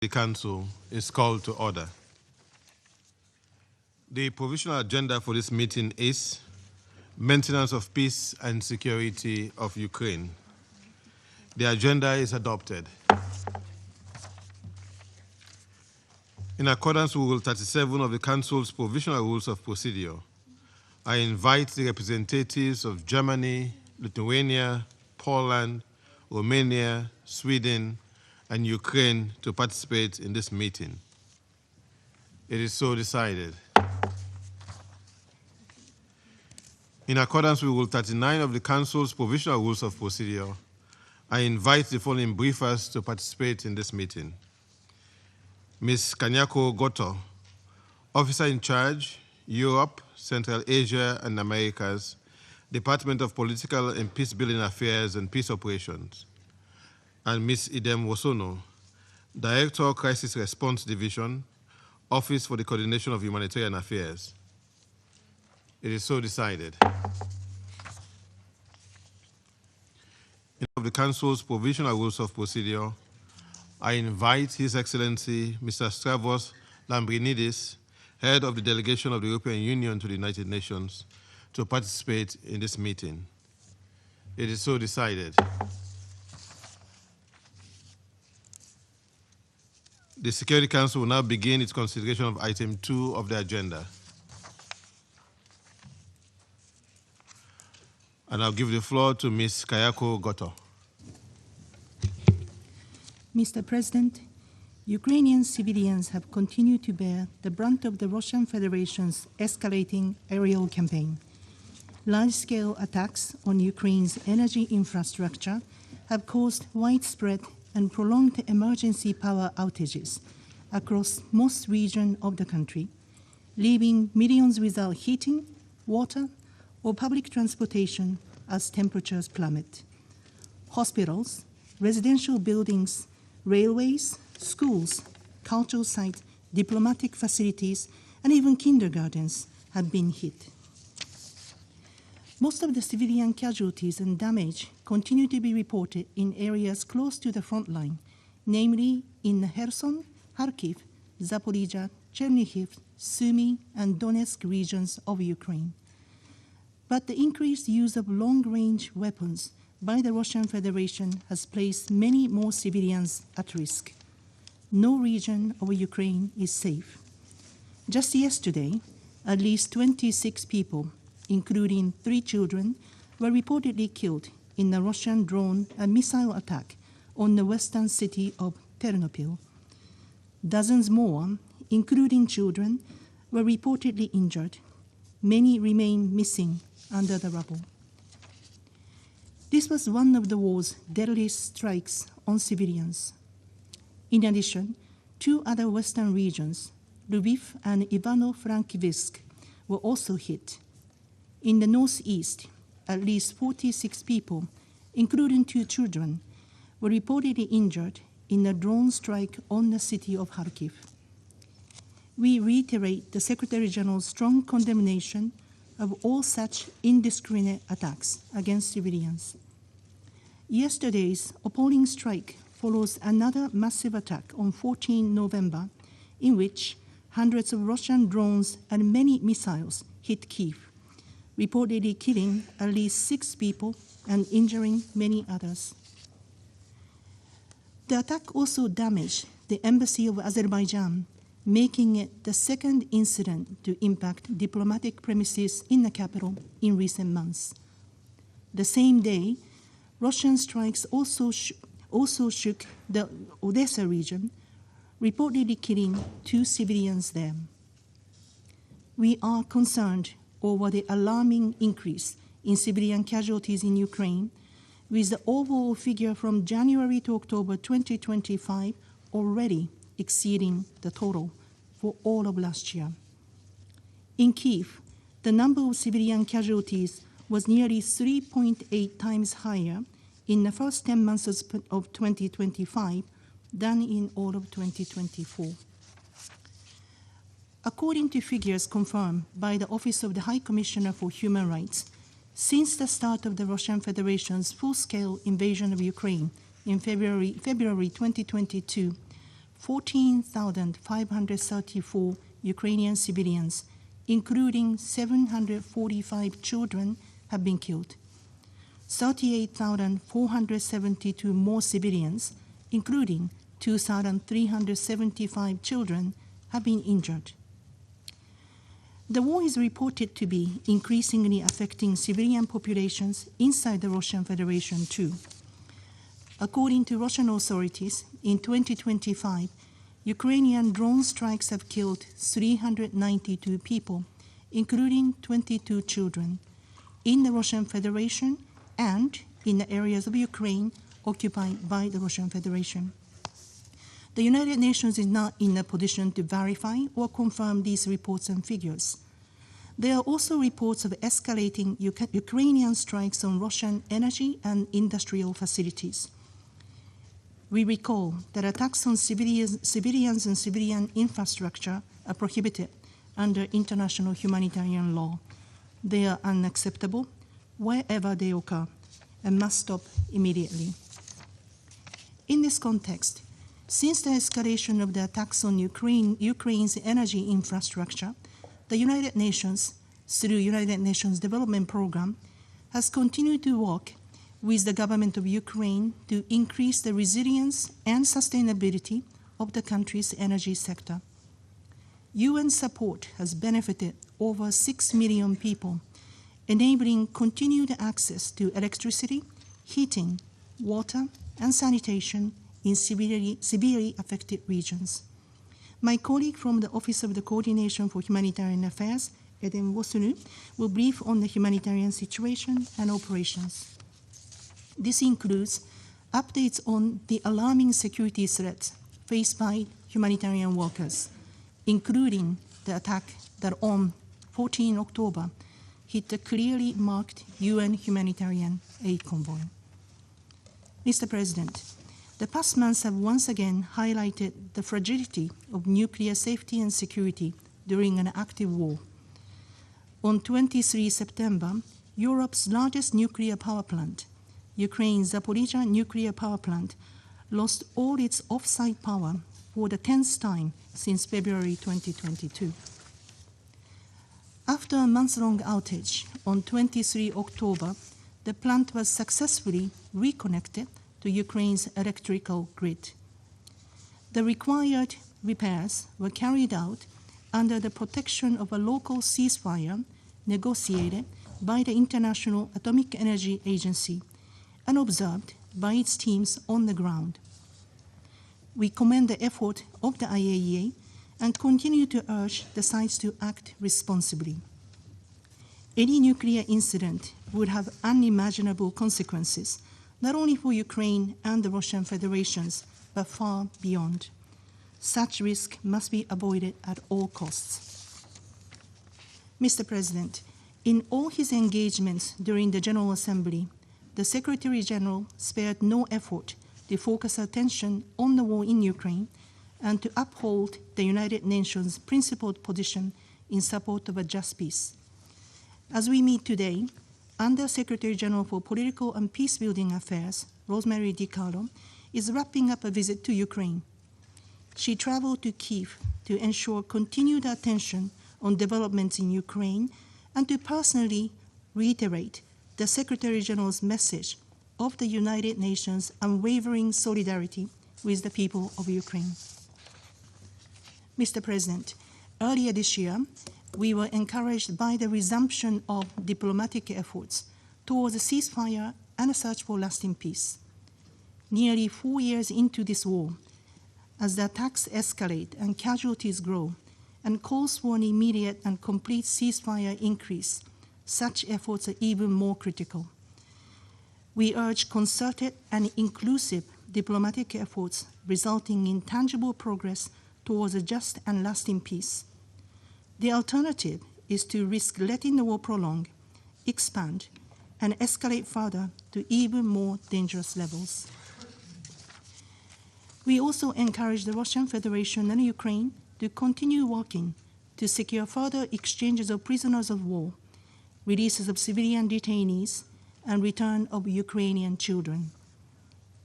The Council is called to order. The provisional agenda for this meeting is maintenance of peace and security of Ukraine. The agenda is adopted. In accordance with Rule 37 of the Council's Provisional Rules of Procedure, I invite the representatives of Germany, Lithuania, Poland, Romania, Sweden, and Ukraine to participate in this meeting. It is so decided. In accordance with Rule 39 of the Council's Provisional Rules of Procedure, I invite the following briefers to participate in this meeting. Ms. Kanyako Goto, Officer in Charge, Europe, Central Asia and Americas, Department of Political and Peace-Building Affairs and Peace Operations, and Ms. Idem Wosono, Director, Crisis Response Division, Office for the Coordination of Humanitarian Affairs. It is so decided. In of the Council's Provisional Rules of Procedure, I invite His Excellency Mr. Stavros Lambrinidis, Head of the Delegation of the European Union to the United Nations, to participate in this meeting. It is so decided. The Security Council will now begin its consideration of item 2 of the agenda. And I'll give the floor to Ms. Kayako Goto. Mr. President, Ukrainian civilians have continued to bear the brunt of the Russian Federation's escalating aerial campaign. Large-scale attacks on Ukraine's energy infrastructure have caused widespread and prolonged emergency power outages across most regions of the country, leaving millions without heating, water, or public transportation as temperatures plummet. Hospitals, residential buildings, railways, schools, cultural sites, diplomatic facilities, and even kindergartens have been hit. Most of the civilian casualties and damage continue to be reported in areas close to the front line, namely in Kherson, Kharkiv, Zaporizhzhia, Chernihiv, Sumy, and Donetsk regions of Ukraine. But the increased use of long-range weapons by the Russian Federation has placed many more civilians at risk. No region of Ukraine is safe. Just yesterday, at least 26 people, including 3 children, were reportedly killed in a Russian drone and missile attack on the western city of Ternopil. Dozens more, including children, were reportedly injured. Many remain missing under the rubble. This was one of the war's deadliest strikes on civilians. In addition, 2 other western regions, Lviv and Ivano-Frankivsk, were also hit. In the northeast, at least 46 people, including 2 children, were reportedly injured in a drone strike on the city of Kharkiv. We reiterate the Secretary General's strong condemnation of all such indiscriminate attacks against civilians. Yesterday's appalling strike follows another massive attack on 14 November, in which hundreds of Russian drones and many missiles hit Kyiv, reportedly killing at least 6 people and injuring many others. The attack also damaged the embassy of Azerbaijan, making it the second incident to impact diplomatic premises in the capital in recent months. The same day, Russian strikes also shook the Odessa region, reportedly killing 2 civilians there. We are concerned over the alarming increase in civilian casualties in Ukraine, with the overall figure from January to October 2025 already exceeding the total for all of last year. In Kyiv, the number of civilian casualties was nearly 3.8 times higher in the first 10 months of 2025 than in all of 2024. According to figures confirmed by the Office of the High Commissioner for Human Rights, since the start of the Russian Federation's full-scale invasion of Ukraine in February 2022, 14,534 Ukrainian civilians, including 745 children, have been killed. 38,472 more civilians, including 2,375 children, have been injured. The war is reported to be increasingly affecting civilian populations inside the Russian Federation too. According to Russian authorities, in 2025, Ukrainian drone strikes have killed 392 people, including 22 children, in the Russian Federation and in the areas of Ukraine occupied by the Russian Federation. The United Nations is not in a position to verify or confirm these reports and figures. There are also reports of escalating Ukrainian strikes on Russian energy and industrial facilities. We recall that attacks on civilians and civilian infrastructure are prohibited under international humanitarian law. They are unacceptable wherever they occur and must stop immediately. In this context, since the escalation of the attacks on Ukraine's energy infrastructure, the United Nations, through United Nations Development Program, has continued to work with the government of Ukraine to increase the resilience and sustainability of the country's energy sector. UN support has benefited over 6 million people, enabling continued access to electricity, heating, water, and sanitation in severely affected regions. My colleague from the Office of the Coordination for Humanitarian Affairs, Eden Wosunu, will brief on the humanitarian situation and operations. This includes updates on the alarming security threats faced by humanitarian workers, including the attack that on 14 October hit the clearly marked UN humanitarian aid convoy. Mr. President, the past months have once again highlighted the fragility of nuclear safety and security during an active war. On 23 September, Europe's largest nuclear power plant, Ukraine's Zaporizhzhia nuclear power plant, lost all its off-site power for the 10th time since February 2022. After a month-long outage, on 23 October, the plant was successfully reconnected to Ukraine's electrical grid. The required repairs were carried out under the protection of a local ceasefire negotiated by the International Atomic Energy Agency and observed by its teams on the ground. We commend the effort of the IAEA and continue to urge the sites to act responsibly. Any nuclear incident would have unimaginable consequences, not only for Ukraine and the Russian Federations, but far beyond. Such risk must be avoided at all costs. Mr. President, in all his engagements during the General Assembly, the Secretary General spared no effort to focus attention on the war in Ukraine and to uphold the United Nations' principled position in support of a just peace. As we meet today, Under Secretary General for Political and Peacebuilding Affairs, Rosemary DiCarlo, is wrapping up a visit to Ukraine. She traveled to Kyiv to ensure continued attention on developments in Ukraine and to personally reiterate the Secretary General's message of the United Nations' unwavering solidarity with the people of Ukraine. Mr. President, earlier this year, we were encouraged by the resumption of diplomatic efforts towards a ceasefire and a search for lasting peace. Nearly 4 years into this war, as the attacks escalate and casualties grow, and calls for an immediate and complete ceasefire increase, such efforts are even more critical. We urge concerted and inclusive diplomatic efforts resulting in tangible progress towards a just and lasting peace. The alternative is to risk letting the war prolong, expand, and escalate further to even more dangerous levels. We also encourage the Russian Federation and Ukraine to continue working to secure further exchanges of prisoners of war, releases of civilian detainees, and return of Ukrainian children.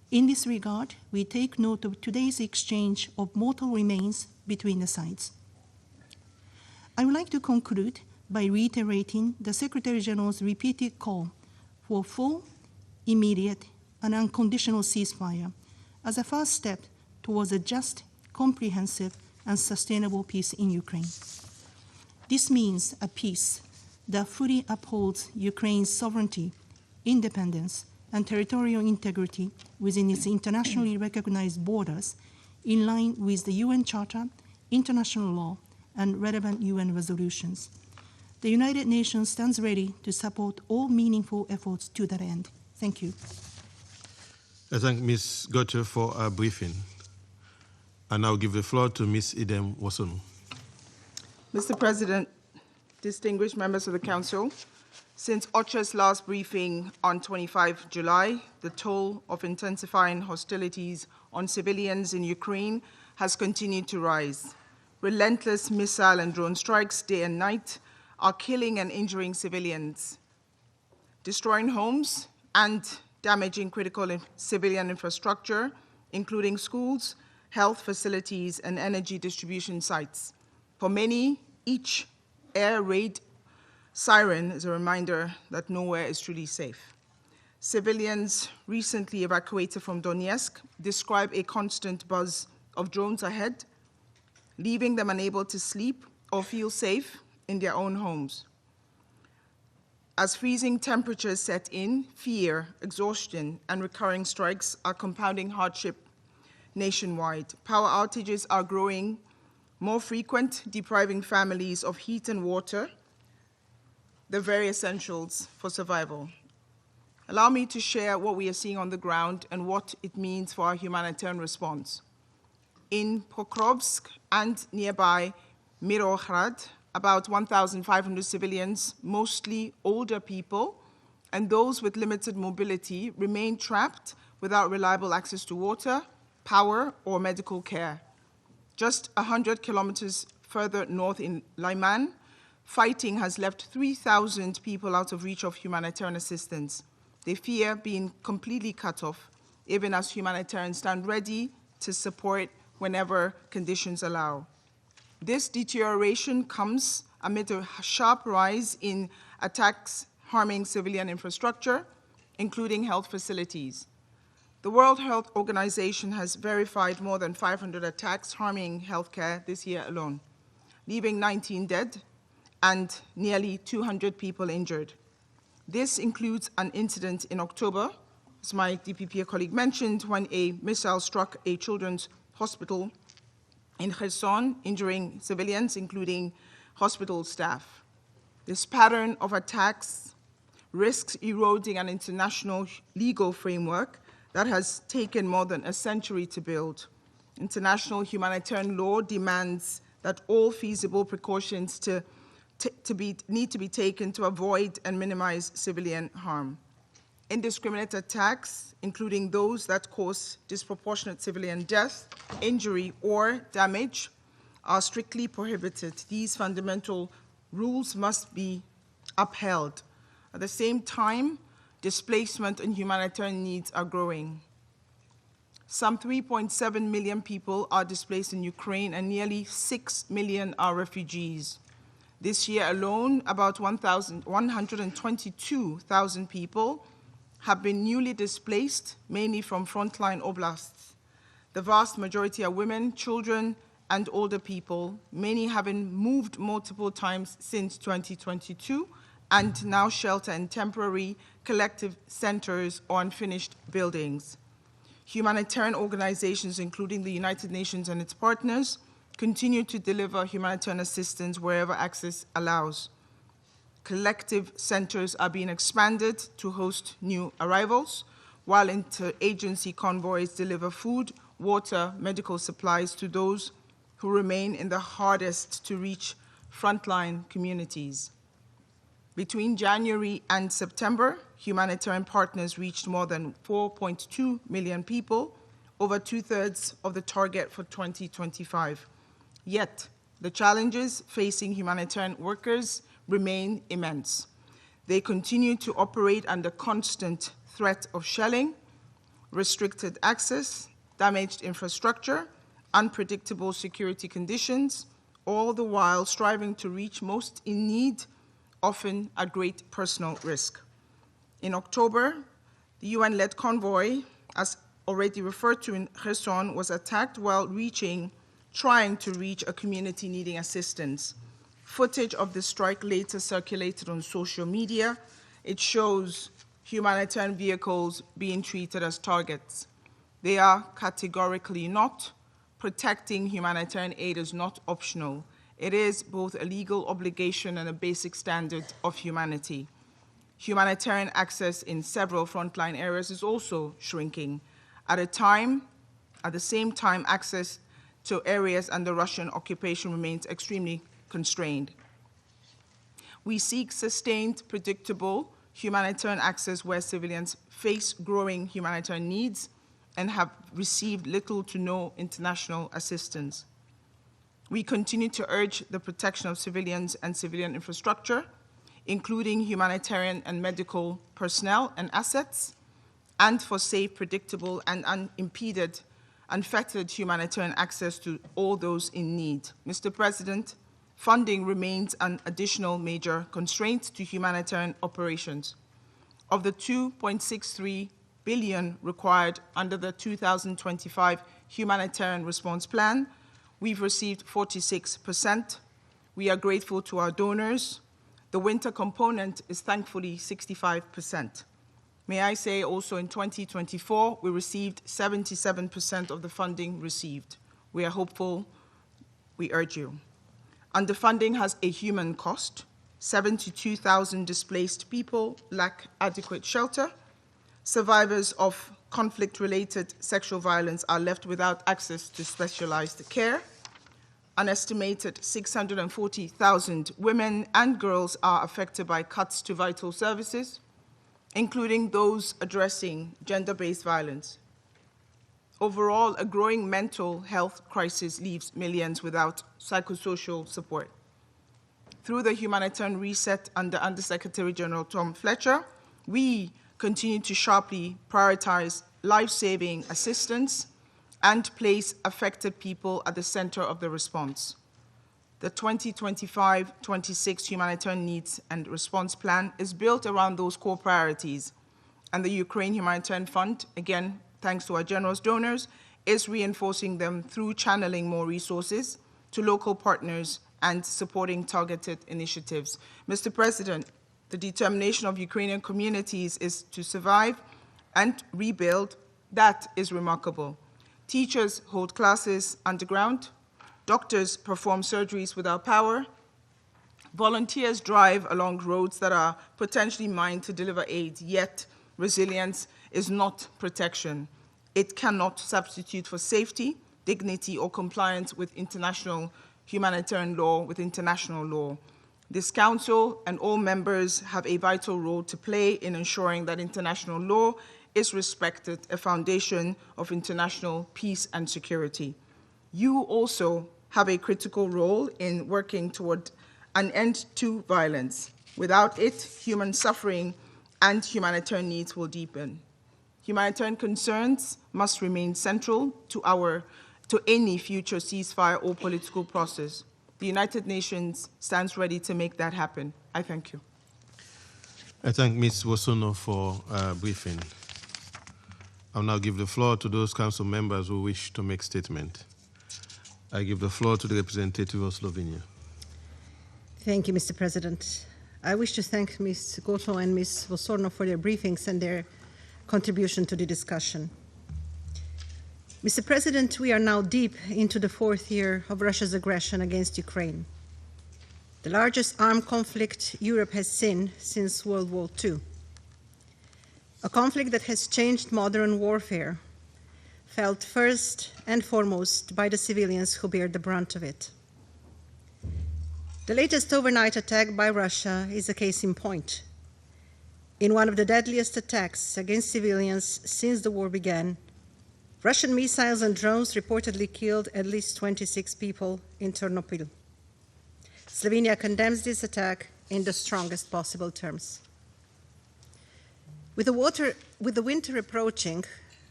In this regard, we take note of today's exchange of mortal remains between the sides. I would like to conclude by reiterating the Secretary General's repeated call for full, immediate, and unconditional ceasefire as a first step towards a just, comprehensive, and sustainable peace in Ukraine. This means a peace that fully upholds Ukraine's sovereignty, independence, and territorial integrity within its internationally recognized borders in line with the UN Charter, international law, and relevant UN resolutions. The United Nations stands ready to support all meaningful efforts to that end. Thank you. I thank Ms. Goethe for our briefing. I now give the floor to Ms. Idem Wasonu. Mr. President, distinguished members of the Council, since OCHA's last briefing on 25 July, the toll of intensifying hostilities on civilians in Ukraine has continued to rise. Relentless missile and drone strikes day and night are killing and injuring civilians, destroying homes and damaging critical civilian infrastructure, including schools, health facilities, and energy distribution sites. For many, each air raid siren is a reminder that nowhere is truly safe. Civilians recently evacuated from Donetsk describe a constant buzz of drones ahead, leaving them unable to sleep or feel safe in their own homes. As freezing temperatures set in, fear, exhaustion, and recurring strikes are compounding hardship nationwide. Power outages are growing more frequent, depriving families of heat and water, the very essentials for survival. Allow me to share what we are seeing on the ground and what it means for our humanitarian response. In Pokrovsk and nearby Mirohrad, about 1,500 civilians, mostly older people, and those with limited mobility remain trapped without reliable access to water, power, or medical care. Just 100 kilometers further north in Lyman, fighting has left 3,000 people out of reach of humanitarian assistance. They fear being completely cut off, even as humanitarians stand ready to support whenever conditions allow. This deterioration comes amid a sharp rise in attacks harming civilian infrastructure, including health facilities. The World Health Organization has verified more than 500 attacks harming healthcare this year alone, leaving 19 dead and nearly 200 people injured. This includes an incident in October, as my DPP colleague mentioned, when a missile struck a children's hospital in Kherson, injuring civilians, including hospital staff. This pattern of attacks risks eroding an international legal framework that has taken more than a century to build. International humanitarian law demands that all feasible precautions need to be taken to avoid and minimize civilian harm. Indiscriminate attacks, including those that cause disproportionate civilian death, injury, or damage, are strictly prohibited. These fundamental rules must be upheld. At the same time, displacement and humanitarian needs are growing. Some 3.7 million people are displaced in Ukraine, and nearly 6 million are refugees. This year alone, about 122,000 people have been newly displaced, mainly from frontline oblasts. The vast majority are women, children, and older people, many having moved multiple times since 2022 and now shelter in temporary collective centers or unfinished buildings. Humanitarian organizations, including the United Nations and its partners, continue to deliver humanitarian assistance wherever access allows. Collective centers are being expanded to host new arrivals, while interagency convoys deliver food, water, medical supplies to those who remain in the hardest to reach frontline communities. Between January and September, humanitarian partners reached more than 4.2 million people, over 2/3 of the target for 2025. Yet, the challenges facing humanitarian workers remain immense. They continue to operate under constant threat of shelling, restricted access, damaged infrastructure, unpredictable security conditions, all the while striving to reach most in need, often at great personal risk. In October, the UN-led convoy, as already referred to in Kherson, was attacked while trying to reach a community needing assistance. Footage of the strike later circulated on social media. It shows humanitarian vehicles being treated as targets. They are categorically not. Protecting humanitarian aid is not optional. It is both a legal obligation and a basic standard of humanity. Humanitarian access in several frontline areas is also shrinking. At the same time, access to areas under Russian occupation remains extremely constrained. We seek sustained, predictable humanitarian access where civilians face growing humanitarian needs and have received little to no international assistance. We continue to urge the protection of civilians and civilian infrastructure, including humanitarian and medical personnel and assets, and for safe, predictable, and unimpeded, unfettered humanitarian access to all those in need. Mr. President, funding remains an additional major constraint to humanitarian operations. Of the $2.63 billion required under the 2025 Humanitarian Response Plan, we've received 46%. We are grateful to our donors. The winter component is thankfully 65%. May I say also in 2024, we received 77% of the funding received. We are hopeful. We urge you. Underfunding has a human cost. 72,000 displaced people lack adequate shelter. Survivors of conflict-related sexual violence are left without access to specialized care. An estimated 640,000 women and girls are affected by cuts to vital services, including those addressing gender-based violence. Overall, a growing mental health crisis leaves millions without psychosocial support. Through the humanitarian reset under Undersecretary General Tom Fletcher, we continue to sharply prioritize life-saving assistance and place affected people at the center of the response. The 2025-26 Humanitarian Needs and Response Plan is built around those core priorities, and the Ukraine Humanitarian Fund, again, thanks to our generous donors, is reinforcing them through channeling more resources to local partners and supporting targeted initiatives. Mr. President, the determination of Ukrainian communities is to survive and rebuild. That is remarkable. Teachers hold classes underground. Doctors perform surgeries without power. Volunteers drive along roads that are potentially mined to deliver aid, yet resilience is not protection. It cannot substitute for safety, dignity, or compliance with international humanitarian law, with international law. This Council and all members have a vital role to play in ensuring that international law is respected, a foundation of international peace and security. You also have a critical role in working toward an end to violence. Without it, human suffering and humanitarian needs will deepen. Humanitarian concerns must remain central to any future ceasefire or political process. The United Nations stands ready to make that happen. I thank you. I thank Ms. Wosono for briefing. I'll now give the floor to those council members who wish to make statement. I give the floor to the representative of Slovenia. Thank you, Mr. President. I wish to thank Ms. Goto and Ms. Wosorno for their briefings and their contribution to the discussion. Mr. President, we are now deep into the 4th year of Russia's aggression against Ukraine, the largest armed conflict Europe has seen since World War II. A conflict that has changed modern warfare, felt first and foremost by the civilians who bear the brunt of it. The latest overnight attack by Russia is a case in point. In one of the deadliest attacks against civilians since the war began, Russian missiles and drones reportedly killed at least 26 people in Ternopil. Slovenia condemns this attack in the strongest possible terms. With the winter approaching,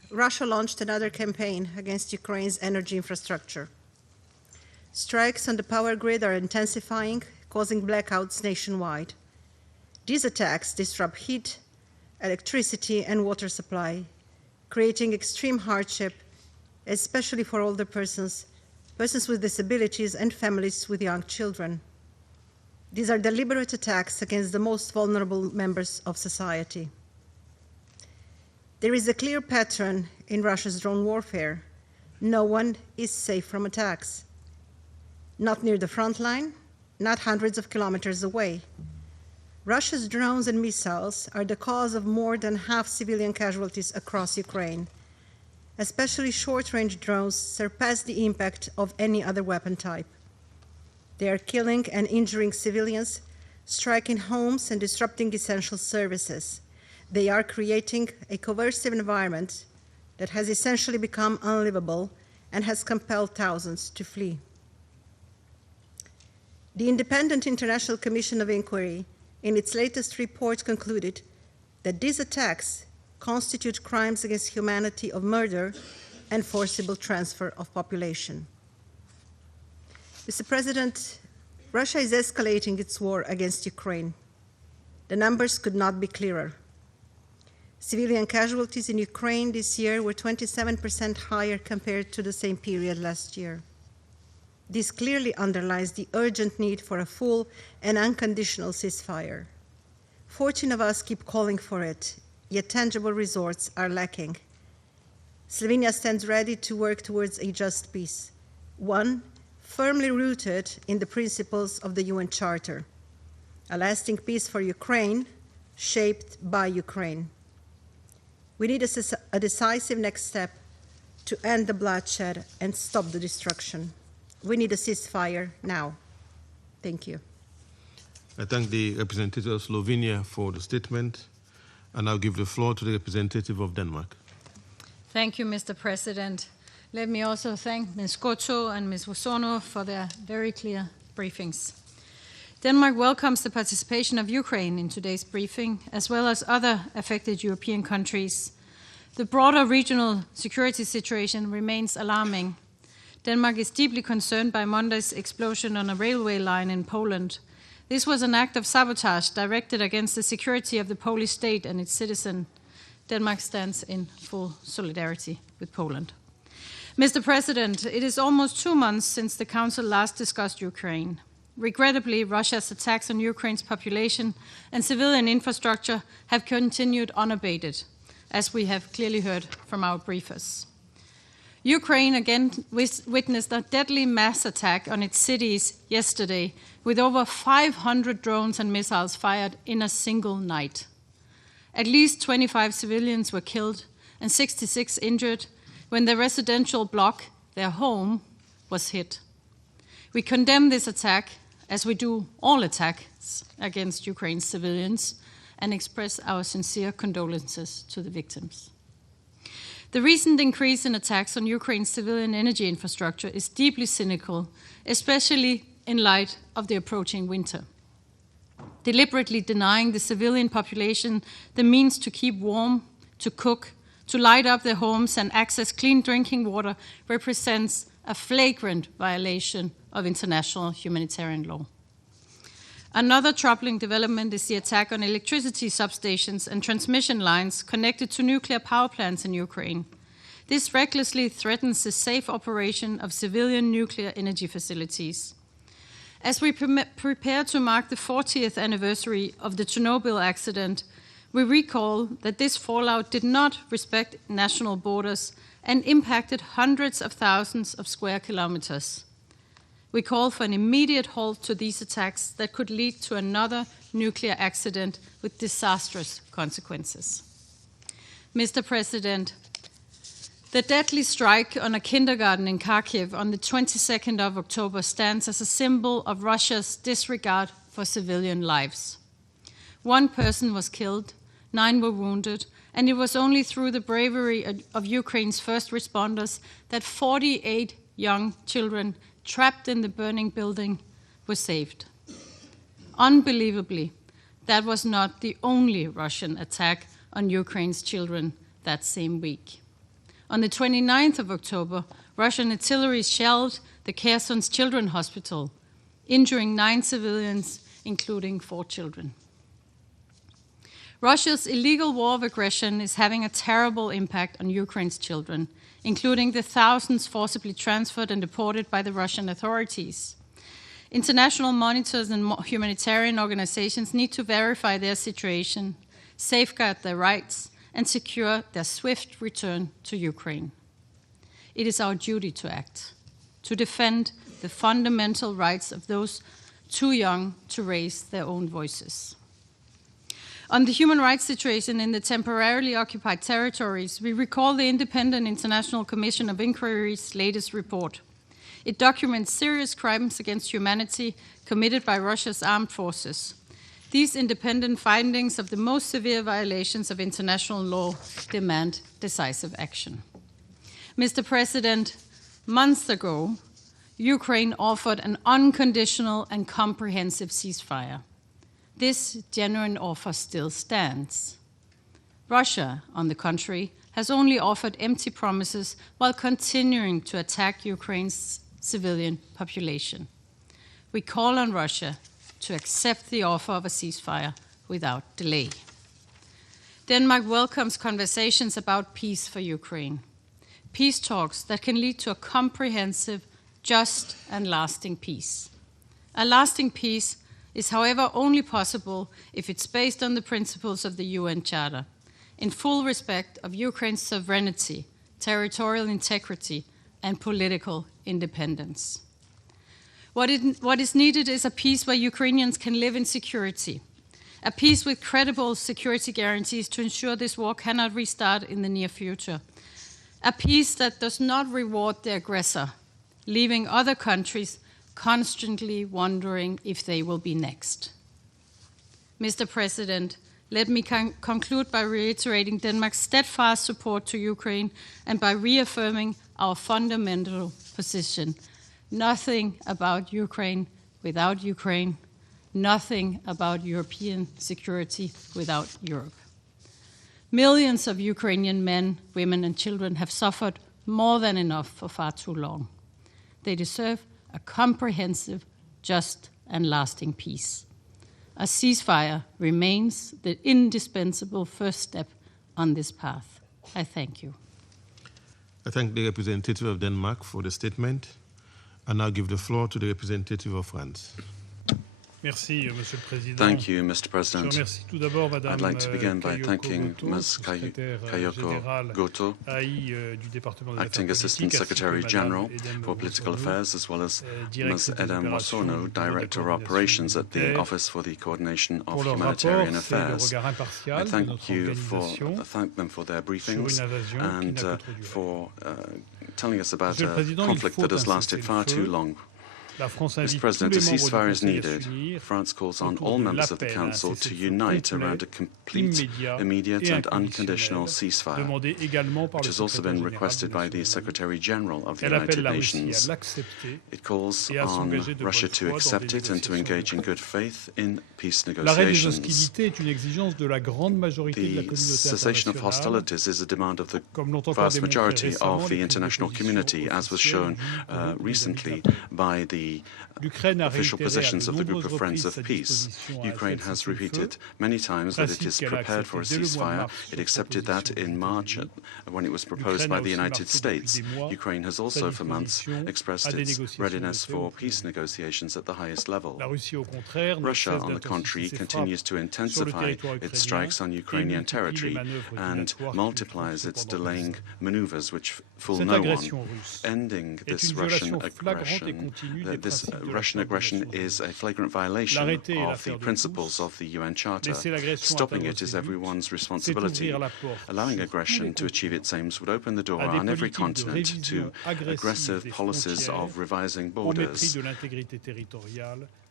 Russia launched another campaign against Ukraine's energy infrastructure. Strikes on the power grid are intensifying, causing blackouts nationwide. These attacks disrupt heat, electricity, and water supply, creating extreme hardship, especially for older persons, persons with disabilities, and families with young children. These are deliberate attacks against the most vulnerable members of society. There is a clear pattern in Russia's drone warfare. No one is safe from attacks. Not near the front line, not hundreds of kilometers away. Russia's drones and missiles are the cause of more than half civilian casualties across Ukraine. Especially short-range drones surpass the impact of any other weapon type. They are killing and injuring civilians, striking homes and disrupting essential services. They are creating a coercive environment that has essentially become unlivable and has compelled thousands to flee. The Independent International Commission of Inquiry, in its latest report, concluded that these attacks constitute crimes against humanity of murder and forcible transfer of population. Mr. President, Russia is escalating its war against Ukraine. The numbers could not be clearer. Civilian casualties in Ukraine this year were 27% higher compared to the same period last year. This clearly underlies the urgent need for a full and unconditional ceasefire. 14 of us keep calling for it, yet tangible results are lacking. Slovenia stands ready to work towards a just peace, one firmly rooted in the principles of the UN Charter, a lasting peace for Ukraine, shaped by Ukraine. We need a decisive next step to end the bloodshed and stop the destruction. We need a ceasefire now. Thank you. I thank the representative of Slovenia for the statement, and I'll give the floor to the representative of Denmark. Thank you, Mr. President. Let me also thank Ms. Goto and Ms. Wosono for their very clear briefings. Denmark welcomes the participation of Ukraine in today's briefing, as well as other affected European countries. The broader regional security situation remains alarming. Denmark is deeply concerned by Monday's explosion on a railway line in Poland. This was an act of sabotage directed against the security of the Polish state and its citizens. Denmark stands in full solidarity with Poland. Mr. President, it is almost 2 months since the Council last discussed Ukraine. Regrettably, Russia's attacks on Ukraine's population and civilian infrastructure have continued unabated, as we have clearly heard from our briefers. Ukraine again witnessed a deadly mass attack on its cities yesterday, with over 500 drones and missiles fired in a single night. At least 25 civilians were killed and 66 injured when the residential block, their home, was hit. We condemn this attack, as we do all attacks against Ukraine's civilians, and express our sincere condolences to the victims. The recent increase in attacks on Ukraine's civilian energy infrastructure is deeply cynical, especially in light of the approaching winter. Deliberately denying the civilian population the means to keep warm, to cook, to light up their homes and access clean drinking water represents a flagrant violation of international humanitarian law. Another troubling development is the attack on electricity substations and transmission lines connected to nuclear power plants in Ukraine. This recklessly threatens the safe operation of civilian nuclear energy facilities. As we prepare to mark the 40th anniversary of the Chernobyl accident, we recall that this fallout did not respect national borders and impacted hundreds of thousands of square kilometers. We call for an immediate halt to these attacks that could lead to another nuclear accident with disastrous consequences. Mr. President, the deadly strike on a kindergarten in Kharkiv on the 22nd of October stands as a symbol of Russia's disregard for civilian lives. 1 person was killed, 9 were wounded, and it was only through the bravery of Ukraine's first responders that 48 young children trapped in the burning building were saved. Unbelievably, that was not the only Russian attack on Ukraine's children that same week. On the 29th of October, Russian artillery shelled the Kherson's Children's Hospital, injuring 9 civilians, including 4 children. Russia's illegal war of aggression is having a terrible impact on Ukraine's children, including the thousands forcibly transferred and deported by the Russian authorities. International monitors and humanitarian organizations need to verify their situation, safeguard their rights, and secure their swift return to Ukraine. It is our duty to act, to defend the fundamental rights of those too young to raise their own voices. On the human rights situation in the temporarily occupied territories, we recall the Independent International Commission of Inquiry's latest report. It documents serious crimes against humanity committed by Russia's armed forces. These independent findings of the most severe violations of international law demand decisive action. Mr. President, months ago, Ukraine offered an unconditional and comprehensive ceasefire. This genuine offer still stands. Russia, on the contrary, has only offered empty promises while continuing to attack Ukraine's civilian population. We call on Russia to accept the offer of a ceasefire without delay. Denmark welcomes conversations about peace for Ukraine, peace talks that can lead to a comprehensive, just, and lasting peace. A lasting peace is, however, only possible if it's based on the principles of the UN Charter, in full respect of Ukraine's sovereignty, territorial integrity, and political independence. What is needed is a peace where Ukrainians can live in security, a peace with credible security guarantees to ensure this war cannot restart in the near future, a peace that does not reward the aggressor, leaving other countries constantly wondering if they will be next. Mr. President, let me conclude by reiterating Denmark's steadfast support to Ukraine and by reaffirming our fundamental position. Nothing about Ukraine without Ukraine, nothing about European security without Europe. Millions of Ukrainian men, women, and children have suffered more than enough for far too long. They deserve a comprehensive, just, and lasting peace. A ceasefire remains the indispensable first step on this path. I thank you. I thank the representative of Denmark for the statement. I now give the floor to the representative of France. Merci, Monsieur le Président. Thank you, Mr. President. Je remercie tout d'abord Madame I'd like to begin by thanking Ms. Kayoko Goto, Acting Assistant Secretary General for Political Affairs, as well as Ms. Edem Wasono, Director of Operations at the Office for the Coordination of Humanitarian Affairs. I thank them for their briefings and for telling us about a conflict that has lasted far too long. Mr. President, a ceasefire is needed. France calls on all members of the Council to unite around a complete, immediate and unconditional ceasefire, which has also been requested by the Secretary-General of the United Nations. It calls on Russia to accept it and to engage in good faith in peace negotiations. The cessation of hostilities is a demand of the vast majority of the international community, as was shown recently by the official positions of the Group of Friends of Peace. Ukraine has repeated many times that it is prepared for a ceasefire. It accepted that in March when it was proposed by the United States. Ukraine has also for months expressed its readiness for peace negotiations at the highest level. Russia, on the contrary, continues to intensify its strikes on Ukrainian territory and multiplies its delaying maneuvers which fool no one. Ending this Russian aggression is a flagrant violation of the principles of the UN Charter. Stopping it is everyone's responsibility. Allowing aggression to achieve its aims would open the door on every continent to aggressive policies of revising borders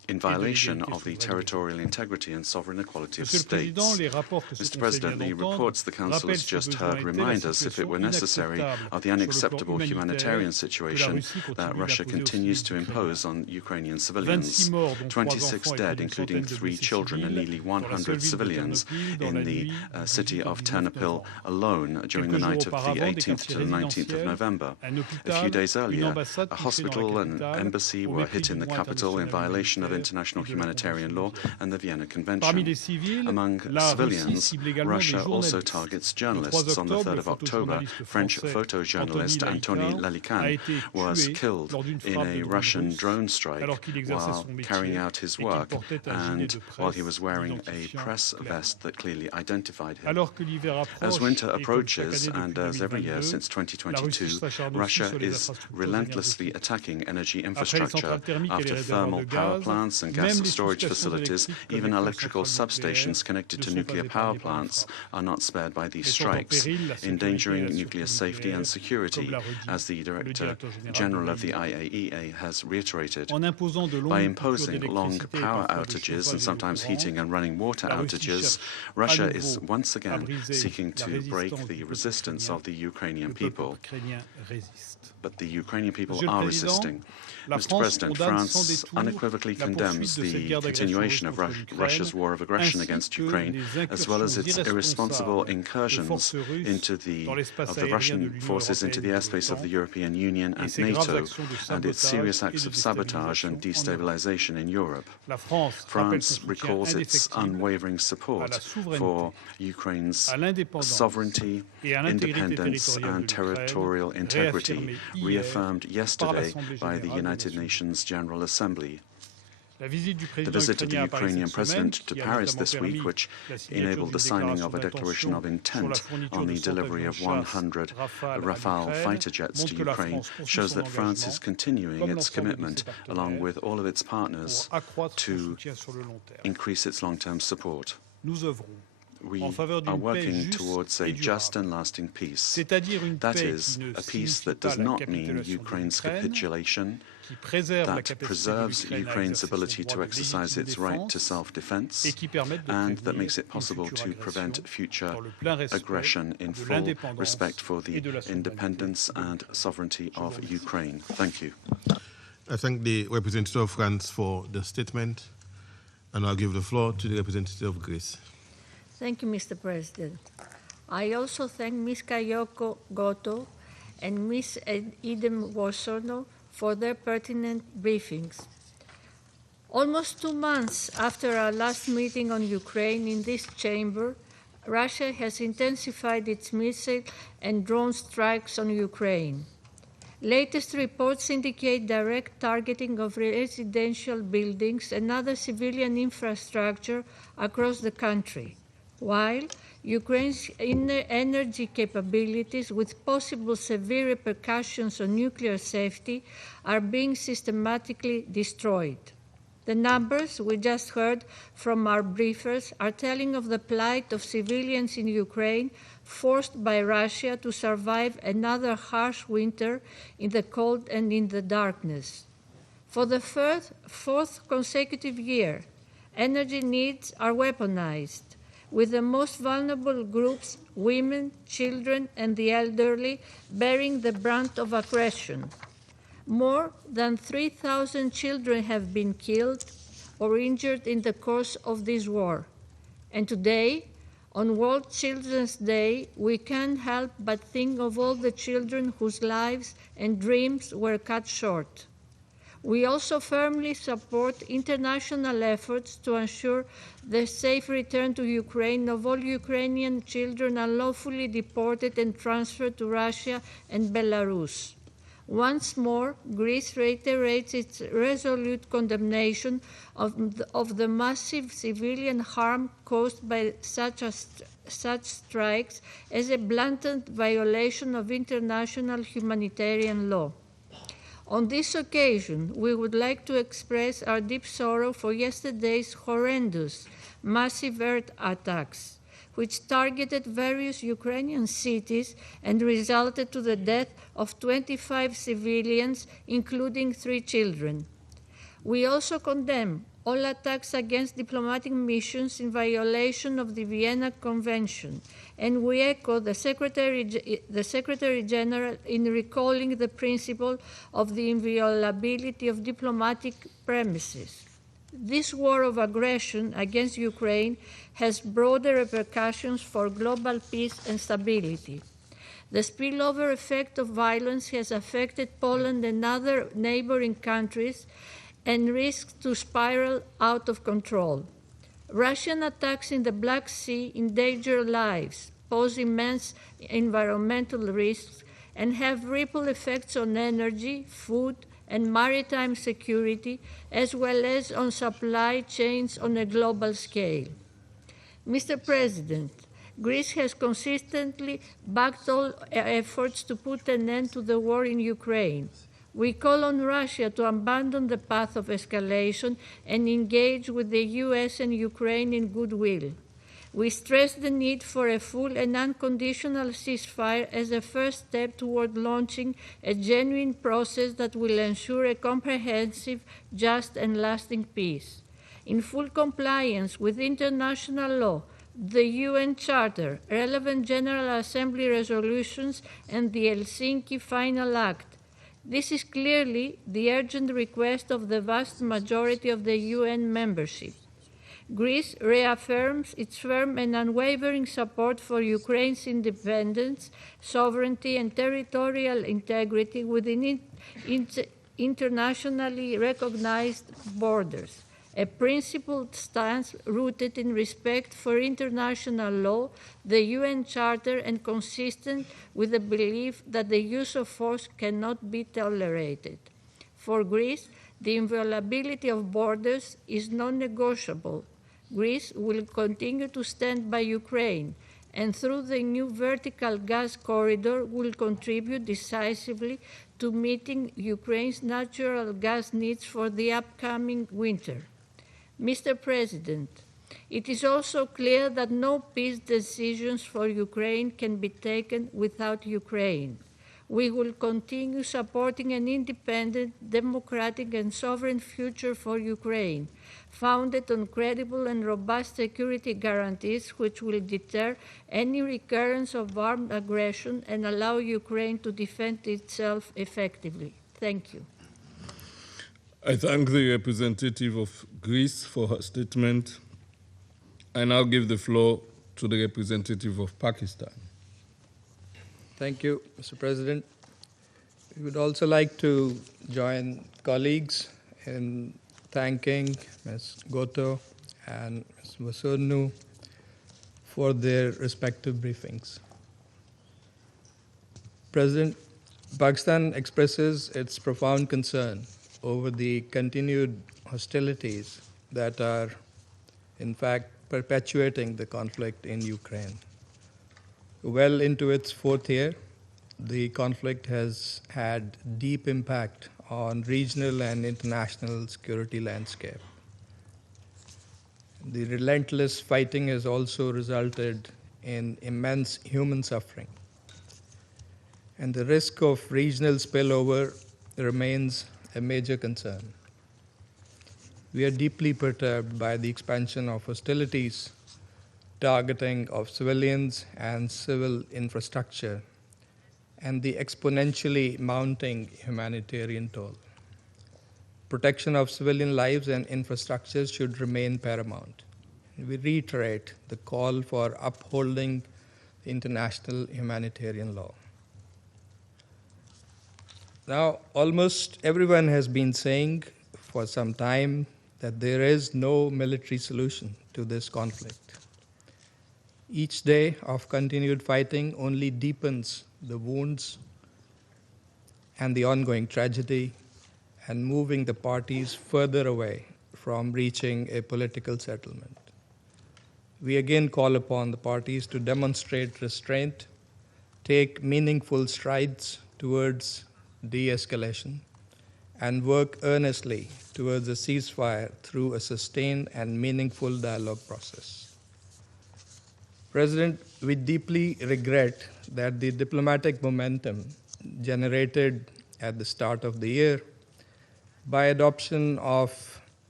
in violation of the territorial integrity and sovereign equality of states. Mr. President, the reports the Council has just heard remind us, if it were necessary, of the unacceptable humanitarian situation that Russia continues to impose on Ukrainian civilians. 26 dead, including 3 children and nearly 100 civilians in the city of Ternopil alone during the night of the 18th to the 19th of November. A few days earlier, a hospital and embassy were hit in the capital in violation of international humanitarian law and the Vienna Convention. Among civilians, Russia also targets journalists. On the 3rd of October, French photojournalist Anthony Lalican was killed in a Russian drone strike while carrying out his work and while he was wearing a press vest that clearly identified him. As winter approaches, and as every year since 2022, Russia is relentlessly attacking energy infrastructure. After thermal power plants and gas storage facilities, even electrical substations connected to nuclear power plants are not spared by these strikes, endangering nuclear safety and security, as the Director General of the IAEA has reiterated. By imposing long power outages and sometimes heating and running water outages, Russia is once again seeking to break the resistance of the Ukrainian people. But the Ukrainian people are resisting. Mr. President, France unequivocally condemns the continuation of Russia's war of aggression against Ukraine, as well as its irresponsible incursions of the Russian forces into the airspace of the European Union and NATO, and its serious acts of sabotage and destabilization in Europe. France recalls its unwavering support for Ukraine's sovereignty, independence, and territorial integrity, reaffirmed yesterday by the United Nations General Assembly. The visit of the Ukrainian president to Paris this week, which enabled the signing of a declaration of intent on the delivery of 100 Rafale fighter jets to Ukraine, shows that France is continuing its commitment, along with all of its partners, to increase its long-term support. We are working towards a just and lasting peace. That is, a peace that does not mean Ukraine's capitulation, that preserves Ukraine's ability to exercise its right to self-defense, and that makes it possible to prevent future aggression in full respect for the independence and sovereignty of Ukraine. Thank you. I thank the representative of France for the statement, and I'll give the floor to the representative of Greece. Thank you, Mr. President. I also thank Ms. Kayoko Goto and Ms. Idem Wosono for their pertinent briefings. Almost 2 months after our last meeting on Ukraine in this chamber, Russia has intensified its missile and drone strikes on Ukraine. Latest reports indicate direct targeting of residential buildings and other civilian infrastructure across the country, while Ukraine's energy capabilities, with possible severe repercussions on nuclear safety, are being systematically destroyed. The numbers we just heard from our briefers are telling of the plight of civilians in Ukraine forced by Russia to survive another harsh winter in the cold and in the darkness. For the fourth consecutive year, energy needs are weaponized, with the most vulnerable groups, women, children, and the elderly, bearing the brunt of aggression. More than 3,000 children have been killed or injured in the course of this war. And today, on World Children's Day, we can't help but think of all the children whose lives and dreams were cut short. We also firmly support international efforts to ensure the safe return to Ukraine of all Ukrainian children unlawfully deported and transferred to Russia and Belarus. Once more, Greece reiterates its resolute condemnation of the massive civilian harm caused by such strikes as a blatant violation of international humanitarian law. On this occasion, we would like to express our deep sorrow for yesterday's horrendous, massive earth attacks, which targeted various Ukrainian cities and resulted to the death of 25 civilians, including 3 children. We also condemn all attacks against diplomatic missions in violation of the Vienna Convention, and we echo the Secretary General in recalling the principle of the inviolability of diplomatic premises. This war of aggression against Ukraine has broader repercussions for global peace and stability. The spillover effect of violence has affected Poland and other neighboring countries and risks to spiral out of control. Russian attacks in the Black Sea endanger lives, pose immense environmental risks, and have ripple effects on energy, food, and maritime security, as well as on supply chains on a global scale. Mr. President, Greece has consistently backed all efforts to put an end to the war in Ukraine. We call on Russia to abandon the path of escalation and engage with the US and Ukraine in goodwill. We stress the need for a full and unconditional ceasefire as a first step toward launching a genuine process that will ensure a comprehensive, just, and lasting peace. In full compliance with international law, the UN Charter, relevant General Assembly resolutions, and the Helsinki Final Act. This is clearly the urgent request of the vast majority of the UN membership. Greece reaffirms its firm and unwavering support for Ukraine's independence, sovereignty, and territorial integrity within internationally recognized borders, a principled stance rooted in respect for international law, the UN Charter, and consistent with the belief that the use of force cannot be tolerated. For Greece, the inviolability of borders is non-negotiable. Greece will continue to stand by Ukraine, and through the new vertical gas corridor will contribute decisively to meeting Ukraine's natural gas needs for the upcoming winter. Mr. President, it is also clear that no peace decisions for Ukraine can be taken without Ukraine. We will continue supporting an independent, democratic, and sovereign future for Ukraine, founded on credible and robust security guarantees which will deter any recurrence of armed aggression and allow Ukraine to defend itself effectively. Thank you. I thank the representative of Greece for her statement. I now give the floor to the representative of Pakistan. Thank you, Mr. President. We would also like to join colleagues in thanking Ms. Goto and Ms. Vasonu for their respective briefings. President, Pakistan expresses its profound concern over the continued hostilities that are, in fact, perpetuating the conflict in Ukraine. Well into its fourth year, the conflict has had deep impact on regional and international security landscape. The relentless fighting has also resulted in immense human suffering, and the risk of regional spillover remains a major concern. We are deeply perturbed by the expansion of hostilities, targeting of civilians and civil infrastructure, and the exponentially mounting humanitarian toll. Protection of civilian lives and infrastructure should remain paramount. We reiterate the call for upholding international humanitarian law. Now, almost everyone has been saying for some time that there is no military solution to this conflict. Each day of continued fighting only deepens the wounds and the ongoing tragedy and moving the parties further away from reaching a political settlement. We again call upon the parties to demonstrate restraint, take meaningful strides towards de-escalation, and work earnestly towards a ceasefire through a sustained and meaningful dialogue process. President, we deeply regret that the diplomatic momentum generated at the start of the year by adoption of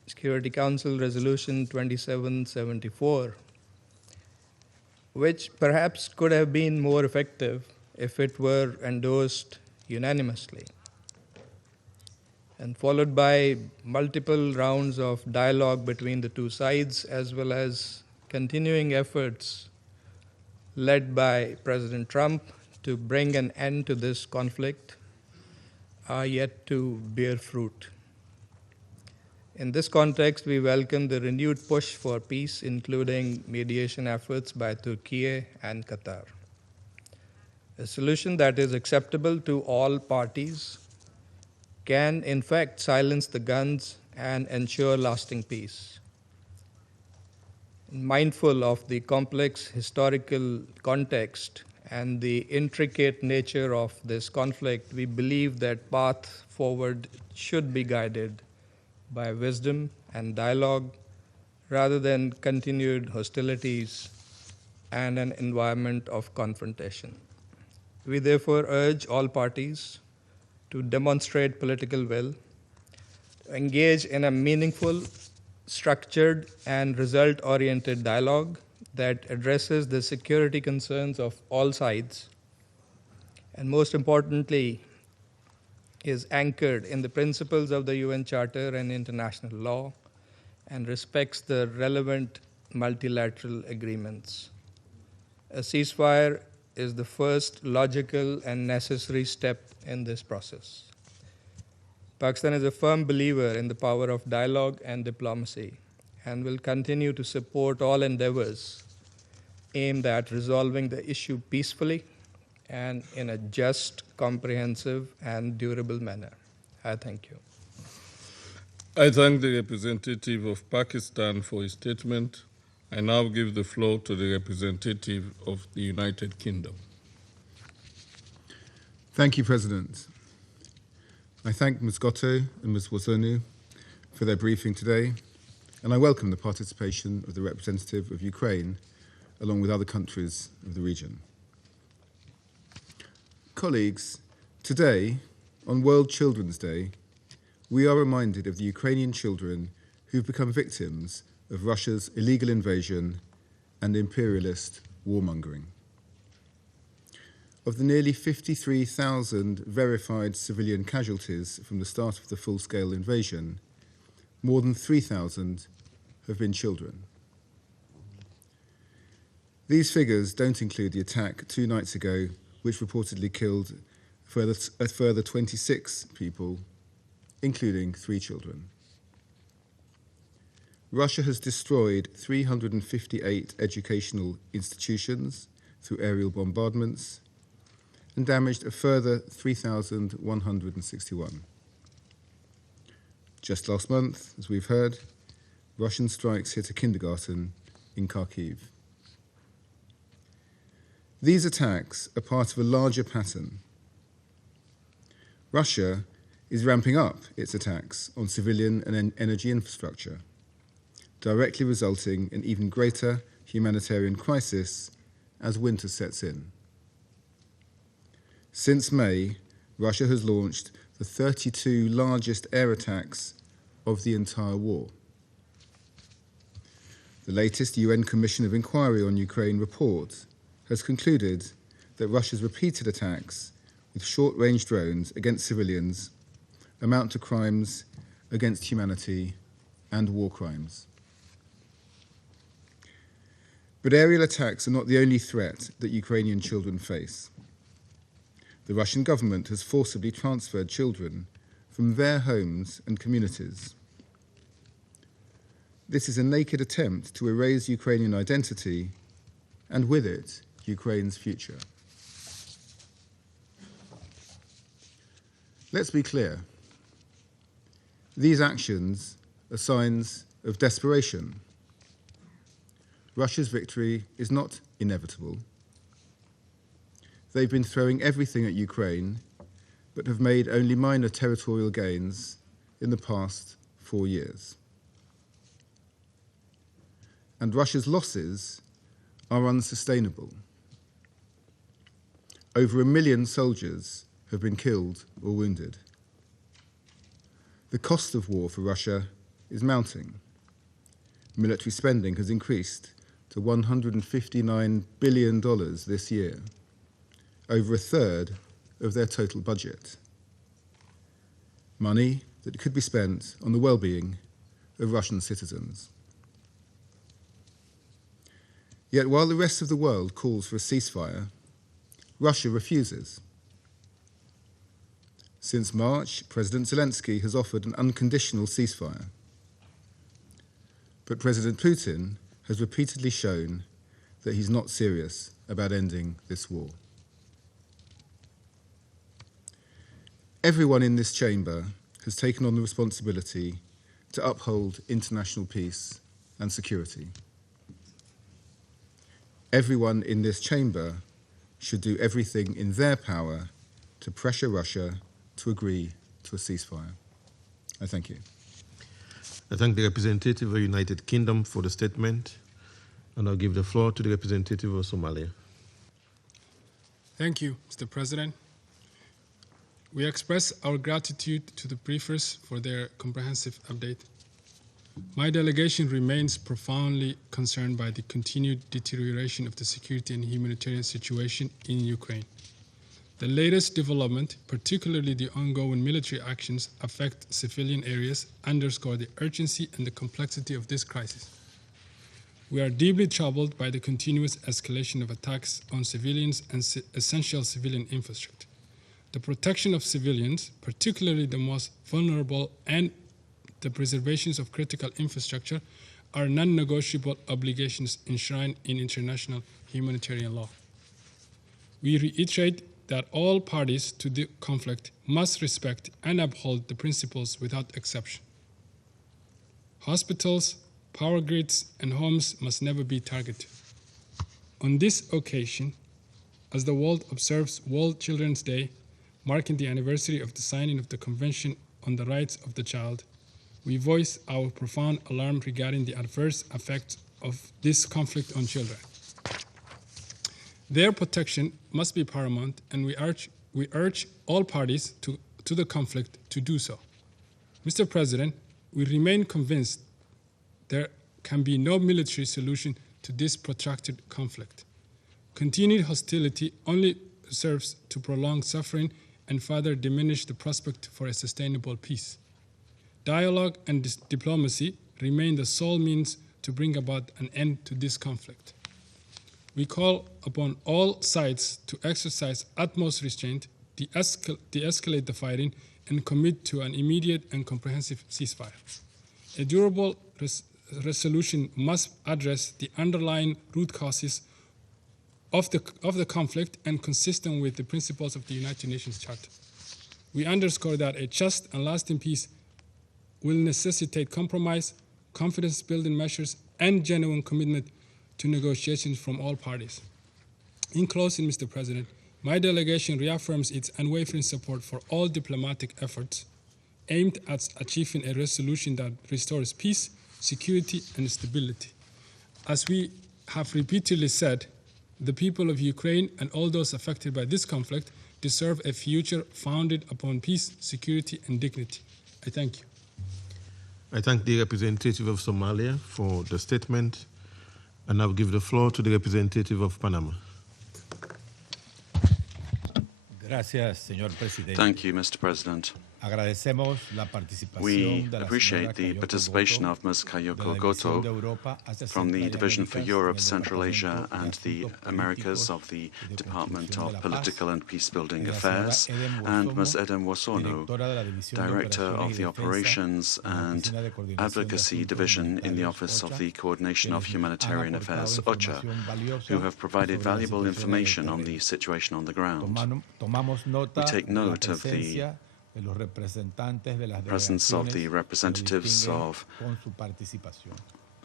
Security Council Resolution 2774, which perhaps could have been more effective if it were endorsed unanimously, and followed by multiple rounds of dialogue between the two sides, as well as continuing efforts led by President Trump to bring an end to this conflict, are yet to bear fruit. In this context, we welcome the renewed push for peace, including mediation efforts by Turkey and Qatar. A solution that is acceptable to all parties can, in fact, silence the guns and ensure lasting peace. Mindful of the complex historical context and the intricate nature of this conflict, we believe that path forward should be guided by wisdom and dialogue rather than continued hostilities and an environment of confrontation. We therefore urge all parties to demonstrate political will, to engage in a meaningful, structured, and result-oriented dialogue that addresses the security concerns of all sides, and most importantly, is anchored in the principles of the UN Charter and international law, and respects the relevant multilateral agreements. A ceasefire is the first logical and necessary step in this process. Pakistan is a firm believer in the power of dialogue and diplomacy, and will continue to support all endeavors aimed at resolving the issue peacefully and in a just, comprehensive, and durable manner. I thank you. I thank the representative of Pakistan for his statement. I now give the floor to the representative of the United Kingdom. Thank you, President. I thank Ms. Gotto and Ms. Wosonu for their briefing today, and I welcome the participation of the representative of Ukraine, along with other countries of the region. Colleagues, today, on World Children's Day, we are reminded of the Ukrainian children who've become victims of Russia's illegal invasion and imperialist warmongering. Of the nearly 53,000 verified civilian casualties from the start of the full-scale invasion, more than 3,000 have been children. These figures don't include the attack 2 nights ago, which reportedly killed a further 26 people, including 3 children. Russia has destroyed 358 educational institutions through aerial bombardments and damaged a further 3,161. Just last month, as we've heard, Russian strikes hit a kindergarten in Kharkiv. These attacks are part of a larger pattern. Russia is ramping up its attacks on civilian and energy infrastructure, directly resulting in even greater humanitarian crisis as winter sets in. Since May, Russia has launched the 32 largest air attacks of the entire war. The latest UN Commission of Inquiry on Ukraine report has concluded that Russia's repeated attacks with short-range drones against civilians amount to crimes against humanity and war crimes. But aerial attacks are not the only threat that Ukrainian children face. The Russian government has forcibly transferred children from their homes and communities. This is a naked attempt to erase Ukrainian identity, and with it, Ukraine's future. Let's be clear. These actions are signs of desperation. Russia's victory is not inevitable. They've been throwing everything at Ukraine, but have made only minor territorial gains in the past 4 years. And Russia's losses are unsustainable. Over 1 million soldiers have been killed or wounded. The cost of war for Russia is mounting. Military spending has increased to $159 billion this year, over a third of their total budget. Money that could be spent on the well-being of Russian citizens. Yet while the rest of the world calls for a ceasefire, Russia refuses. Since March, President Zelensky has offered an unconditional ceasefire. But President Putin has repeatedly shown that he's not serious about ending this war. Everyone in this chamber has taken on the responsibility to uphold international peace and security. Everyone in this chamber should do everything in their power to pressure Russia to agree to a ceasefire. I thank you. I thank the representative of the United Kingdom for the statement, and I'll give the floor to the representative of Somalia. Thank you, Mr. President. We express our gratitude to the briefers for their comprehensive update. My delegation remains profoundly concerned by the continued deterioration of the security and humanitarian situation in Ukraine. The latest development, particularly the ongoing military actions, affect civilian areas, underscore the urgency and the complexity of this crisis. We are deeply troubled by the continuous escalation of attacks on civilians and essential civilian infrastructure. The protection of civilians, particularly the most vulnerable, and the preservation of critical infrastructure are non-negotiable obligations enshrined in international humanitarian law. We reiterate that all parties to the conflict must respect and uphold the principles without exception. Hospitals, power grids, and homes must never be targeted. On this occasion, as the world observes World Children's Day, marking the anniversary of the signing of the Convention on the Rights of the Child, we voice our profound alarm regarding the adverse effects of this conflict on children. Their protection must be paramount, and we urge all parties to the conflict to do so. Mr. President, we remain convinced there can be no military solution to this protracted conflict. Continued hostility only serves to prolong suffering and further diminish the prospect for a sustainable peace. Dialogue and diplomacy remain the sole means to bring about an end to this conflict. We call upon all sides to exercise utmost restraint, de-escalate the fighting, and commit to an immediate and comprehensive ceasefire. A durable resolution must address the underlying root causes of the conflict and consistent with the principles of the United Nations Charter. We underscore that a just and lasting peace will necessitate compromise, confidence-building measures, and genuine commitment to negotiations from all parties. In closing, Mr. President, my delegation reaffirms its unwavering support for all diplomatic efforts aimed at achieving a resolution that restores peace, security, and stability. As we have repeatedly said, the people of Ukraine and all those affected by this conflict deserve a future founded upon peace, security, and dignity. I thank you. I thank the representative of Somalia for the statement, and I'll give the floor to the representative of Panama. Gracias, señor presidente. Thank you, Mr. President. Agradecemos la participación We de la appreciate the señora participation of Ms. de Kayoko la División de Goto Europa hacia from the Division for Centroaméricas Europe, del Central Asia, Departamento de and the Asuntos Americas Políticos of the y de Department Construcción de of la Political Paz, and Peacebuilding y la Affairs, señora and Ms. Wosono, Eden Wasono, directora de la División de Director Operaciones y of the Defensa Operations de la and Oficina de Coordinación de Advocacy Asuntos Division in the Humanitarios, Office of OCHA, the Coordination of quienes Humanitarian han Affairs, aportado OCHA, información valiosa who have provided sobre la valuable situación en el information on terreno. the situation on the ground. Tomamos nota We take de la note of the presencia de los representantes de las presence of delegaciones the que representatives distinguen of con su participación.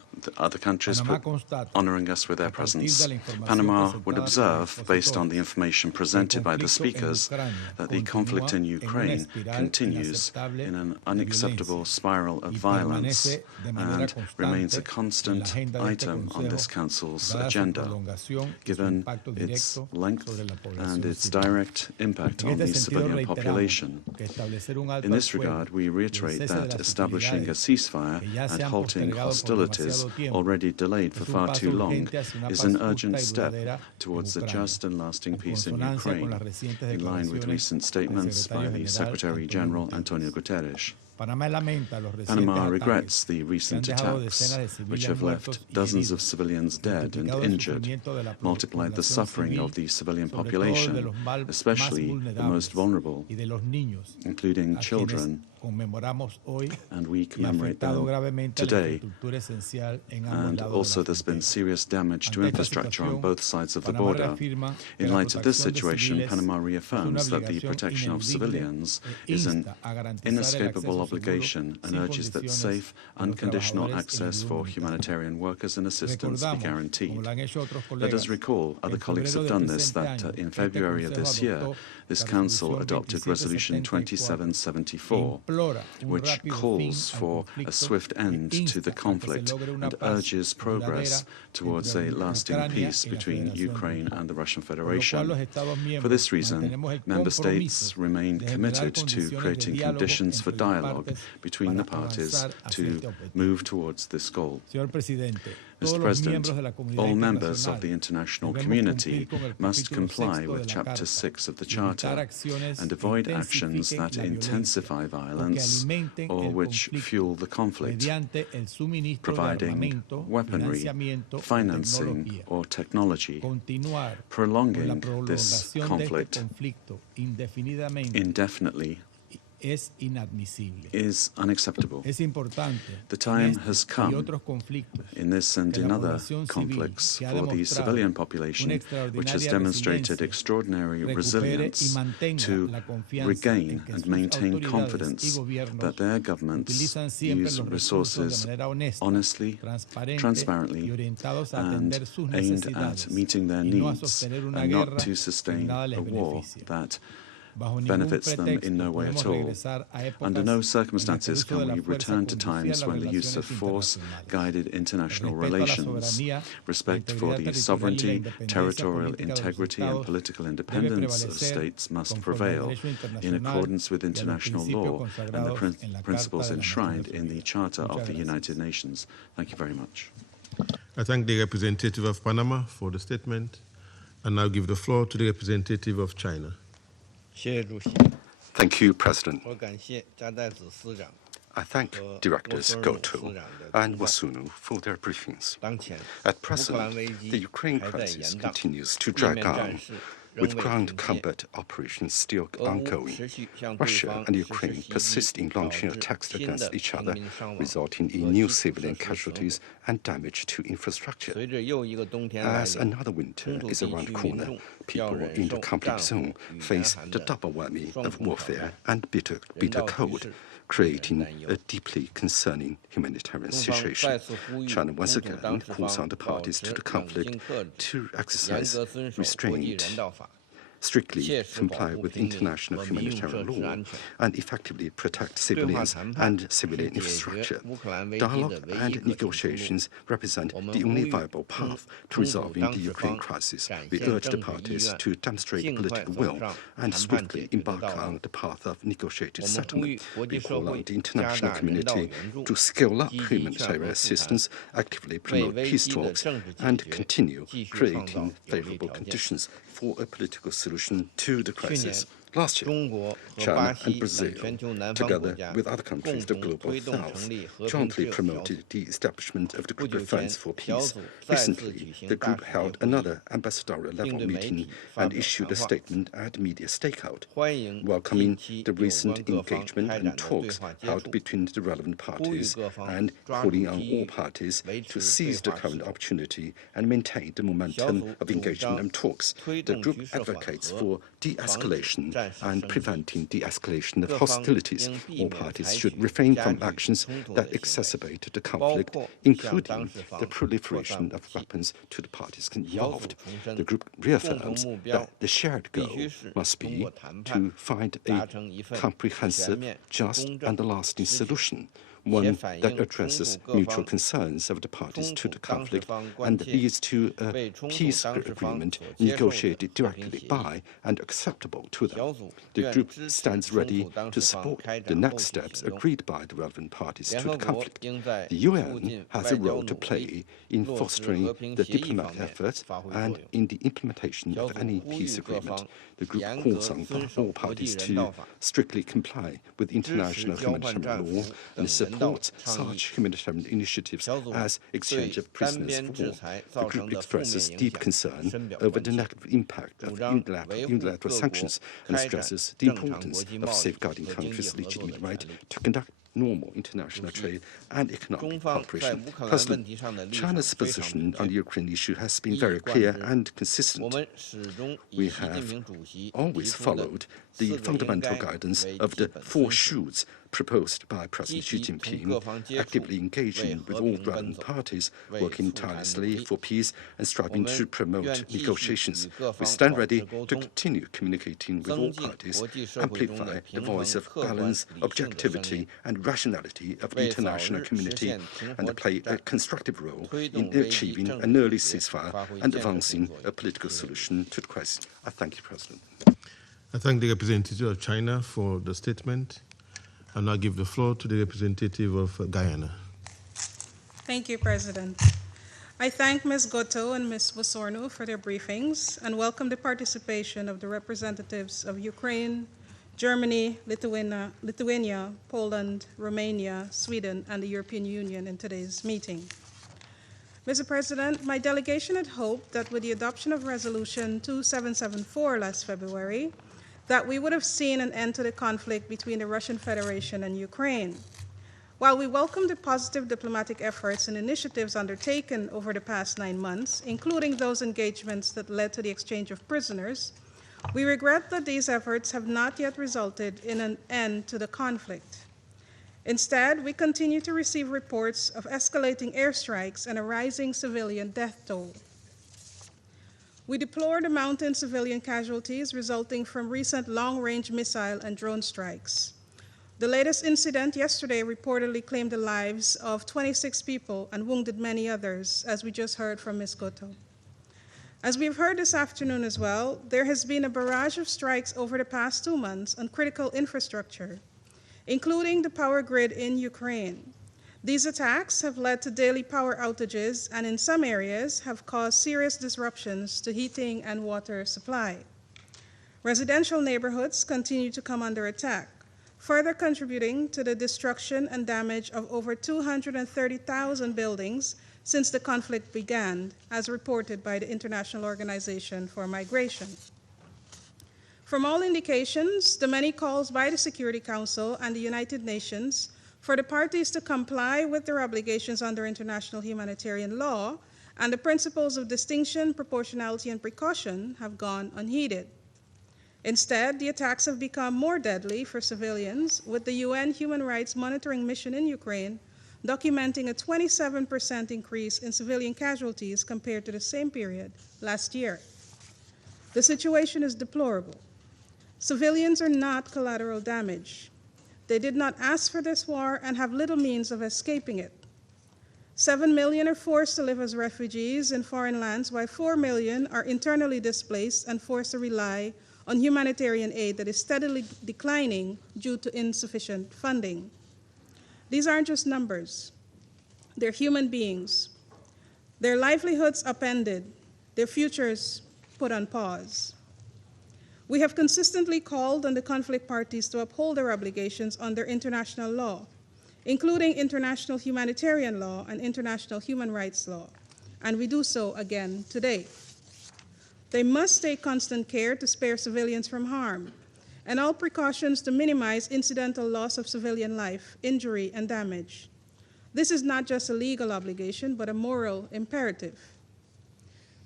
the other countries honoring us with their presence. Panama would observe, based on the information presented by the speakers, that the conflict in Ukraine continues in an unacceptable spiral of violence and remains a constant item on this Council's agenda, given its length and its direct impact on the civilian population. In this regard, we reiterate that establishing a ceasefire and halting hostilities already delayed for far too long is an urgent step towards a just and lasting peace in Ukraine, in line with recent statements by the Secretary-General Antonio Guterres. Panama regrets the recent attacks, which have left dozens of civilians dead and injured, multiplied the suffering of the civilian population, especially the most vulnerable, including children, and we commemorate them today. And also there's been serious damage to infrastructure on both sides of the border. In light of this situation, Panama reaffirms that the protection of civilians is an inescapable obligation and urges that safe, unconditional access for humanitarian workers and assistance be guaranteed. Let us recall, other colleagues have done this, that in February of this year, this Council adopted Resolution 2774, which calls for a swift end to the conflict and urges progress towards a lasting peace between Ukraine and the Russian Federation. For this reason, Member States remain committed to creating conditions for dialogue between the parties to move towards this goal. Mr. President, all members of the international community must comply with Chapter 6 of the Charter and avoid actions that intensify violence or which fuel the conflict, providing weaponry, financing, or technology. Prolonging this conflict indefinitely is unacceptable. The time has come in this and in other conflicts for the civilian population, which has demonstrated extraordinary resilience, to regain and maintain confidence that their governments use resources honestly, transparently, and aimed at meeting their needs, and not to sustain a war that benefits them in no way at all. Under no circumstances can we return to times when the use of force guided international relations. Respect for the sovereignty, territorial integrity, and political independence of states must prevail in accordance with international law and the principles enshrined in the Charter of the United Nations. Thank you very much. I thank the representative of Panama for the statement, and now give the floor to the representative of China. Thank you, President. I thank Directors Goto and Wasunu for their briefings. At present, the Ukraine crisis continues to drag on, with ground combat operations still ongoing. Russia and Ukraine persist in launching attacks against each other, resulting in new civilian casualties and damage to infrastructure. As another winter is around the corner, people in the conflict zone face the double whammy of warfare and bitter cold, creating a deeply concerning humanitarian situation. China once again calls on the parties to the conflict to exercise restraint, strictly comply with international humanitarian law, and effectively protect civilians and civilian infrastructure. Dialogue and negotiations represent the only viable path to resolving the Ukraine crisis. We urge the parties to demonstrate political will and swiftly embark on the path of negotiated settlement. We call on the international community to scale up humanitarian assistance, actively promote peace talks, and continue creating favorable conditions for a political solution to the crisis. Last year, China and Brazil, together with other countries of the Global South, jointly promoted the establishment of the Group of Friends for Peace. Recently, the group held another ambassadorial-level meeting and issued a statement at Media Stakeout, welcoming the recent engagement and talks held between the relevant parties and calling on all parties to seize the current opportunity and maintain the momentum of engagement and talks. The group advocates for de-escalation and preventing de-escalation of hostilities. All parties should refrain from actions that exacerbate the conflict, including the proliferation of weapons to the parties involved. The group reaffirms that the shared goal must be to find a comprehensive, just, and lasting solution, one that addresses mutual concerns of the parties to the conflict and leads to a peace agreement negotiated directly by and acceptable to them. The group stands ready to support the next steps agreed by the relevant parties to the conflict. The UN has a role to play in fostering the diplomatic efforts and in the implementation of any peace agreement. The group calls on all parties to strictly comply with international humanitarian law and supports such humanitarian initiatives as exchange of prisoners of war. The group expresses deep concern over the negative impact of unilateral sanctions and stresses the importance of safeguarding countries' legitimate right to conduct normal international trade and economic cooperation. President, China's position on the Ukraine issue has been very clear and consistent. We have always followed the fundamental guidance of the 4 shoots proposed by President Xi Jinping, actively engaging with all relevant parties, working tirelessly for peace and striving to promote negotiations. We stand ready to continue communicating with all parties, amplify the voice of balance, objectivity, and rationality of the international community, and play a constructive role in achieving an early ceasefire and advancing a political solution to the crisis. I thank you, President. I thank the representative of China for the statement. I now give the floor to the representative of Guyana. Thank you, President. I thank Ms. Goto and Ms. Wosorno for their briefings and welcome the participation of the representatives of Ukraine, Germany, Lithuania, Poland, Romania, Sweden, and the European Union in today's meeting. Mr. President, my delegation had hoped that with the adoption of Resolution 2774 last February, that we would have seen an end to the conflict between the Russian Federation and Ukraine. While we welcome the positive diplomatic efforts and initiatives undertaken over the past 9 months, including those engagements that led to the exchange of prisoners, we regret that these efforts have not yet resulted in an end to the conflict. Instead, we continue to receive reports of escalating airstrikes and a rising civilian death toll. We deplore the mounting civilian casualties resulting from recent long-range missile and drone strikes. The latest incident yesterday reportedly claimed the lives of 26 people and wounded many others, as we just heard from Ms. Goto. As we've heard this afternoon as well, there has been a barrage of strikes over the past 2 months on critical infrastructure, including the power grid in Ukraine. These attacks have led to daily power outages and in some areas have caused serious disruptions to heating and water supply. Residential neighborhoods continue to come under attack, further contributing to the destruction and damage of over 230,000 buildings since the conflict began, as reported by the International Organization for Migration. From all indications, the many calls by the Security Council and the United Nations for the parties to comply with their obligations under international humanitarian law and the principles of distinction, proportionality, and precaution have gone unheeded. Instead, the attacks have become more deadly for civilians, with the UN Human Rights Monitoring Mission in Ukraine documenting a 27% increase in civilian casualties compared to the same period last year. The situation is deplorable. Civilians are not collateral damage. They did not ask for this war and have little means of escaping it. 7 million are forced to live as refugees in foreign lands, while 4 million are internally displaced and forced to rely on humanitarian aid that is steadily declining due to insufficient funding. These aren't just numbers. They're human beings. Their livelihoods upended, their futures put on pause. We have consistently called on the conflict parties to uphold their obligations under international law, including international humanitarian law and international human rights law, and we do so again today. They must take constant care to spare civilians from harm, and all precautions to minimize incidental loss of civilian life, injury, and damage. This is not just a legal obligation, but a moral imperative.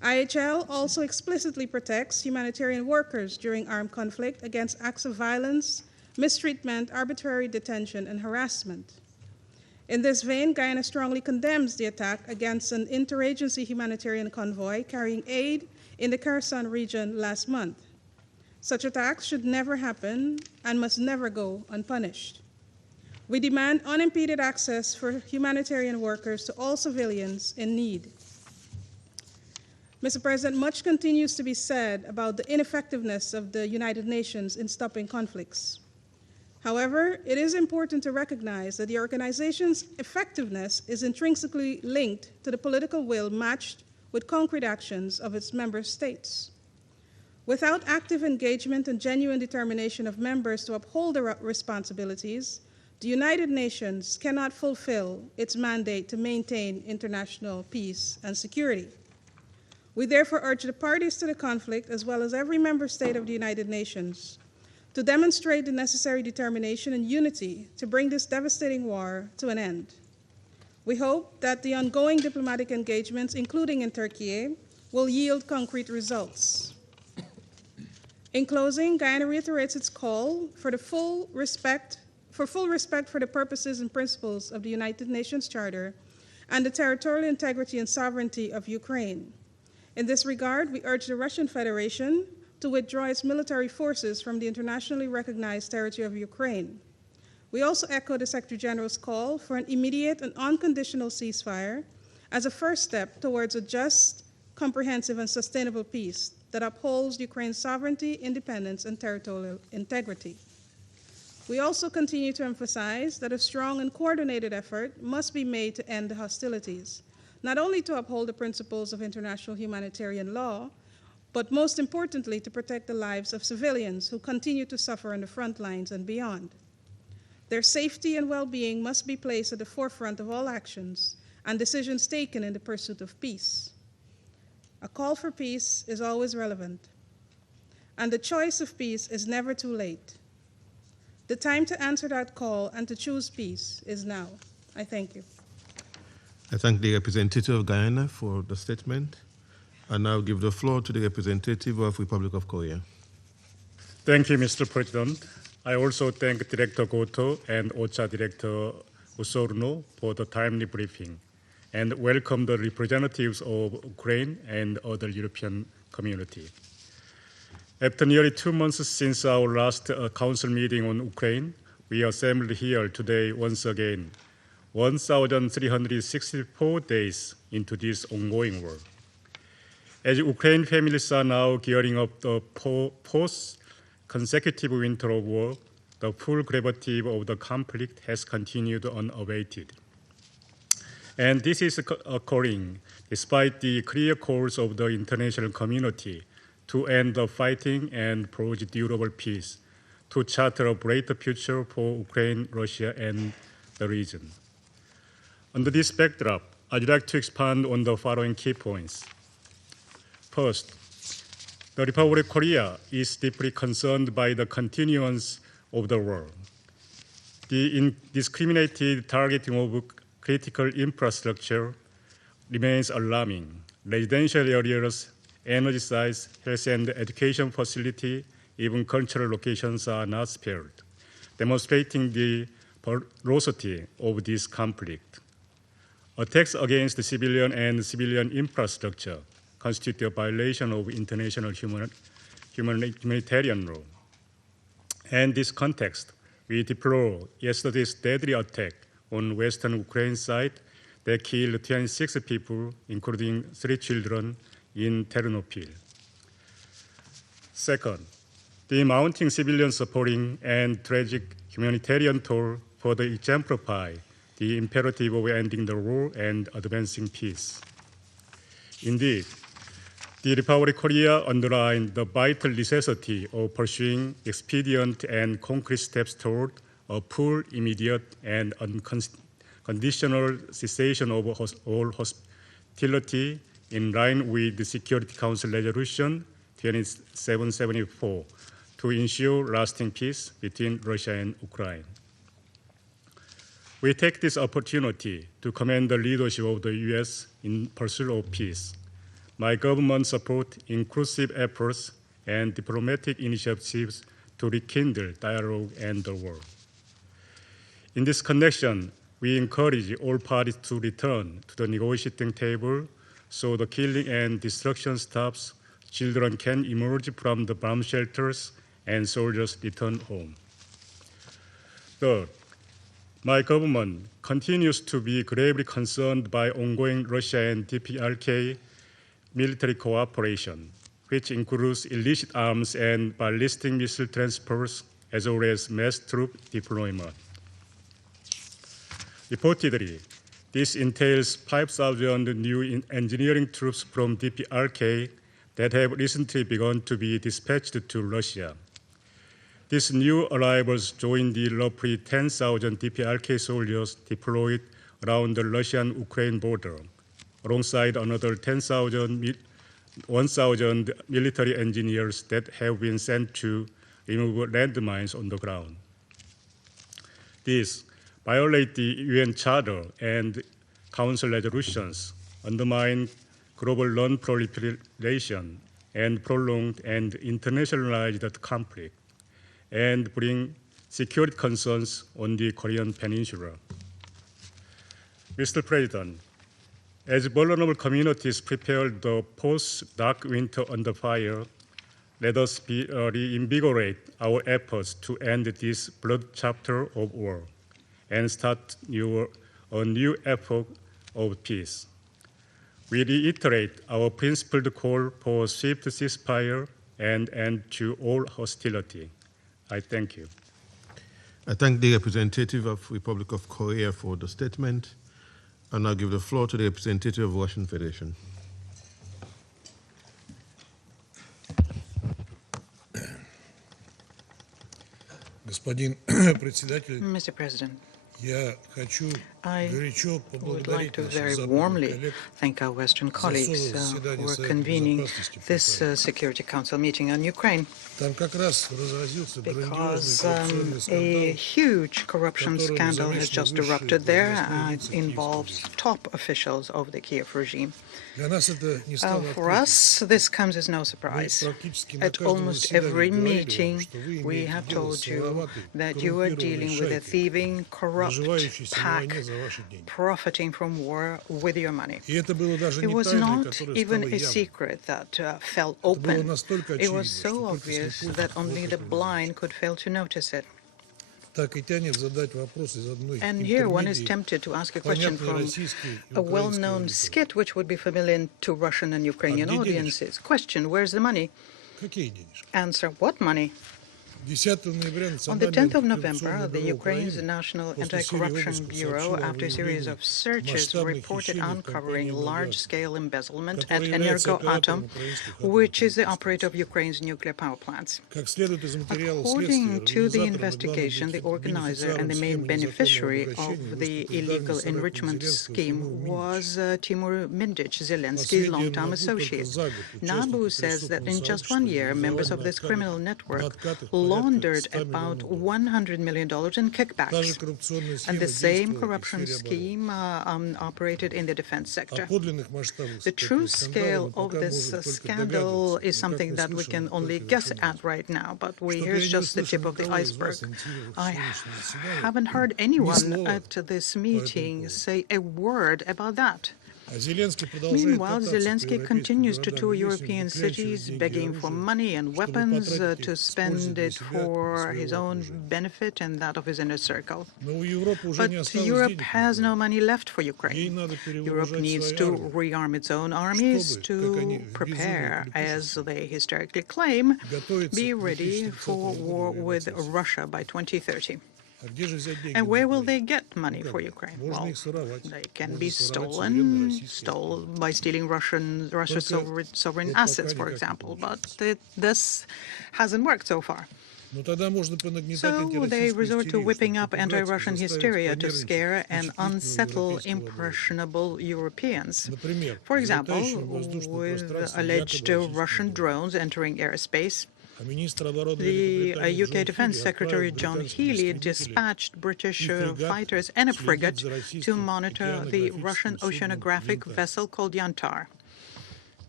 IHL also explicitly protects humanitarian workers during armed conflict against acts of violence, mistreatment, arbitrary detention, and harassment. In this vein, Guyana strongly condemns the attack against an interagency humanitarian convoy carrying aid in the Kherson region last month. Such attacks should never happen and must never go unpunished. We demand unimpeded access for humanitarian workers to all civilians in need. Mr. President, much continues to be said about the ineffectiveness of the United Nations in stopping conflicts. However, it is important to recognize that the organization's effectiveness is intrinsically linked to the political will matched with concrete actions of its member states. Without active engagement and genuine determination of members to uphold their responsibilities, the United Nations cannot fulfill its mandate to maintain international peace and security. We therefore urge the parties to the conflict, as well as every member state of the United Nations, to demonstrate the necessary determination and unity to bring this devastating war to an end. We hope that the ongoing diplomatic engagements, including in Turkey, will yield concrete results. In closing, Guyana reiterates its call for full respect for the purposes and principles of the United Nations Charter and the territorial integrity and sovereignty of Ukraine. In this regard, we urge the Russian Federation to withdraw its military forces from the internationally recognized territory of Ukraine. We also echo the Secretary General's call for an immediate and unconditional ceasefire as a first step towards a just, comprehensive, and sustainable peace that upholds Ukraine's sovereignty, independence, and territorial integrity. We also continue to emphasize that a strong and coordinated effort must be made to end the hostilities, not only to uphold the principles of international humanitarian law, but most importantly, to protect the lives of civilians who continue to suffer on the front lines and beyond. Their safety and well-being must be placed at the forefront of all actions and decisions taken in the pursuit of peace. A call for peace is always relevant, and the choice of peace is never too late. The time to answer that call and to choose peace is now. I thank you. I thank the representative of Guyana for the statement. I now give the floor to the representative of Republic of Korea. Thank you, Mr. President. I also thank Director Goto and OCHA Director Osorno for the timely briefing and welcome the representatives of Ukraine and other European community. After nearly 2 months since our last council meeting on Ukraine, we assembled here today once again, 1,364 days into this ongoing war. As Ukraine families are now gearing up the post-consecutive winter of war, the full gravity of the conflict has continued unabated. And this is occurring despite the clear calls of the international community to end the fighting and forge durable peace, to charter a brighter future for Ukraine, Russia, and the region. Under this backdrop, I'd like to expand on the following key points. First, the Republic of Korea is deeply concerned by the continuance of the war. The indiscriminated targeting of critical infrastructure remains alarming. Residential areas, energy sites, health and education facility, even cultural locations are not spared, demonstrating the ferocity of this conflict. Attacks against the civilian and civilian infrastructure constitute a violation of international humanitarian law. In this context, we deplore yesterday's deadly attack on western Ukraine side that killed 26 people, including 3 children, in Ternopil. Second, the mounting civilian suffering and tragic humanitarian toll further exemplify the imperative of ending the war and advancing peace. Indeed, the Republic of Korea underlined the vital necessity of pursuing expedient and concrete steps toward a full, immediate, and unconditional cessation of all hostility in line with the Security Council Resolution 2774 to ensure lasting peace between Russia and Ukraine. We take this opportunity to commend the leadership of the U.S. in pursuit of peace, my government support inclusive efforts and diplomatic initiatives to rekindle dialogue and the war. In this connection, we encourage all parties to return to the negotiating table so the killing and destruction stops, children can emerge from the bomb shelters, and soldiers return home. Third, my government continues to be gravely concerned by ongoing Russia and DPRK military cooperation, which includes illicit arms and ballistic missile transfers, as well as mass troop deployment. Reportedly, this entails 5,000 new engineering troops from DPRK that have recently begun to be dispatched to Russia. These new arrivals join the roughly 10,000 DPRK soldiers deployed around the Russian-Ukraine border, alongside another 1,000 military engineers that have been sent to remove landmines on the ground. These violate the UN Charter and Council resolutions, undermine global non-proliferation, and prolonged and internationalized the conflict, and bring security concerns on the Korean Peninsula. Mr. President, as vulnerable communities prepare the post-dark winter under fire, let us reinvigorate our efforts to end this blood chapter of war and start a new epoch of peace. We reiterate our principled call for swift ceasefire and end to all hostility. I thank you. I thank the representative of Republic of Korea for the statement. I now give the floor to the representative of Russian Federation. Mr. President, I would like to very warmly thank our Western colleagues who are convening this Security Council meeting on Ukraine, because a huge corruption scandal has just erupted there. It involves top officials of the Kiev regime. For us, this comes as no surprise. At almost every meeting, we have told you that you are dealing with a thieving, corrupt pack profiting from war with your money. It was not even a secret that fell open. It was so obvious that only the blind could fail to notice it. And here one is tempted to ask a question from a well-known skit which would be familiar to Russian and Ukrainian audiences. Question, where's the money? Answer, what money? On the 10th of November, the Ukraine's National Anti-Corruption Bureau, after a series of searches, reported uncovering large-scale embezzlement at Energoatom, which is the operator of Ukraine's nuclear power plants. According to the investigation, the organizer and the main beneficiary of the illegal enrichment scheme was Timur Mindic, Zelensky's longtime associate. NABU says that in just 1 year, members of this criminal network laundered about $100 million in kickbacks, and the same corruption scheme operated in the defense sector. The true scale of this scandal is something that we can only guess at right now, but here's just the tip of the iceberg. I haven't heard anyone at this meeting say a word about that. Meanwhile, Zelensky continues to tour European cities, begging for money and weapons to spend it for his own benefit and that of his inner circle. But Europe has no money left for Ukraine. Europe needs to rearm its own armies to prepare, as they historically claim, be ready for war with Russia by 2030. And where will they get money for Ukraine? Well, they can be stolen by stealing Russia's sovereign assets, for example, but this hasn't worked so far. So they resort to whipping up anti-Russian hysteria to scare and unsettle impressionable Europeans. For example, with alleged Russian drones entering airspace, the UK Defence Secretary John Healey dispatched British fighters and a frigate to monitor the Russian oceanographic vessel called Yantar.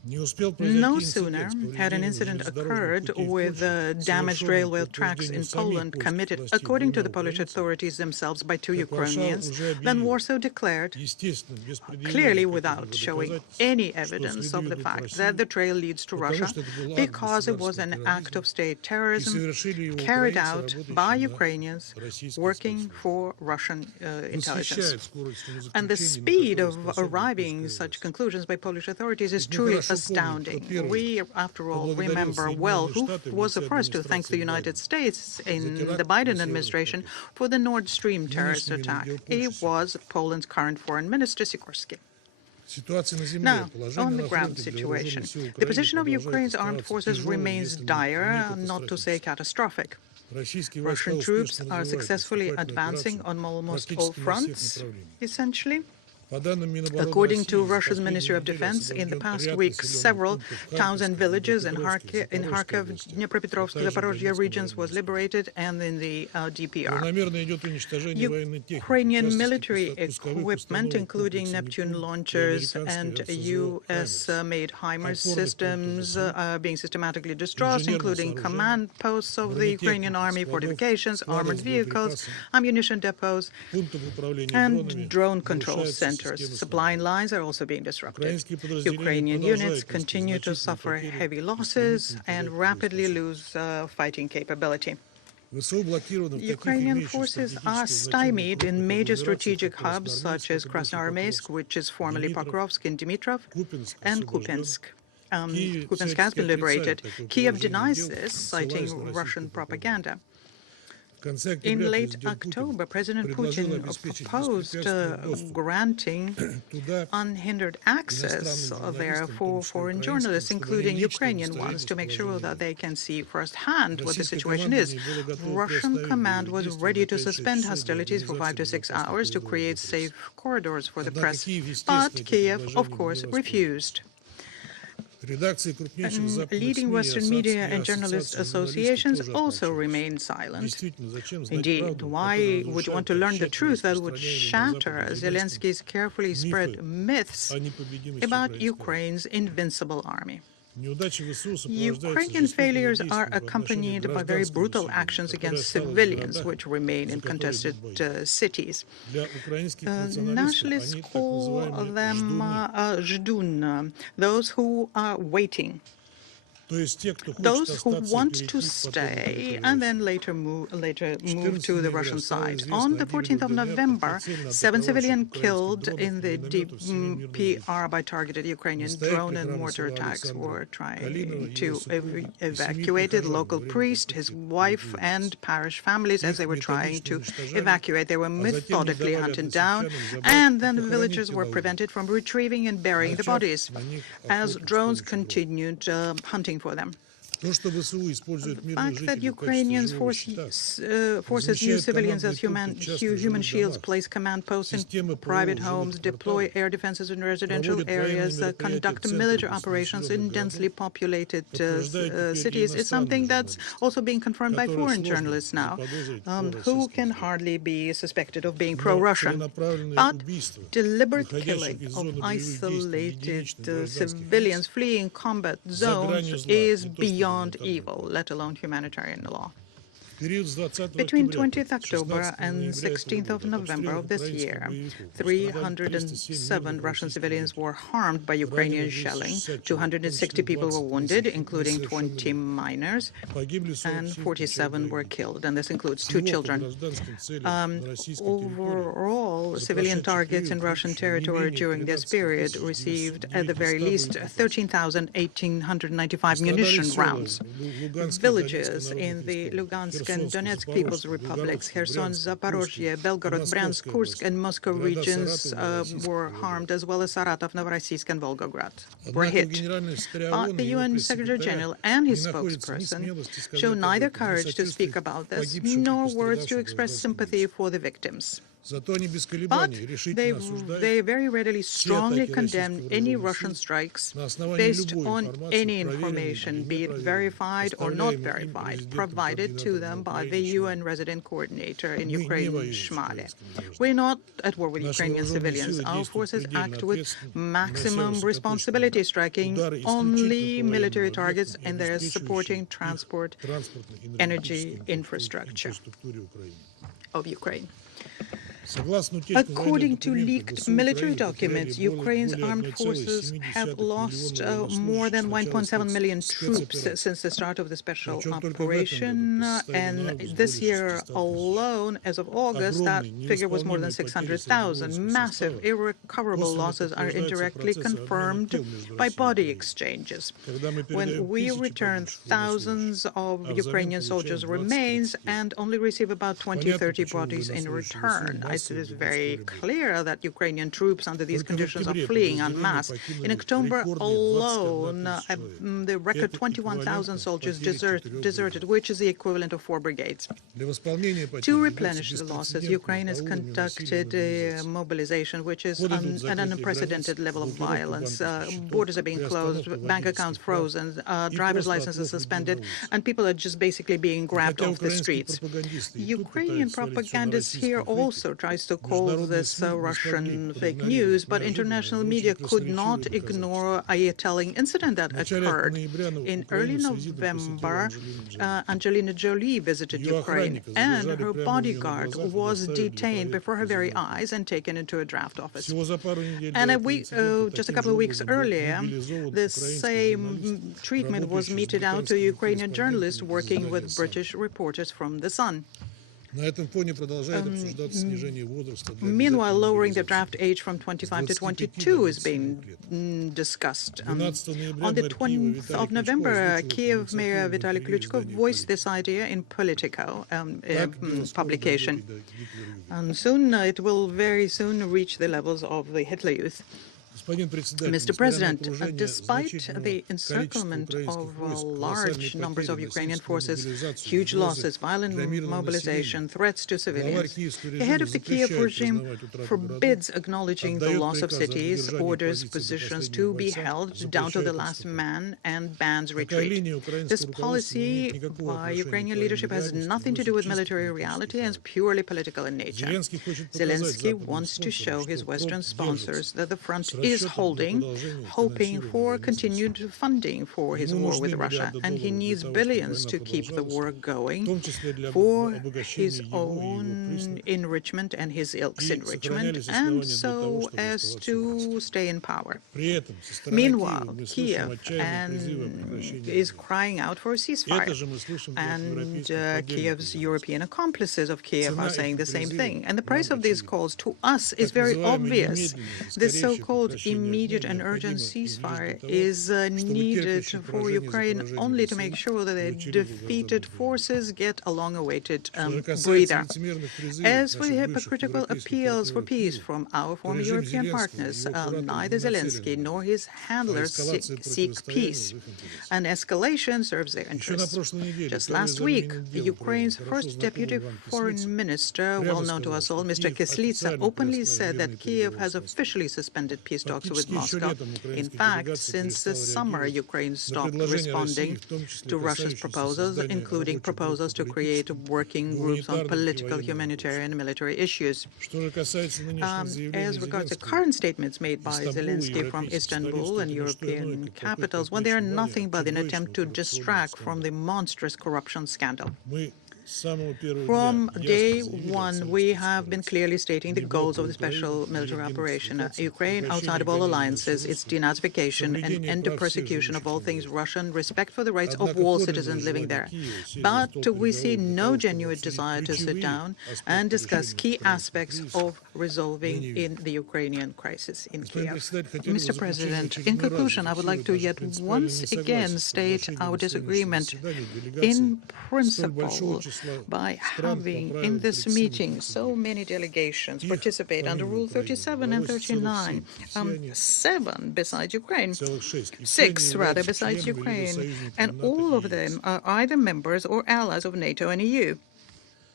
No sooner had an incident occurred with damaged railway tracks in Poland committed, according to the Polish authorities themselves, by 2 Ukrainians, than Warsaw declared, clearly without showing any evidence of the fact that the trail leads to Russia, because it was an act of state terrorism carried out by Ukrainians working for Russian intelligence. And the speed of arriving at such conclusions by Polish authorities is truly astounding. We, after all, remember well who was the first to thank the United States in the Biden administration for the Nord Stream terrorist attack. It was Poland's current foreign minister, Sikorski. Now, on the ground situation, the position of Ukraine's armed forces remains dire, not to say catastrophic. Russian troops are successfully advancing on almost all fronts, essentially. According to Russia's Ministry of Defense, in the past week, several towns and villages in Kharkiv, Dnipropetrovsk, Zaporozhye regions was liberated, and in the DPR. Ukrainian military equipment, including Neptune launchers and US-made HIMARS systems, are being systematically destroyed, including command posts of the Ukrainian army, fortifications, armored vehicles, ammunition depots, and drone control centers. Supply lines are also being disrupted. Ukrainian units continue to suffer heavy losses and rapidly lose fighting capability. Ukrainian forces are stymied in major strategic hubs such as Krasnoarmeysk, which is formerly Pokrovsk, in Dimitrov, and Kupiansk. Kupiansk has been liberated. Kiev denies this, citing Russian propaganda. In late October, President Putin proposed granting unhindered access there for foreign journalists, including Ukrainian ones, to make sure that they can see firsthand what the situation is. Russian command was ready to suspend hostilities for 5 to 6 hours to create safe corridors for the press, but Kiev, of course, refused. Leading Western media and journalist associations also remain silent. Indeed, why would you want to learn the truth that would shatter Zelensky's carefully spread myths about Ukraine's invincible army? Ukrainian failures are accompanied by very brutal actions against civilians, which remain in contested cities. Nationalists call them zhdun, those who are waiting. Those who want to stay and then later move to the Russian side. On the 14th of November, 7 civilians killed in the DPR by targeted Ukrainian drone and mortar attacks were trying to evacuate the local priest, his wife, and parish families as they were trying to evacuate. They were methodically hunted down, and then the villagers were prevented from retrieving and burying the bodies as drones continued hunting for them. The fact that Ukrainian forces use civilians as human shields, place command posts in private homes, deploy air defenses in residential areas, conduct military operations in densely populated cities is something that's also being confirmed by foreign journalists now, who can hardly be suspected of being pro-Russian. But deliberate killing of isolated civilians fleeing combat zones is beyond evil, let alone humanitarian law. Between 20th October and 16th of November of this year, 307 Russian civilians were harmed by Ukrainian shelling, 260 people were wounded, including 20 minors, and 47 were killed, and this includes 2 children. Overall, civilian targets in Russian territory during this period received, at the very least, 13,895 munition rounds. Villages in the Lugansk and Donetsk People's Republics, Kherson, Zaporozhye, Belgorod, Bryansk, Kursk, and Moscow regions were harmed, as well as Saratov, Novorossiysk, and Volgograd were hit. But the UN Secretary General and his spokesperson show neither courage to speak about this nor words to express sympathy for the victims. But they very readily strongly condemn any Russian strikes based on any information, be it verified or not verified, provided to them by the UN resident coordinator in Ukraine, Shmale. We're not at war with Ukrainian civilians. Our forces act with maximum responsibility, striking only military targets, and they're supporting transport energy infrastructure of Ukraine. According to leaked military documents, Ukraine's armed forces have lost more than 1.7 million troops since the start of the special operation, and this year alone, as of August, that figure was more than 600,000. Massive, irrecoverable losses are indirectly confirmed by body exchanges. When we return thousands of Ukrainian soldiers' remains and only receive about 20-30 bodies in return, it is very clear that Ukrainian troops under these conditions are fleeing en masse. In October alone, the record 21,000 soldiers deserted, which is the equivalent of 4 brigades. To replenish the losses, Ukraine has conducted a mobilization which is at an unprecedented level of violence. Borders are being closed, bank accounts frozen, driver's licenses suspended, and people are just basically being grabbed off the streets. Ukrainian propagandists here also tries to call this Russian fake news, but international media could not ignore a telling incident that occurred. In early November, Angelina Jolie visited Ukraine, and her bodyguard was detained before her very eyes and taken into a draft office. And just a couple of weeks earlier, the same treatment was meted out to Ukrainian journalists working with British reporters from The Sun. Meanwhile, lowering the draft age from 25 to 22 is being discussed. On the 20th of November, Kiev Mayor Vitaly Klitschko voiced this idea in Politico publication. And soon, it will very soon reach the levels of the Hitler Youth. Mr. President, despite the encirclement of large numbers of Ukrainian forces, huge losses, violent mobilization, threats to civilians, the head of the Kiev regime forbids acknowledging the loss of cities, orders positions to be held down to the last man, and bans retreat. This policy by Ukrainian leadership has nothing to do with military reality and is purely political in nature. Zelensky wants to show his Western sponsors that the front is holding, hoping for continued funding for his war with Russia, and he needs billions to keep the war going for his own enrichment and his ilk's enrichment, and so as to stay in power. Meanwhile, Kiev is crying out for a ceasefire, and Kiev's European accomplices of Kiev are saying the same thing. And the price of these calls to us is very obvious. This so-called immediate and urgent ceasefire is needed for Ukraine only to make sure that the defeated forces get a long-awaited breather. As for the hypocritical appeals for peace from our former European partners, neither Zelensky nor his handlers seek peace. An escalation serves their interests. Just last week, Ukraine's first deputy foreign minister, well known to us all, Mr. Kislitsa, openly said that Kiev has officially suspended peace talks with Moscow. In fact, since the summer, Ukraine stopped responding to Russia's proposals, including proposals to create working groups on political, humanitarian, and military issues. As regards the current statements made by Zelensky from Istanbul and European capitals, well, they are nothing but an attempt to distract from the monstrous corruption scandal. From day one, we have been clearly stating the goals of the special military operation. Ukraine, outside of all alliances, its denazification and end of persecution of all things Russian, respect for the rights of all citizens living there. But we see no genuine desire to sit down and discuss key aspects of resolving in the Ukrainian crisis in Kiev. Mr. President, in conclusion, I would like to yet once again state our disagreement in principle by having in this meeting so many delegations participate under Rule 37 and 39, 7 besides Ukraine, 6 rather besides Ukraine, and all of them are either members or allies of NATO and EU.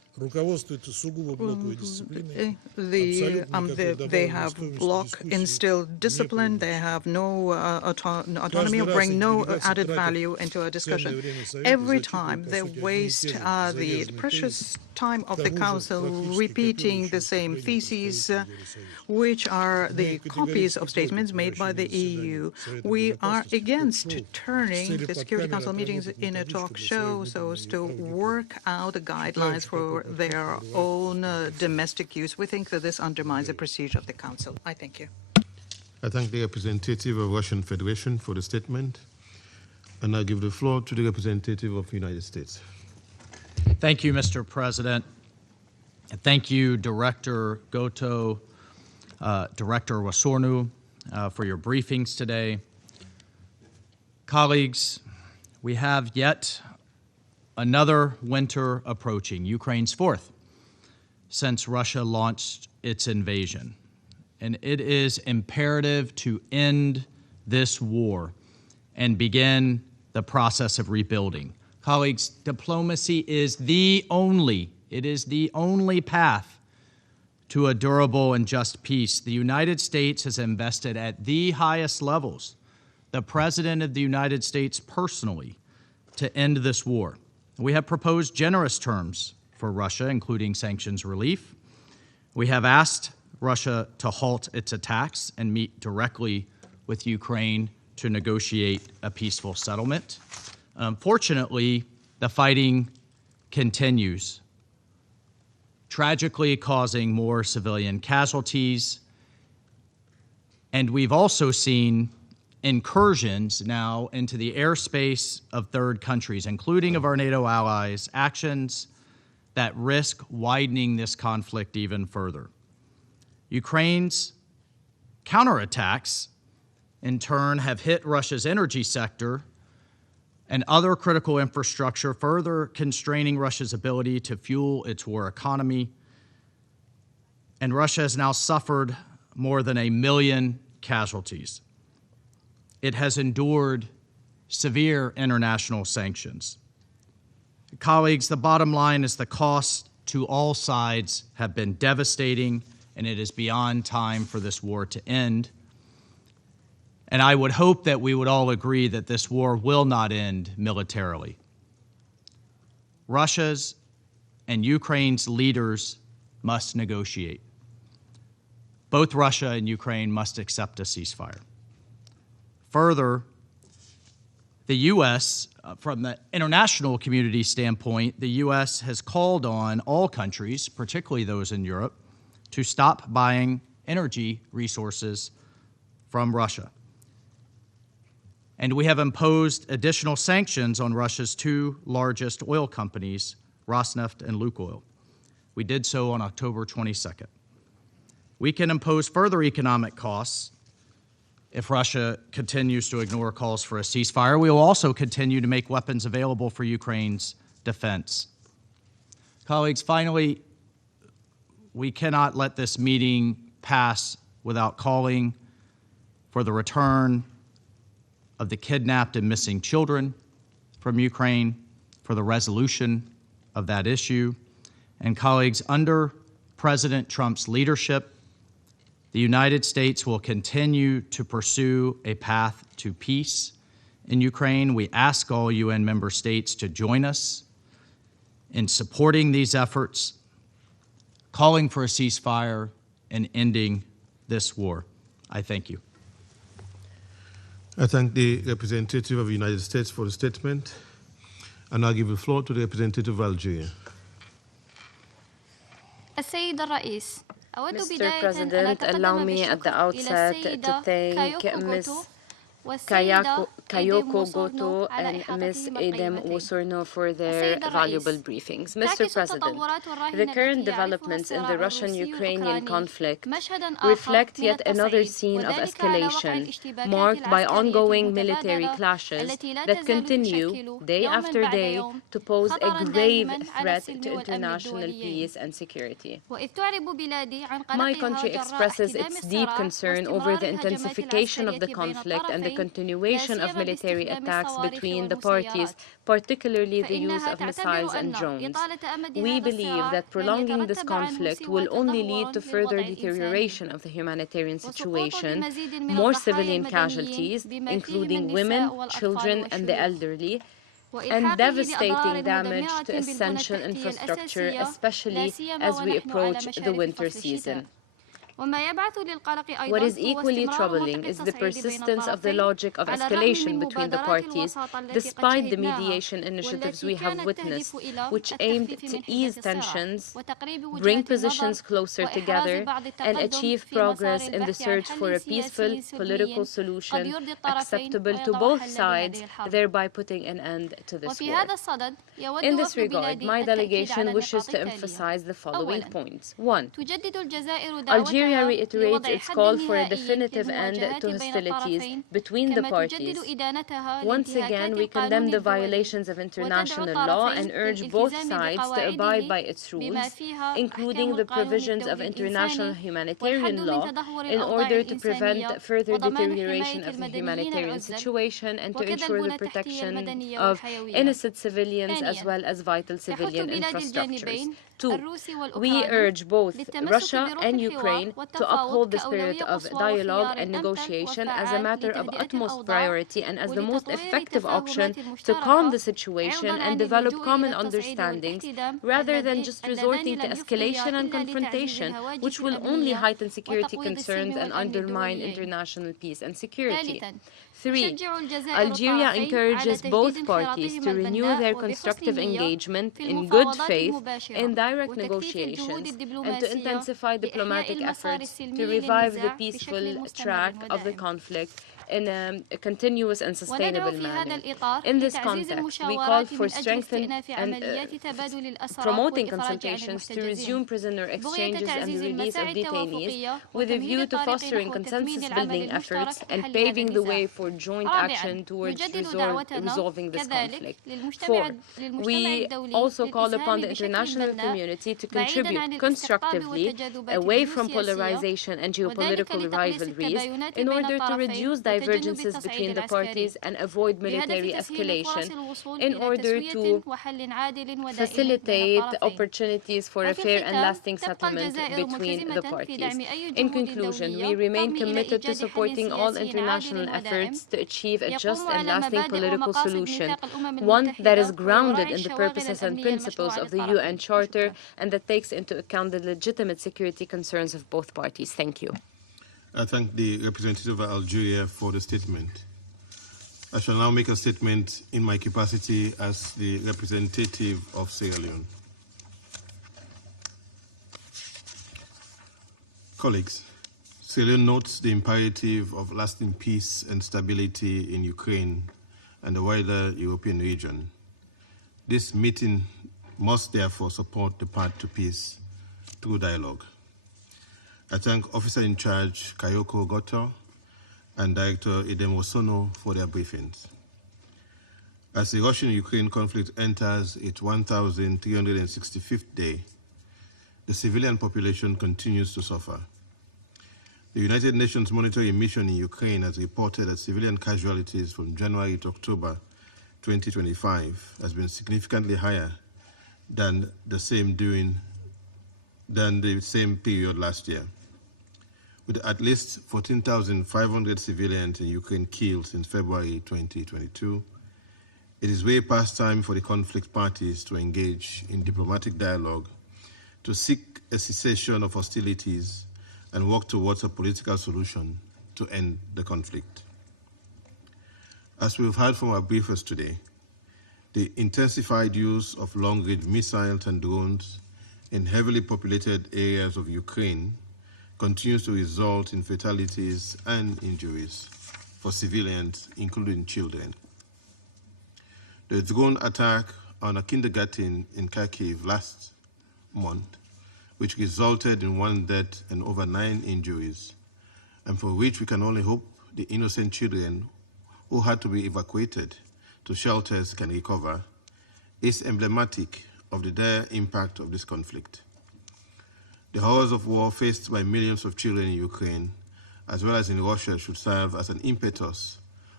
They have bloc-instilled discipline. They have no autonomy, or bring no added value into a discussion. Every time they waste the precious time of the Council repeating the same theses, which are the copies of statements made by the EU. We are against turning the Security Council meetings in a talk show so as to work out the guidelines for their own domestic use. We think that this undermines the procedure of the Council. I thank you. I thank the representative of Russian Federation for the statement. And I give the floor to the representative of the United States. Thank you, Mr. President. And thank you, Director Goto, Director Wosornu, for your briefings today. Colleagues, we have yet another winter approaching, Ukraine's fourth, since Russia launched its invasion. And it is imperative to end this war and begin the process of rebuilding. Colleagues, diplomacy is the only path to a durable and just peace. The United States has invested at the highest levels, the President of the United States personally, to end this war. We have proposed generous terms for Russia, including sanctions relief. We have asked Russia to halt its attacks and meet directly with Ukraine to negotiate a peaceful settlement. Unfortunately, the fighting continues, tragically causing more civilian casualties. And we've also seen incursions now into the airspace of third countries, including of our NATO allies, actions that risk widening this conflict even further. Ukraine's counterattacks, in turn, have hit Russia's energy sector and other critical infrastructure, further constraining Russia's ability to fuel its war economy. And Russia has now suffered more than 1 million casualties. It has endured severe international sanctions. Colleagues, the bottom line is the costs to all sides have been devastating, and it is beyond time for this war to end. And I would hope that we would all agree that this war will not end militarily. Russia's and Ukraine's leaders must negotiate. Both Russia and Ukraine must accept a ceasefire. Further, the U.S., from the international community standpoint, the U.S. has called on all countries, particularly those in Europe, to stop buying energy resources from Russia. And we have imposed additional sanctions on Russia's two largest oil companies, Rosneft and Lukoil. We did so on October 22nd. We can impose further economic costs if Russia continues to ignore calls for a ceasefire. We will also continue to make weapons available for Ukraine's defense. Colleagues, finally, we cannot let this meeting pass without calling for the return of the kidnapped and missing children from Ukraine, for the resolution of that issue. And colleagues, under President Trump's leadership, the United States will continue to pursue a path to peace in Ukraine. We ask all UN member states to join us in supporting these efforts, calling for a ceasefire, and ending this war. I thank you. I thank the representative of the United States for the statement, and I'll give the floor to the representative of Algeria. Mr. President, allow me at the outset to thank Ms. Kayoko Goto and Ms. Edem Wosorno for their valuable briefings. Mr. President, the current developments in the Russian-Ukrainian conflict reflect yet another scene of escalation, marked by ongoing military clashes that continue day after day to pose a grave threat to international peace and security. My country expresses its deep concern over the intensification of the conflict and the the continuation of military attacks between the parties, particularly the use of missiles and drones. We believe that prolonging this conflict will only lead to further deterioration of the humanitarian situation, more civilian casualties, including women, children, and the elderly, and devastating damage to essential infrastructure, especially as we approach the winter season. What is equally troubling is the persistence of the logic of escalation between the parties, despite the mediation initiatives we have witnessed, which aimed to ease tensions, bring positions closer together, and achieve progress in the search for a peaceful political solution acceptable to both sides, thereby putting an end to this war. In this regard, my delegation wishes to emphasize the following points. 1. Algeria reiterates its call for a definitive end to hostilities between the parties. Once again, we condemn the violations of international law and urge both sides to abide by its rules, including the provisions of international humanitarian law, in order to prevent further deterioration of the humanitarian situation and to ensure the protection of innocent civilians as well as vital civilian infrastructures. 2. We urge both Russia and Ukraine to uphold the spirit of dialogue and negotiation as a matter of utmost priority and as the most effective option to calm the situation and develop common understandings rather than just resorting to escalation and confrontation, which will only heighten security concerns and undermine international peace and security. 3. Algeria encourages both parties to renew their constructive engagement in good faith in direct negotiations and to intensify diplomatic efforts to revive the peaceful track of the conflict in a continuous and sustainable manner. In this context, we call for strengthening and promoting consultations to resume prisoner exchanges and the release of detainees with a view to fostering consensus-building efforts and paving the way for joint action towards resolving this conflict. 4. We also call upon the international community to contribute constructively away from polarization and geopolitical rivalries in order to reduce divergences between the parties and avoid military escalation in order to facilitate opportunities for a fair and lasting settlement between the parties. In conclusion, we remain committed to supporting all international efforts to achieve a just and lasting political solution, one that is grounded in the purposes and principles of the UN Charter and that takes into account the legitimate security concerns of both parties. Thank you. I thank the representative of Algeria for the statement. I shall now make a statement in my capacity as the representative of Sierra Leone. Colleagues, Sierra Leone notes the imperative of lasting peace and stability in Ukraine and the wider European region. This meeting must therefore support the path to peace through dialogue. I thank Officer in Charge Kayoko Goto and Director Edem Osono for their briefings. As the Russian-Ukraine conflict enters its 1,365th day, the civilian population continues to suffer. The United Nations monitoring mission in Ukraine has reported that civilian casualties from January to October 2025 has been significantly higher than the same period last year, with at least 14,500 civilians in Ukraine killed since February 2022. It is way past time for the conflict parties to engage in diplomatic dialogue to seek a cessation of hostilities and work towards a political solution to end the conflict. As we've heard from our briefers today, the intensified use of long-range missiles and drones in heavily populated areas of Ukraine continues to result in fatalities and injuries for civilians, including children. The drone attack on a kindergarten in Kharkiv last month, which resulted in 1 death and over 9 injuries, and for which we can only hope the innocent children who had to be evacuated to shelters can recover, is emblematic of the dire impact of this conflict. The horrors of war faced by millions of children in Ukraine, as well as in Russia, should serve as an impetus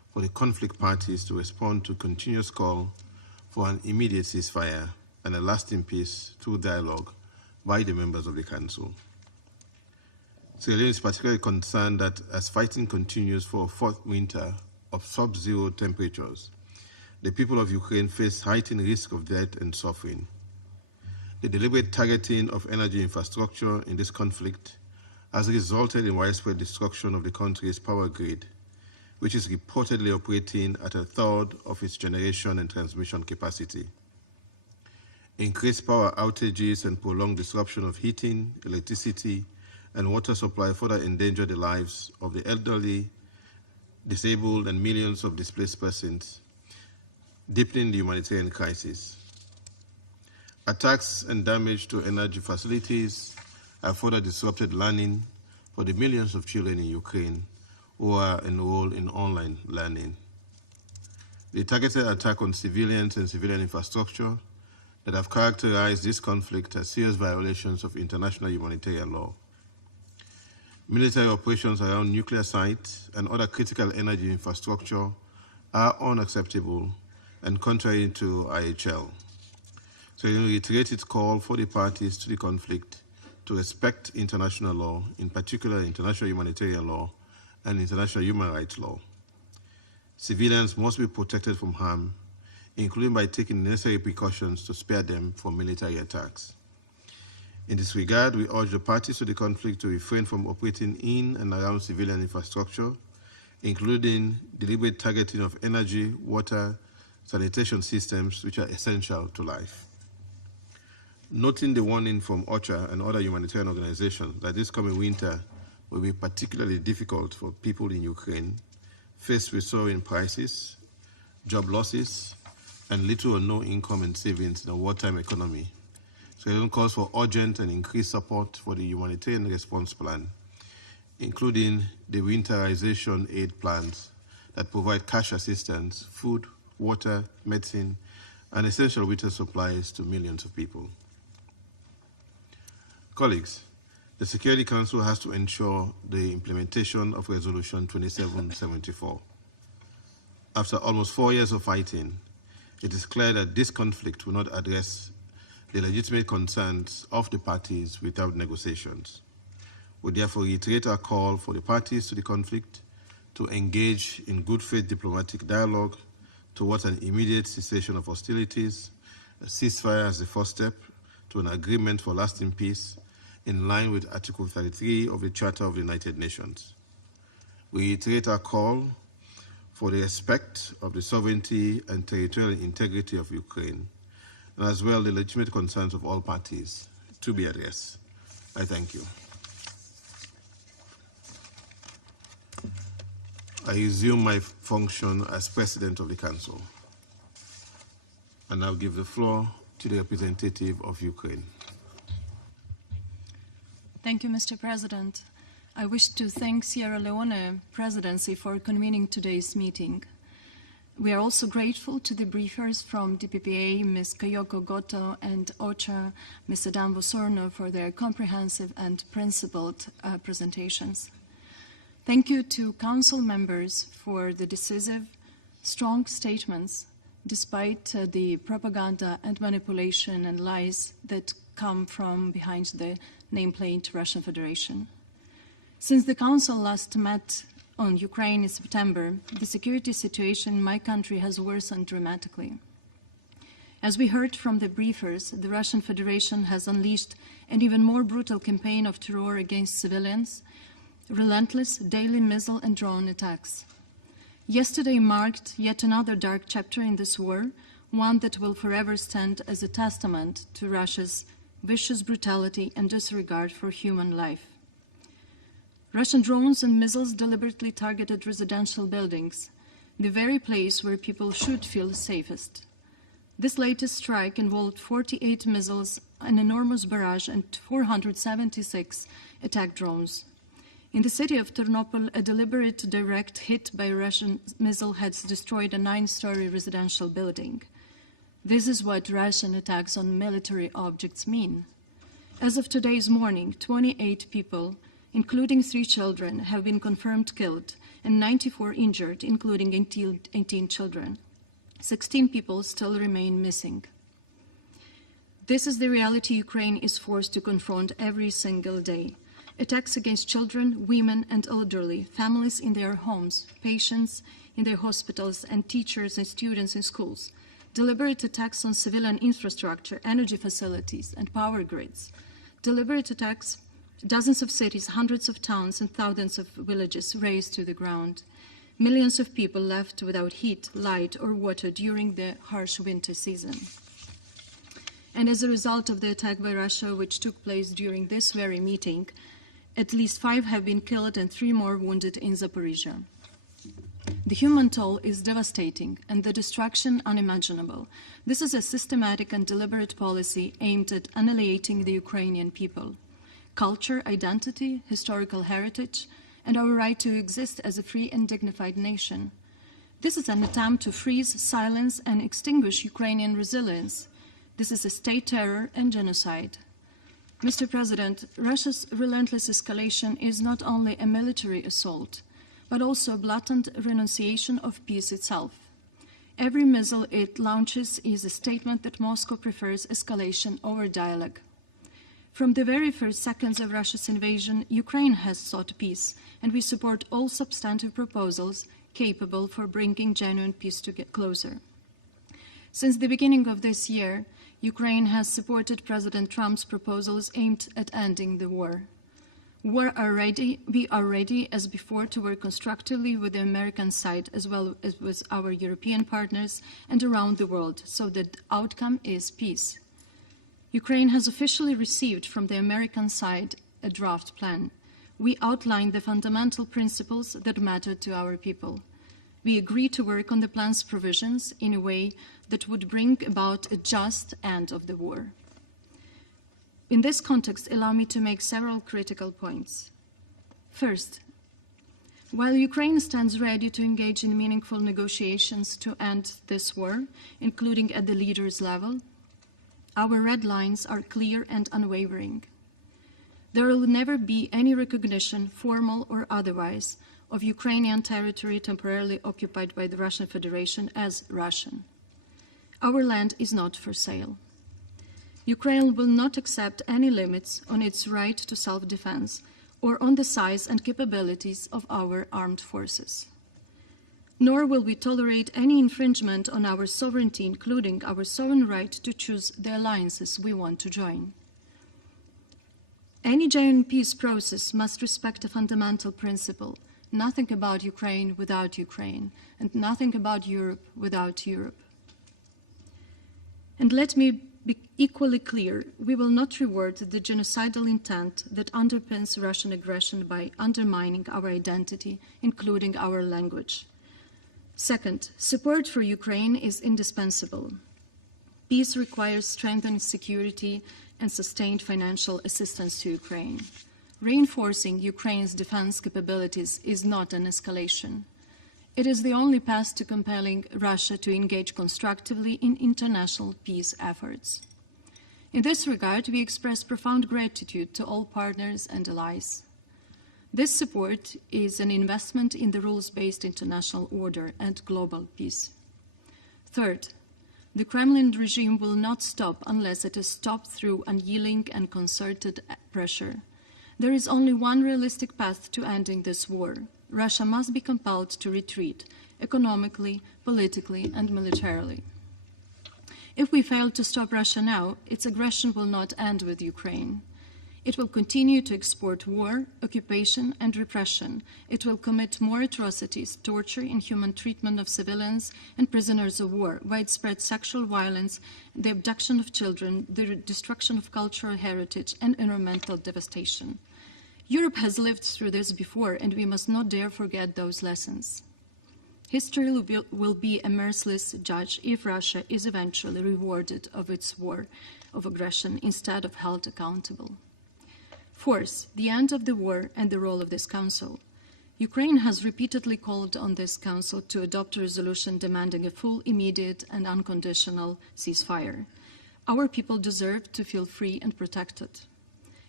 for the conflict parties to respond to continuous call for an immediate ceasefire and a lasting peace through dialogue by the members of the Council. Sierra Leone is particularly concerned that as fighting continues for a fourth winter of sub-zero temperatures, the people of Ukraine face heightened risk of death and suffering. The deliberate targeting of energy infrastructure in this conflict has resulted in widespread destruction of the country's power grid, which is reportedly operating at a third of its generation and transmission capacity. Increased power outages and prolonged disruption of heating, electricity, and water supply further endanger the lives of the elderly, disabled, and millions of displaced persons, deepening the humanitarian crisis. Attacks and damage to energy facilities have further disrupted learning for the millions of children in Ukraine who are enrolled in online learning. The targeted attack on civilians and civilian infrastructure that have characterized this conflict as serious violations of international humanitarian law. Military operations around nuclear sites and other critical energy infrastructure are unacceptable and contrary to IHL. So we reiterate its call for the parties to the conflict to respect international law, in particular international humanitarian law and international human rights law. Civilians must be protected from harm, including by taking necessary precautions to spare them from military attacks. In this regard, we urge the parties to the conflict to refrain from operating in and around civilian infrastructure, including deliberate targeting of energy, water, sanitation systems which are essential to life. Noting the warning from OCHA and other humanitarian organizations that this coming winter will be particularly difficult for people in Ukraine, faced with soaring prices, job losses, and little or no income and savings in a wartime economy. So it calls for urgent and increased support for the humanitarian response plan, including the winterization aid plans that provide cash assistance, food, water, medicine, and essential winter supplies to millions of people. Colleagues, the Security Council has to ensure the implementation of Resolution 2774. After almost 4 years of fighting, it is clear that this conflict will not address the legitimate concerns of the parties without negotiations. We therefore reiterate our call for the parties to the conflict to engage in good faith diplomatic dialogue towards an immediate cessation of hostilities, a ceasefire as the first step to an agreement for lasting peace in line with Article 33 of the Charter of the United Nations. We reiterate our call for the respect of the sovereignty and territorial integrity of Ukraine, and as well the legitimate concerns of all parties to be addressed. I thank you. I resume my function as President of the Council, and I'll give the floor to the representative of Ukraine. Thank you, Mr. President. I wish to thank Sierra Leone Presidency for convening today's meeting. We are also grateful to the briefers from DPPA, Ms. Kayoko Goto, and OCHA, Ms. Adam Vosorno, for their comprehensive and principled presentations. Thank you to Council members for the decisive, strong statements, despite the propaganda and manipulation and lies that come from behind the nameplate Russian Federation. Since the Council last met on Ukraine in September, the security situation in my country has worsened dramatically. As we heard from the briefers, the Russian Federation has unleashed an even more brutal campaign of terror against civilians, relentless daily missile and drone attacks. Yesterday marked yet another dark chapter in this war, one that will forever stand as a testament to Russia's vicious brutality and disregard for human life. Russian drones and missiles deliberately targeted residential buildings, the very place where people should feel safest. This latest strike involved 48 missiles, an enormous barrage, and 476 attack drones. In the city of Ternopil, a deliberate direct hit by a Russian missile has destroyed a 9-story residential building. This is what Russian attacks on military objects mean. As of today's morning, 28 people, including 3 children, have been confirmed killed and 94 injured, including 18 children. 16 people still remain missing. This is the reality Ukraine is forced to confront every single day. Attacks against children, women, and elderly, families in their homes, patients in their hospitals, and teachers and students in schools. Deliberate attacks on civilian infrastructure, energy facilities, and power grids. Deliberate attacks, dozens of cities, hundreds of towns, and thousands of villages razed to the ground. Millions of people left without heat, light, or water during the harsh winter season. And as a result of the attack by Russia, which took place during this very meeting, at least 5 have been killed and 3 more wounded in Zaporizhia. The human toll is devastating and the destruction unimaginable. This is a systematic and deliberate policy aimed at annihilating the Ukrainian people. Culture, identity, historical heritage, and our right to exist as a free and dignified nation. This is an attempt to freeze, silence, and extinguish Ukrainian resilience. This is a state terror and genocide. Mr. President, Russia's relentless escalation is not only a military assault, but also a blatant renunciation of peace itself. Every missile it launches is a statement that Moscow prefers escalation over dialogue. From the very first seconds of Russia's invasion, Ukraine has sought peace, and we support all substantive proposals capable for bringing genuine peace to get closer. Since the beginning of this year, Ukraine has supported President Trump's proposals aimed at ending the war. We are ready as before to work constructively with the American side as well as with our European partners and around the world so that the outcome is peace. Ukraine has officially received from the American side a draft plan. We outlined the fundamental principles that matter to our people. We agree to work on the plan's provisions in a way that would bring about a just end of the war. In this context, allow me to make several critical points. First, while Ukraine stands ready to engage in meaningful negotiations to end this war, including at the leaders' level, our red lines are clear and unwavering. There will never be any recognition, formal or otherwise, of Ukrainian territory temporarily occupied by the Russian Federation as Russian. Our land is not for sale. Ukraine will not accept any limits on its right to self-defense or on the size and capabilities of our armed forces. Nor will we tolerate any infringement on our sovereignty, including our sovereign right to choose the alliances we want to join. Any genuine peace process must respect a fundamental principle: nothing about Ukraine without Ukraine, and nothing about Europe without Europe. And let me be equally clear, we will not reward the genocidal intent that underpins Russian aggression by undermining our identity, including our language. Second, support for Ukraine is indispensable. Peace requires strengthened security and sustained financial assistance to Ukraine. Reinforcing Ukraine's defense capabilities is not an escalation. It is the only path to compelling Russia to engage constructively in international peace efforts. In this regard, we express profound gratitude to all partners and allies. This support is an investment in the rules-based international order and global peace. Third, the Kremlin regime will not stop unless it is stopped through unyielding and concerted pressure. There is only one realistic path to ending this war. Russia must be compelled to retreat, economically, politically, and militarily. If we fail to stop Russia now, its aggression will not end with Ukraine. It will continue to export war, occupation, and repression. It will commit more atrocities, torture, inhuman treatment of civilians and prisoners of war, widespread sexual violence, the abduction of children, the destruction of cultural heritage, and environmental devastation. Europe has lived through this before, and we must not dare forget those lessons. History will be a merciless judge if Russia is eventually rewarded of its war of aggression instead of held accountable. Fourth, the end of the war and the role of this Council. Ukraine has repeatedly called on this Council to adopt a resolution demanding a full, immediate, and unconditional ceasefire. Our people deserve to feel free and protected.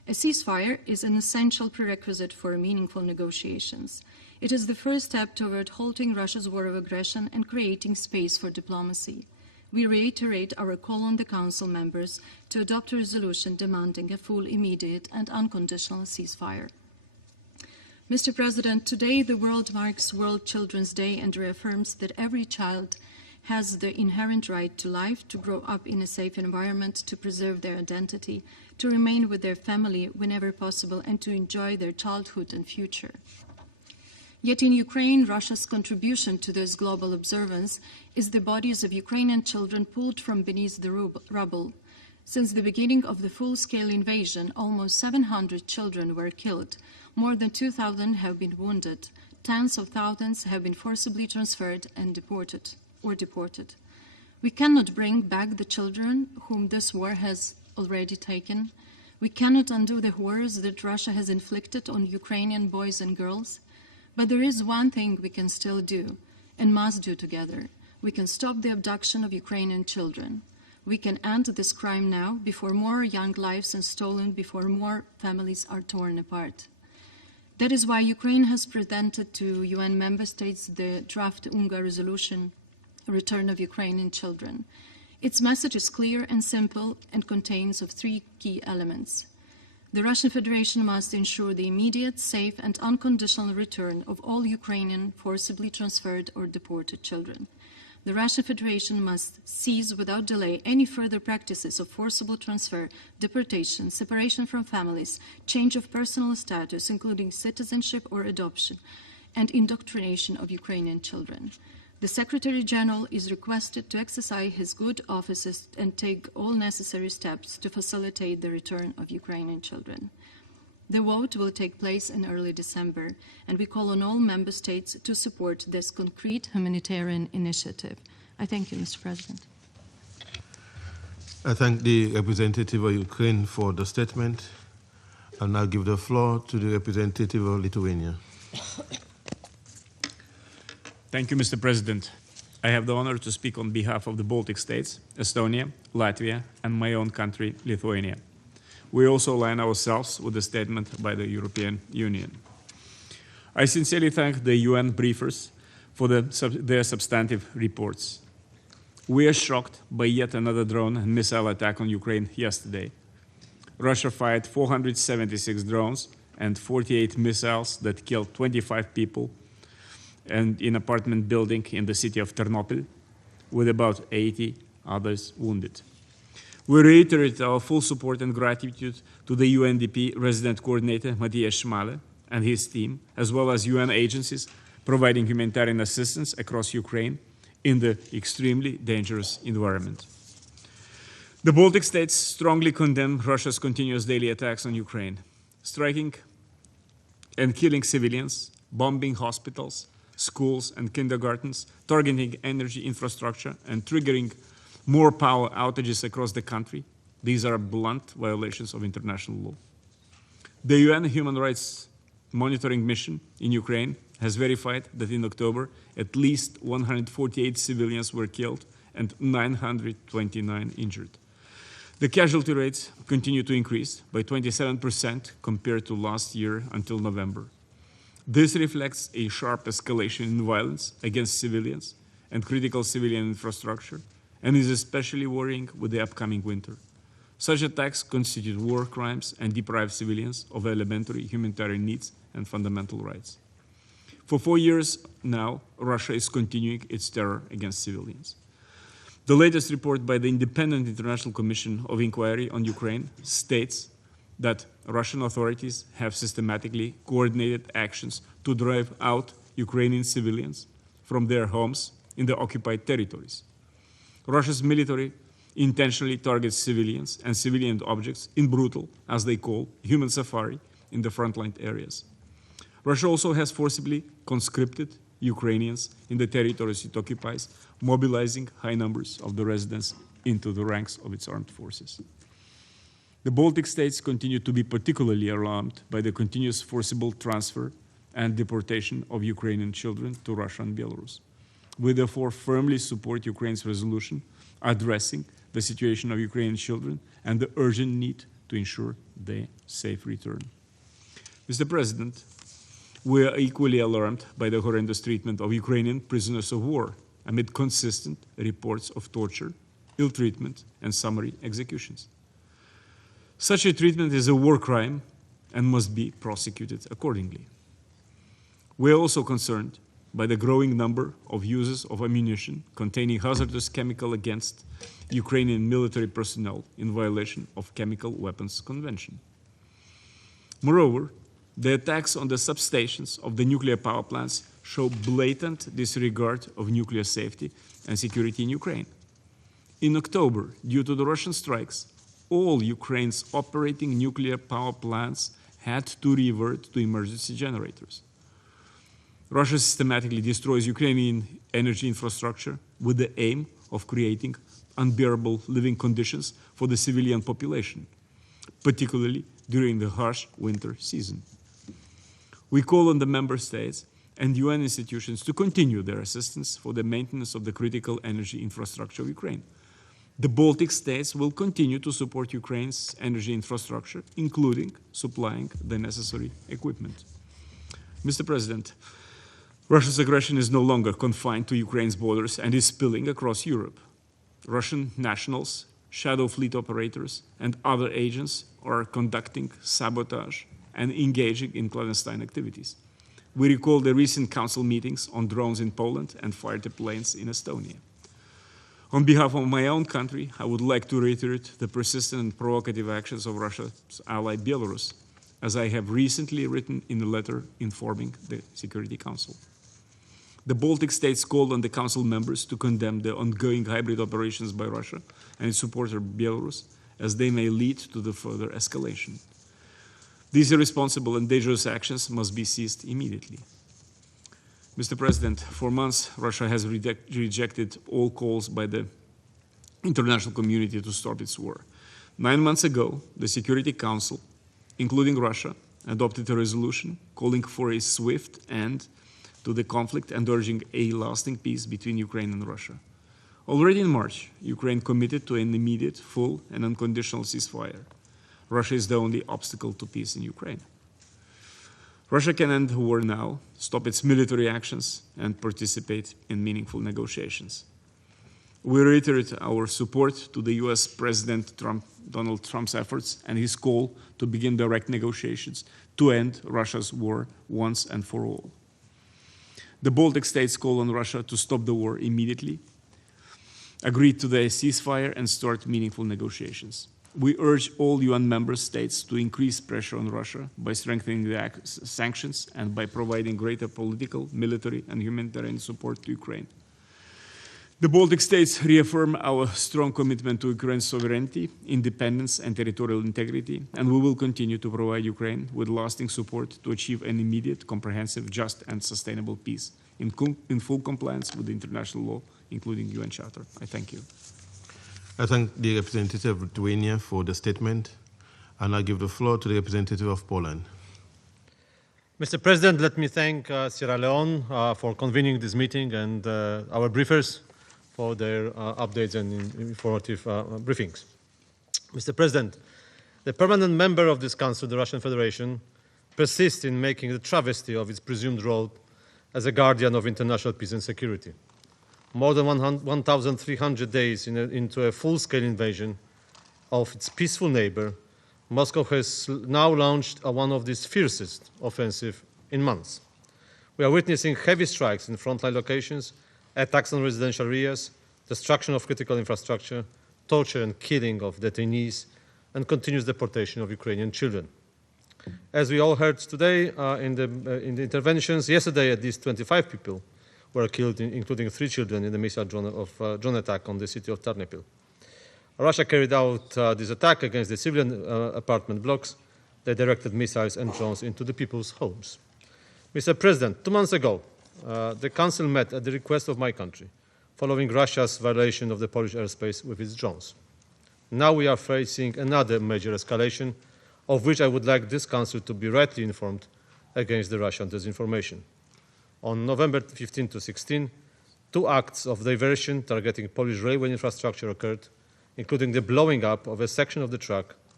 A ceasefire is an essential prerequisite for meaningful negotiations. It is the first step toward halting Russia's war of aggression and creating space for diplomacy. We reiterate our call on the Council members to adopt a resolution demanding a full, immediate, and unconditional ceasefire. Mr. President, today the world marks World Children's Day and reaffirms that every child has the inherent right to life, to grow up in a safe environment, to preserve their identity, to remain with their family whenever possible, and to enjoy their childhood and future. Yet in Ukraine, Russia's contribution to this global observance is the bodies of Ukrainian children pulled from beneath the rubble. Since the beginning of the full-scale invasion, almost 700 children were killed, more than 2,000 have been wounded, tens of thousands have been forcibly transferred and deported. We cannot bring back the children whom this war has already taken. We cannot undo the horrors that Russia has inflicted on Ukrainian boys and girls. But there is one thing we can still do and must do together. We can stop the abduction of Ukrainian children. We can end this crime now before more young lives are stolen, before more families are torn apart. That is why Ukraine has presented to UN member states the draft UNGA resolution, Return of Ukrainian Children. Its message is clear and simple and contains of three key elements. The Russian Federation must ensure the immediate, safe, and unconditional return of all Ukrainian forcibly transferred or deported children. The Russian Federation must cease without delay any further practices of forcible transfer, deportation, separation from families, change of personal status, including citizenship or adoption, and indoctrination of Ukrainian children. The Secretary General is requested to exercise his good offices and take all necessary steps to facilitate the return of Ukrainian children. The vote will take place in early December, and we call on all member states to support this concrete humanitarian initiative. I thank you, Mr. President. I thank the representative of Ukraine for the statement. I'll now give the floor to the representative of Lithuania. Thank you, Mr. President. I have the honor to speak on behalf of the Baltic states, Estonia, Latvia, and my own country, Lithuania. We also align ourselves with the statement by the European Union. I sincerely thank the UN briefers for their substantive reports. We are shocked by yet another drone and missile attack on Ukraine yesterday. Russia fired 476 drones and 48 missiles that killed 25 people and in an apartment building in the city of Ternopil, with about 80 others wounded. We reiterate our full support and gratitude to the UNDP resident coordinator, Matthias Schmale, and his team, as well as UN agencies providing humanitarian assistance across Ukraine in the extremely dangerous environment. The Baltic states strongly condemn Russia's continuous daily attacks on Ukraine, striking and killing civilians, bombing hospitals, schools and kindergartens, targeting energy infrastructure, and triggering more power outages across the country. These are blunt violations of international law. The UN Human Rights Monitoring Mission in Ukraine has verified that in October, at least 148 civilians were killed and 929 injured. The casualty rates continue to increase by 27% compared to last year until November. This reflects a sharp escalation in violence against civilians and critical civilian infrastructure, and is especially worrying with the upcoming winter. Such attacks constitute war crimes and deprive civilians of elementary humanitarian needs and fundamental rights. For 4 years now, Russia is continuing its terror against civilians. The latest report by the Independent International Commission of Inquiry on Ukraine states that Russian authorities have systematically coordinated actions to drive out Ukrainian civilians from their homes in the occupied territories. Russia's military intentionally targets civilians and civilian objects in brutal, as they call, human safari in the frontline areas. Russia also has forcibly conscripted Ukrainians in the territories it occupies, mobilizing high numbers of the residents into the ranks of its armed forces. The Baltic states continue to be particularly alarmed by the continuous forcible transfer and deportation of Ukrainian children to Russia and Belarus. We therefore firmly support Ukraine's resolution addressing the situation of Ukrainian children and the urgent need to ensure their safe return. Mr. President, we are equally alarmed by the horrendous treatment of Ukrainian prisoners of war amid consistent reports of torture, ill treatment, and summary executions. Such a treatment is a war crime and must be prosecuted accordingly. We are also concerned by the growing number of uses of ammunition containing hazardous chemical against Ukrainian military personnel in violation of Chemical Weapons Convention. Moreover, the attacks on the substations of the nuclear power plants show blatant disregard of nuclear safety and security in Ukraine. In October, due to the Russian strikes, all Ukraine's operating nuclear power plants had to revert to emergency generators. Russia systematically destroys Ukrainian energy infrastructure with the aim of creating unbearable living conditions for the civilian population, particularly during the harsh winter season. We call on the member states and UN institutions to continue their assistance for the maintenance of the critical energy infrastructure of Ukraine. The Baltic states will continue to support Ukraine's energy infrastructure, including supplying the necessary equipment. Mr. President, Russia's aggression is no longer confined to Ukraine's borders and is spilling across Europe. Russian nationals, shadow fleet operators, and other agents are conducting sabotage and engaging in clandestine activities. We recall the recent council meetings on drones in Poland and fighter planes in Estonia. On behalf of my own country, I would like to reiterate the persistent and provocative actions of Russia's ally Belarus, as I have recently written in a letter informing the Security Council. The Baltic states called on the Council members to condemn the ongoing hybrid operations by Russia and its supporter Belarus, as they may lead to the further escalation. These irresponsible and dangerous actions must be ceased immediately. Mr. President, for months, Russia has rejected all calls by the international community to stop its war. 9 months ago, the Security Council, including Russia, adopted a resolution calling for a swift end to the conflict and urging a lasting peace between Ukraine and Russia. Already in March, Ukraine committed to an immediate, full, and unconditional ceasefire. Russia is the only obstacle to peace in Ukraine. Russia can end the war now, stop its military actions, and participate in meaningful negotiations. We reiterate our support to the US President Donald Trump's efforts and his call to begin direct negotiations to end Russia's war once and for all. The Baltic states call on Russia to stop the war immediately, agree to the ceasefire, and start meaningful negotiations. We urge all UN member states to increase pressure on Russia by strengthening the sanctions and by providing greater political, military, and humanitarian support to Ukraine. The Baltic states reaffirm our strong commitment to Ukraine's sovereignty, independence, and territorial integrity, and we will continue to provide Ukraine with lasting support to achieve an immediate, comprehensive, just, and sustainable peace in full compliance with international law, including UN Charter. I thank you. I thank the representative of Lithuania for the statement, and I give the floor to the representative of Poland. Mr. President, let me thank Sierra Leone for convening this meeting and our briefers for their updates and informative briefings. Mr. President, the permanent member of this Council, the Russian Federation, persists in making the travesty of its presumed role as a guardian of international peace and security. More than 1,300 days into a full-scale invasion of its peaceful neighbor, Moscow has now launched one of its fiercest offensives in months. We are witnessing heavy strikes in frontline locations, attacks on residential areas, destruction of critical infrastructure, torture and killing of detainees, and continuous deportation of Ukrainian children. As we all heard today in the interventions, yesterday at least 25 people were killed, including 3 children, in the missile drone attack on the city of Ternopil. Russia carried out this attack against the civilian apartment blocks. They directed missiles and drones into the people's homes. Mr. President, 2 months ago, the Council met at the request of my country, following Russia's violation of the Polish airspace with its drones. Now we are facing another major escalation, of which I would like this Council to be rightly informed against the Russian disinformation. On November 15 to 16, 2 acts of diversion targeting Polish railway infrastructure occurred, including the blowing up of a section of the track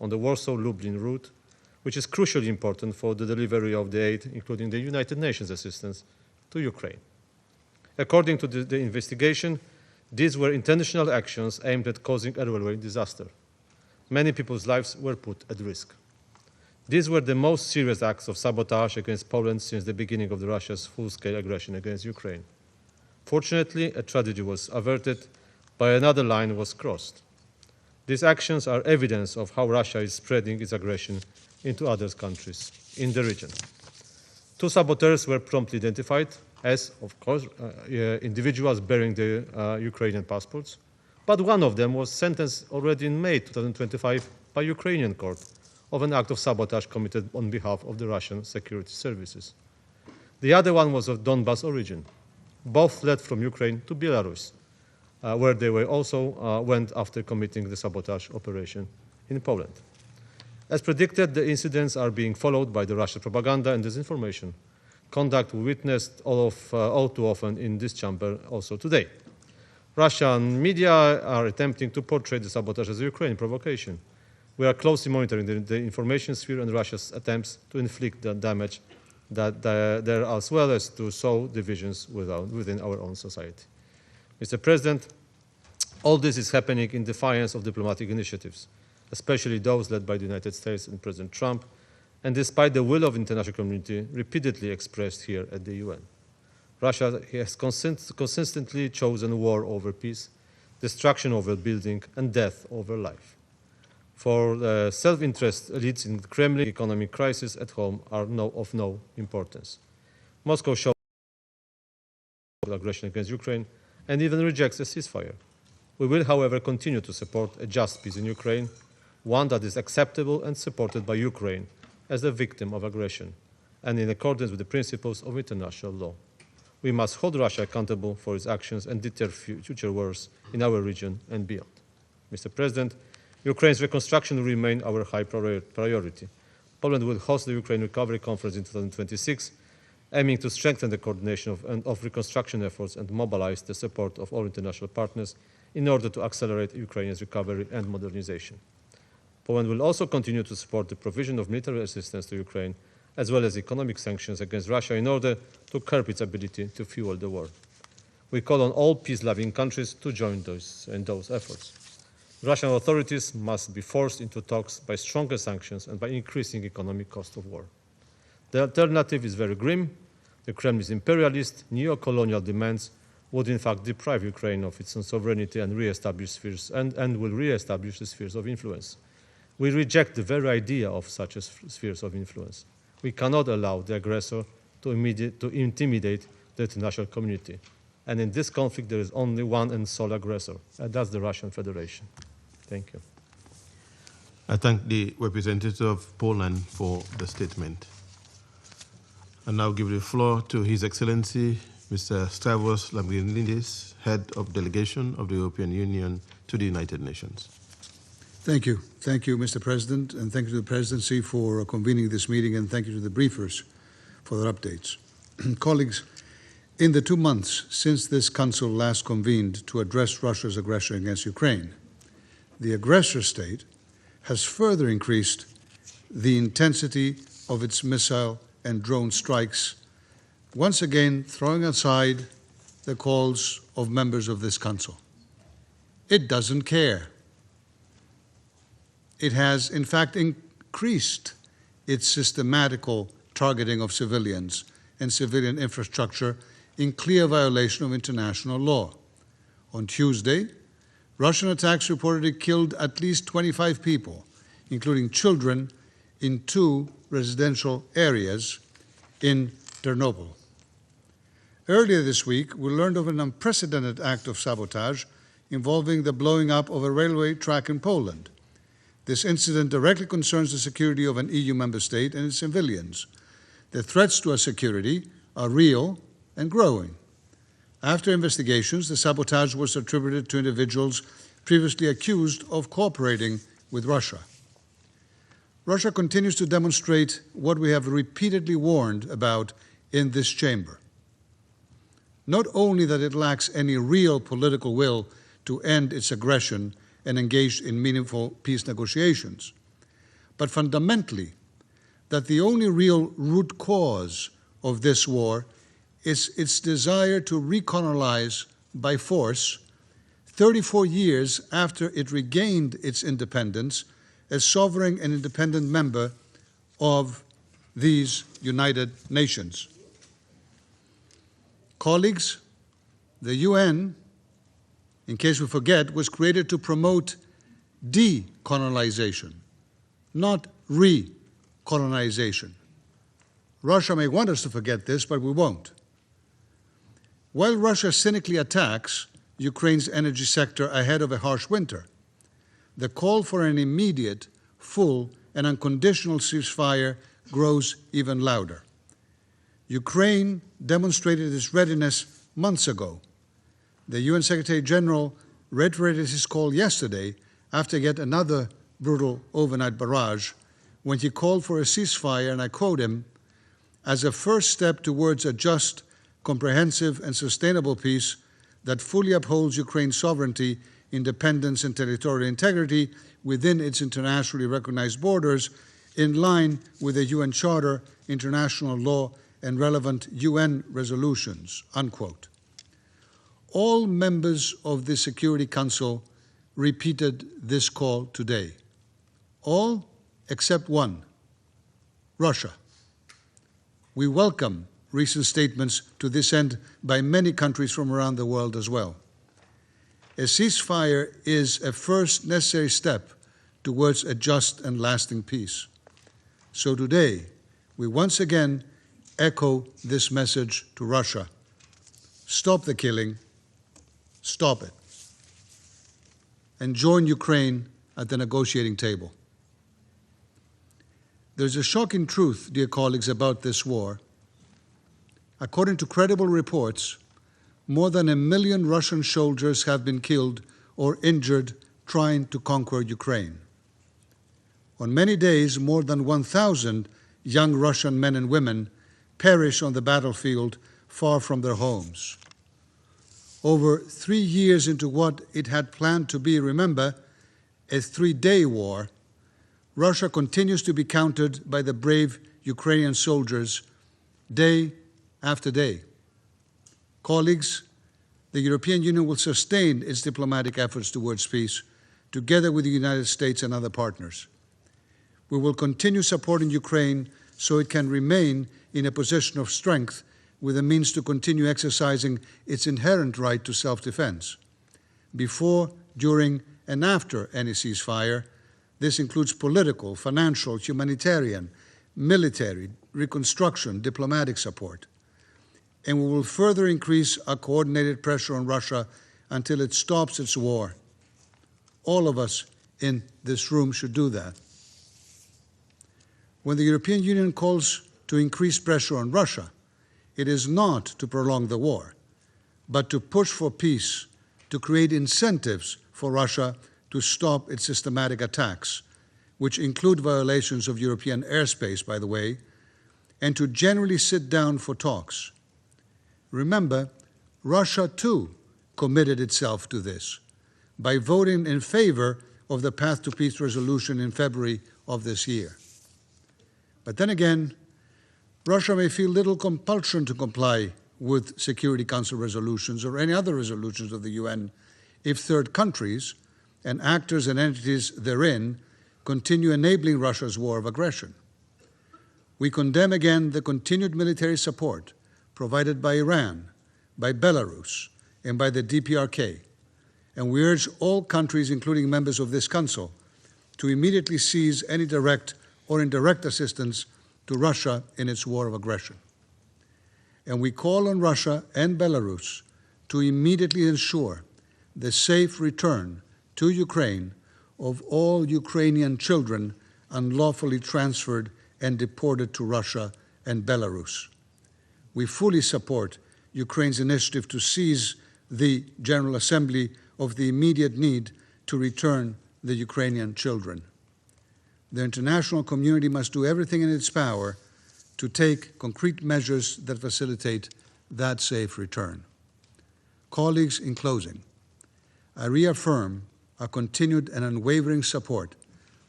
on the Warsaw-Lublin route, which is crucially important for the delivery of the aid, including the United Nations assistance, to Ukraine. According to the investigation, these were intentional actions aimed at causing a railway disaster. Many people's lives were put at risk. These were the most serious acts of sabotage against Poland since the beginning of Russia's full-scale aggression against Ukraine. Fortunately, a tragedy was averted, but another line was crossed. These actions are evidence of how Russia is spreading its aggression into other countries in the region. 2 saboteurs were promptly identified as, of course, individuals bearing the Ukrainian passports, but one of them was sentenced already in May 2025 by Ukrainian court of an act of sabotage committed on behalf of the Russian security services. The other one was of Donbas origin. Both fled from Ukraine to Belarus, where they were also went after committing the sabotage operation in Poland. As predicted, the incidents are being followed by the Russian propaganda and disinformation, conduct we witnessed all too often in this chamber also today. Russian media are attempting to portray the sabotage as a Ukrainian provocation. We are closely monitoring the information sphere and Russia's attempts to inflict the damage there, as well as to sow divisions within our own society. Mr. President, all this is happening in defiance of diplomatic initiatives, especially those led by the United States and President Trump, and despite the will of the international community repeatedly expressed here at the UN. Russia has consistently chosen war over peace, destruction over building, and death over life. For self-interest elites in the Kremlin, economic crisis at home are of no importance. Moscow shows aggression against Ukraine and even rejects a ceasefire. We will, however, continue to support a just peace in Ukraine, one that is acceptable and supported by Ukraine as a victim of aggression and in accordance with the principles of international law. We must hold Russia accountable for its actions and deter future wars in our region and beyond. Mr. President, Ukraine's reconstruction will remain our high priority. Poland will host the Ukraine Recovery Conference in 2026, aiming to strengthen the coordination of reconstruction efforts and mobilize the support of all international partners in order to accelerate Ukraine's recovery and modernization. Poland will also continue to support the provision of military assistance to Ukraine, as well as economic sanctions against Russia in order to curb its ability to fuel the war. We call on all peace-loving countries to join in those efforts. Russian authorities must be forced into talks by stronger sanctions and by increasing economic cost of war. The alternative is very grim. The Kremlin's imperialist, neo-colonial demands would in fact deprive Ukraine of its sovereignty and will re-establish the spheres of influence. We reject the very idea of such spheres of influence. We cannot allow the aggressor to intimidate the international community. And in this conflict, there is only one and sole aggressor, and that's the Russian Federation. Thank you. I thank the representative of Poland for the statement. I now give the floor to His Excellency, Mr. Stavros Lambrinidis, Head of Delegation of the European Union to the United Nations. Thank you. Thank you, Mr. President, and thank you to the Presidency for convening this meeting, and thank you to the briefers for their updates. Colleagues, in the 2 months since this Council last convened to address Russia's aggression against Ukraine, the aggressor state has further increased the intensity of its missile and drone strikes, once again throwing aside the calls of members of this Council. It doesn't care. It has, in fact, increased its systematical targeting of civilians and civilian infrastructure in clear violation of international law. On Tuesday, Russian attacks reportedly killed at least 25 people, including children, in 2 residential areas in Chernobyl. Earlier this week, we learned of an unprecedented act of sabotage involving the blowing up of a railway track in Poland. This incident directly concerns the security of an EU member state and its civilians. The threats to our security are real and growing. After investigations, the sabotage was attributed to individuals previously accused of cooperating with Russia. Russia continues to demonstrate what we have repeatedly warned about in this chamber. Not only that it lacks any real political will to end its aggression and engage in meaningful peace negotiations, but fundamentally that the only real root cause of this war is its desire to recolonize by force 34 years after it regained its independence as sovereign and independent member of these United Nations. Colleagues, the UN, in case we forget, was created to promote decolonization, not recolonization. Russia may want us to forget this, but we won't. While Russia cynically attacks Ukraine's energy sector ahead of a harsh winter, the call for an immediate, full, and unconditional ceasefire grows even louder. Ukraine demonstrated its readiness months ago. The UN Secretary General reiterated his call yesterday after yet another brutal overnight barrage when he called for a ceasefire, and I quote him, "as a first step towards a just, comprehensive, and sustainable peace that fully upholds Ukraine's sovereignty, independence, and territorial integrity within its internationally recognized borders, in line with the UN Charter, international law, and relevant UN resolutions," unquote. All members of the Security Council repeated this call today. All except one, Russia. We welcome recent statements to this end by many countries from around the world as well. A ceasefire is a first necessary step towards a just and lasting peace. So today, we once again echo this message to Russia. Stop the killing, stop it, and join Ukraine at the negotiating table. There's a shocking truth, dear colleagues, about this war. According to credible reports, more than 1 million Russian soldiers have been killed or injured trying to conquer Ukraine. On many days, more than 1,000 young Russian men and women perish on the battlefield far from their homes. Over 3 years into what it had planned to be, remember, a 3-day war, Russia continues to be countered by the brave Ukrainian soldiers day after day. Colleagues, the European Union will sustain its diplomatic efforts towards peace, together with the United States and other partners. We will continue supporting Ukraine so it can remain in a position of strength with the means to continue exercising its inherent right to self-defense. Before, during, and after any ceasefire, this includes political, financial, humanitarian, military, reconstruction, diplomatic support. And we will further increase our coordinated pressure on Russia until it stops its war. All of us in this room should do that. When the European Union calls to increase pressure on Russia, it is not to prolong the war, but to push for peace, to create incentives for Russia to stop its systematic attacks, which include violations of European airspace, by the way, and to generally sit down for talks. Remember, Russia too committed itself to this by voting in favor of the Path to Peace resolution in February of this year. But then again, Russia may feel little compulsion to comply with Security Council resolutions or any other resolutions of the UN if third countries and actors and entities therein continue enabling Russia's war of aggression. We condemn again the continued military support provided by Iran, by Belarus, and by the DPRK, and we urge all countries, including members of this Council, to immediately cease any direct or indirect assistance to Russia in its war of aggression. And we call on Russia and Belarus to immediately ensure the safe return to Ukraine of all Ukrainian children unlawfully transferred and deported to Russia and Belarus. We fully support Ukraine's initiative to seize the General Assembly of the immediate need to return the Ukrainian children. The international community must do everything in its power to take concrete measures that facilitate that safe return. Colleagues, in closing, I reaffirm our continued and unwavering support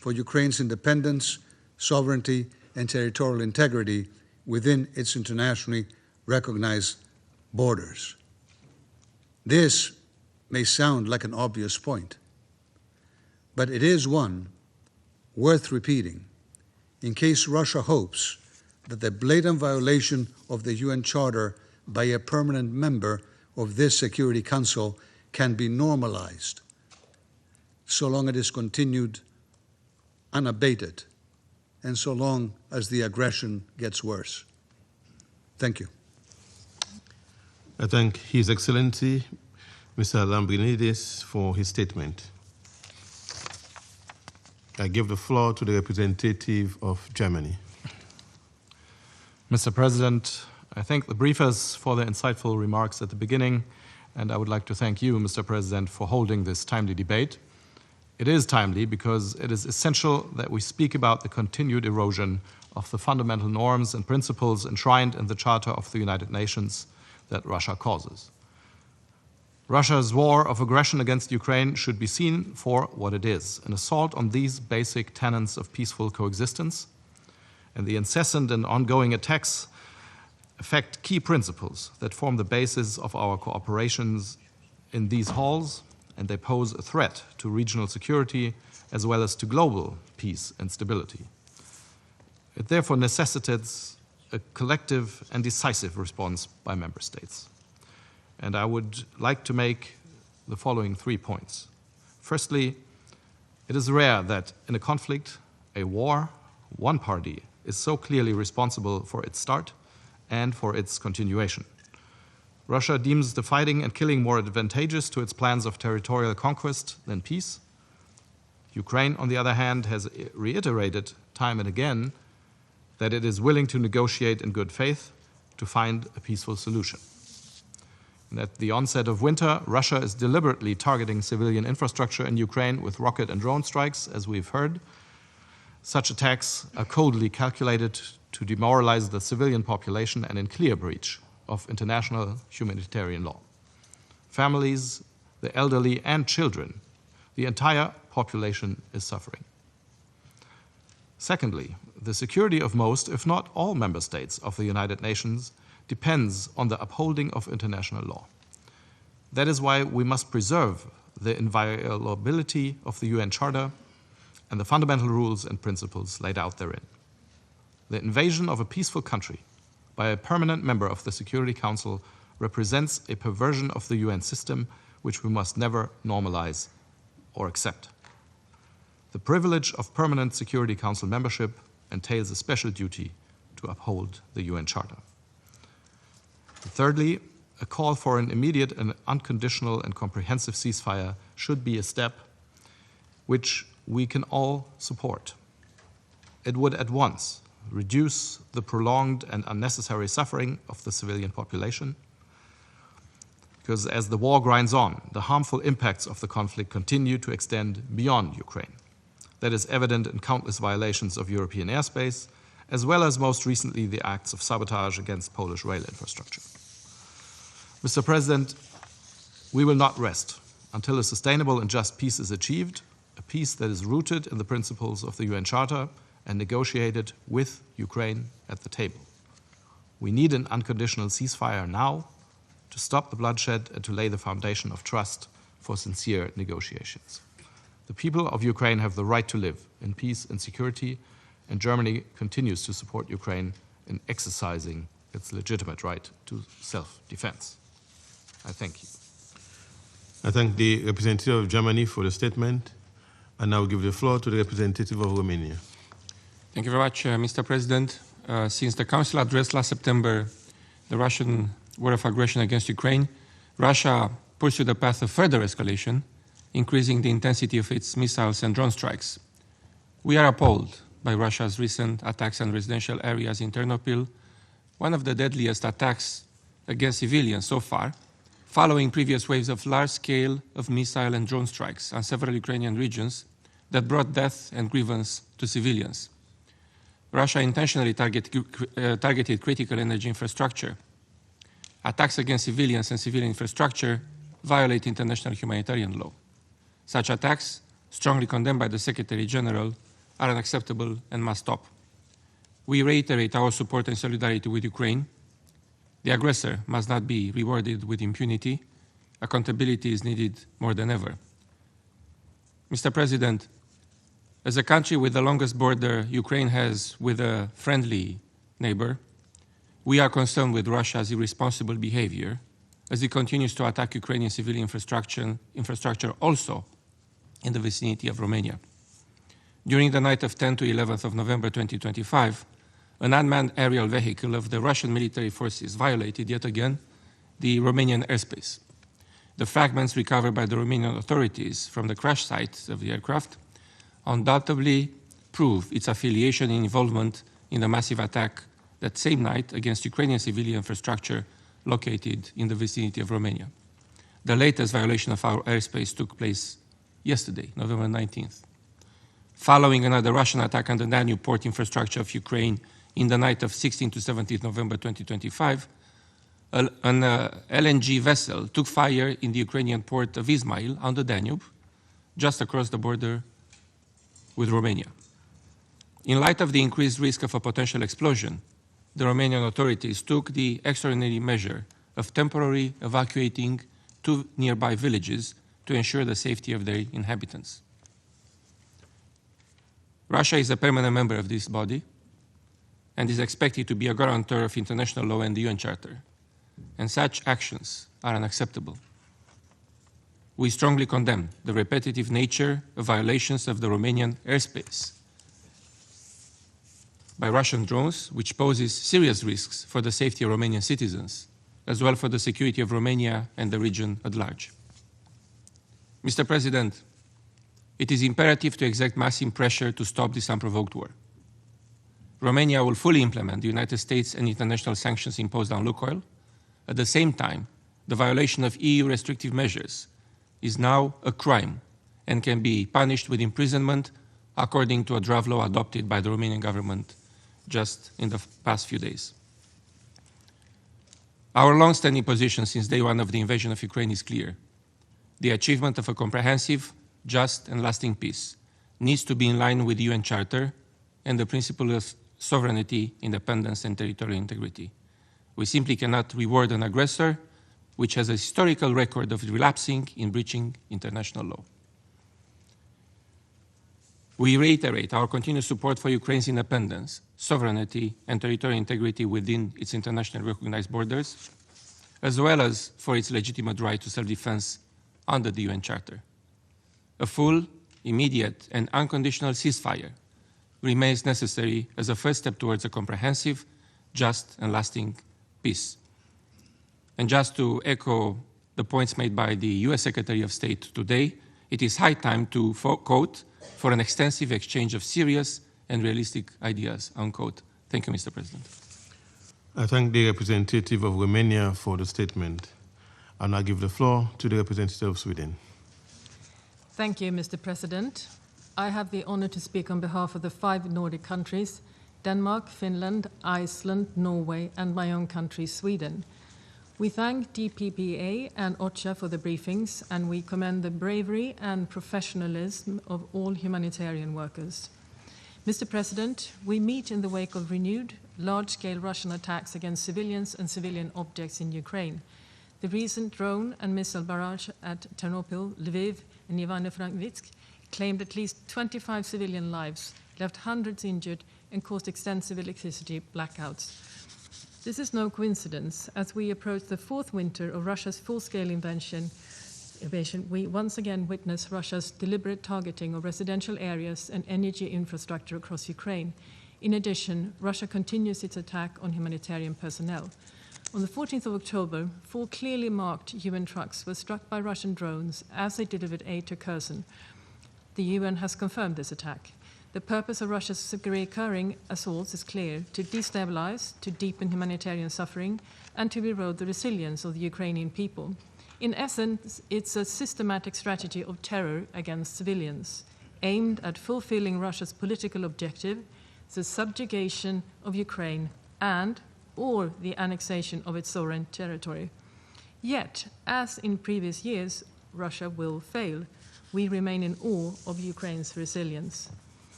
for Ukraine's independence, sovereignty, and territorial integrity within its internationally recognized borders. This may sound like an obvious point, but it is one worth repeating in case Russia hopes that the blatant violation of the UN Charter by a permanent member of this Security Council can be normalized, so long it is continued unabated, and so long as the aggression gets worse. Thank you. I thank His Excellency, Mr. Lambrinidis, for his statement. I give the floor to the representative of Germany. Mr. President, I thank the briefers for their insightful remarks at the beginning, and I would like to thank you, Mr. President, for holding this timely debate. It is timely because it is essential that we speak about the continued erosion of the fundamental norms and principles enshrined in the Charter of the United Nations that Russia causes. Russia's war of aggression against Ukraine should be seen for what it is, an assault on these basic tenets of peaceful coexistence, and the incessant and ongoing attacks affect key principles that form the basis of our cooperations in these halls, and they pose a threat to regional security as well as to global peace and stability. It therefore necessitates a collective and decisive response by member states. And I would like to make the following 3 points. Firstly, it is rare that in a conflict, a war, one party is so clearly responsible for its start and for its continuation. Russia deems the fighting and killing more advantageous to its plans of territorial conquest than peace. Ukraine, on the other hand, has reiterated time and again that it is willing to negotiate in good faith to find a peaceful solution. And at the onset of winter, Russia is deliberately targeting civilian infrastructure in Ukraine with rocket and drone strikes, as we've heard. Such attacks are coldly calculated to demoralize the civilian population and in clear breach of international humanitarian law. Families, the elderly, and children, the entire population is suffering. Secondly, the security of most, if not all, member states of the United Nations depends on the upholding of international law. That is why we must preserve the inviolability of the UN Charter and the fundamental rules and principles laid out therein. The invasion of a peaceful country by a permanent member of the Security Council represents a perversion of the UN system which we must never normalize or accept. The privilege of permanent Security Council membership entails a special duty to uphold the UN Charter. Thirdly, a call for an immediate and unconditional and comprehensive ceasefire should be a step which we can all support. It would at once reduce the prolonged and unnecessary suffering of the civilian population, because as the war grinds on, the harmful impacts of the conflict continue to extend beyond Ukraine. That is evident in countless violations of European airspace, as well as most recently the acts of sabotage against Polish rail infrastructure. Mr. President, we will not rest until a sustainable and just peace is achieved, a peace that is rooted in the principles of the UN Charter and negotiated with Ukraine at the table. We need an unconditional ceasefire now to stop the bloodshed and to lay the foundation of trust for sincere negotiations. The people of Ukraine have the right to live in peace and security, and Germany continues to support Ukraine in exercising its legitimate right to self-defense. I thank you. I thank the representative of Germany for the statement, and now give the floor to the representative of Romania. Thank you very much, Mr. President. Since the Council addressed last September the Russian war of aggression against Ukraine, Russia pursued a path of further escalation, increasing the intensity of its missiles and drone strikes. We are appalled by Russia's recent attacks on residential areas in Ternopil, one of the deadliest attacks against civilians so far, following previous waves of large-scale missile and drone strikes on several Ukrainian regions that brought death and grievance to civilians. Russia intentionally targeted critical energy infrastructure. Attacks against civilians and civilian infrastructure violate international humanitarian law. Such attacks, strongly condemned by the Secretary General, are unacceptable and must stop. We reiterate our support and solidarity with Ukraine. The aggressor must not be rewarded with impunity. Accountability is needed more than ever. Mr. President, as a country with the longest border Ukraine has with a friendly neighbor, we are concerned with Russia's irresponsible behavior as it continues to attack Ukrainian civilian infrastructure also in the vicinity of Romania. During the night of 10 to 11th of November 2025, an unmanned aerial vehicle of the Russian military forces violated yet again the Romanian airspace. The fragments recovered by the Romanian authorities from the crash site of the aircraft undoubtedly prove its affiliation and involvement in the massive attack that same night against Ukrainian civilian infrastructure located in the vicinity of Romania. The latest violation of our airspace took place yesterday, November 19th. Following another Russian attack on the Danube port infrastructure of Ukraine in the night of 16 to 17 November 2025, an LNG vessel took fire in the Ukrainian port of Izmail on the Danube, just across the border with Romania. In light of the increased risk of a potential explosion, the Romanian authorities took the extraordinary measure of temporarily evacuating 2 nearby villages to ensure the safety of their inhabitants. Russia is a permanent member of this body and is expected to be a guarantor of international law and the UN Charter, and such actions are unacceptable. We strongly condemn the repetitive nature of violations of the Romanian airspace by Russian drones, which poses serious risks for the safety of Romanian citizens, as well for the security of Romania and the region at large. Mr. President, it is imperative to exert massive pressure to stop this unprovoked war. Romania will fully implement the United States and international sanctions imposed on Lukoil. At the same time, the violation of EU restrictive measures is now a crime and can be punished with imprisonment according to a draft law adopted by the Romanian government just in the past few days. Our long-standing position since day one of the invasion of Ukraine is clear. The achievement of a comprehensive, just and lasting peace needs to be in line with the UN Charter and the principle of sovereignty, independence and territorial integrity. We simply cannot reward an aggressor which has a historical record of relapsing in breaching international law. We reiterate our continued support for Ukraine's independence, sovereignty, and territorial integrity within its internationally recognized borders, as well as for its legitimate right to self-defense under the UN Charter. A full, immediate, and unconditional ceasefire remains necessary as a first step towards a comprehensive, just, and lasting peace. And just to echo the points made by the US Secretary of State today, it is high time to, quote, for an extensive exchange of serious and realistic ideas, unquote. Thank you, Mr. President. I thank the representative of Romania for the statement. I'll now give the floor to the representative of Sweden. Thank you, Mr. President. I have the honor to speak on behalf of the 5 Nordic countries, Denmark, Finland, Iceland, Norway, and my own country, Sweden. We thank DPPA and OCHA for the briefings, and we commend the bravery and professionalism of all humanitarian workers. Mr. President, we meet in the wake of renewed, large-scale Russian attacks against civilians and civilian objects in Ukraine. The recent drone and missile barrage at Ternopil, Lviv, and Ivano-Frankivsk claimed at least 25 civilian lives, left hundreds injured, and caused extensive electricity blackouts. This is no coincidence. As we approach the 4th winter of Russia's full-scale invasion, we once again witness Russia's deliberate targeting of residential areas and energy infrastructure across Ukraine. In addition, Russia continues its attack on humanitarian personnel. On the 14th of October, 4 clearly marked UN trucks were struck by Russian drones as they delivered aid to Kherson. The UN has confirmed this attack. The purpose of Russia's recurring assaults is clear: to destabilize, to deepen humanitarian suffering, and to erode the resilience of the Ukrainian people. In essence, it's a systematic strategy of terror against civilians, aimed at fulfilling Russia's political objective, the subjugation of Ukraine or the annexation of its sovereign territory. Yet, as in previous years, Russia will fail. We remain in awe of Ukraine's resilience.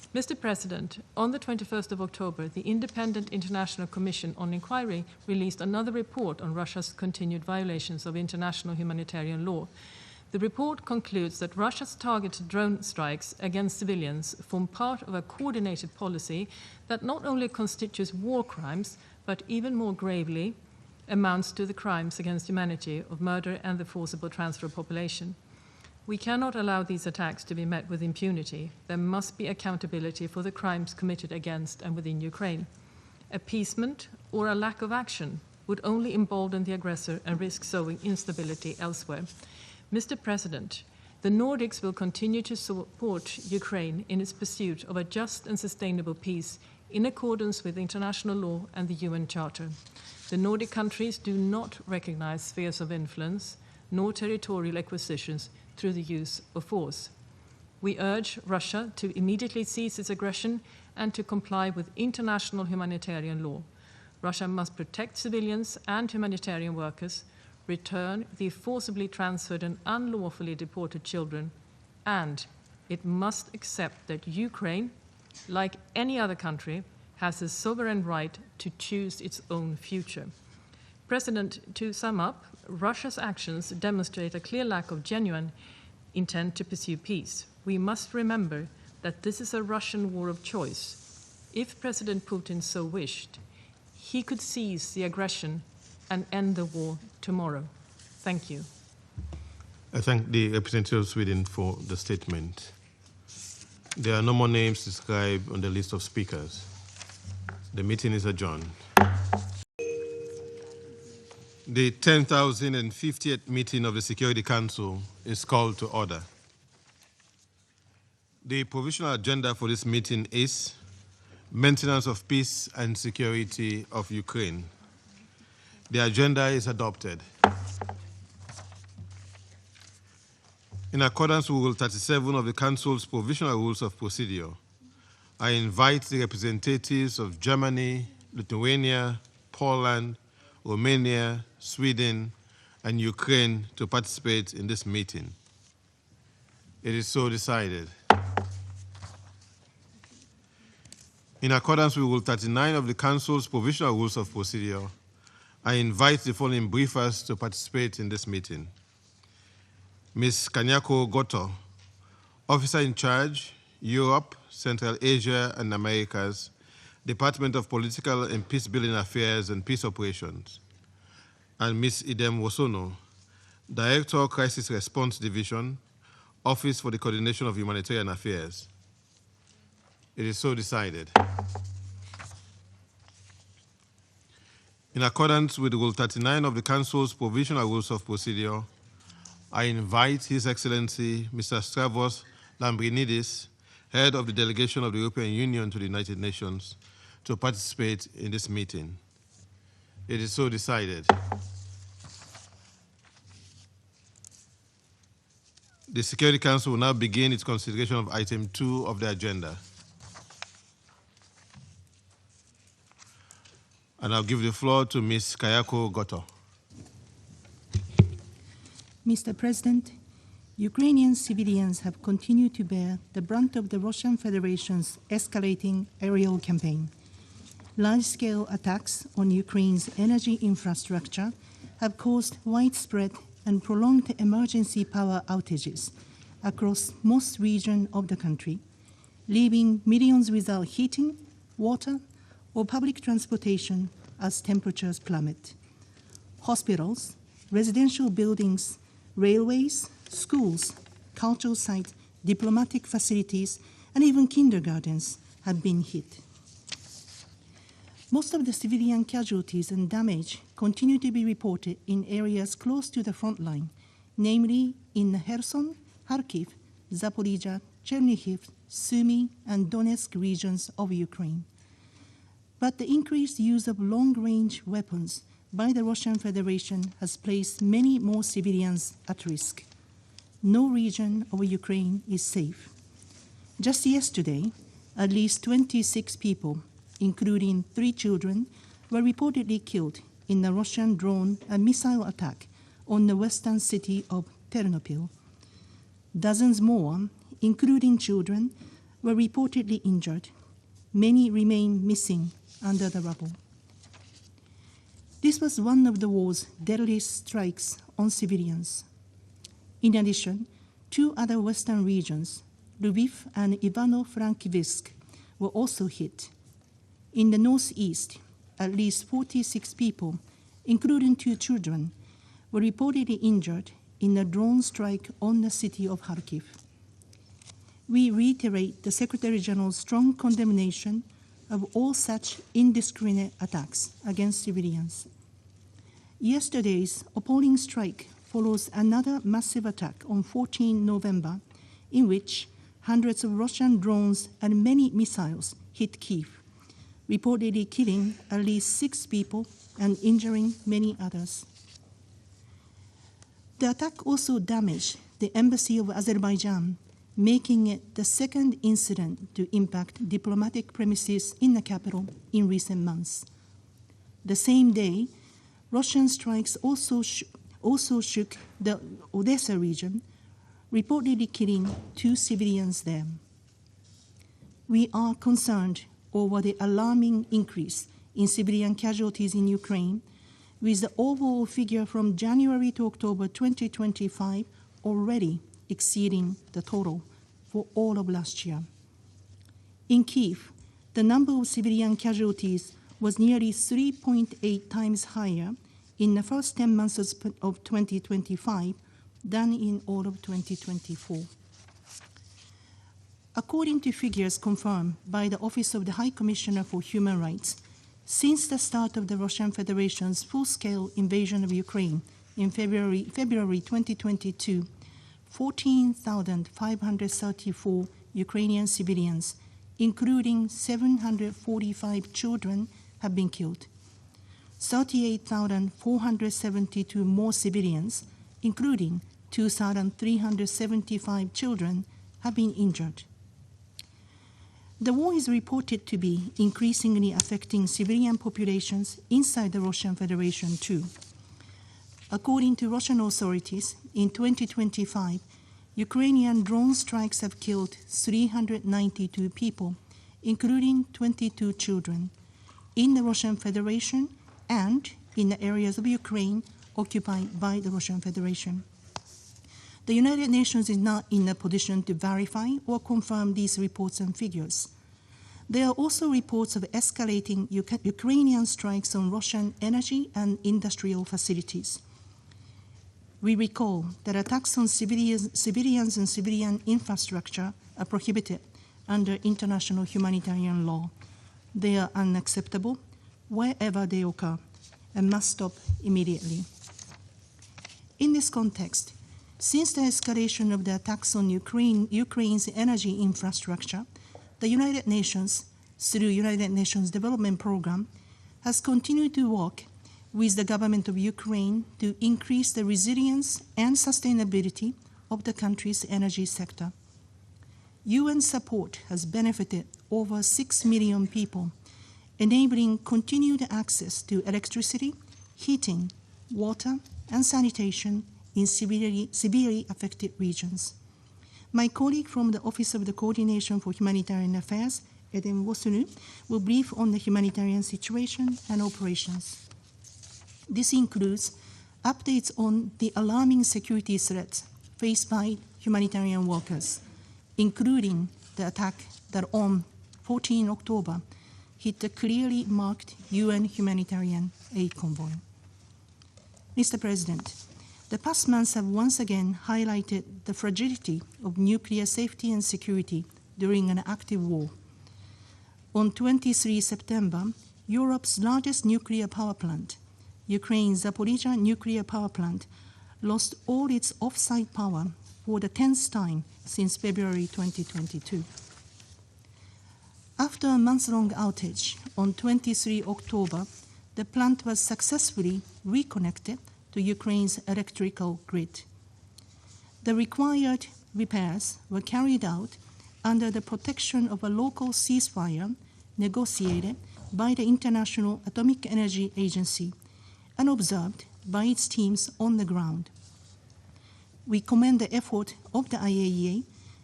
Mr. President, on the 21st of October, the Independent International Commission on Inquiry released another report on Russia's continued violations of international humanitarian law. The report concludes that Russia's targeted drone strikes against civilians form part of a coordinated policy that not only constitutes war crimes, but even more gravely amounts to the crimes against humanity of murder and the forcible transfer of population. We cannot allow these attacks to be met with impunity. There must be accountability for the crimes committed against and within Ukraine. Appeasement or a lack of action would only embolden the aggressor and risk sowing instability elsewhere. Mr. President, the Nordics will continue to support Ukraine in its pursuit of a just and sustainable peace in accordance with international law and the UN Charter. The Nordic countries do not recognize spheres of influence nor territorial acquisitions through the use of force. We urge Russia to immediately cease its aggression and to comply with international humanitarian law. Russia must protect civilians and humanitarian workers, return the forcibly transferred and unlawfully deported children, and it must accept that Ukraine, like any other country, has a sovereign right to choose its own future. President, to sum up, Russia's actions demonstrate a clear lack of genuine intent to pursue peace. We must remember that this is a Russian war of choice. If President Putin so wished, he could cease the aggression and end the war tomorrow. Thank you. I thank the representative of Sweden for the statement. There are no more names described on the list of speakers. The meeting is adjourned. The 10,050th meeting of the Security Council is called to order. The provisional agenda for this meeting is maintenance of peace and security of Ukraine. The agenda is adopted. In accordance with Rule 37 of the Council's Provisional Rules of Procedure, I invite the representatives of Germany, Lithuania, Poland, Romania, Sweden, and Ukraine to participate in this meeting. It is so decided. In accordance with Rule 39 of the Council's Provisional Rules of Procedure, I invite the following briefers to participate in this meeting. Ms. Kanyako Goto, Officer in Charge, Europe, Central Asia and Americas, Department of Political and Peace-Building Affairs and Peace Operations, and Ms. Idem Wosono, Director, Crisis Response Division, Office for the Coordination of Humanitarian Affairs. It is so decided. In accordance with Rule 39 of the Council's Provisional Rules of Procedure, I invite His Excellency Mr. Stavros Lambrinidis, Head of the Delegation of the European Union to the United Nations, to participate in this meeting. It is so decided. The Security Council will now begin its consideration of item 2 of the agenda. And I'll give the floor to Ms. Kayako Goto. Mr. President, Ukrainian civilians have continued to bear the brunt of the Russian Federation's escalating aerial campaign. Large-scale attacks on Ukraine's energy infrastructure have caused widespread and prolonged emergency power outages across most regions of the country, leaving millions without heating, water, or public transportation as temperatures plummet. Hospitals, residential buildings, railways, schools, cultural sites, diplomatic facilities, and even kindergartens have been hit. Most of the civilian casualties and damage continue to be reported in areas close to the front line, namely in Kherson, Kharkiv, Zaporizhia, Chernihiv, Sumy, and Donetsk regions of Ukraine. But the increased use of long-range weapons by the Russian Federation has placed many more civilians at risk. No region of Ukraine is safe. Just yesterday, at least 26 people, including 3 children, were reportedly killed in a Russian drone and missile attack on the western city of Ternopil. Dozens more, including children, were reportedly injured. Many remain missing under the rubble. This was one of the war's deadliest strikes on civilians. In addition, 2 other western regions, Lviv and Ivano-Frankivsk, were also hit. In the northeast, at least 46 people, including 2 children, were reportedly injured in a drone strike on the city of Kharkiv. We reiterate the Secretary General's strong condemnation of all such indiscriminate attacks against civilians. Yesterday's appalling strike follows another massive attack on 14 November, in which hundreds of Russian drones and many missiles hit Kyiv, reportedly killing at least 6 people and injuring many others. The attack also damaged the embassy of Azerbaijan, making it the second incident to impact diplomatic premises in the capital in recent months. The same day, Russian strikes also shook the Odessa region, reportedly killing 2 civilians there. We are concerned over the alarming increase in civilian casualties in Ukraine, with the overall figure from January to October 2025 already exceeding the total for all of last year. In Kyiv, the number of civilian casualties was nearly 3.8 times higher in the first 10 months of 2025 than in all of 2024. According to figures confirmed by the Office of the High Commissioner for Human Rights, since the start of the Russian Federation's full-scale invasion of Ukraine in February 2022, 14,534 Ukrainian civilians, including 745 children, have been killed. 38,472 more civilians, including 2,375 children, have been injured. The war is reported to be increasingly affecting civilian populations inside the Russian Federation too. According to Russian authorities, in 2025, Ukrainian drone strikes have killed 392 people, including 22 children, in the Russian Federation and in the areas of Ukraine occupied by the Russian Federation. The United Nations is not in a position to verify or confirm these reports and figures. There are also reports of escalating Ukrainian strikes on Russian energy and industrial facilities. We recall that attacks on civilians and civilian infrastructure are prohibited under international humanitarian law. They are unacceptable wherever they occur and must stop immediately. In this context, since the escalation of the attacks on Ukraine's energy infrastructure, the United Nations, through United Nations Development Program, has continued to work with the government of Ukraine to increase the resilience and sustainability of the country's energy sector. UN support has benefited over 6 million people, enabling continued access to electricity, heating, water, and sanitation in severely affected regions. My colleague from the Office of the Coordination for Humanitarian Affairs, Edem Wosunu, will brief on the humanitarian situation and operations. This includes updates on the alarming security threats faced by humanitarian workers, including the attack that on 14 October hit the clearly marked UN humanitarian aid convoy. Mr. President, the past months have once again highlighted the fragility of nuclear safety and security during an active war. On 23 September, Europe's largest nuclear power plant, Ukraine's Zaporizhzhia nuclear power plant, lost all its off-site power for the 10th time since February 2022. After a month-long outage on 23 October, the plant was successfully reconnected to Ukraine's electrical grid. The required repairs were carried out under the protection of a local ceasefire negotiated by the International Atomic Energy Agency and observed by its teams on the ground. We commend the effort of the IAEA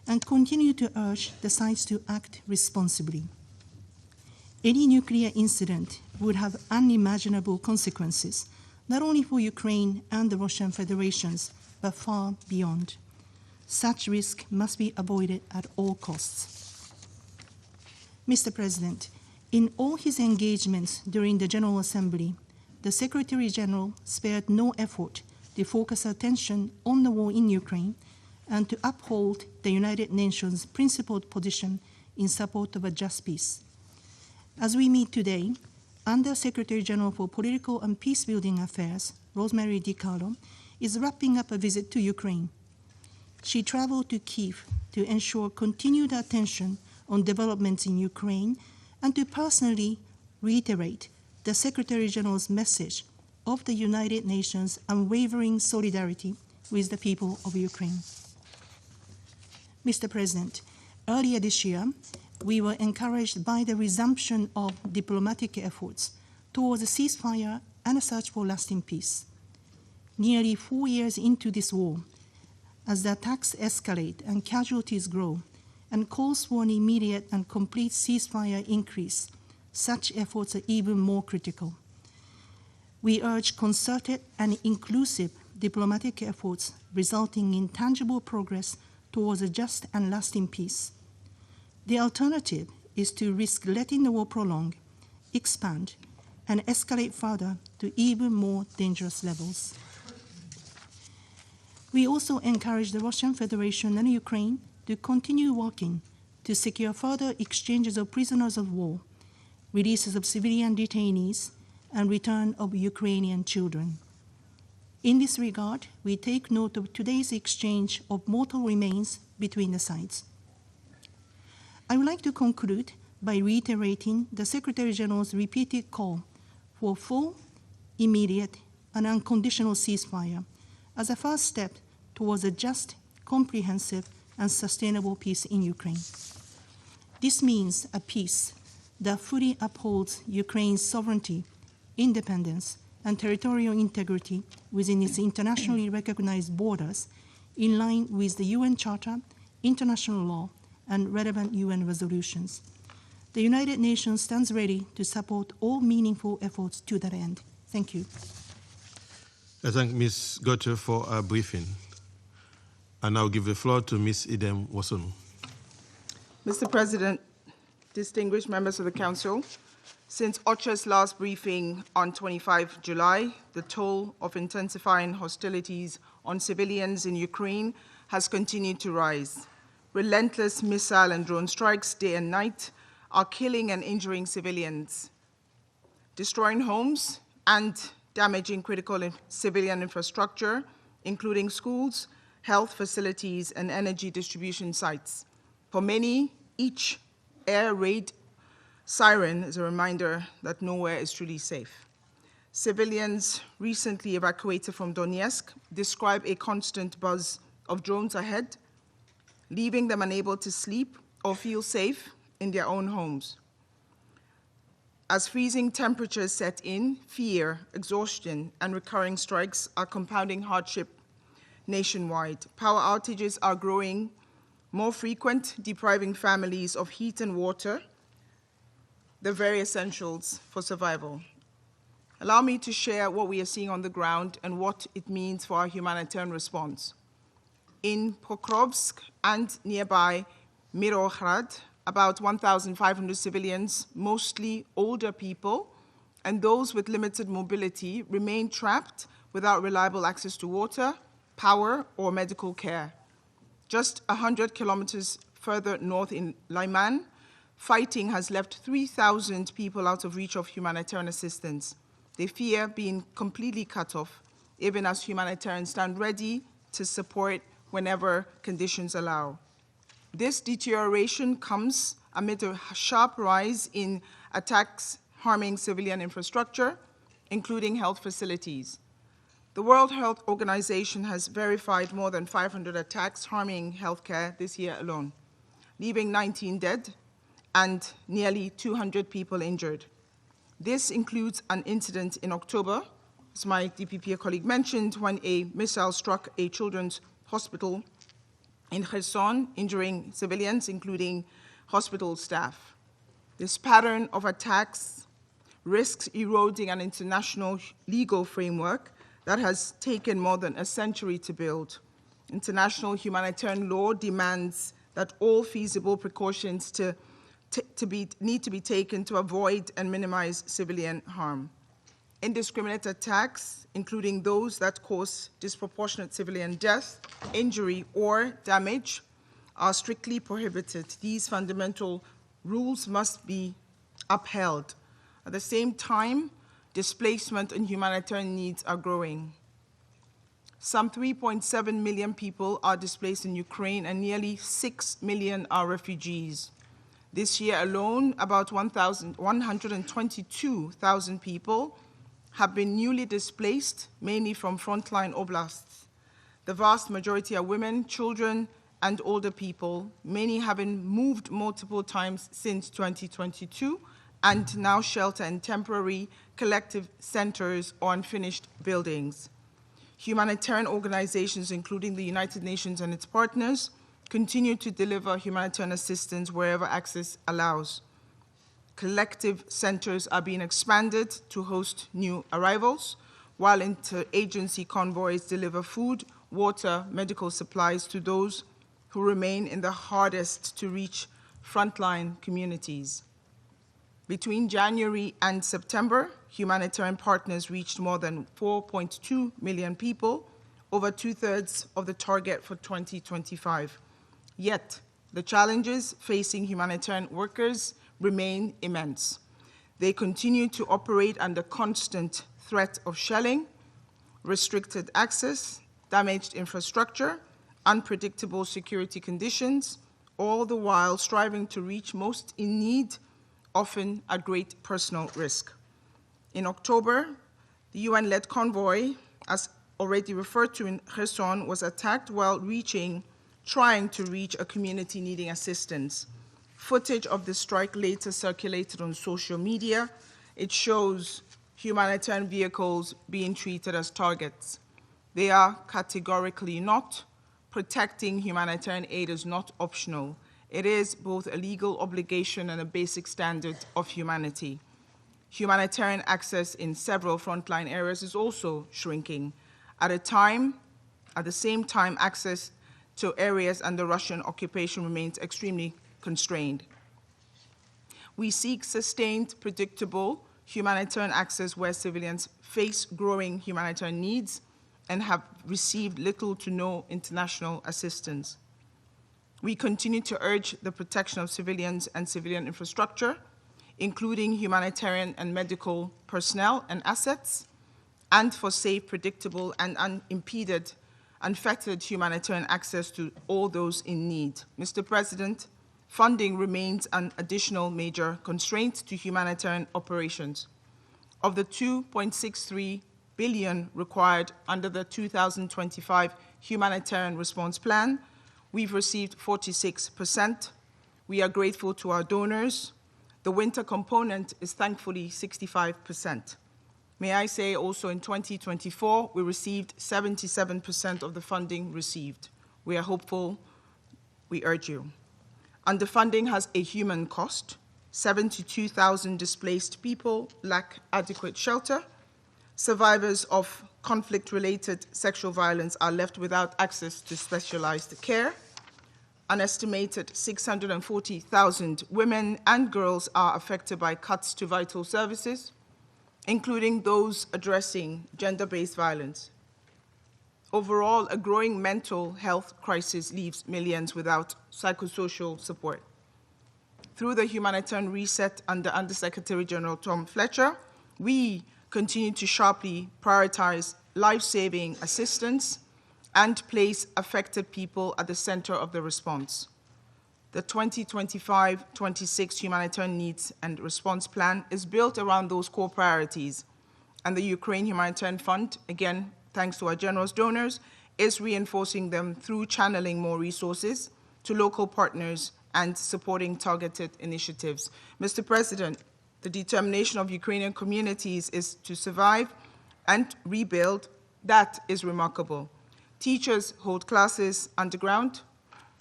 and continue to urge the sides to act responsibly. Any nuclear incident would have unimaginable consequences, not only for Ukraine and the Russian Federation, but far beyond. Such risk must be avoided at all costs. Mr. President, in all his engagements during the General Assembly, the Secretary General spared no effort to focus attention on the war in Ukraine and to uphold the United Nations' principled position in support of a just peace. As we meet today, Under Secretary General for Political and Peacebuilding Affairs, Rosemary DiCarlo, is wrapping up a visit to Ukraine. She traveled to Kyiv to ensure continued attention on developments in Ukraine and to personally reiterate the Secretary General's message of the United Nations' unwavering solidarity with the people of Ukraine. Mr. President, earlier this year, we were encouraged by the resumption of diplomatic efforts towards a ceasefire and a search for lasting peace. Nearly 4 years into this war, as the attacks escalate and casualties grow, and calls for an immediate and complete ceasefire increase, such efforts are even more critical. We urge concerted and inclusive diplomatic efforts resulting in tangible progress towards a just and lasting peace. The alternative is to risk letting the war prolong, expand, and escalate further to even more dangerous levels. We also encourage the Russian Federation and Ukraine to continue working to secure further exchanges of prisoners of war, releases of civilian detainees, and return of Ukrainian children. In this regard, we take note of today's exchange of mortal remains between the sides. I would like to conclude by reiterating the Secretary General's repeated call for full, immediate, and unconditional ceasefire as a first step towards a just, comprehensive, and sustainable peace in Ukraine. This means a peace that fully upholds Ukraine's sovereignty, independence, and territorial integrity within its internationally recognized borders in line with the UN Charter, international law, and relevant UN resolutions. The United Nations stands ready to support all meaningful efforts to that end. Thank you. I thank Ms. Goto for our briefing. I now give the floor to Ms. Idem Wasonu. Mr. President, distinguished members of the Council, since OCHA's last briefing on 25 July, the toll of intensifying hostilities on civilians in Ukraine has continued to rise. Relentless missile and drone strikes day and night are killing and injuring civilians, destroying homes and damaging critical civilian infrastructure, including schools, health facilities, and energy distribution sites. For many, each air raid siren is a reminder that nowhere is truly safe. Civilians recently evacuated from Donetsk describe a constant buzz of drones ahead, leaving them unable to sleep or feel safe in their own homes. As freezing temperatures set in, fear, exhaustion, and recurring strikes are compounding hardship nationwide. Power outages are growing more frequent, depriving families of heat and water, the very essentials for survival. Allow me to share what we are seeing on the ground and what it means for our humanitarian response. In Pokrovsk and nearby Mirohrad, about 1,500 civilians, mostly older people, and those with limited mobility remain trapped without reliable access to water, power, or medical care. Just 100 kilometers further north in Lyman, fighting has left 3,000 people out of reach of humanitarian assistance. They fear being completely cut off, even as humanitarians stand ready to support whenever conditions allow. This deterioration comes amid a sharp rise in attacks harming civilian infrastructure, including health facilities. The World Health Organization has verified more than 500 attacks harming healthcare this year alone, leaving 19 dead and nearly 200 people injured. This includes an incident in October, as my DPP colleague mentioned, when a missile struck a children's hospital in Kherson, injuring civilians, including hospital staff. This pattern of attacks risks eroding an international legal framework that has taken more than a century to build. International humanitarian law demands that all feasible precautions need to be taken to avoid and minimize civilian harm. Indiscriminate attacks, including those that cause disproportionate civilian death, injury, or damage, are strictly prohibited. These fundamental rules must be upheld. At the same time, displacement and humanitarian needs are growing. Some 3.7 million people are displaced in Ukraine, and nearly 6 million are refugees. This year alone, about 122,000 people have been newly displaced, mainly from frontline oblasts. The vast majority are women, children, and older people, many having moved multiple times since 2022 and now shelter in temporary collective centers or unfinished buildings. Humanitarian organizations, including the United Nations and its partners, continue to deliver humanitarian assistance wherever access allows. Collective centers are being expanded to host new arrivals, while interagency convoys deliver food, water, medical supplies to those who remain in the hardest to reach frontline communities. Between January and September, humanitarian partners reached more than 4.2 million people, over 2/3 of the target for 2025. Yet, the challenges facing humanitarian workers remain immense. They continue to operate under constant threat of shelling, restricted access, damaged infrastructure, unpredictable security conditions, all the while striving to reach most in need, often at great personal risk. In October, the UN-led convoy, as already referred to in Kherson, was attacked while trying to reach a community needing assistance. Footage of the strike later circulated on social media. It shows humanitarian vehicles being treated as targets. They are categorically not. Protecting humanitarian aid is not optional. It is both a legal obligation and a basic standard of humanity. Humanitarian access in several frontline areas is also shrinking. At the same time, access to areas under Russian occupation remains extremely constrained. We seek sustained, predictable humanitarian access where civilians face growing humanitarian needs and have received little to no international assistance. We continue to urge the protection of civilians and civilian infrastructure, including humanitarian and medical personnel and assets, and for safe, predictable, and unimpeded, unfettered humanitarian access to all those in need. Mr. President, funding remains an additional major constraint to humanitarian operations. Of the $2.63 billion required under the 2025 Humanitarian Response Plan, we've received 46%. We are grateful to our donors. The winter component is thankfully 65%. May I say also in 2024, we received 77% of the funding received. We are hopeful. We urge you. Underfunding has a human cost. 72,000 displaced people lack adequate shelter. Survivors of conflict-related sexual violence are left without access to specialized care. An estimated 640,000 women and girls are affected by cuts to vital services, including those addressing gender-based violence. Overall, a growing mental health crisis leaves millions without psychosocial support. Through the humanitarian reset under Undersecretary General Tom Fletcher, we continue to sharply prioritize life-saving assistance and place affected people at the center of the response. The 2025-26 Humanitarian Needs and Response Plan is built around those core priorities, and the Ukraine Humanitarian Fund, again, thanks to our generous donors, is reinforcing them through channeling more resources to local partners and supporting targeted initiatives. Mr. President, the determination of Ukrainian communities is to survive and rebuild. That is remarkable. Teachers hold classes underground.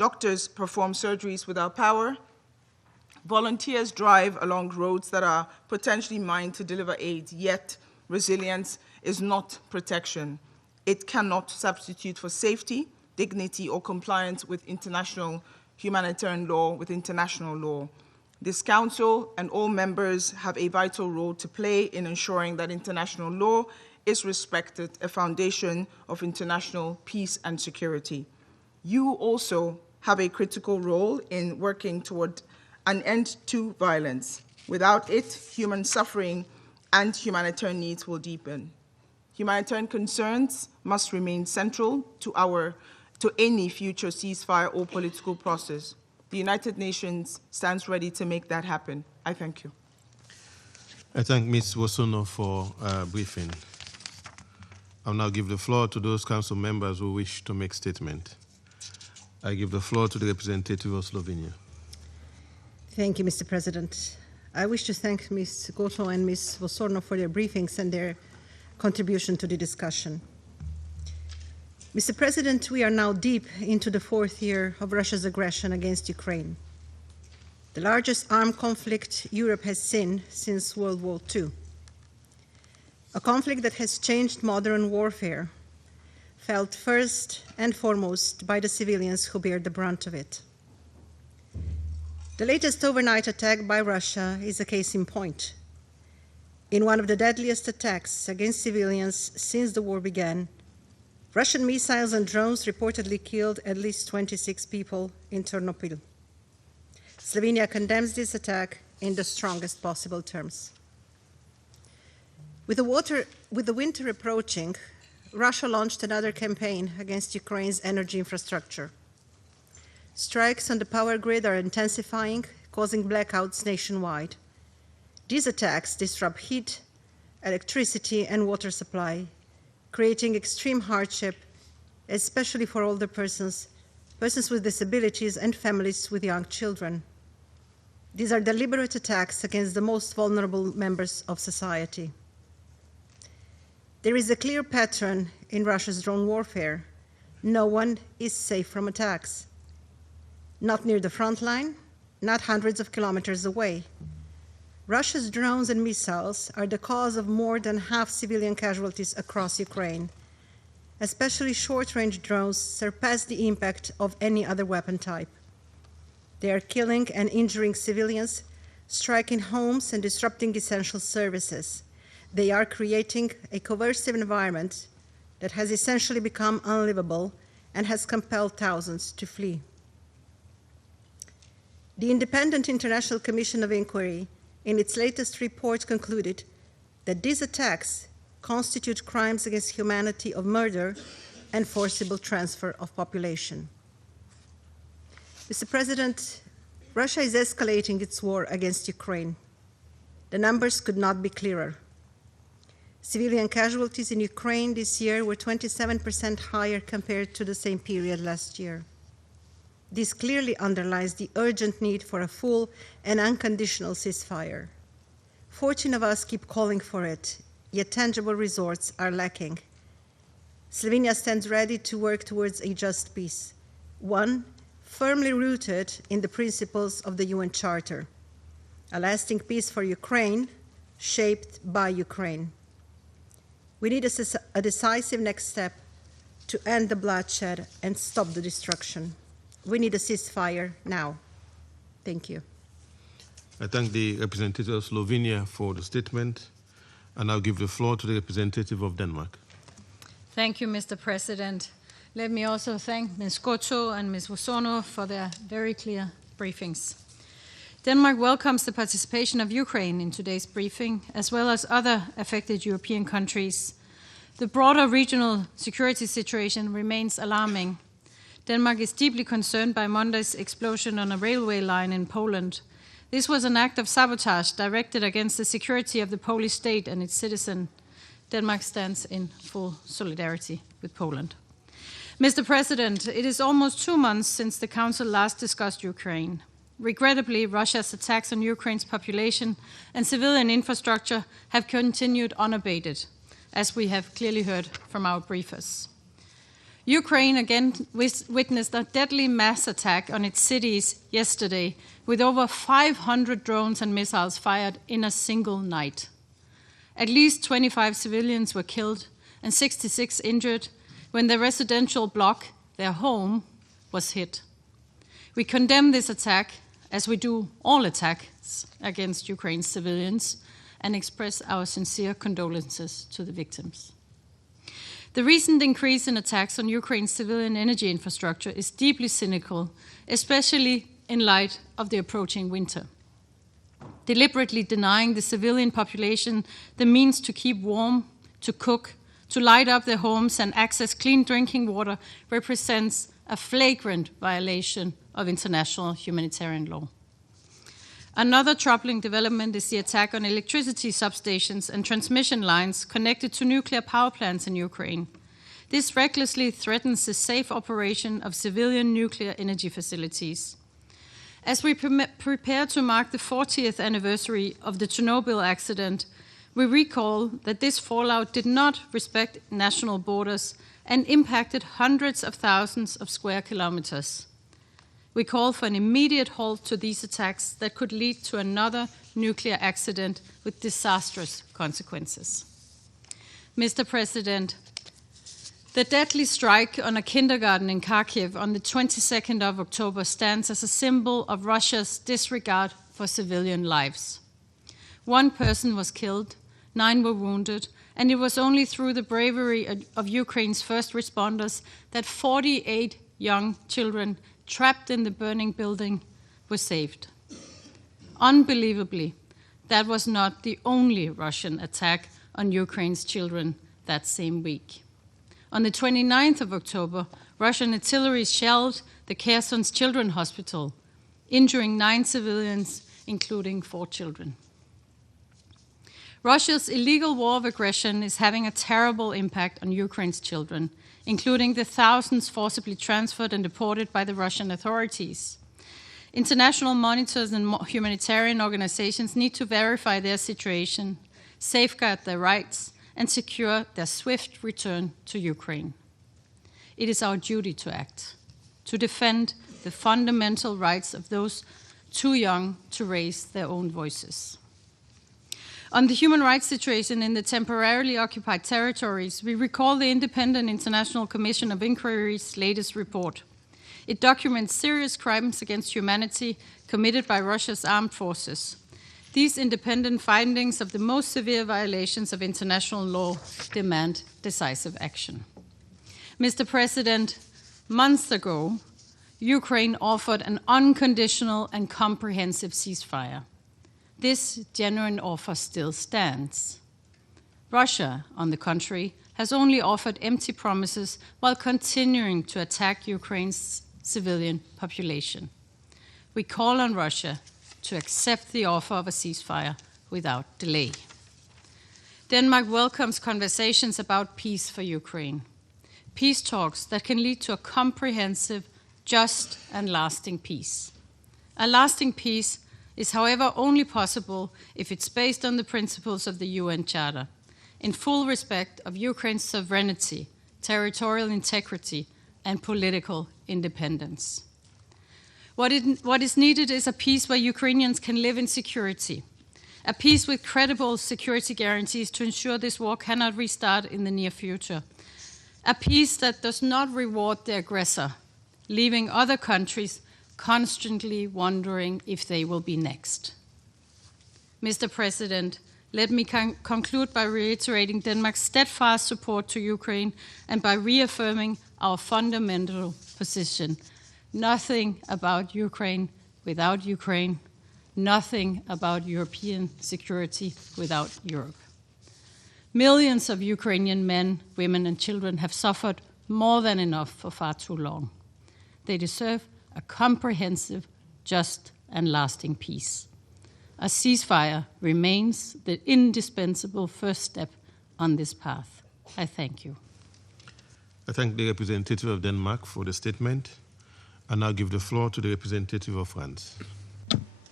Doctors perform surgeries without power. Volunteers drive along roads that are potentially mined to deliver aid, yet resilience is not protection. It cannot substitute for safety, dignity, or compliance with international humanitarian law, with international law. This Council and all members have a vital role to play in ensuring that international law is respected, a foundation of international peace and security. You also have a critical role in working toward an end to violence. Without it, human suffering and humanitarian needs will deepen. Humanitarian concerns must remain central to any future ceasefire or political process. The United Nations stands ready to make that happen. I thank you. I thank Ms. Wosono for briefing. I'll now give the floor to those council members who wish to make statement. I give the floor to the representative of Slovenia. Thank you, Mr. President. I wish to thank Ms. Goto and Ms. Wosorno for their briefings and their contribution to the discussion. Mr. President, we are now deep into the 4th year of Russia's aggression against Ukraine, the largest armed conflict Europe has seen since World War II. A conflict that has changed modern warfare, felt first and foremost by the civilians who bear the brunt of it. The latest overnight attack by Russia is a case in point. In one of the deadliest attacks against civilians since the war began, Russian missiles and drones reportedly killed at least 26 people in Ternopil. Slovenia condemns this attack in the strongest possible terms. With the winter approaching, Russia launched another campaign against Ukraine's energy infrastructure. Strikes on the power grid are intensifying, causing blackouts nationwide. These attacks disrupt heat, electricity, and water supply, creating extreme hardship, especially for older persons, persons with disabilities, and families with young children. These are deliberate attacks against the most vulnerable members of society. There is a clear pattern in Russia's drone warfare. No one is safe from attacks. Not near the front line, not hundreds of kilometers away. Russia's drones and missiles are the cause of more than half civilian casualties across Ukraine. Especially short-range drones surpass the impact of any other weapon type. They are killing and injuring civilians, striking homes and disrupting essential services. They are creating a coercive environment that has essentially become unlivable and has compelled thousands to flee. The Independent International Commission of Inquiry, in its latest report, concluded that these attacks constitute crimes against humanity of murder and forcible transfer of population. Mr. President, Russia is escalating its war against Ukraine. The numbers could not be clearer. Civilian casualties in Ukraine this year were 27% higher compared to the same period last year. This clearly underlines the urgent need for a full and unconditional ceasefire. 14 of us keep calling for it, yet tangible results are lacking. Slovenia stands ready to work towards a just peace, one firmly rooted in the principles of the UN Charter, a lasting peace for Ukraine, shaped by Ukraine. We need a decisive next step to end the bloodshed and stop the destruction. We need a ceasefire now. Thank you. I thank the representative of Slovenia for the statement, and I'll give the floor to the representative of Denmark. Thank you, Mr. President. Let me also thank Ms. Goto and Ms. Wosono for their very clear briefings. Denmark welcomes the participation of Ukraine in today's briefing, as well as other affected European countries. The broader regional security situation remains alarming. Denmark is deeply concerned by Monday's explosion on a railway line in Poland. This was an act of sabotage directed against the security of the Polish state and its citizen. Denmark stands in full solidarity with Poland. Mr. President, it is almost 2 months since the Council last discussed Ukraine. Regrettably, Russia's attacks on Ukraine's population and civilian infrastructure have continued unabated, as we have clearly heard from our briefers. Ukraine again witnessed a deadly mass attack on its cities yesterday, with over 500 drones and missiles fired in a single night. At least 25 civilians were killed and 66 injured when their residential block, their home, was hit. We condemn this attack, as we do all attacks against Ukraine's civilians, and express our sincere condolences to the victims. The recent increase in attacks on Ukraine's civilian energy infrastructure is deeply cynical, especially in light of the approaching winter. Deliberately denying the civilian population the means to keep warm, to cook, to light up their homes and access clean drinking water represents a flagrant violation of international humanitarian law. Another troubling development is the attack on electricity substations and transmission lines connected to nuclear power plants in Ukraine. This recklessly threatens the safe operation of civilian nuclear energy facilities. As we prepare to mark the 40th anniversary of the Chernobyl accident, we recall that this fallout did not respect national borders and impacted hundreds of thousands of square kilometers. We call for an immediate halt to these attacks that could lead to another nuclear accident with disastrous consequences. Mr. President, the deadly strike on a kindergarten in Kharkiv on the 22nd of October stands as a symbol of Russia's disregard for civilian lives. 1 person was killed, 9 were wounded, and it was only through the bravery of Ukraine's first responders that 48 young children trapped in the burning building were saved. Unbelievably, that was not the only Russian attack on Ukraine's children that same week. On the 29th of October, Russian artillery shelled the Kherson's Children's Hospital, injuring 9 civilians, including 4 children. Russia's illegal war of aggression is having a terrible impact on Ukraine's children, including the thousands forcibly transferred and deported by the Russian authorities. International monitors and humanitarian organizations need to verify their situation, safeguard their rights, and secure their swift return to Ukraine. It is our duty to act, to defend the fundamental rights of those too young to raise their own voices. On the human rights situation in the temporarily occupied territories, we recall the Independent International Commission of Inquiry's latest report. It documents serious crimes against humanity committed by Russia's armed forces. These independent findings of the most severe violations of international law demand decisive action. Mr. President, months ago, Ukraine offered an unconditional and comprehensive ceasefire. This genuine offer still stands. Russia, on the contrary, has only offered empty promises while continuing to attack Ukraine's civilian population. We call on Russia to accept the offer of a ceasefire without delay. Denmark welcomes conversations about peace for Ukraine, peace talks that can lead to a comprehensive, just, and lasting peace. A lasting peace is, however, only possible if it's based on the principles of the UN Charter, in full respect of Ukraine's sovereignty, territorial integrity, and political independence. What is needed is a peace where Ukrainians can live in security, a peace with credible security guarantees to ensure this war cannot restart in the near future, a peace that does not reward the aggressor, leaving other countries constantly wondering if they will be next. Mr. President, let me conclude by reiterating Denmark's steadfast support to Ukraine and by reaffirming our fundamental position. Nothing about Ukraine without Ukraine, nothing about European security without Europe. Millions of Ukrainian men, women, and children have suffered more than enough for far too long. They deserve a comprehensive, just, and lasting peace. A ceasefire remains the indispensable first step on this path. I thank you. I thank the representative of Denmark for the statement. I now give the floor to the representative of France.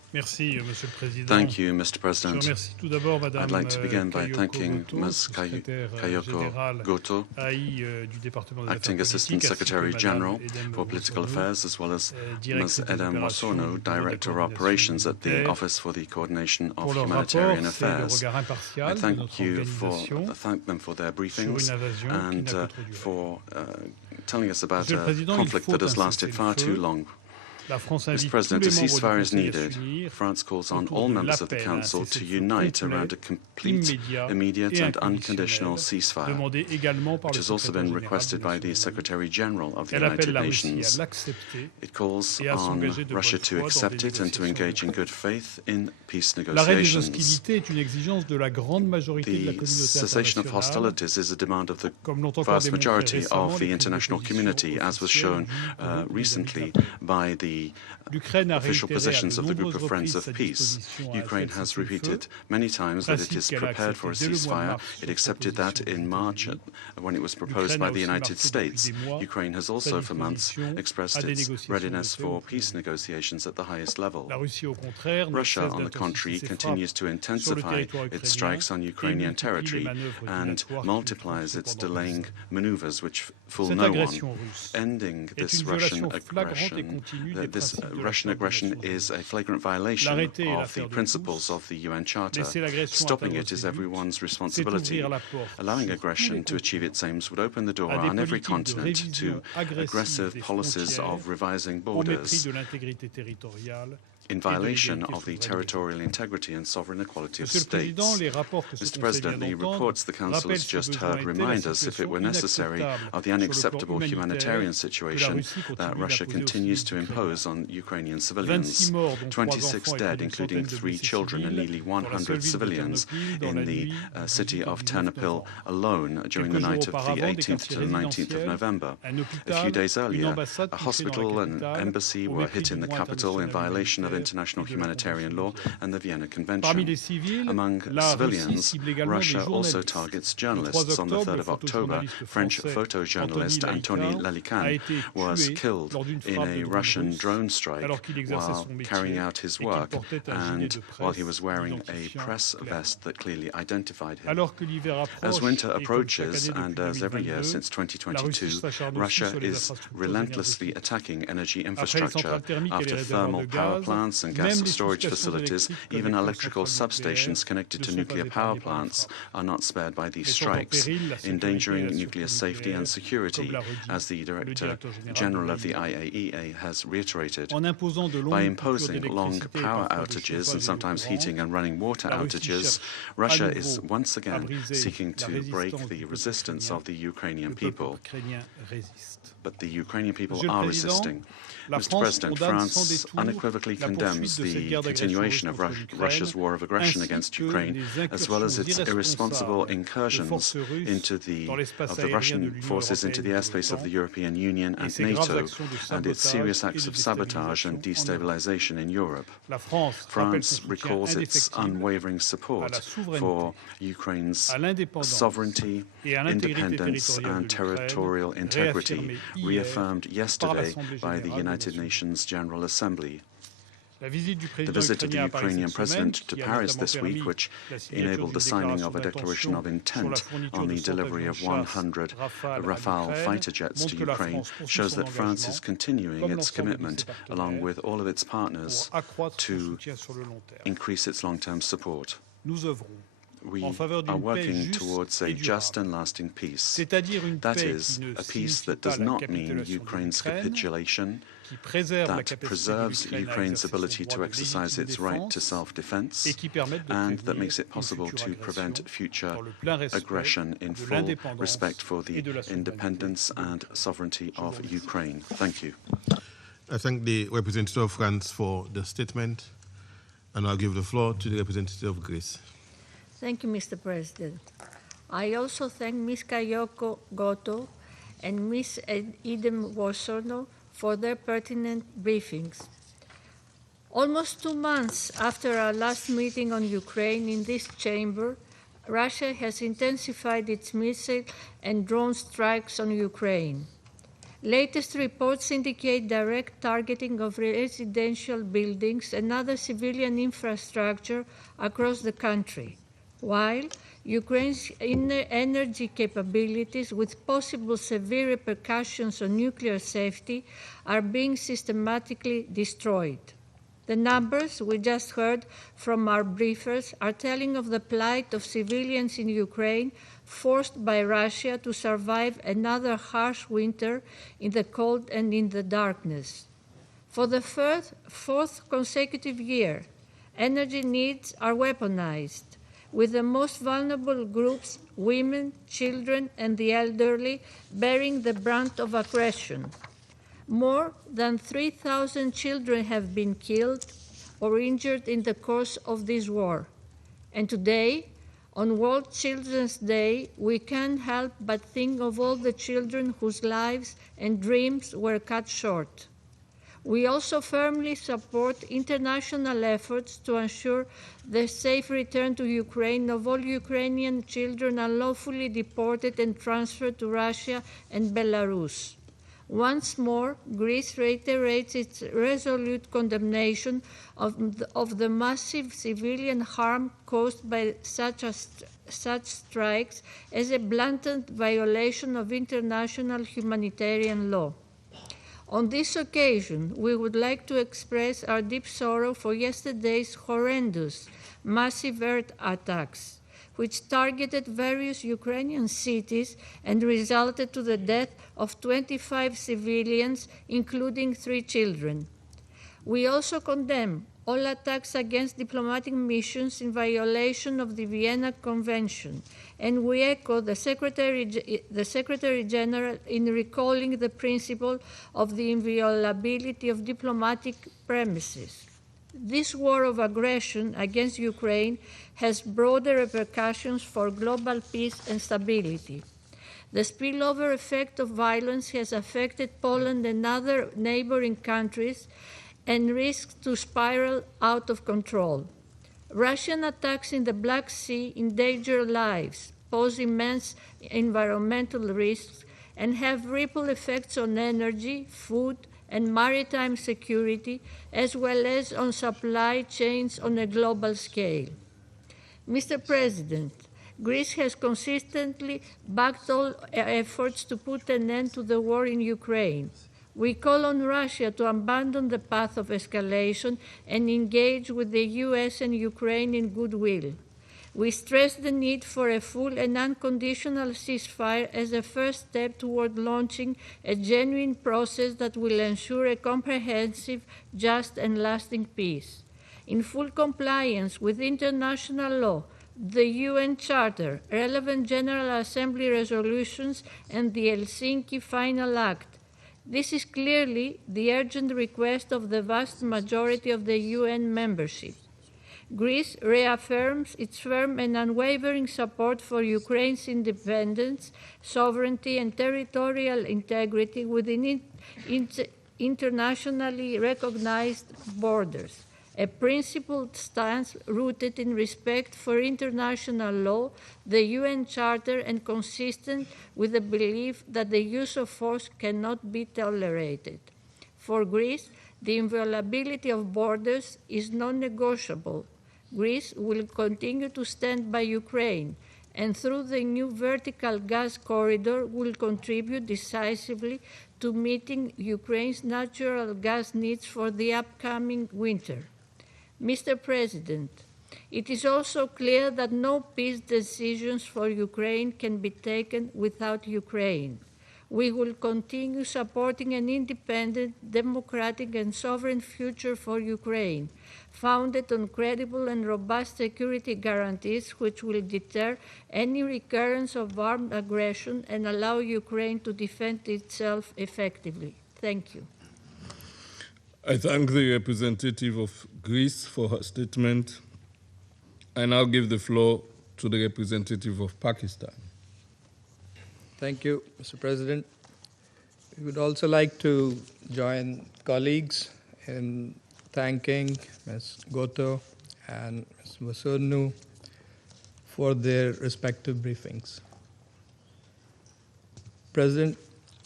Thank you, Mr. President. I'd like to begin by thanking Ms. Kayoko Goto, Acting Assistant Secretary General for Political Affairs, as well as Ms. Edem Wasono, Director of Operations at the Office for the Coordination of Humanitarian Affairs. I thank them for their briefings and for telling us about a conflict that has lasted far too long. Mr. President, a ceasefire is needed. France calls on all members of the Council to unite around a complete, immediate and unconditional ceasefire, which has also been requested by the Secretary-General of the United Nations. It calls on Russia to accept it and to engage in good faith in peace negotiations. The cessation of hostilities is a demand of the vast majority of the international community, as was shown recently by the official positions of the Group of Friends of Peace. Ukraine has repeated many times that it is prepared for a ceasefire. It accepted that in March when it was proposed by the United States. Ukraine has also for months expressed its readiness for peace negotiations at the highest level. Russia, on the contrary, continues to intensify its strikes on Ukrainian territory and multiplies its delaying maneuvers which fool no one. Ending this Russian aggression is a flagrant violation of the principles of the UN Charter. Stopping it is everyone's responsibility. Allowing aggression to achieve its aims would open the door on every continent to aggressive policies of revising borders in violation of the territorial integrity and sovereign equality of states. Mr. President, the reports the Council has just heard remind us, if it were necessary, of the unacceptable humanitarian situation that Russia continues to impose on Ukrainian civilians. 26 dead, including 3 children and nearly 100 civilians in the city of Ternopil alone during the night of the 18th to the 19th of November. A few days earlier, a hospital and embassy were hit in the capital in violation of international humanitarian law and the Vienna Convention. Among civilians, Russia also targets journalists. On the 3rd of October, French photojournalist Antony Lalican was killed in a Russian drone strike while carrying out his work and while he was wearing a press vest that clearly identified him. As winter approaches, and as every year since 2022, Russia is relentlessly attacking energy infrastructure. After thermal power plants and gas storage facilities, even electrical substations connected to nuclear power plants are not spared by these strikes, endangering nuclear safety and security, as the Director General of the IAEA has reiterated. By imposing long power outages and sometimes heating and running water outages, Russia is once again seeking to break the resistance of the Ukrainian people. But the Ukrainian people are resisting. Mr. President, France unequivocally condemns the continuation of Russia's war of aggression against Ukraine, as well as its irresponsible incursions of the Russian forces into the airspace of the European Union and NATO, and its serious acts of sabotage and destabilization in Europe. France recalls its unwavering support for Ukraine's sovereignty, independence, and territorial integrity, reaffirmed yesterday by the United Nations General Assembly. The visit of the Ukrainian president to Paris this week, which enabled the signing of a declaration of intent on the delivery of 100 Rafale fighter jets to Ukraine, shows that France is continuing its commitment, along with all of its partners, to increase its long-term support. We are working towards a just and lasting peace. That is, a peace that does not mean Ukraine's capitulation, that preserves Ukraine's ability to exercise its right to self-defense, and that makes it possible to prevent future aggression in full respect for the independence and sovereignty of Ukraine. Thank you. I thank the representative of France for the statement, and I'll give the floor to the representative of Greece. Thank you, Mr. President. I also thank Ms. Kayoko Goto and Ms. Edem Wasono for their pertinent briefings. Almost 2 months after our last meeting on Ukraine in this chamber, Russia has intensified its missile and drone strikes on Ukraine. Latest reports indicate direct targeting of residential buildings and other civilian infrastructure across the country, while Ukraine's energy capabilities, with possible severe repercussions on nuclear safety, are being systematically destroyed. The numbers we just heard from our briefers are telling of the plight of civilians in Ukraine forced by Russia to survive another harsh winter in the cold and in the darkness. For the fourth consecutive year, energy needs are weaponized, with the most vulnerable groups, women, children, and the elderly, bearing the brunt of aggression. More than 3,000 children have been killed or injured in the course of this war. And today, on World Children's Day, we can't help but think of all the children whose lives and dreams were cut short. We also firmly support international efforts to ensure the safe return to Ukraine of all Ukrainian children unlawfully deported and transferred to Russia and Belarus. Once more, Greece reiterates its resolute condemnation of the massive civilian harm caused by such strikes as a blatant violation of international humanitarian law. On this occasion, we would like to express our deep sorrow for yesterday's horrendous massive air attacks, which targeted various Ukrainian cities and resulted to the death of 25 civilians, including 3 children. We also condemn all attacks against diplomatic missions in violation of the Vienna Convention, and we echo the Secretary General in recalling the principle of the inviolability of diplomatic premises. This war of aggression against Ukraine has broader repercussions for global peace and stability. The spillover effect of violence has affected Poland and other neighboring countries and risks to spiral out of control. Russian attacks in the Black Sea endanger lives, pose immense environmental risks, and have ripple effects on energy, food, and maritime security, as well as on supply chains on a global scale. Mr. President, Greece has consistently backed all efforts to put an end to the war in Ukraine. We call on Russia to abandon the path of escalation and engage with the US and Ukraine in goodwill. We stress the need for a full and unconditional ceasefire as a first step toward launching a genuine process that will ensure a comprehensive, just, and lasting peace. In full compliance with international law, the UN Charter, relevant General Assembly resolutions, and the Helsinki Final Act. This is clearly the urgent request of the vast majority of the UN membership. Greece reaffirms its firm and unwavering support for Ukraine's independence, sovereignty, and territorial integrity within internationally recognized borders, a principled stance rooted in respect for international law, the UN Charter, and consistent with the belief that the use of force cannot be tolerated. For Greece, the inviolability of borders is non-negotiable. Greece will continue to stand by Ukraine, and through the new vertical gas corridor will contribute decisively to meeting Ukraine's natural gas needs for the upcoming winter. Mr. President, it is also clear that no peace decisions for Ukraine can be taken without Ukraine. We will continue supporting an independent, democratic, and sovereign future for Ukraine, founded on credible and robust security guarantees which will deter any recurrence of armed aggression and allow Ukraine to defend itself effectively. Thank you. I thank the representative of Greece for her statement. I now give the floor to the representative of Pakistan. Thank you, Mr. President. We would also like to join colleagues in thanking Ms. Goto and Ms. Vosonou for their respective briefings. President,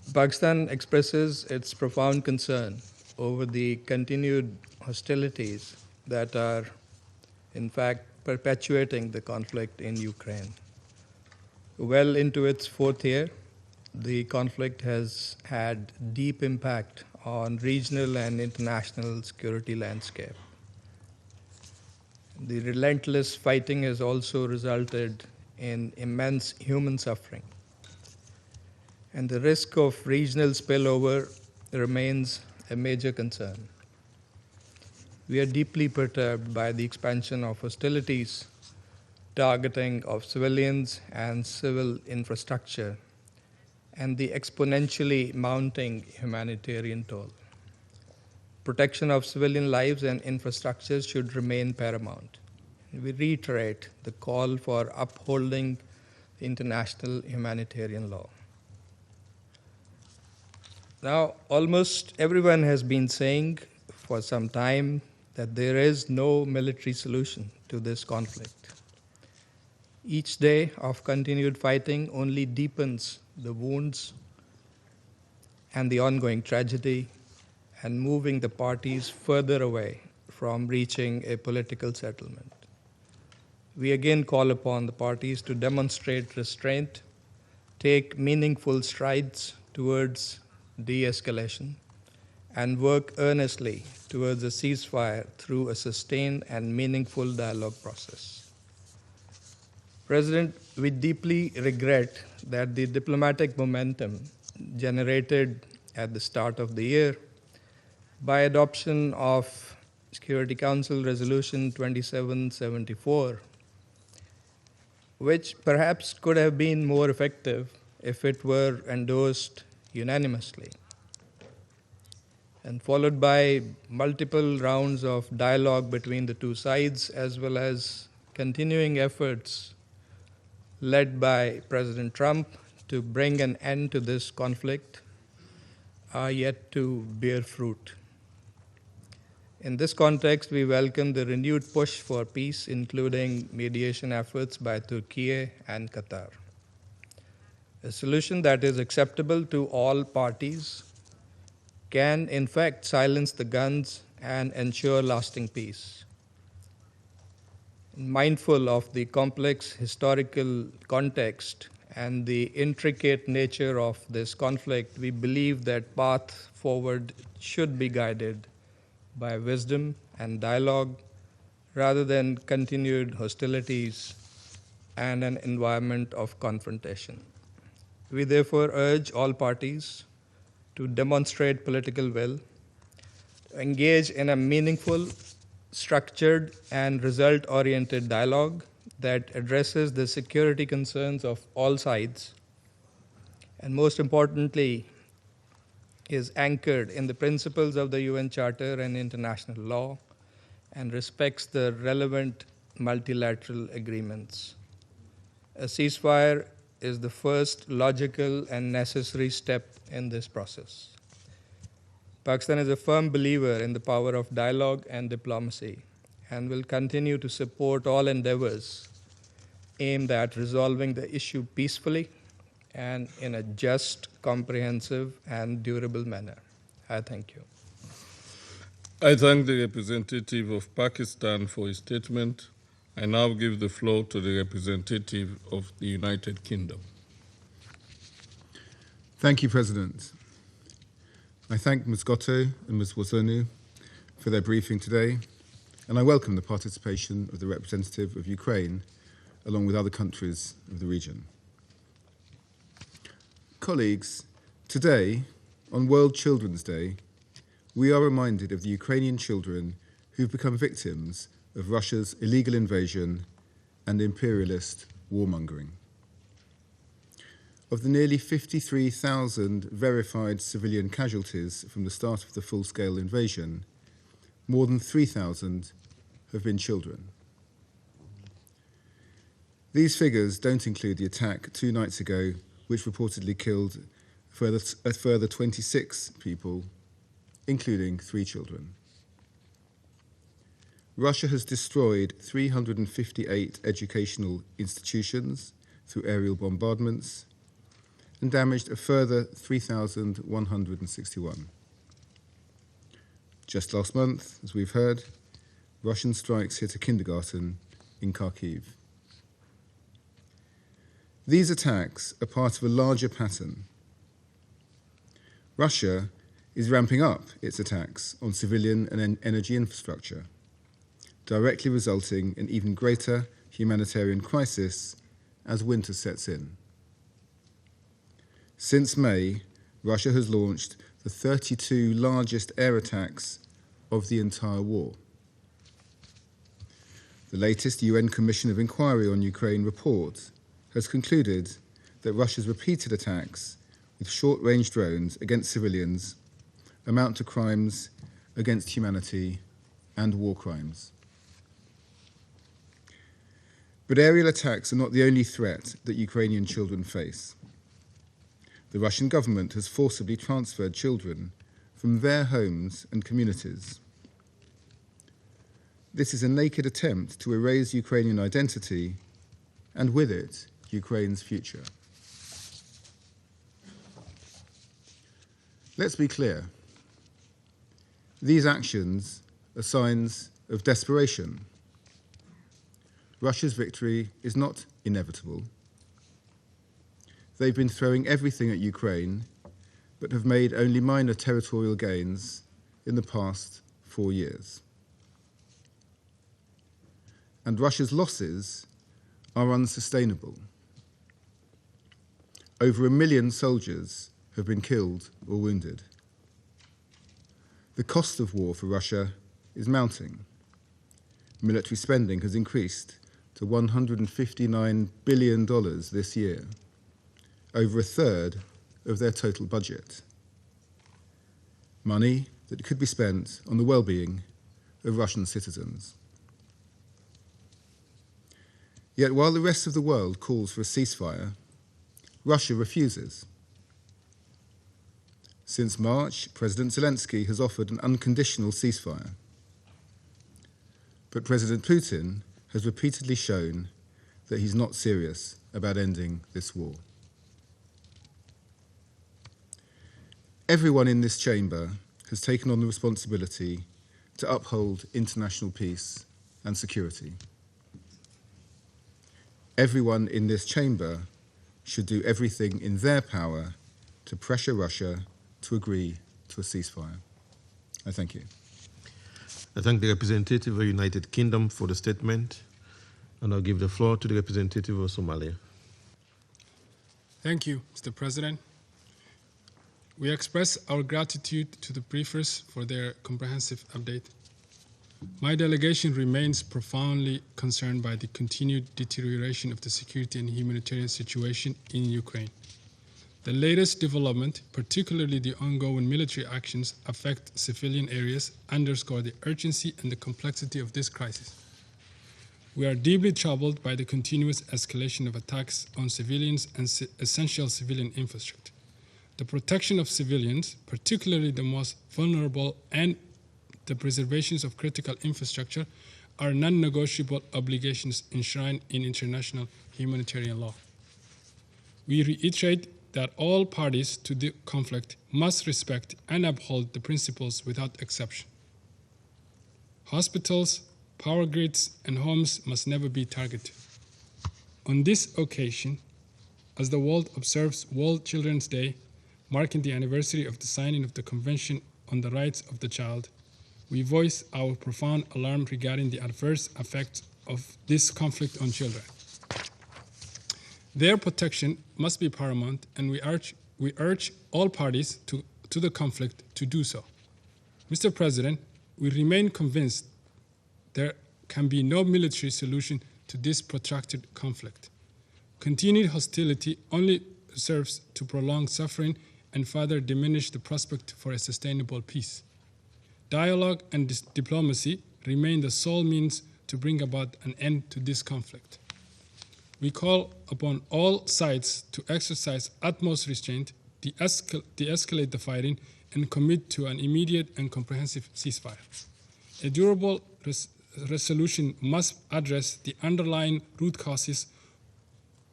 Pakistan expresses its profound concern over the continued hostilities that are, in fact, perpetuating the conflict in Ukraine. Well into its fourth year, the conflict has had deep impact on regional and international security landscape. The relentless fighting has also resulted in immense human suffering, and the risk of regional spillover remains a major concern. We are deeply perturbed by the expansion of hostilities, targeting of civilians and civil infrastructure, and the exponentially mounting humanitarian toll. Protection of civilian lives and infrastructures should remain paramount. We reiterate the call for upholding international humanitarian law. Now, almost everyone has been saying for some time that there is no military solution to this conflict. Each day of continued fighting only deepens the wounds and the ongoing tragedy, and moving the parties further away from reaching a political settlement. We again call upon the parties to demonstrate restraint, take meaningful strides towards de-escalation, and work earnestly towards a ceasefire through a sustained and meaningful dialogue process. President, we deeply regret that the diplomatic momentum generated at the start of the year by adoption of Security Council Resolution 2774, which perhaps could have been more effective if it were endorsed unanimously, and followed by multiple rounds of dialogue between the two sides, as well as continuing efforts led by President Trump to bring an end to this conflict, are yet to bear fruit. In this context, we welcome the renewed push for peace, including mediation efforts by Turkey and Qatar. A solution that is acceptable to all parties can, in fact, silence the guns and ensure lasting peace. Mindful of the complex historical context and the intricate nature of this conflict, we believe that path forward should be guided by wisdom and dialogue rather than continued hostilities and an environment of confrontation. We therefore urge all parties to demonstrate political will, to engage in a meaningful, structured, and result-oriented dialogue that addresses the security concerns of all sides, and most importantly, is anchored in the principles of the UN Charter and international law, and respects the relevant multilateral agreements. A ceasefire is the first logical and necessary step in this process. Pakistan is a firm believer in the power of dialogue and diplomacy, and will continue to support all endeavors aimed at resolving the issue peacefully and in a just, comprehensive, and durable manner. I thank you. I thank the representative of Pakistan for his statement. I now give the floor to the representative of the United Kingdom. Thank you, President. I thank Ms. Gotto and Ms. Worsonu for their briefing today, and I welcome the participation of the representative of Ukraine, along with other countries of the region. Colleagues, today, on World Children's Day, we are reminded of the Ukrainian children who've become victims of Russia's illegal invasion and imperialist warmongering. Of the nearly 53,000 verified civilian casualties from the start of the full-scale invasion, more than 3,000 have been children. These figures don't include the attack 2 nights ago, which reportedly killed a further 26 people, including 3 children. Russia has destroyed 358 educational institutions through aerial bombardments and damaged a further 3,161. Just last month, as we've heard, Russian strikes hit a kindergarten in Kharkiv. These attacks are part of a larger pattern. Russia is ramping up its attacks on civilian and energy infrastructure, directly resulting in even greater humanitarian crisis as winter sets in. Since May, Russia has launched the 32 largest air attacks of the entire war. The latest UN Commission of Inquiry on Ukraine report has concluded that Russia's repeated attacks with short-range drones against civilians amount to crimes against humanity and war crimes. But aerial attacks are not the only threat that Ukrainian children face. The Russian government has forcibly transferred children from their homes and communities. This is a naked attempt to erase Ukrainian identity and with it, Ukraine's future. Let's be clear. These actions are signs of desperation. Russia's victory is not inevitable. They've been throwing everything at Ukraine, but have made only minor territorial gains in the past 4 years. And Russia's losses are unsustainable. Over 1 million soldiers have been killed or wounded. The cost of war for Russia is mounting. Military spending has increased to $159 billion this year, over a third of their total budget. Money that could be spent on the well-being of Russian citizens. Yet while the rest of the world calls for a ceasefire, Russia refuses. Since March, President Zelensky has offered an unconditional ceasefire. But President Putin has repeatedly shown that he's not serious about ending this war. Everyone in this chamber has taken on the responsibility to uphold international peace and security. Everyone in this chamber should do everything in their power to pressure Russia to agree to a ceasefire. I thank you. I thank the representative of the United Kingdom for the statement, and I'll give the floor to the representative of Somalia. Thank you, Mr. President. We express our gratitude to the briefers for their comprehensive update. My delegation remains profoundly concerned by the continued deterioration of the security and humanitarian situation in Ukraine. The latest development, particularly the ongoing military actions, affect civilian areas, underscore the urgency and the complexity of this crisis. We are deeply troubled by the continuous escalation of attacks on civilians and essential civilian infrastructure. The protection of civilians, particularly the most vulnerable, and the preservation of critical infrastructure are non-negotiable obligations enshrined in international humanitarian law. We reiterate that all parties to the conflict must respect and uphold the principles without exception. Hospitals, power grids, and homes must never be targeted. On this occasion, as the world observes World Children's Day, marking the anniversary of the signing of the Convention on the Rights of the Child, we voice our profound alarm regarding the adverse effects of this conflict on children. Their protection must be paramount, and we urge all parties to the conflict to do so. Mr. President, we remain convinced there can be no military solution to this protracted conflict. Continued hostility only serves to prolong suffering and further diminish the prospect for a sustainable peace. Dialogue and diplomacy remain the sole means to bring about an end to this conflict. We call upon all sides to exercise utmost restraint, de-escalate the fighting, and commit to an immediate and comprehensive ceasefire. A durable resolution must address the underlying root causes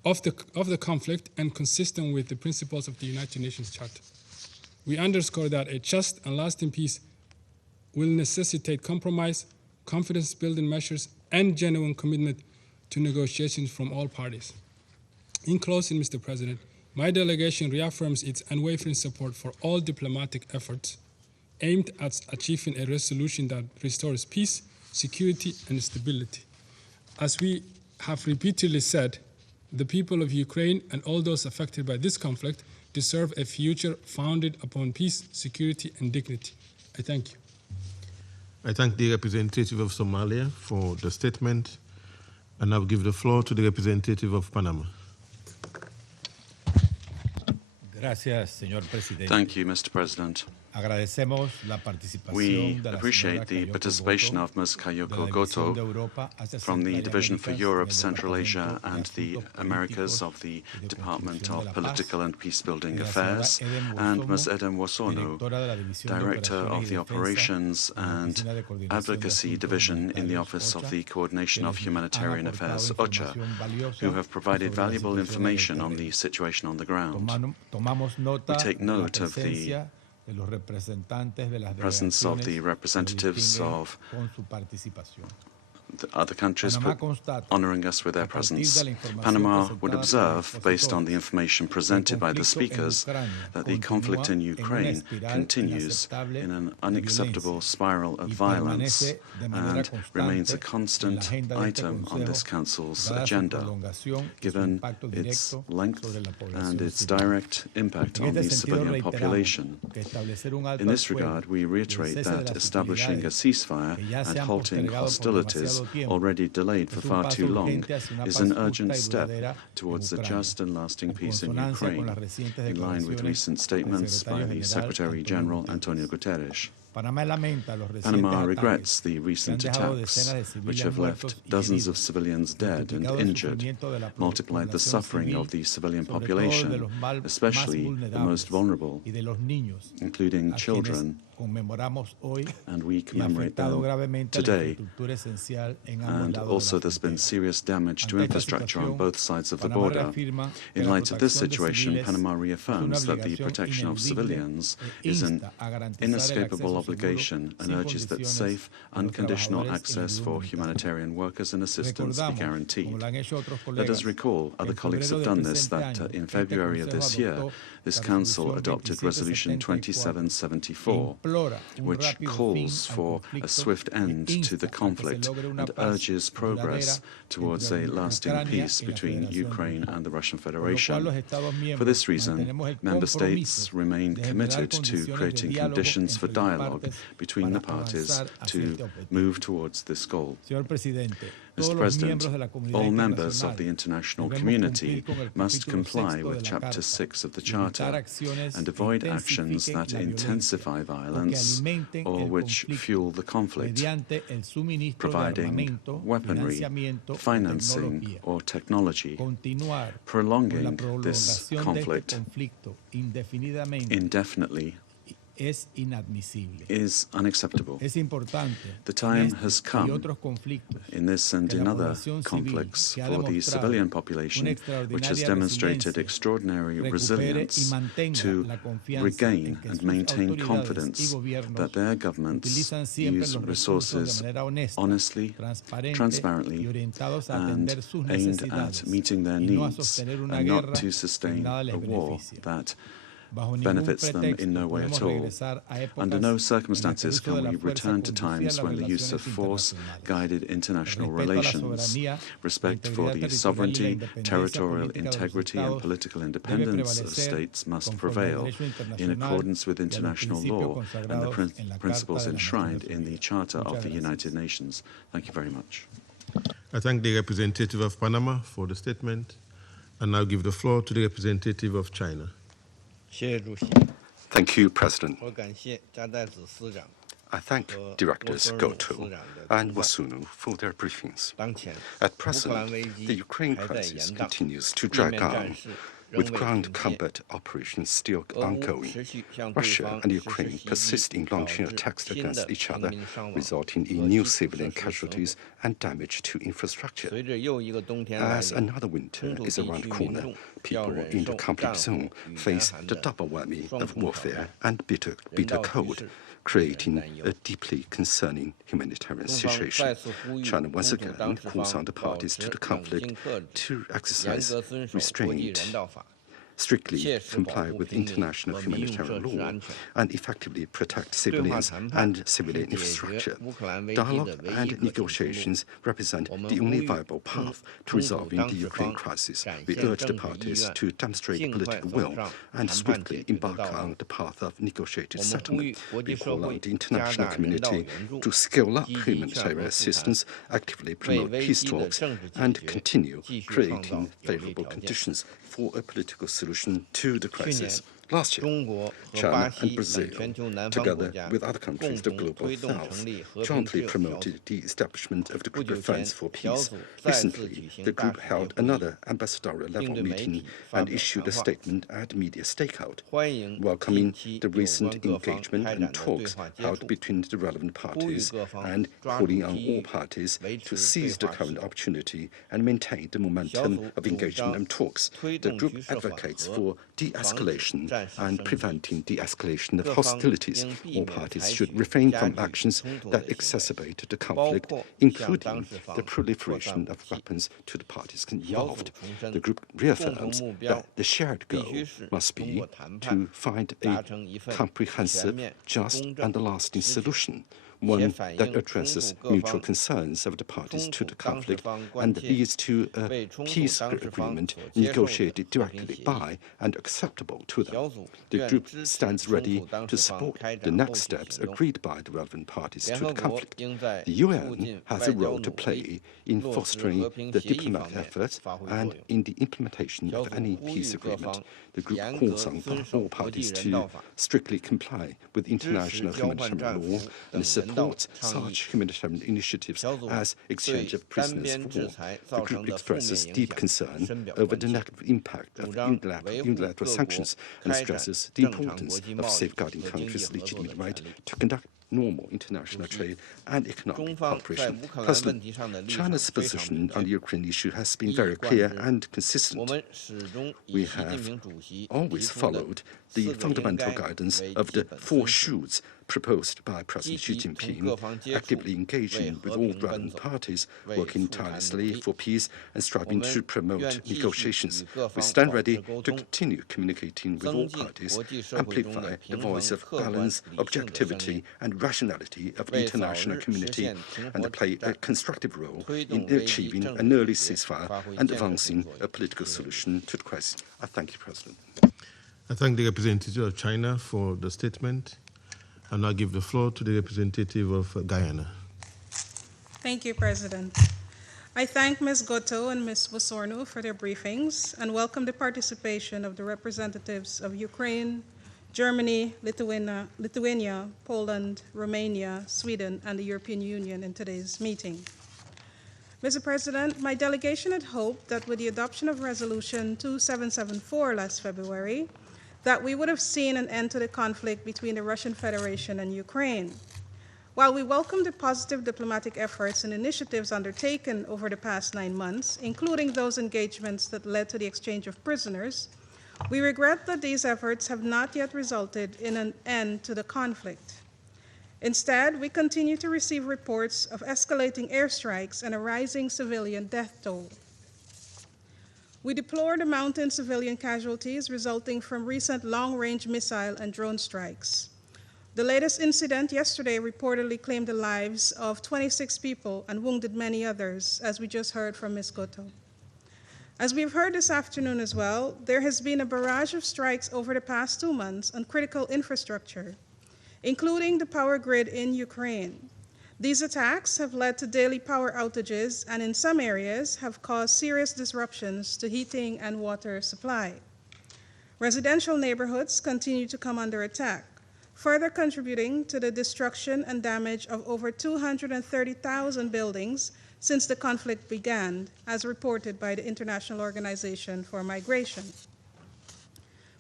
of the conflict and consistent with the principles of the United Nations Charter. We underscore that a just and lasting peace will necessitate compromise, confidence-building measures, and genuine commitment to negotiations from all parties. In closing, Mr. President, my delegation reaffirms its unwavering support for all diplomatic efforts aimed at achieving a resolution that restores peace, security, and stability. As we have repeatedly said, the people of Ukraine and all those affected by this conflict deserve a future founded upon peace, security, and dignity. I thank you. I thank the representative of Somalia for the statement, and I'll give the floor to the representative of Panama. Gracias, señor presidente. Thank you, Mr. President. We appreciate the participation of Ms. Kayoko Goto from the Division for Europe, Central Asia and the Americas of the Department of Political and Peacebuilding Affairs, and Ms. Edem Wosono, Director of the Operations and Advocacy Division in the Office of the Coordination of Humanitarian Affairs, OCHA, who have provided valuable information on the situation on the ground. We take note of the presence of the representatives of the other countries honoring us with their presence. Panama would observe, based on the information presented by the speakers, that the conflict in Ukraine continues in an unacceptable spiral of violence and remains a constant item on this Council's agenda, given its length and its direct impact on the civilian population. In this regard, we reiterate that establishing a ceasefire and halting hostilities already delayed for far too long is an urgent step towards a just and lasting peace in Ukraine, in line with recent statements by the Secretary-General Antonio Guterres. Panama regrets the recent attacks, which have left dozens of civilians dead and injured, multiplied the suffering of the civilian population, especially the most vulnerable, including children, and we commemorate them today. And also there's been serious damage to infrastructure on both sides of the border. In light of this situation, Panama reaffirms that the protection of civilians is an inescapable obligation and urges that safe, unconditional access for humanitarian workers and assistance be guaranteed. Let us recall, other colleagues have done this, that in February of this year, this Council adopted Resolution 2774, which calls for a swift end to the conflict and urges progress towards a lasting peace between Ukraine and the Russian Federation. For this reason, Member States remain committed to creating conditions for dialogue between the parties to move towards this goal. Mr. President, all members of the international community must comply with Chapter 6 of the Charter and avoid actions that intensify violence or which fuel the conflict, providing weaponry, financing, or technology. Prolonging this conflict indefinitely is unacceptable. The time has come in this and in other conflicts for the civilian population, which has demonstrated extraordinary resilience, to regain and maintain confidence that their governments use resources honestly, transparently, and aimed at meeting their needs, and not to sustain a war that benefits them in no way at all. Under no circumstances can we return to times when the use of force guided international relations. Respect for the sovereignty, territorial integrity, and political independence of states must prevail in accordance with international law and the principles enshrined in the Charter of the United Nations. Thank you very much. I thank the representative of Panama for the statement, and now give the floor to the representative of China. Thank you, President. I thank Directors Goto and Wosono for their briefings. At present, the Ukraine crisis continues to drag on, With ground combat operations still ongoing, Russia and Ukraine persist in launching attacks against each other, resulting in new civilian casualties and damage to infrastructure. As another winter is around the corner, people in the conflict zone face the double whammy of warfare and bitter cold, creating a deeply concerning humanitarian situation. China once again calls on the parties to the conflict to exercise restraint, strictly comply with international humanitarian law, and effectively protect civilians and civilian infrastructure. Dialogue and negotiations represent the only viable path to resolving the Ukraine crisis. We urge the parties to demonstrate political will and swiftly embark on the path of negotiated settlement. We call on the international community to scale up humanitarian assistance, actively promote peace talks, and continue creating favorable conditions for a political solution to the crisis. Last year, China and Brazil, together with other countries of the Global South, jointly promoted the establishment of the Group of Friends for Peace. Recently, the group held another ambassadorial-level meeting and issued a statement at media stakeout, welcoming the recent engagement and talks held between the relevant parties and calling on all parties to seize the current opportunity and maintain the momentum of engagement and talks. The group advocates for de-escalation and preventing the escalation of hostilities. All parties should refrain from actions that exacerbate the conflict, including the proliferation of weapons to the parties involved. The group reaffirms that the shared goal must be to find a comprehensive, just, and lasting solution, one that addresses mutual concerns of the parties to the conflict and leads to a peace agreement negotiated directly by and acceptable to them. The group stands ready to support the next steps agreed by the relevant parties to the conflict. The UN has a role to play in fostering the diplomatic efforts and in the implementation of any peace agreement. The group calls on all parties to strictly comply with international humanitarian law and supports such humanitarian initiatives as exchange of prisoners of war. The group expresses deep concern over the negative impact of unilateral sanctions and stresses the importance of safeguarding countries' legitimate right to conduct normal international trade and economic cooperation. President, China's position on the Ukraine issue has been very clear and consistent. We have always followed the fundamental guidance of the 4 shoes proposed by President Xi Jinping, actively engaging with all relevant parties, working tirelessly for peace and striving to promote negotiations. We stand ready to continue communicating with all parties, amplify the voice of balance, objectivity, and rationality of the international community, and play a constructive role in achieving an early ceasefire and advancing a political solution to the crisis. I thank you, President. I thank the representative of China for the statement. I'll now give the floor to the representative of Guyana. Thank you, President. I thank Ms. Goto and Ms. Wosorno for their briefings and welcome the participation of the representatives of Ukraine, Germany, Lithuania, Poland, Romania, Sweden, and the European Union in today's meeting. Mr. President, my delegation had hoped that with the adoption of Resolution 2774 last February, that we would have seen an end to the conflict between the Russian Federation and Ukraine. While we welcome the positive diplomatic efforts and initiatives undertaken over the past 9 months, including those engagements that led to the exchange of prisoners, we regret that these efforts have not yet resulted in an end to the conflict. Instead, we continue to receive reports of escalating airstrikes and a rising civilian death toll. We deplore the mounting civilian casualties resulting from recent long-range missile and drone strikes. The latest incident yesterday reportedly claimed the lives of 26 people and wounded many others, as we just heard from Ms. Goto. As we've heard this afternoon as well, there has been a barrage of strikes over the past 2 months on critical infrastructure, including the power grid in Ukraine. These attacks have led to daily power outages and in some areas have caused serious disruptions to heating and water supply. Residential neighborhoods continue to come under attack, further contributing to the destruction and damage of over 230,000 buildings since the conflict began, as reported by the International Organization for Migration.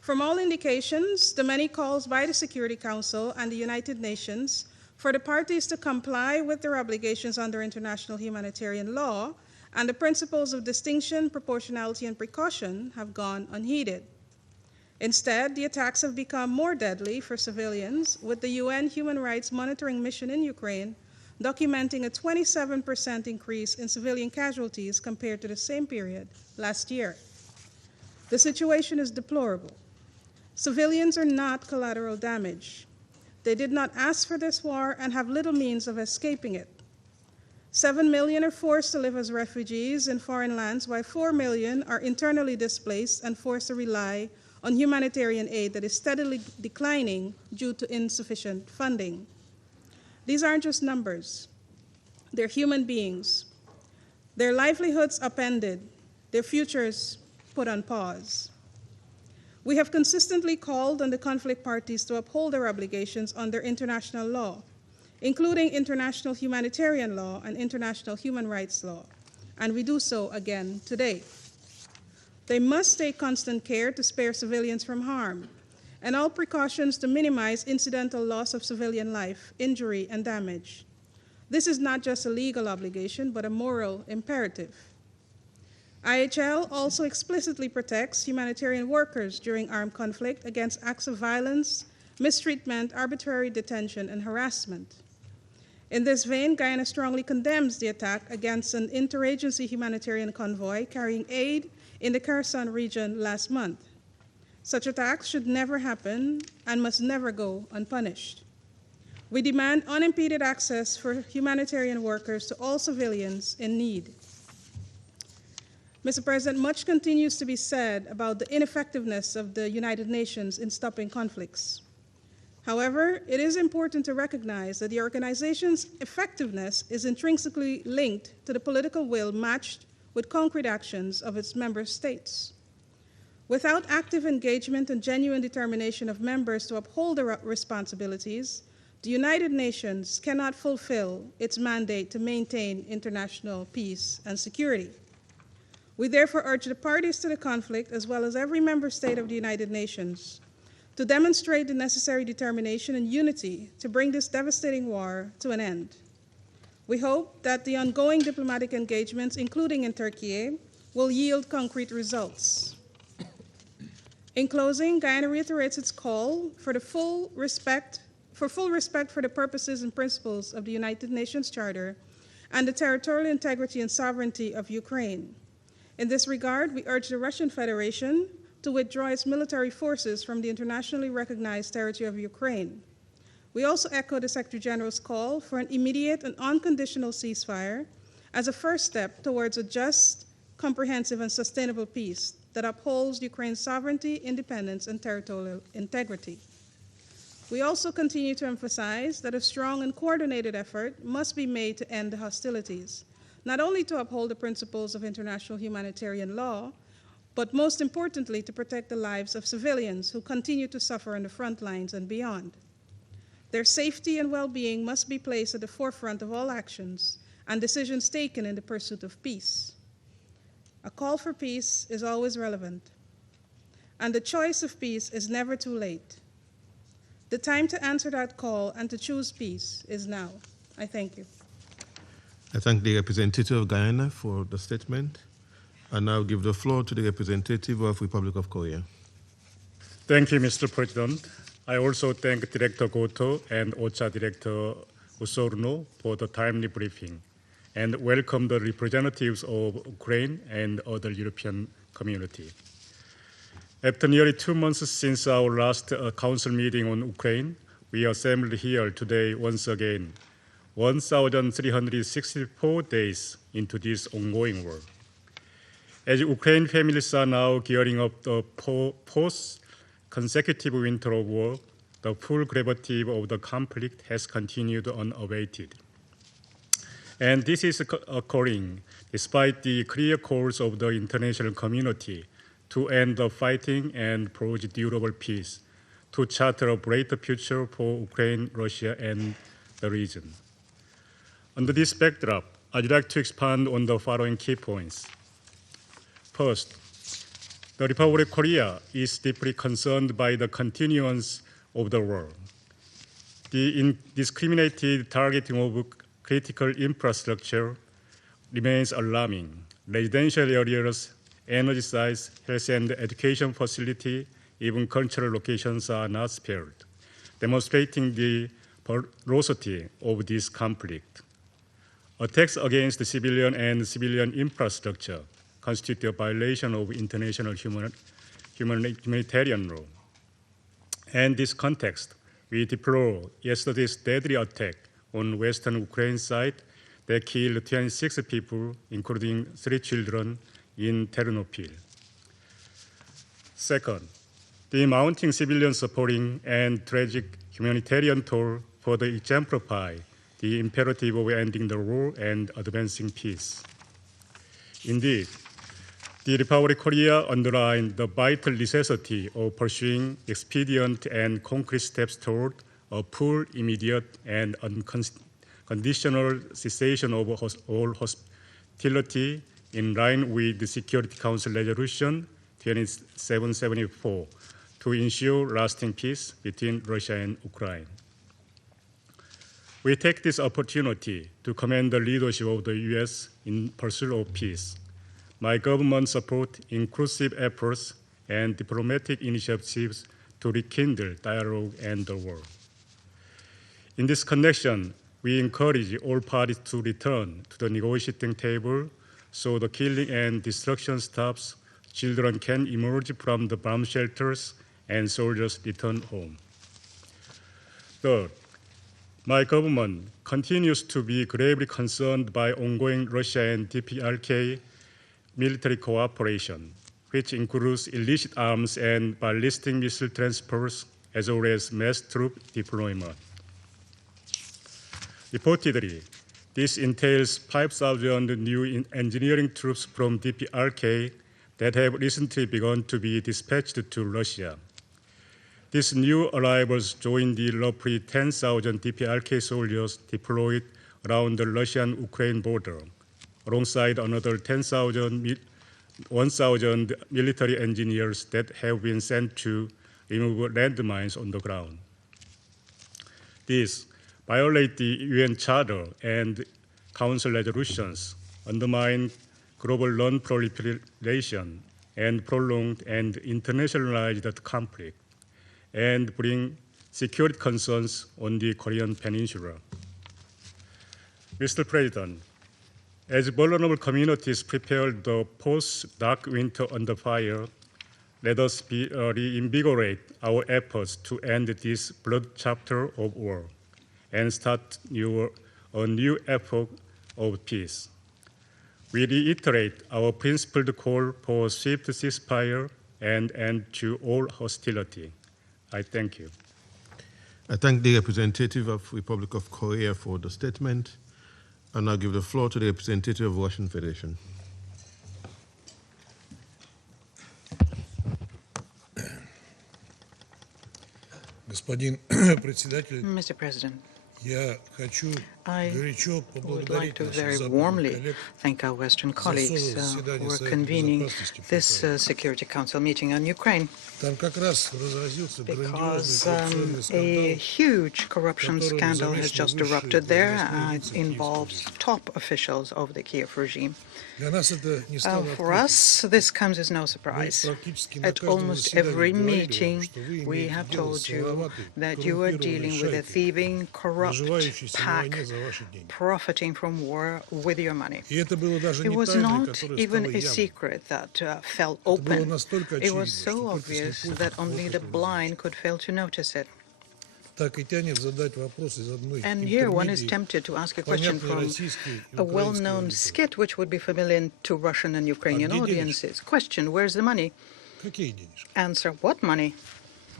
From all indications, the many calls by the Security Council and the United Nations for the parties to comply with their obligations under international humanitarian law and the principles of distinction, proportionality, and precaution have gone unheeded. Instead, the attacks have become more deadly for civilians, with the UN Human Rights Monitoring Mission in Ukraine documenting a 27% increase in civilian casualties compared to the same period last year. The situation is deplorable. Civilians are not collateral damage. They did not ask for this war and have little means of escaping it. 7 million are forced to live as refugees in foreign lands, while 4 million are internally displaced and forced to rely on humanitarian aid that is steadily declining due to insufficient funding. These aren't just numbers. They're human beings. Their livelihoods upended, their futures put on pause. We have consistently called on the conflict parties to uphold their obligations under international law, including international humanitarian law and international human rights law, and we do so again today. They must take constant care to spare civilians from harm, and all precautions to minimize incidental loss of civilian life, injury, and damage. This is not just a legal obligation, but a moral imperative. IHL also explicitly protects humanitarian workers during armed conflict against acts of violence, mistreatment, arbitrary detention, and harassment. In this vein, Guyana strongly condemns the attack against an interagency humanitarian convoy carrying aid in the Kherson region last month. Such attacks should never happen and must never go unpunished. We demand unimpeded access for humanitarian workers to all civilians in need. Mr. President, much continues to be said about the ineffectiveness of the United Nations in stopping conflicts. However, it is important to recognize that the organization's effectiveness is intrinsically linked to the political will matched with concrete actions of its member states. Without active engagement and genuine determination of members to uphold their responsibilities, the United Nations cannot fulfill its mandate to maintain international peace and security. We therefore urge the parties to the conflict, as well as every member state of the United Nations, to demonstrate the necessary determination and unity to bring this devastating war to an end. We hope that the ongoing diplomatic engagements, including in Turkey, will yield concrete results. In closing, Guyana reiterates its call for full respect for the purposes and principles of the United Nations Charter and the territorial integrity and sovereignty of Ukraine. In this regard, we urge the Russian Federation to withdraw its military forces from the internationally recognized territory of Ukraine. We also echo the Secretary General's call for an immediate and unconditional ceasefire as a first step towards a just, comprehensive, and sustainable peace that upholds Ukraine's sovereignty, independence, and territorial integrity. We also continue to emphasize that a strong and coordinated effort must be made to end the hostilities, not only to uphold the principles of international humanitarian law, but most importantly, to protect the lives of civilians who continue to suffer on the front lines and beyond. Their safety and well-being must be placed at the forefront of all actions and decisions taken in the pursuit of peace. A call for peace is always relevant, and the choice of peace is never too late. The time to answer that call and to choose peace is now. I thank you. I thank the representative of Guyana for the statement. I now give the floor to the representative of Republic of Korea. Thank you, Mr. President. I also thank Director Goto and OCHA Director Osorno for the timely briefing, and welcome the representatives of Ukraine and other European community. After nearly 2 months since our last council meeting on Ukraine, we are assembled here today once again, 1,364 days into this ongoing war. As Ukraine families are now gearing up the post-consecutive winter of war, the full gravity of the conflict has continued unabated. And this is occurring despite the clear calls of the international community to end the fighting and forge durable peace, to charter a brighter future for Ukraine, Russia, and the region. Under this backdrop, I'd like to expand on the following key points. First, The Republic of Korea is deeply concerned by the continuance of the war. The indiscriminated targeting of critical infrastructure remains alarming. Residential areas, energy sites, health and education facilities, even cultural locations are not spared, demonstrating the ferocity of this conflict. Attacks against the civilian and civilian infrastructure constitute a violation of international humanitarian law. In this context, we deplore yesterday's deadly attack on western Ukraine side that killed 26 people, including 3 children, in Ternopil. Second, the mounting civilian suffering and tragic humanitarian toll further exemplify the imperative of ending the war and advancing peace. Indeed, the Republic of Korea underlined the vital necessity of pursuing expedient and concrete steps toward a full, immediate, and unconditional cessation of all hostility in line with the Security Council Resolution 2774 to ensure lasting peace between Russia and Ukraine. We take this opportunity to commend the leadership of the U.S. in pursuit of peace. My government supports inclusive efforts and diplomatic initiatives to rekindle dialogue and the war. In this connection, we encourage all parties to return to the negotiating table so the killing and destruction stops, children can emerge from the bomb shelters, and soldiers return home. Third, my government continues to be gravely concerned by ongoing Russia and DPRK military cooperation, which includes illicit arms and ballistic missile transfers, as well as mass troop deployment. Reportedly, this entails 5,000 new engineering troops from DPRK that have recently begun to be dispatched to Russia. These new arrivals join the roughly 10,000 DPRK soldiers deployed around the Russian-Ukraine border, alongside another 1,000 military engineers that have been sent to remove landmines on the ground. These violate the UN Charter and Council resolutions, undermine global non-proliferation, and prolonged and internationalized conflict, and bring security concerns on the Korean Peninsula. Mr. President, as vulnerable communities prepare the post-dark winter under fire, let us reinvigorate our efforts to end this blood chapter of war and start a new epoch of peace. We reiterate our principled call for swift ceasefire and end to all hostility. I thank you. I thank the representative of Republic of Korea for the statement. I now give the floor to the representative of Russian Federation. Mr. President, I would like to very warmly thank our Western colleagues for convening this Security Council meeting on Ukraine, because a huge corruption scandal has just erupted there. It involves top officials of the Kiev regime. For us, this comes as no surprise. At almost every meeting, we have told you that you are dealing with a thieving, corrupt pack profiting from war with your money. It was not even a secret that fell open. It was so obvious that only the blind could fail to notice it. And here one is tempted to ask a question from a well-known skit which would be familiar to Russian and Ukrainian audiences. Question, where's the money? Answer, what money?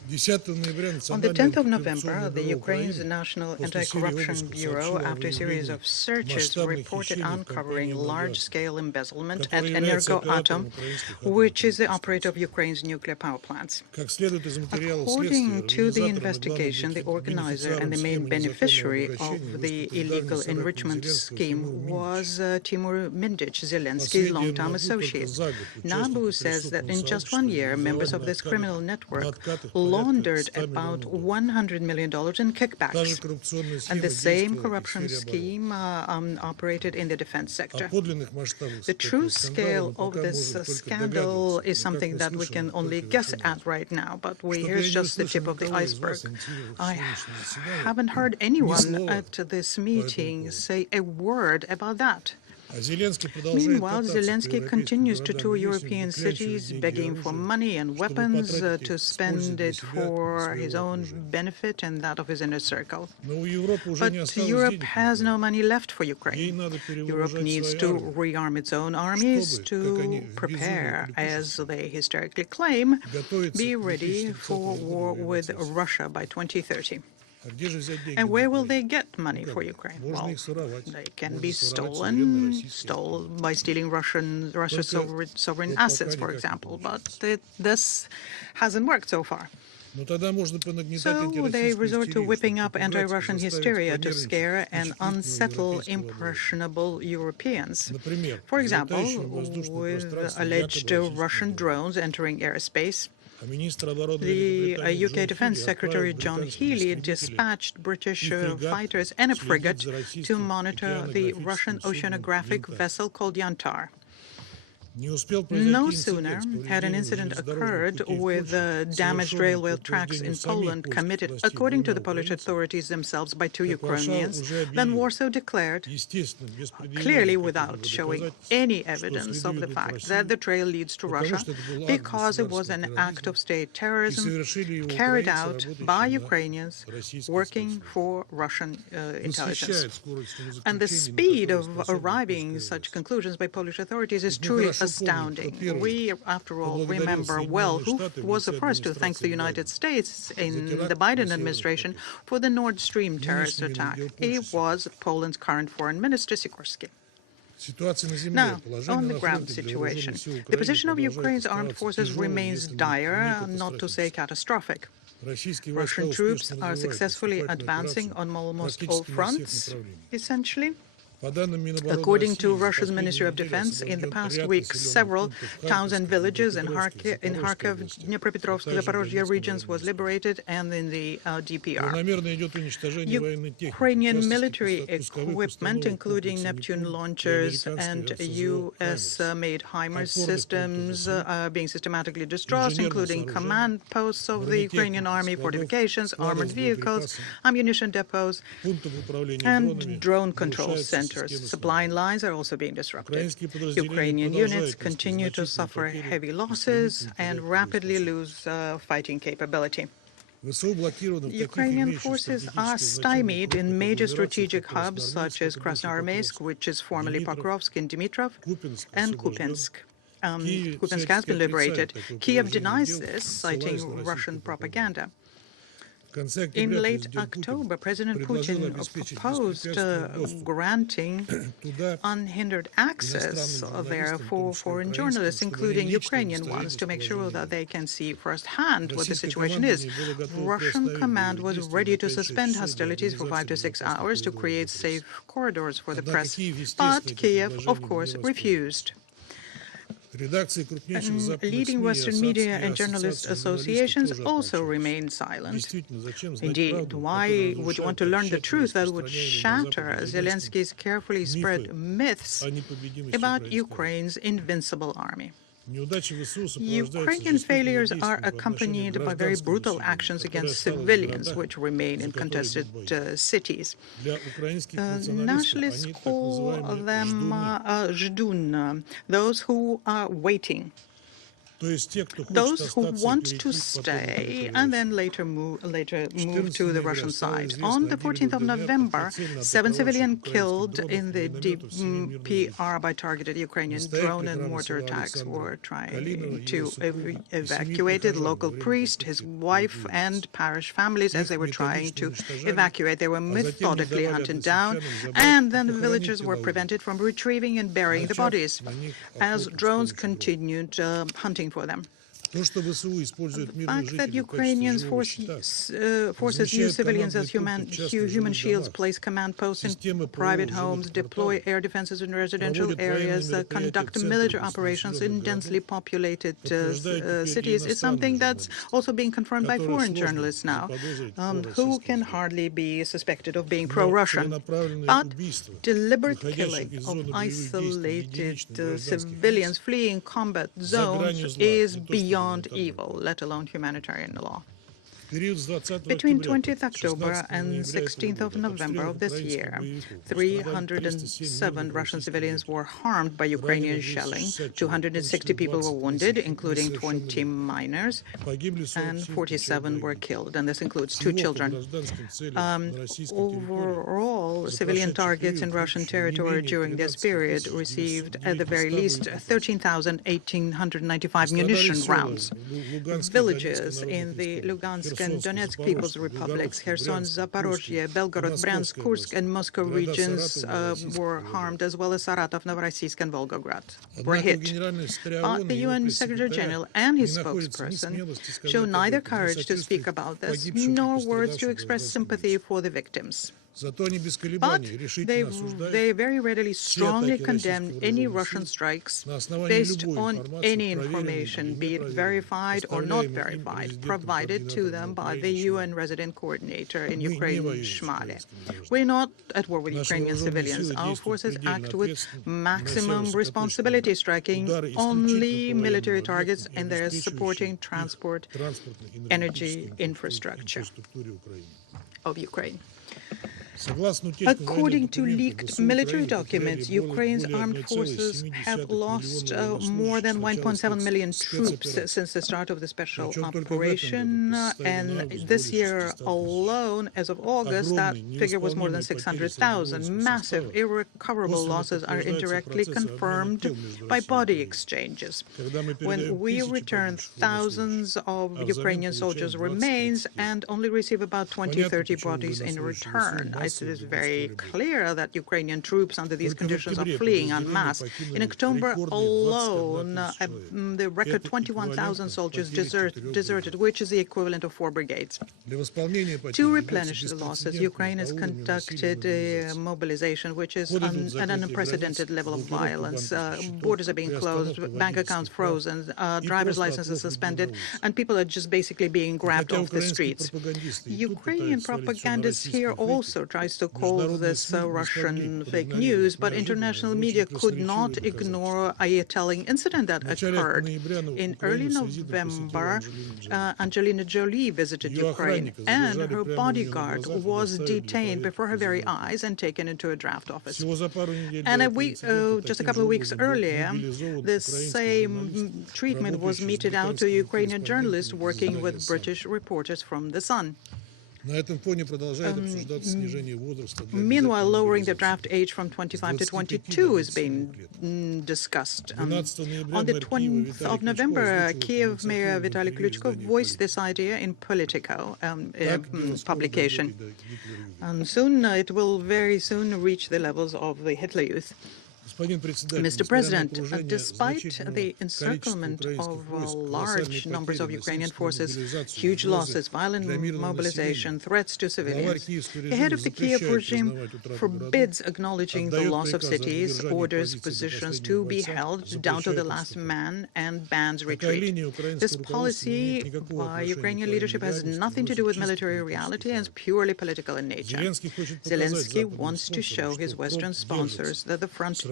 On the 10th of November, the Ukraine's National Anti-Corruption Bureau, after a series of searches, reported uncovering large-scale embezzlement at Energoatom, which is the operator of Ukraine's nuclear power plants. According to the investigation, the organizer and the main beneficiary of the illegal enrichment scheme was Timur Mindic, Zelensky's longtime associate. NABU says that in just 1 year, members of this criminal network laundered about $100 million in kickbacks, and the same corruption scheme operated in the defense sector. The true scale of this scandal is something that we can only guess at right now, but here's just the tip of the iceberg. I haven't heard anyone at this meeting say a word about that. Meanwhile, Zelensky continues to tour European cities, begging for money and weapons to spend it for his own benefit and that of his inner circle. But Europe has no money left for Ukraine. Europe needs to rearm its own armies to prepare, as they hysterically claim, be ready for war with Russia by 2030. And where will they get money for Ukraine? Well, they can be stolen by stealing Russia's sovereign assets, for example, but this hasn't worked so far. So they resort to whipping up anti-Russian hysteria to scare and unsettle impressionable Europeans. For example, with alleged Russian drones entering airspace, the UK Defence Secretary John Healey dispatched British fighters and a frigate to monitor the Russian oceanographic vessel called Yantar. No sooner had an incident occurred with damaged railway tracks in Poland committed, according to the Polish authorities themselves, by 2 Ukrainians, than Warsaw declared, clearly without showing any evidence of the fact that the trail leads to Russia, because it was an act of state terrorism carried out by Ukrainians working for Russian intelligence. And the speed of arriving at such conclusions by Polish authorities is truly astounding. We, after all, remember well who was the first to thank the United States in the Biden administration for the Nord Stream terrorist attack. It was Poland's current foreign minister, Sikorski. Now, on the ground situation, the position of Ukraine's armed forces remains dire, not to say catastrophic. Russian troops are successfully advancing on almost all fronts, essentially. According to Russia's Ministry of Defense, in the past week, several towns and villages in Kharkiv, Dnipropetrovsk, Zaporozhye regions was liberated, and in the DPR. Ukrainian military equipment, including Neptune launchers and US-made HIMARS systems, are being systematically destroyed, including command posts of the Ukrainian army, fortifications, armored vehicles, ammunition depots, and drone control centers. Supply lines are also being disrupted. Ukrainian units continue to suffer heavy losses and rapidly lose fighting capability. Ukrainian forces are stymied in major strategic hubs such as Krasnoarmeysk, which is formerly Pokrovsk, in Dimitrov, and Kupiansk. Kupiansk has been liberated. Kiev denies this, citing Russian propaganda. In late October, President Putin proposed granting unhindered access there for foreign journalists, including Ukrainian ones, to make sure that they can see firsthand what the situation is. Russian command was ready to suspend hostilities for 5 to 6 hours to create safe corridors for the press, but Kiev, of course, refused. Leading Western media and journalist associations also remain silent. Indeed, why would you want to learn the truth that would shatter Zelensky's carefully spread myths about Ukraine's invincible army? Ukrainian failures are accompanied by very brutal actions against civilians, which remain in contested cities. Nationalists call them zhdun, those who are waiting. those who want to stay and then later move to the Russian side. On the 14th of November, 7 civilians killed in the DPR by targeted Ukrainian drone and mortar attacks were trying to evacuate the local priest, his wife, and parish families as they were trying to evacuate. They were methodically hunted down, and then the villagers were prevented from retrieving and burying the bodies as drones continued hunting for them. The fact that Ukrainian forces use civilians as human shields, place command posts in private homes, deploy air defenses in residential areas, conduct military operations in densely populated cities is something that's also being confirmed by foreign journalists now, who can hardly be suspected of being pro-Russian. But deliberate killing of isolated civilians fleeing combat zones is beyond evil, let alone humanitarian law. Between 20th October and 16th of November of this year, 307 Russian civilians were harmed by Ukrainian shelling, 260 people were wounded, including 20 minors, and 47 were killed, and this includes 2 children. Overall, civilian targets in Russian territory during this period received, at the very least, 13,895 munition rounds. Villages in the Lugansk and Donetsk People's Republics, Kherson, Zaporozhye, Belgorod, Bryansk, Kursk, and Moscow regions were harmed, as well as Saratov, Novorossiysk, and Volgograd were hit. But the UN Secretary General and his spokesperson show neither courage to speak about this nor words to express sympathy for the victims. But they very readily strongly condemn any Russian strikes based on any information, be it verified or not verified, provided to them by the UN resident coordinator in Ukraine, Shmale. We're not at war with Ukrainian civilians. Our forces act with maximum responsibility, striking only military targets, and they're supporting transport, energy infrastructure of Ukraine. According to leaked military documents, Ukraine's armed forces have lost more than 1.7 million troops since the start of the special operation, and this year alone, as of August, that figure was more than 600,000. Massive, irrecoverable losses are indirectly confirmed by body exchanges. When we return thousands of Ukrainian soldiers' remains and only receive about 20-30 bodies in return, it is very clear that Ukrainian troops under these conditions are fleeing en masse. In October alone, the record 21,000 soldiers deserted, which is the equivalent of 4 brigades. To replenish the losses, Ukraine has conducted a mobilization, which is an unprecedented level of violence. Borders are being closed, bank accounts frozen, driver's licenses suspended, and people are just basically being grabbed off the streets. Ukrainian propagandist here also tries to call this Russian fake news, but international media could not ignore a telling incident that occurred. In early November, Angelina Jolie visited Ukraine, and her bodyguard was detained before her very eyes and taken into a draft office. And just a couple of weeks earlier, the same treatment was meted out to Ukrainian journalists working with British reporters from The Sun. Meanwhile, lowering the draft age from 25 to 22 is being discussed. On the 20th of November, Kiev Mayor Vitaly Klitschko voiced this idea in Politico publication. And soon, it will very soon reach the levels of the Hitler Youth. Mr. President, despite the encirclement of large numbers of Ukrainian forces, huge losses, violent mobilization, threats to civilians, the head of the Kiev regime forbids acknowledging the loss of cities, orders positions to be held down to the last man, and bans retreat. This policy by Ukrainian leadership has nothing to do with military reality and is purely political in nature. Zelensky wants to show his Western sponsors that the front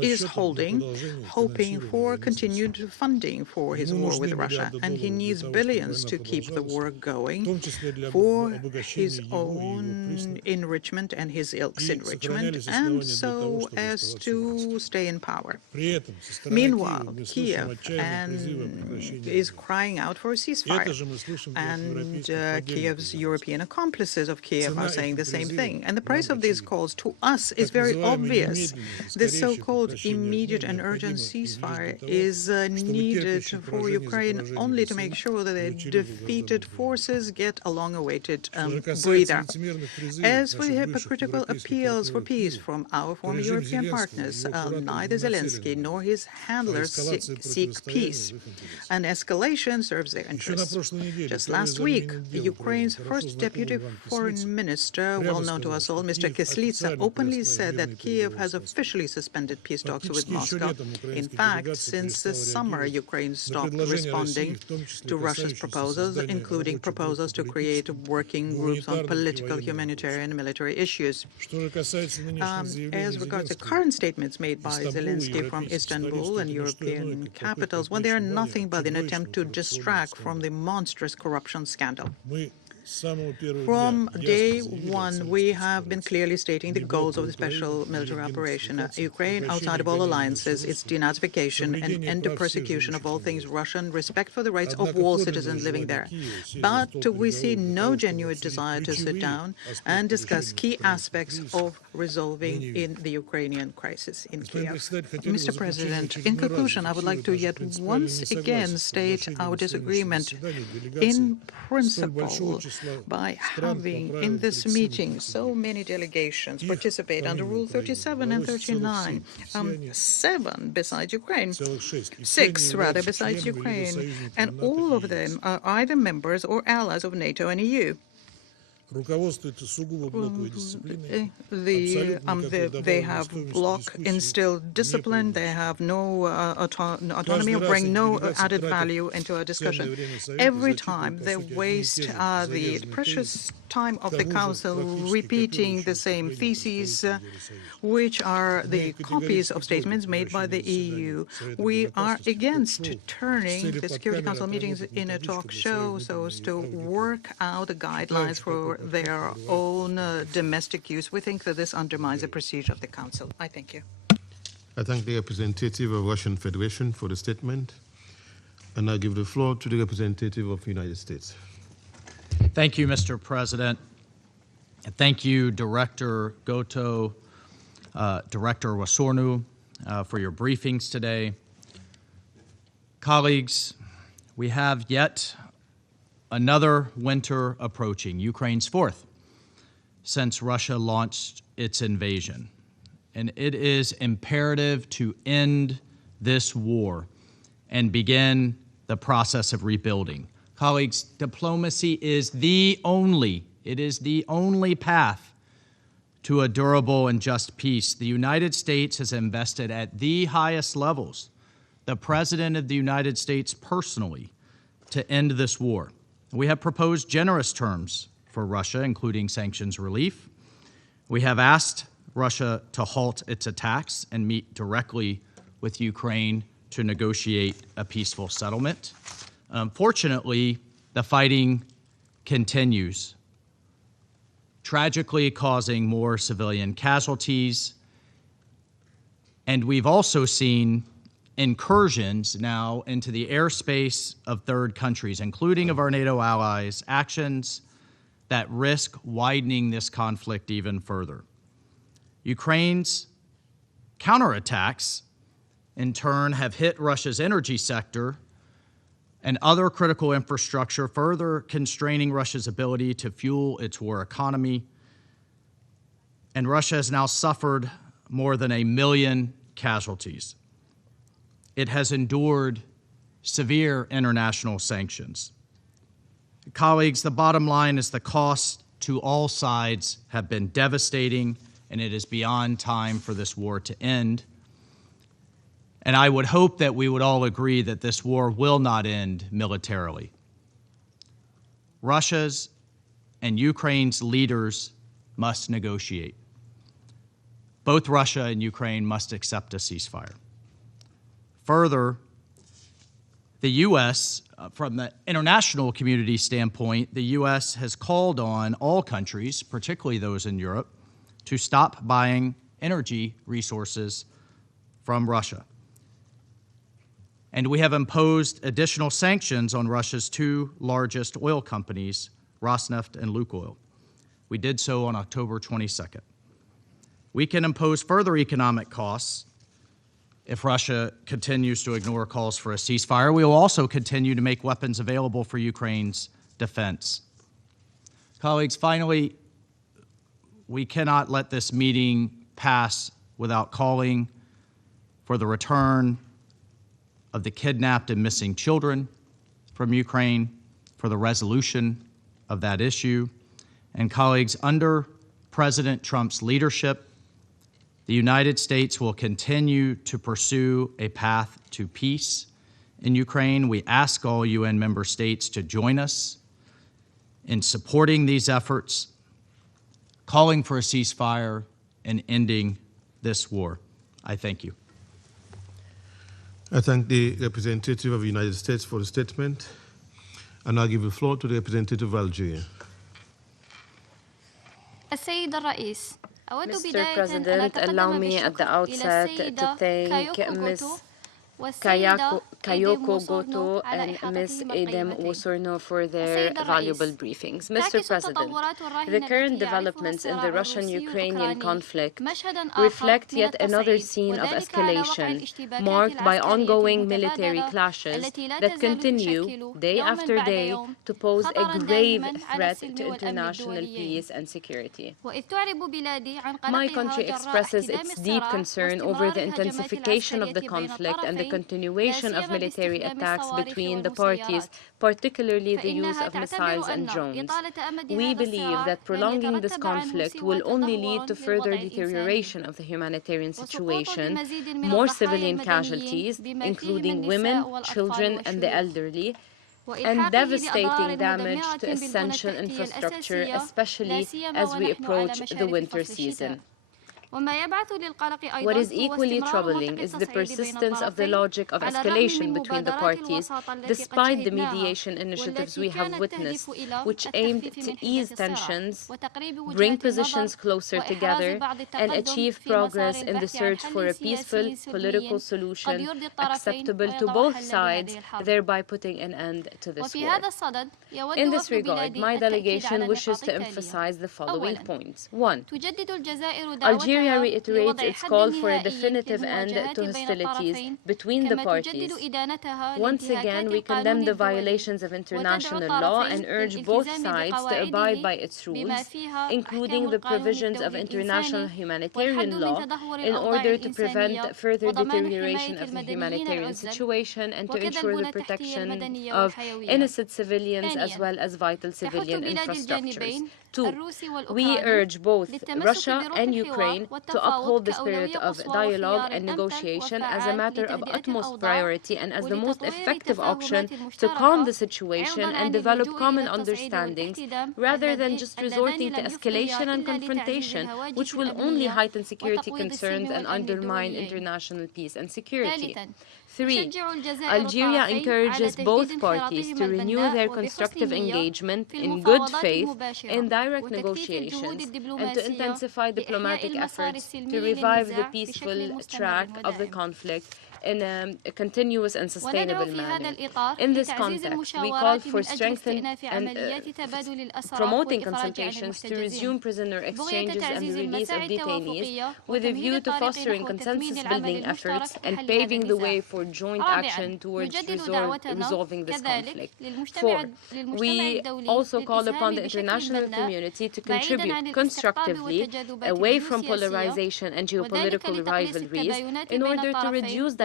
is holding, hoping for continued funding for his war with Russia. And he needs billions to keep the war going for his own enrichment and his ilk's enrichment, and so as to stay in power. Meanwhile, Kiev is crying out for a ceasefire, and Kiev's European accomplices of Kiev are saying the same thing. And the price of these calls to us is very obvious. This so-called immediate and urgent ceasefire is needed for Ukraine only to make sure that the defeated forces get a long-awaited breather. As for the hypocritical appeals for peace from our former European partners, neither Zelensky nor his handlers seek peace. An escalation serves their interests. Just last week, Ukraine's first deputy foreign minister, well known to us all, Mr. Kislitsa, openly said that Kiev has officially suspended peace talks with Moscow. In fact, since the summer, Ukraine stopped responding to Russia's proposals, including proposals to create working groups on political, humanitarian, and military issues. As regards the current statements made by Zelensky from Istanbul and European capitals, well, they are nothing but an attempt to distract from the monstrous corruption scandal. From day one, we have been clearly stating the goals of the special military operation. Ukraine, outside of all alliances, its denazification and end of persecution of all things Russian, respect for the rights of all citizens living there. But we see no genuine desire to sit down and discuss key aspects of resolving in the Ukrainian crisis in Kiev. Mr. President, in conclusion, I would like to yet once again state our disagreement in principle by having in this meeting so many delegations participate under Rule 37 and 39, 7 besides Ukraine, 6 rather besides Ukraine, and all of them are either members or allies of NATO and EU. They have bloc-instilled discipline, they have no autonomy, bring no added value into our discussion. Every time they waste the precious time of the Council repeating the same theses, which are the copies of statements made by the EU. We are against turning the Security Council meetings in a talk show so as to work out the guidelines for their own domestic use. We think that this undermines the procedure of the Council. I thank you. I thank the representative of Russian Federation for the statement, and I give the floor to the representative of the United States. Thank you, Mr. President. And thank you, Director Goto, Director Wasornu, for your briefings today. Colleagues, we have yet another winter approaching, Ukraine's fourth, since Russia launched its invasion. And it is imperative to end this war and begin the process of rebuilding. Colleagues, diplomacy is the only path to a durable and just peace. The United States has invested at the highest levels, the President of the United States personally, to end this war. We have proposed generous terms for Russia, including sanctions relief. We have asked Russia to halt its attacks and meet directly with Ukraine to negotiate a peaceful settlement. Unfortunately, the fighting continues, tragically causing more civilian casualties. And we've also seen incursions now into the airspace of third countries, including of our NATO allies, actions that risk widening this conflict even further. Ukraine's counterattacks, in turn, have hit Russia's energy sector and other critical infrastructure, further constraining Russia's ability to fuel its war economy. And Russia has now suffered more than 1 million casualties. It has endured severe international sanctions. Colleagues, the bottom line is the costs to all sides have been devastating, and it is beyond time for this war to end. And I would hope that we would all agree that this war will not end militarily. Russia's and Ukraine's leaders must negotiate. both Russia and Ukraine must accept a ceasefire. Further, the U.S., from the international community standpoint, the U.S. has called on all countries, particularly those in Europe, to stop buying energy resources from Russia. And we have imposed additional sanctions on Russia's two largest oil companies, Rosneft and Lukoil. We did so on October 22nd. We can impose further economic costs if Russia continues to ignore calls for a ceasefire. We will also continue to make weapons available for Ukraine's defense. Colleagues, finally, we cannot let this meeting pass without calling for the return of the kidnapped and missing children from Ukraine, for the resolution of that issue. And colleagues, under President Trump's leadership, the United States will continue to pursue a path to peace in Ukraine. We ask all UN member states to join us in supporting these efforts, calling for a ceasefire, and ending this war. I thank you. I thank the representative of the United States for the statement. And I'll give the floor to the representative of Algeria. Mr. President, allow me at the outset to thank Ms. Kayoko Goto and Ms. Edem Wosorno for their valuable briefings. Mr. President, the current developments in the Russian-Ukrainian conflict reflect yet another scene of escalation, marked by ongoing military clashes that continue day after day to pose a grave threat to international peace and security. My country expresses its deep concern over the intensification of the conflict and the continuation of military attacks between the parties, particularly the use of missiles and drones. We believe that prolonging this conflict will only lead to further deterioration of the humanitarian situation, more civilian casualties, including women, children, and the elderly, and devastating damage to essential infrastructure, especially as we approach the winter season. What is equally troubling is the persistence of the logic of escalation between the parties, despite the mediation initiatives we have witnessed, which aimed to ease tensions, bring positions closer together, and achieve progress in the search for a peaceful political solution acceptable to both sides, thereby putting an end to this war. In this regard, my delegation wishes to emphasize the following points. 1. Algeria reiterates its call for a definitive end to hostilities between the parties. Once again, we condemn the violations of international law and urge both sides to abide by its rules, including the provisions of international humanitarian law, in order to prevent further deterioration of the humanitarian situation and to ensure the protection of innocent civilians as well as vital civilian infrastructures. 2. We urge both Russia and Ukraine to uphold the spirit of dialogue and negotiation as a matter of utmost priority and as the most effective option to calm the situation and develop common understandings, rather than just resorting to escalation and confrontation, which will only heighten security concerns and undermine international peace and security. 3. Algeria encourages both parties to renew their constructive engagement in good faith in direct negotiations and to intensify diplomatic efforts to revive the peaceful track of the conflict in a continuous and sustainable manner. In this context, we call for strengthened and promoting consultations to resume prisoner exchanges and the release of detainees with a view to fostering consensus-building efforts and paving the way for joint action towards resolving this conflict. 4. We also call upon the international community to contribute constructively away from polarization and geopolitical rivalries in order to reduce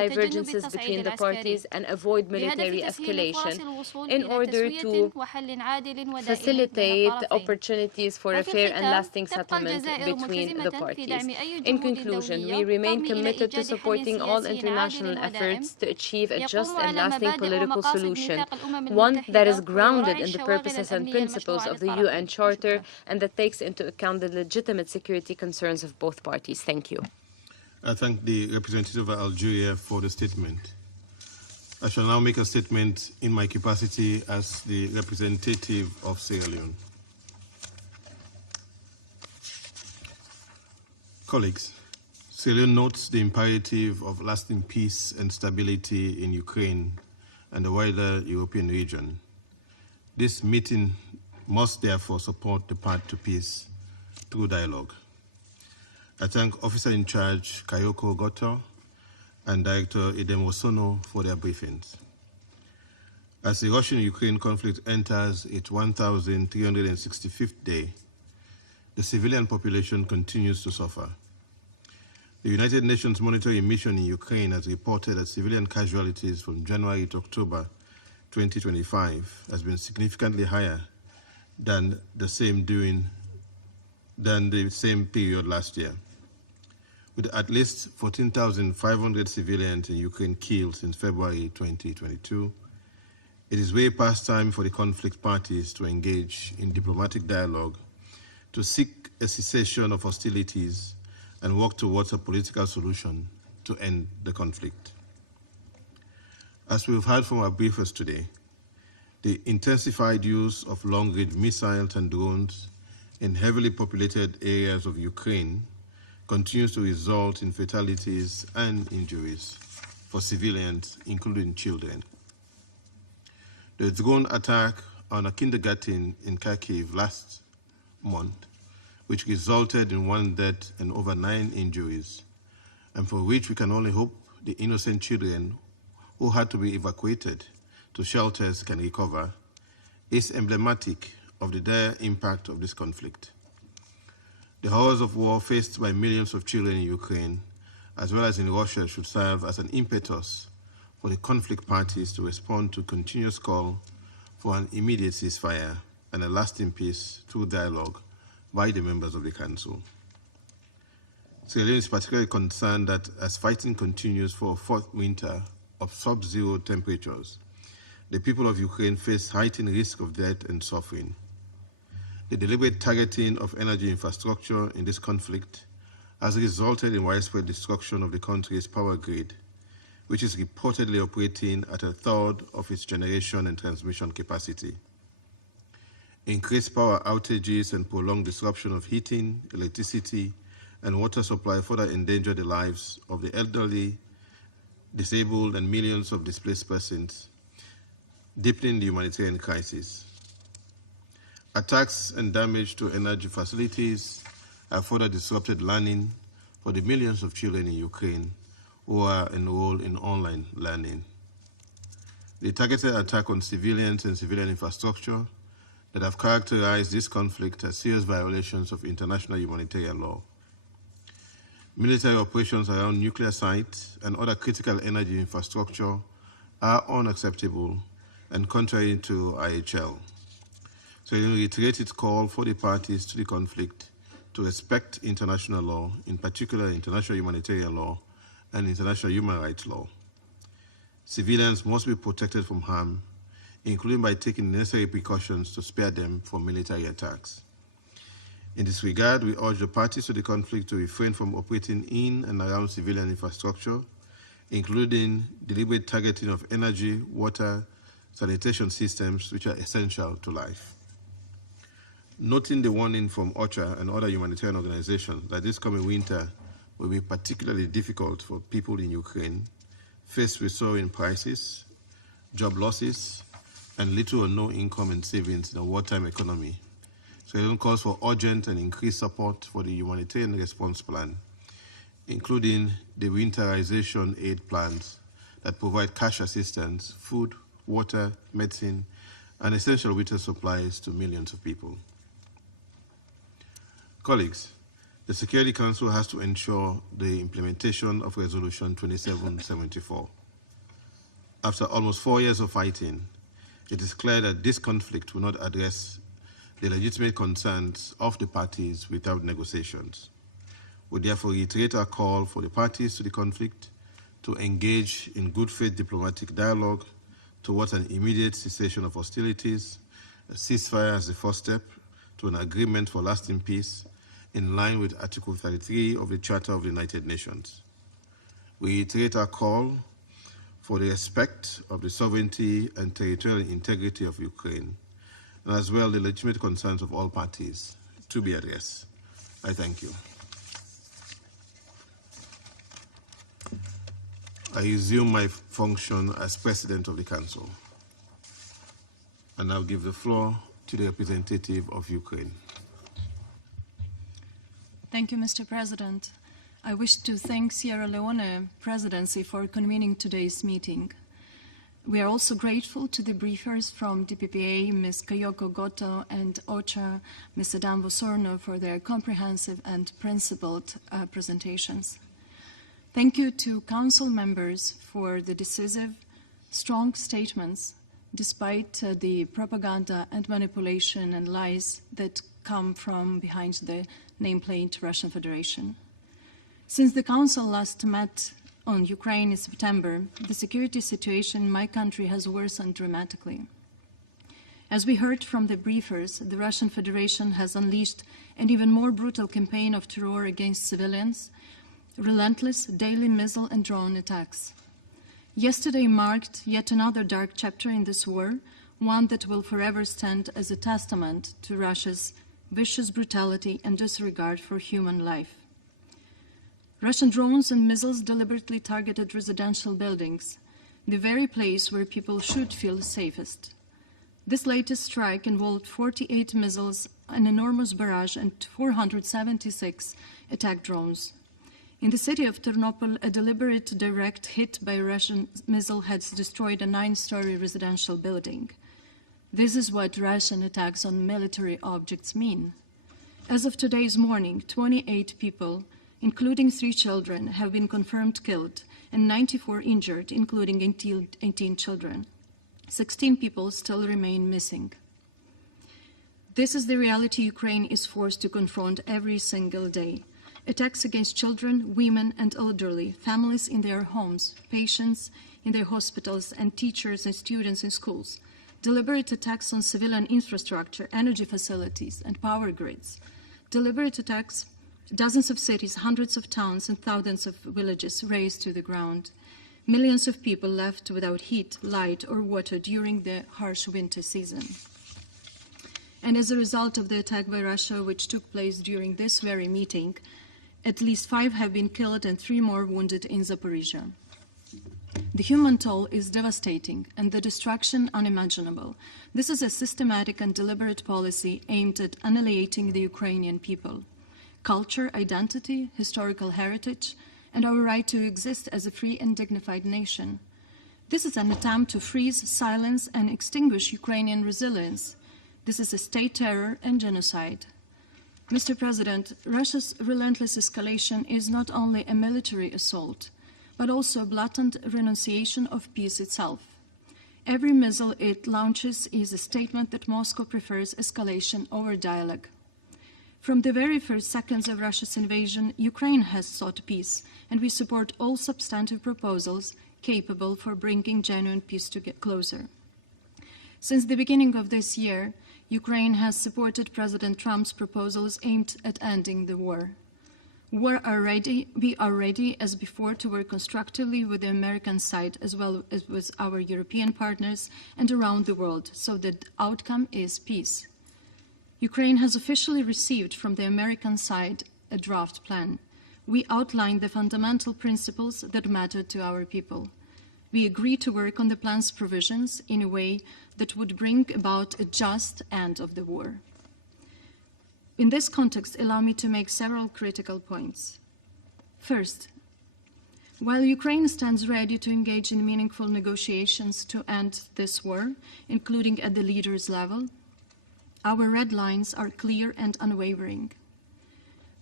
divergences between the parties and avoid military escalation in order to facilitate opportunities for a fair and lasting settlement between the parties. In conclusion, we remain committed to supporting all international efforts to achieve a just and lasting political solution, one that is grounded in the purposes and principles of the UN Charter and that takes into account the legitimate security concerns of both parties. Thank you. I thank the representative of Algeria for the statement. I shall now make a statement in my capacity as the representative of Sierra Leone. Colleagues, Sierra Leone notes the imperative of lasting peace and stability in Ukraine and the wider European region. This meeting must therefore support the path to peace through dialogue. I thank Officer in Charge Kayoko Goto and Director Edem Osono for their briefings. As the Russian-Ukraine conflict enters its 1,365th day, the civilian population continues to suffer. The United Nations monitoring mission in Ukraine has reported that civilian casualties from January to October 2025 has been significantly higher than the same period last year, with at least 14,500 civilians in Ukraine killed since February 2022. It is way past time for the conflict parties to engage in diplomatic dialogue to seek a cessation of hostilities and work towards a political solution to end the conflict. As we've heard from our briefers today, the intensified use of long-range missiles and drones in heavily populated areas of Ukraine continues to result in fatalities and injuries for civilians, including children. The drone attack on a kindergarten in Kharkiv last month, which resulted in 1 death and over 9 injuries, and for which we can only hope the innocent children who had to be evacuated to shelters can recover, is emblematic of the dire impact of this conflict. The horrors of war faced by millions of children in Ukraine, as well as in Russia, should serve as an impetus for the conflict parties to respond to continuous call for an immediate ceasefire and a lasting peace through dialogue by the members of the Council. Sierra Leone is particularly concerned that as fighting continues for a 4th winter of sub-zero temperatures, the people of Ukraine face heightened risk of death and suffering. The deliberate targeting of energy infrastructure in this conflict has resulted in widespread destruction of the country's power grid, which is reportedly operating at 1/3 of its generation and transmission capacity. Increased power outages and prolonged disruption of heating, electricity, and water supply further endanger the lives of the elderly, disabled, and millions of displaced persons, deepening the humanitarian crisis. Attacks and damage to energy facilities have further disrupted learning for the millions of children in Ukraine who are enrolled in online learning. The targeted attack on civilians and civilian infrastructure that have characterized this conflict as serious violations of international humanitarian law. Military operations around nuclear sites and other critical energy infrastructure are unacceptable and contrary to IHL. So it reiterates its call for the parties to the conflict to respect international law, in particular international humanitarian law and international human rights law. Civilians must be protected from harm, including by taking necessary precautions to spare them from military attacks. In this regard, we urge the parties to the conflict to refrain from operating in and around civilian infrastructure, including deliberate targeting of energy, water, sanitation systems which are essential to life. Noting the warning from OCHA and other humanitarian organizations that this coming winter will be particularly difficult for people in Ukraine, faced with soaring prices, job losses, and little or no income and savings in a wartime economy. So it calls for urgent and increased support for the humanitarian response plan, including the winterization aid plans that provide cash assistance, food, water, medicine, and essential winter supplies to millions of people. Colleagues, The Security Council has to ensure the implementation of Resolution 2774. After almost 4 years of fighting, it is clear that this conflict will not address the legitimate concerns of the parties without negotiations. We therefore reiterate our call for the parties to the conflict to engage in good faith diplomatic dialogue towards an immediate cessation of hostilities, a ceasefire as the first step to an agreement for lasting peace in line with Article 33 of the Charter of the United Nations. We reiterate our call for the respect of the sovereignty and territorial integrity of Ukraine, and as well the legitimate concerns of all parties to be addressed. I thank you. I resume my function as President of the Council, and I'll give the floor to the representative of Ukraine. Thank you, Mr. President. I wish to thank Sierra Leone Presidency for convening today's meeting. We are also grateful to the briefers from DPPA, Ms. Kayoko Goto, and OCHA, Ms. Adam Bosorno, for their comprehensive and principled presentations. Thank you to Council members for the decisive, strong statements, despite the propaganda and manipulation and lies that come from behind the nameplate Russian Federation. Since the Council last met on Ukraine in September, the security situation in my country has worsened dramatically. As we heard from the briefers, the Russian Federation has unleashed an even more brutal campaign of terror against civilians, relentless daily missile and drone attacks. Yesterday marked yet another dark chapter in this war, one that will forever stand as a testament to Russia's vicious brutality and disregard for human life. Russian drones and missiles deliberately targeted residential buildings, the very place where people should feel safest. This latest strike involved 48 missiles, an enormous barrage, and 476 attack drones. In the city of Ternopil, a deliberate direct hit by a Russian missile has destroyed a 9-story residential building. This is what Russian attacks on military objects mean. As of today's morning, 28 people, including 3 children, have been confirmed killed and 94 injured, including 18 children. 16 people still remain missing. This is the reality Ukraine is forced to confront every single day. Attacks against children, women, and elderly, families in their homes, patients in their hospitals, and teachers and students in schools. Deliberate attacks on civilian infrastructure, energy facilities, and power grids. Deliberate attacks, dozens of cities, hundreds of towns, and thousands of villages razed to the ground. Millions of people left without heat, light, or water during the harsh winter season. And as a result of the attack by Russia, which took place during this very meeting, at least 5 have been killed and 3 more wounded in Zaporizhia. The human toll is devastating and the destruction unimaginable. This is a systematic and deliberate policy aimed at annihilating the Ukrainian people. Culture, identity, historical heritage, and our right to exist as a free and dignified nation. This is an attempt to freeze, silence, and extinguish Ukrainian resilience. This is a state terror and genocide. Mr. President, Russia's relentless escalation is not only a military assault, but also a blatant renunciation of peace itself. Every missile it launches is a statement that Moscow prefers escalation over dialogue. From the very first seconds of Russia's invasion, Ukraine has sought peace, and we support all substantive proposals capable for bringing genuine peace to get closer. Since the beginning of this year, Ukraine has supported President Trump's proposals aimed at ending the war. We are ready as before to work constructively with the American side as well as with our European partners and around the world, so that the outcome is peace. Ukraine has officially received from the American side a draft plan. We outlined the fundamental principles that matter to our people. We agreed to work on the plan's provisions in a way that would bring about a just end of the war. In this context, allow me to make several critical points. First, while Ukraine stands ready to engage in meaningful negotiations to end this war, including at the leaders' level, our red lines are clear and unwavering.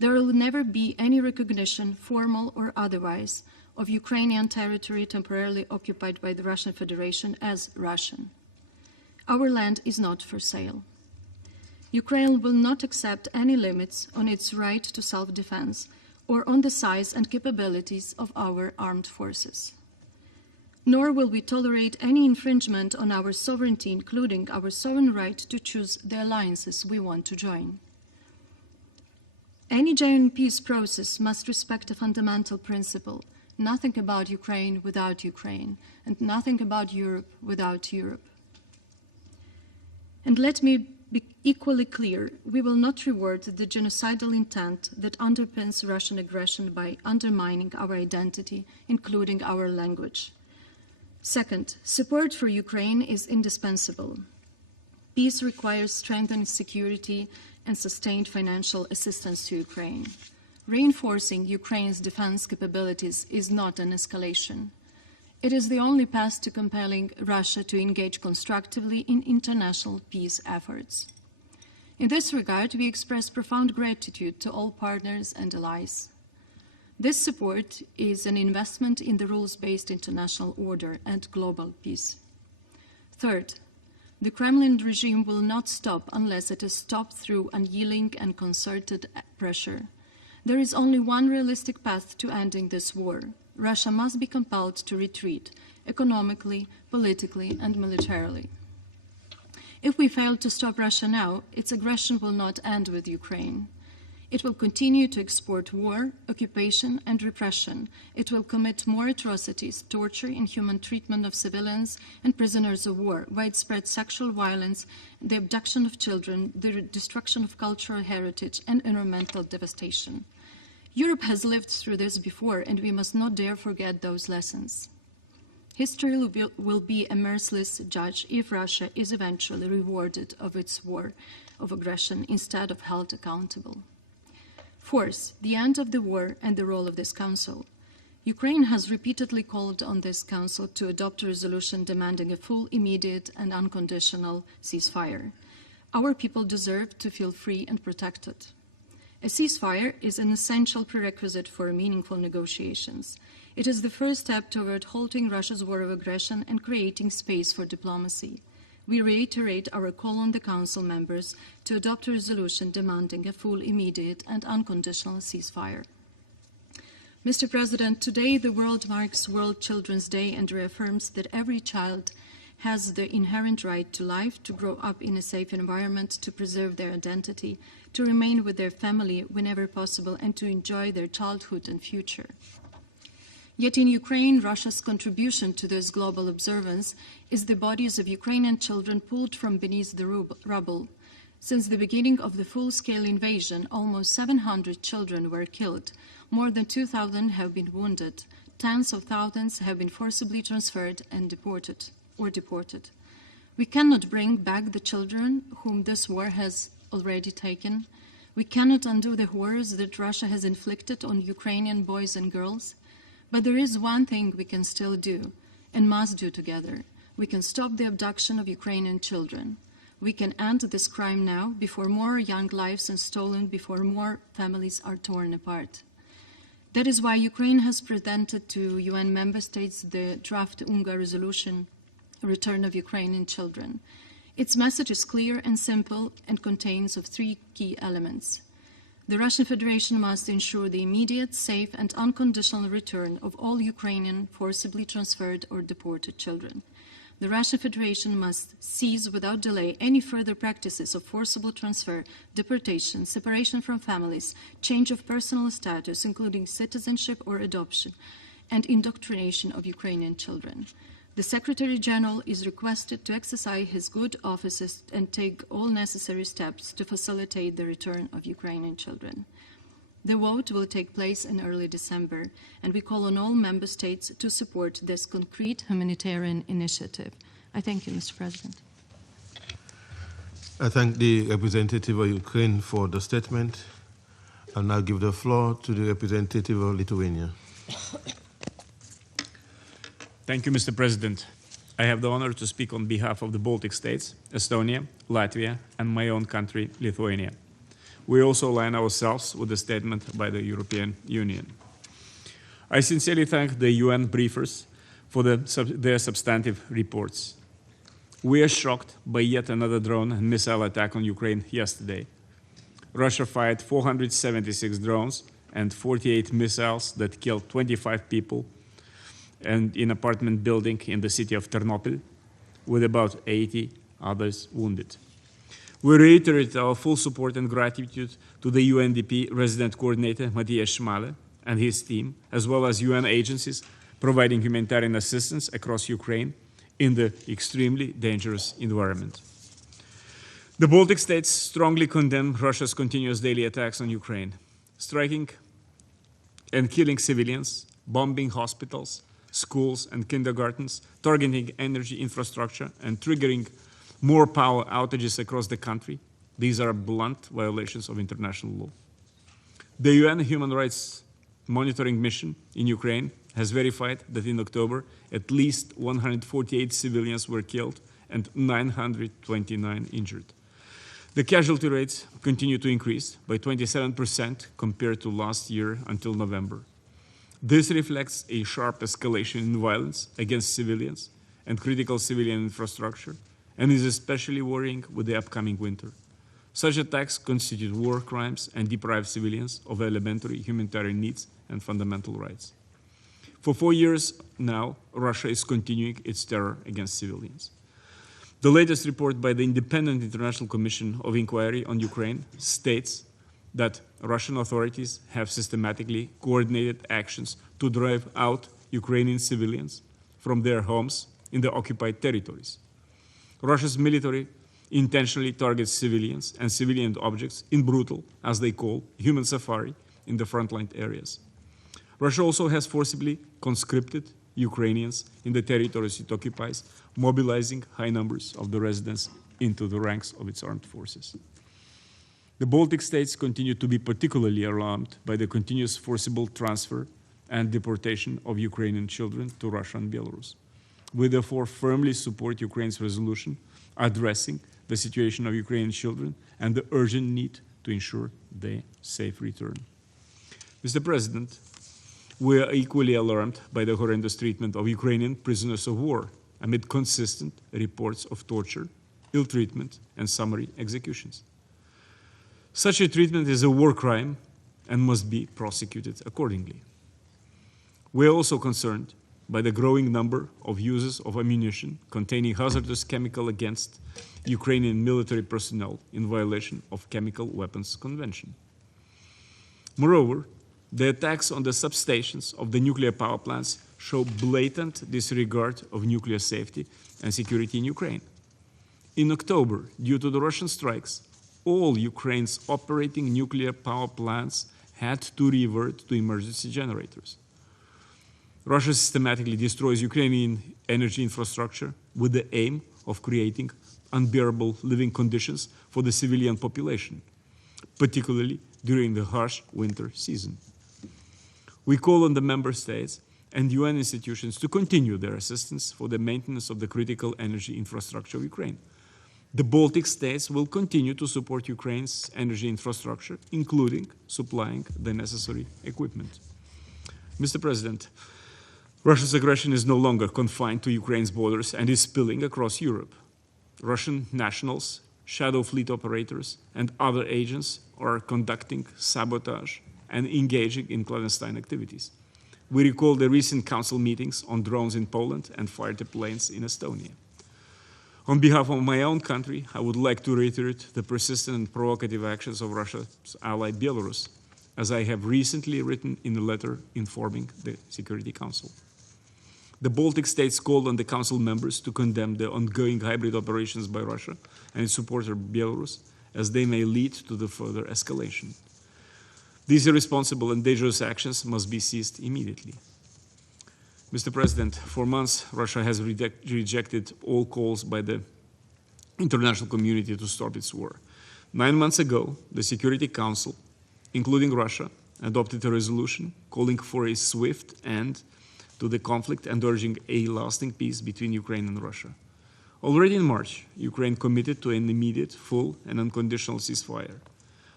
There will never be any recognition, formal or otherwise, of Ukrainian territory temporarily occupied by the Russian Federation as Russian. Our land is not for sale. Ukraine will not accept any limits on its right to self-defense or on the size and capabilities of our armed forces. Nor will we tolerate any infringement on our sovereignty, including our sovereign right to choose the alliances we want to join. Any genuine peace process must respect a fundamental principle: nothing about Ukraine without Ukraine, and nothing about Europe without Europe. And let me be equally clear, we will not reward the genocidal intent that underpins Russian aggression by undermining our identity, including our language. Second, support for Ukraine is indispensable. Peace requires strengthened security and sustained financial assistance to Ukraine. Reinforcing Ukraine's defense capabilities is not an escalation. It is the only path to compelling Russia to engage constructively in international peace efforts. In this regard, we express profound gratitude to all partners and allies. This support is an investment in the rules-based international order and global peace. Third, the Kremlin regime will not stop unless it is stopped through unyielding and concerted pressure. There is only one realistic path to ending this war. Russia must be compelled to retreat, economically, politically, and militarily. If we fail to stop Russia now, its aggression will not end with Ukraine. It will continue to export war, occupation, and repression. It will commit more atrocities, torture, inhuman treatment of civilians and prisoners of war, widespread sexual violence, the abduction of children, the destruction of cultural heritage, and environmental devastation. Europe has lived through this before, and we must not dare forget those lessons. History will be a merciless judge if Russia is eventually rewarded of its war of aggression instead of held accountable. Fourth, the end of the war and the role of this Council. Ukraine has repeatedly called on this Council to adopt a resolution demanding a full, immediate, and unconditional ceasefire. Our people deserve to feel free and protected. A ceasefire is an essential prerequisite for meaningful negotiations. It is the first step toward halting Russia's war of aggression and creating space for diplomacy. We reiterate our call on the Council members to adopt a resolution demanding a full, immediate, and unconditional ceasefire. Mr. President, today the world marks World Children's Day and reaffirms that every child has the inherent right to life, to grow up in a safe environment, to preserve their identity, to remain with their family whenever possible, and to enjoy their childhood and future. Yet in Ukraine, Russia's contribution to this global observance is the bodies of Ukrainian children pulled from beneath the rubble. Since the beginning of the full-scale invasion, almost 700 children were killed, more than 2,000 have been wounded, tens of thousands have been forcibly transferred and deported. We cannot bring back the children whom this war has already taken. We cannot undo the horrors that Russia has inflicted on Ukrainian boys and girls. But there is one thing we can still do and must do together. We can stop the abduction of Ukrainian children. We can end this crime now, before more young lives are stolen, before more families are torn apart. That is why Ukraine has presented to UN member states the draft UNGA resolution, Return of Ukrainian Children. Its message is clear and simple and contains of three key elements. The Russian Federation must ensure the immediate, safe, and unconditional return of all Ukrainian forcibly transferred or deported children. The Russian Federation must cease without delay any further practices of forcible transfer, deportation, separation from families, change of personal status, including citizenship or adoption, and indoctrination of Ukrainian children. The Secretary General is requested to exercise his good offices and take all necessary steps to facilitate the return of Ukrainian children. The vote will take place in early December, and we call on all member states to support this concrete humanitarian initiative. I thank you, Mr. President. I thank the representative of Ukraine for the statement. I'll now give the floor to the representative of Lithuania. Thank you, Mr. President. I have the honor to speak on behalf of the Baltic states, Estonia, Latvia, and my own country, Lithuania. We also align ourselves with the statement by the European Union. I sincerely thank the UN briefers for their substantive reports. We are shocked by yet another drone and missile attack on Ukraine yesterday. Russia fired 476 drones and 48 missiles that killed 25 people and in an apartment building in the city of Ternopil, with about 80 others wounded. We reiterate our full support and gratitude to the UNDP resident coordinator, Matthias Schmale, and his team, as well as UN agencies providing humanitarian assistance across Ukraine in the extremely dangerous environment. The Baltic states strongly condemn Russia's continuous daily attacks on Ukraine, striking and killing civilians, bombing hospitals, schools and kindergartens, targeting energy infrastructure, and triggering more power outages across the country. These are blunt violations of international law. The UN Human Rights Monitoring Mission in Ukraine has verified that in October, at least 148 civilians were killed and 929 injured. The casualty rates continue to increase by 27% compared to last year until November. This reflects a sharp escalation in violence against civilians and critical civilian infrastructure, and is especially worrying with the upcoming winter. Such attacks constitute war crimes and deprive civilians of elementary humanitarian needs and fundamental rights. For 4 years now, Russia is continuing its terror against civilians. The latest report by the Independent International Commission of Inquiry on Ukraine states that Russian authorities have systematically coordinated actions to drive out Ukrainian civilians from their homes in the occupied territories. Russia's military intentionally targets civilians and civilian objects in brutal, as they call, human safari in the frontline areas. Russia also has forcibly conscripted Ukrainians in the territories it occupies, mobilizing high numbers of the residents into the ranks of its armed forces. The Baltic states continue to be particularly alarmed by the continuous forcible transfer and deportation of Ukrainian children to Russia and Belarus. We therefore firmly support Ukraine's resolution addressing the situation of Ukrainian children and the urgent need to ensure their safe return. Mr. President, we are equally alarmed by the horrendous treatment of Ukrainian prisoners of war amid consistent reports of torture, ill treatment, and summary executions. Such a treatment is a war crime and must be prosecuted accordingly. We are also concerned by the growing number of uses of ammunition containing hazardous chemical against Ukrainian military personnel in violation of Chemical Weapons Convention. Moreover, the attacks on the substations of the nuclear power plants show blatant disregard of nuclear safety and security in Ukraine. In October, due to the Russian strikes, all Ukraine's operating nuclear power plants had to revert to emergency generators. Russia systematically destroys Ukrainian energy infrastructure with the aim of creating unbearable living conditions for the civilian population, particularly during the harsh winter season. We call on the member states and UN institutions to continue their assistance for the maintenance of the critical energy infrastructure of Ukraine. The Baltic states will continue to support Ukraine's energy infrastructure, including supplying the necessary equipment. Mr. President, Russia's aggression is no longer confined to Ukraine's borders and is spilling across Europe. Russian nationals, shadow fleet operators, and other agents are conducting sabotage and engaging in clandestine activities. We recall the recent council meetings on drones in Poland and fighter planes in Estonia. On behalf of my own country, I would like to reiterate the persistent and provocative actions of Russia's ally Belarus, as I have recently written in a letter informing the Security Council. The Baltic states called on the Council members to condemn the ongoing hybrid operations by Russia and its supporter Belarus, as they may lead to the further escalation. These irresponsible and dangerous actions must be ceased immediately. Mr. President, for months, Russia has rejected all calls by the international community to stop its war. 9 months ago, the Security Council, including Russia, adopted a resolution calling for a swift end to the conflict and urging a lasting peace between Ukraine and Russia. Already in March, Ukraine committed to an immediate, full, and unconditional ceasefire.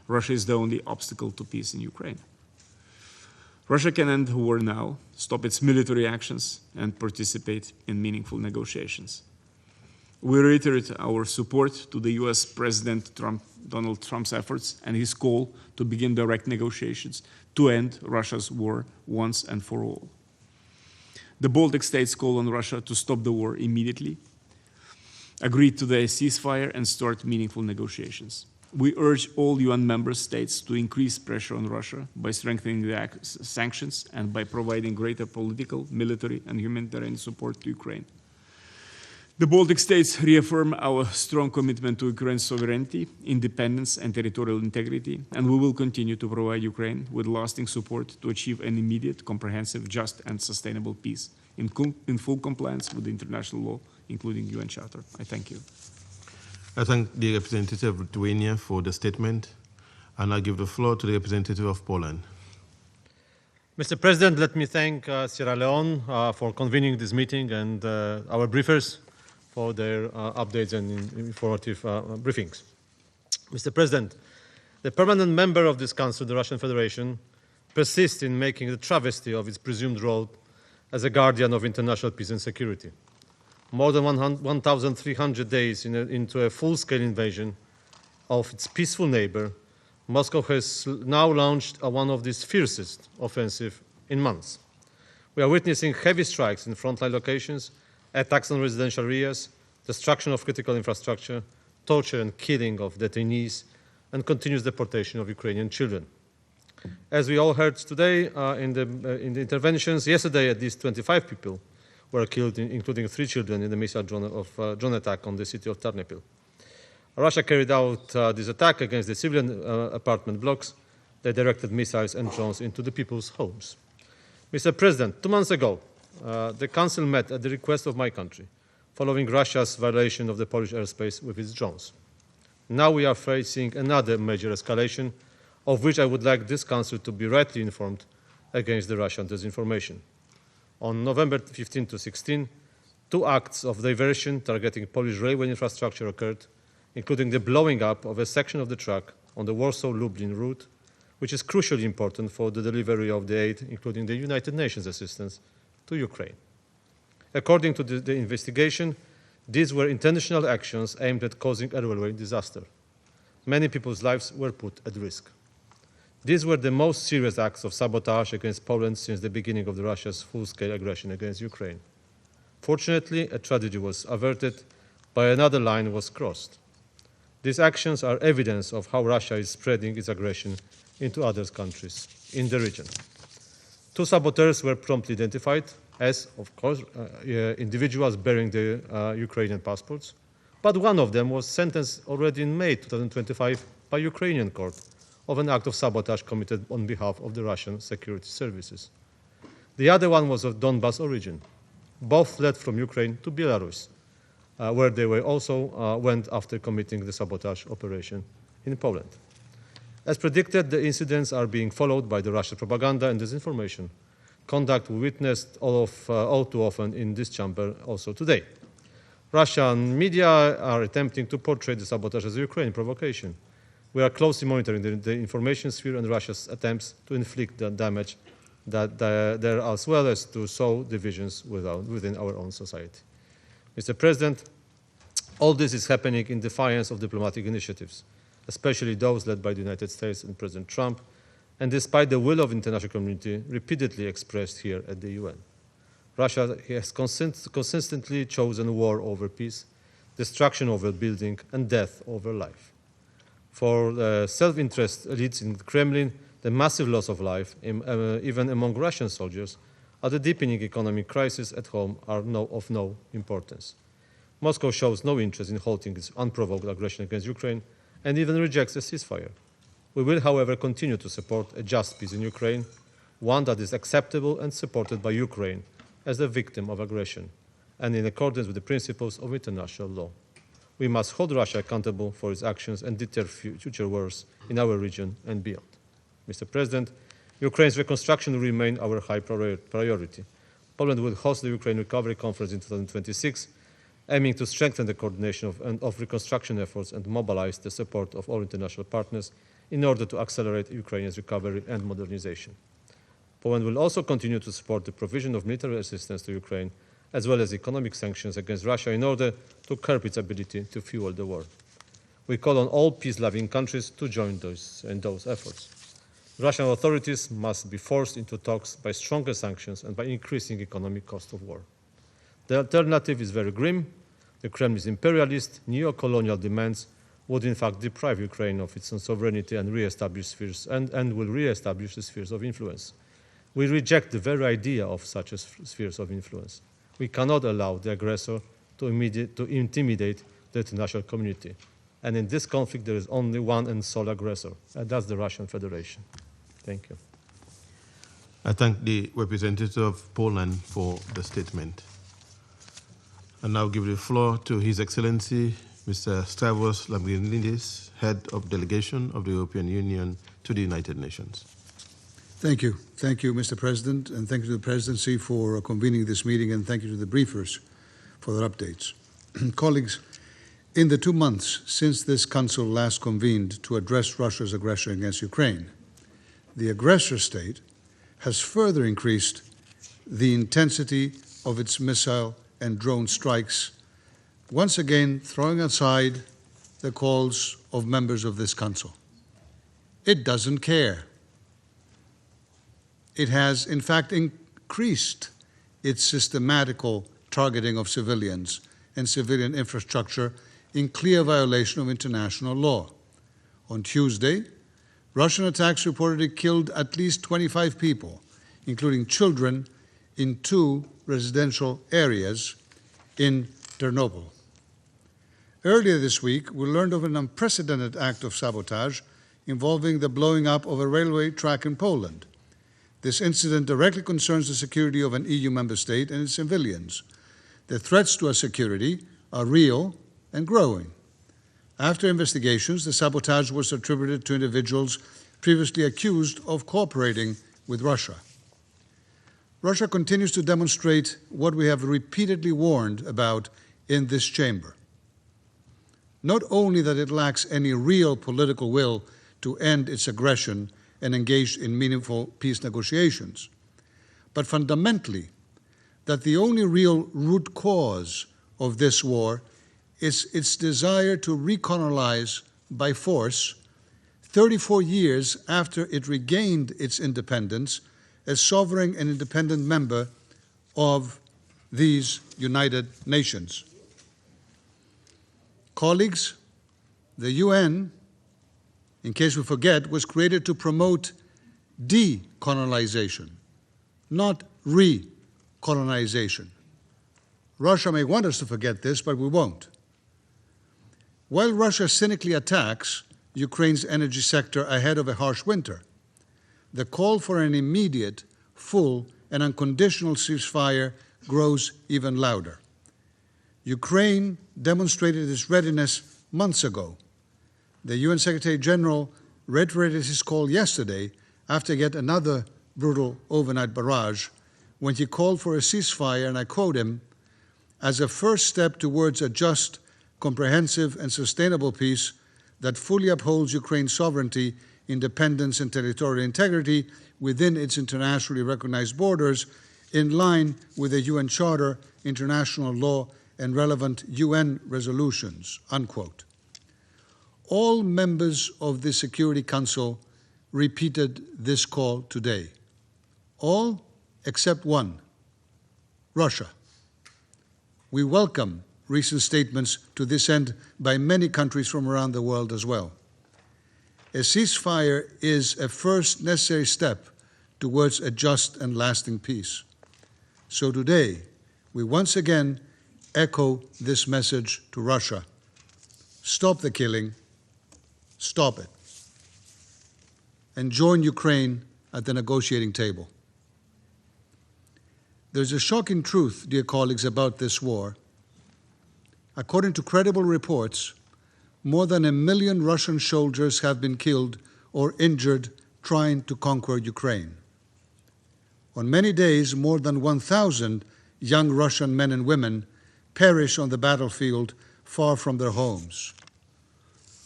Russia is the only obstacle to peace in Ukraine. Russia can end the war now, stop its military actions, and participate in meaningful negotiations. We reiterate our support to the US President Donald Trump's efforts and his call to begin direct negotiations to end Russia's war once and for all. The Baltic states call on Russia to stop the war immediately, agree to the ceasefire, and start meaningful negotiations. We urge all UN member states to increase pressure on Russia by strengthening the sanctions and by providing greater political, military, and humanitarian support to Ukraine. The Baltic states reaffirm our strong commitment to Ukraine's sovereignty, independence, and territorial integrity, and we will continue to provide Ukraine with lasting support to achieve an immediate, comprehensive, just, and sustainable peace in full compliance with international law, including UN Charter. I thank you. I thank the representative of Lithuania for the statement, and I give the floor to the representative of Poland. Mr. President, let me thank Sierra Leone for convening this meeting and our briefers for their updates and informative briefings. Mr. President, the permanent member of this Council, the Russian Federation, persists in making the travesty of its presumed role as a guardian of international peace and security. More than 1,300 days into a full-scale invasion of its peaceful neighbor, Moscow has now launched one of these fiercest offensives in months. We are witnessing heavy strikes in frontline locations, attacks on residential areas, destruction of critical infrastructure, torture and killing of detainees, and continuous deportation of Ukrainian children. As we all heard today in the interventions, yesterday at least 25 people were killed, including 3 children, in the missile drone attack on the city of Ternopil. Russia carried out this attack against the civilian apartment blocks. They directed missiles and drones into the people's homes. Mr. President, 2 months ago, the Council met at the request of my country, following Russia's violation of the Polish airspace with its drones. Now we are facing another major escalation, of which I would like this Council to be rightly informed against the Russian disinformation. On November 15 to 16, 2 acts of diversion targeting Polish railway infrastructure occurred, including the blowing up of a section of the track on the Warsaw-Lublin route, which is crucially important for the delivery of the aid, including the United Nations assistance, to Ukraine. According to the investigation, these were intentional actions aimed at causing a railway disaster. Many people's lives were put at risk. These were the most serious acts of sabotage against Poland since the beginning of Russia's full-scale aggression against Ukraine. Fortunately, a tragedy was averted, but another line was crossed. These actions are evidence of how Russia is spreading its aggression into other countries in the region. 2 saboteurs were promptly identified as, of course, individuals bearing the Ukrainian passports, but one of them was sentenced already in May 2025 by Ukrainian court of an act of sabotage committed on behalf of the Russian security services. The other one was of Donbas origin. Both fled from Ukraine to Belarus, where they were also went after committing the sabotage operation in Poland. As predicted, the incidents are being followed by the Russian propaganda and disinformation, conduct we witnessed all too often in this chamber also today. Russian media are attempting to portray the sabotage as a Ukrainian provocation. We are closely monitoring the information sphere and Russia's attempts to inflict the damage there, as well as to sow divisions within our own society. Mr. President, all this is happening in defiance of diplomatic initiatives, especially those led by the United States and President Trump, and despite the will of the international community repeatedly expressed here at the UN. Russia has consistently chosen war over peace, destruction over building, and death over life. For self-interest elites in the Kremlin, the massive loss of life, even among Russian soldiers, and the deepening economic crisis at home are of no importance. Moscow shows no interest in halting its unprovoked aggression against Ukraine and even rejects a ceasefire. We will, however, continue to support a just peace in Ukraine, one that is acceptable and supported by Ukraine as a victim of aggression, and in accordance with the principles of international law. We must hold Russia accountable for its actions and deter future wars in our region and beyond. Mr. President, Ukraine's reconstruction will remain our high priority. Poland will host the Ukraine Recovery Conference in 2026, aiming to strengthen the coordination of reconstruction efforts and mobilize the support of all international partners, in order to accelerate Ukraine's recovery and modernization. Poland will also continue to support the provision of military assistance to Ukraine, as well as economic sanctions against Russia in order to curb its ability to fuel the war. We call on all peace-loving countries to join in those efforts. Russian authorities must be forced into talks by stronger sanctions and by increasing economic cost of war. The alternative is very grim. The Kremlin's imperialist, neo-colonial demands would in fact deprive Ukraine of its sovereignty and re-establish spheres and will re-establish the spheres of influence. We reject the very idea of such spheres of influence. We cannot allow the aggressor to intimidate the international community. And in this conflict, there is only one and sole aggressor, and that's the Russian Federation. Thank you. I thank the representative of Poland for the statement. I now give the floor to His Excellency, Mr. Stavros Lambrinidis, Head of Delegation of the European Union to the United Nations. Thank you. Thank you, Mr. President, and thank you to the Presidency for convening this meeting, and thank you to the briefers for their updates. Colleagues, in the 2 months since this Council last convened to address Russia's aggression against Ukraine, the aggressor state has further increased the intensity of its missile and drone strikes, once again throwing aside the calls of members of this Council. It doesn't care. It has, in fact, increased its systematical targeting of civilians and civilian infrastructure in clear violation of international law. On Tuesday, Russian attacks reportedly killed at least 25 people, including children, in 2 residential areas in Chernobyl. Earlier this week, we learned of an unprecedented act of sabotage involving the blowing up of a railway track in Poland. This incident directly concerns the security of an EU member state and its civilians. The threats to our security are real and growing. After investigations, the sabotage was attributed to individuals previously accused of cooperating with Russia. Russia continues to demonstrate what we have repeatedly warned about in this chamber. Not only that it lacks any real political will to end its aggression and engage in meaningful peace negotiations, but fundamentally that the only real root cause of this war is its desire to recolonize by force 34 years after it regained its independence as sovereign and independent member of these United Nations. Colleagues, the UN, in case we forget, was created to promote decolonization, not recolonization. Russia may want us to forget this, but we won't. While Russia cynically attacks Ukraine's energy sector ahead of a harsh winter, the call for an immediate, full, and unconditional ceasefire grows even louder. Ukraine demonstrated its readiness months ago. The UN Secretary General reiterated his call yesterday after yet another brutal overnight barrage when he called for a ceasefire, and I quote him, as a first step towards a just, comprehensive, and sustainable peace that fully upholds Ukraine's sovereignty, independence, and territorial integrity within its internationally recognized borders, in line with the UN Charter, international law, and relevant UN resolutions, unquote. All members of the Security Council repeated this call today. All except one, Russia. We welcome recent statements to this end by many countries from around the world as well. A ceasefire is a first necessary step towards a just and lasting peace. So today, we once again echo this message to Russia. Stop the killing, stop it, and join Ukraine at the negotiating table. There's a shocking truth, dear colleagues, about this war. According to credible reports, more than 1 million Russian soldiers have been killed or injured trying to conquer Ukraine. On many days, more than 1,000 young Russian men and women perish on the battlefield far from their homes.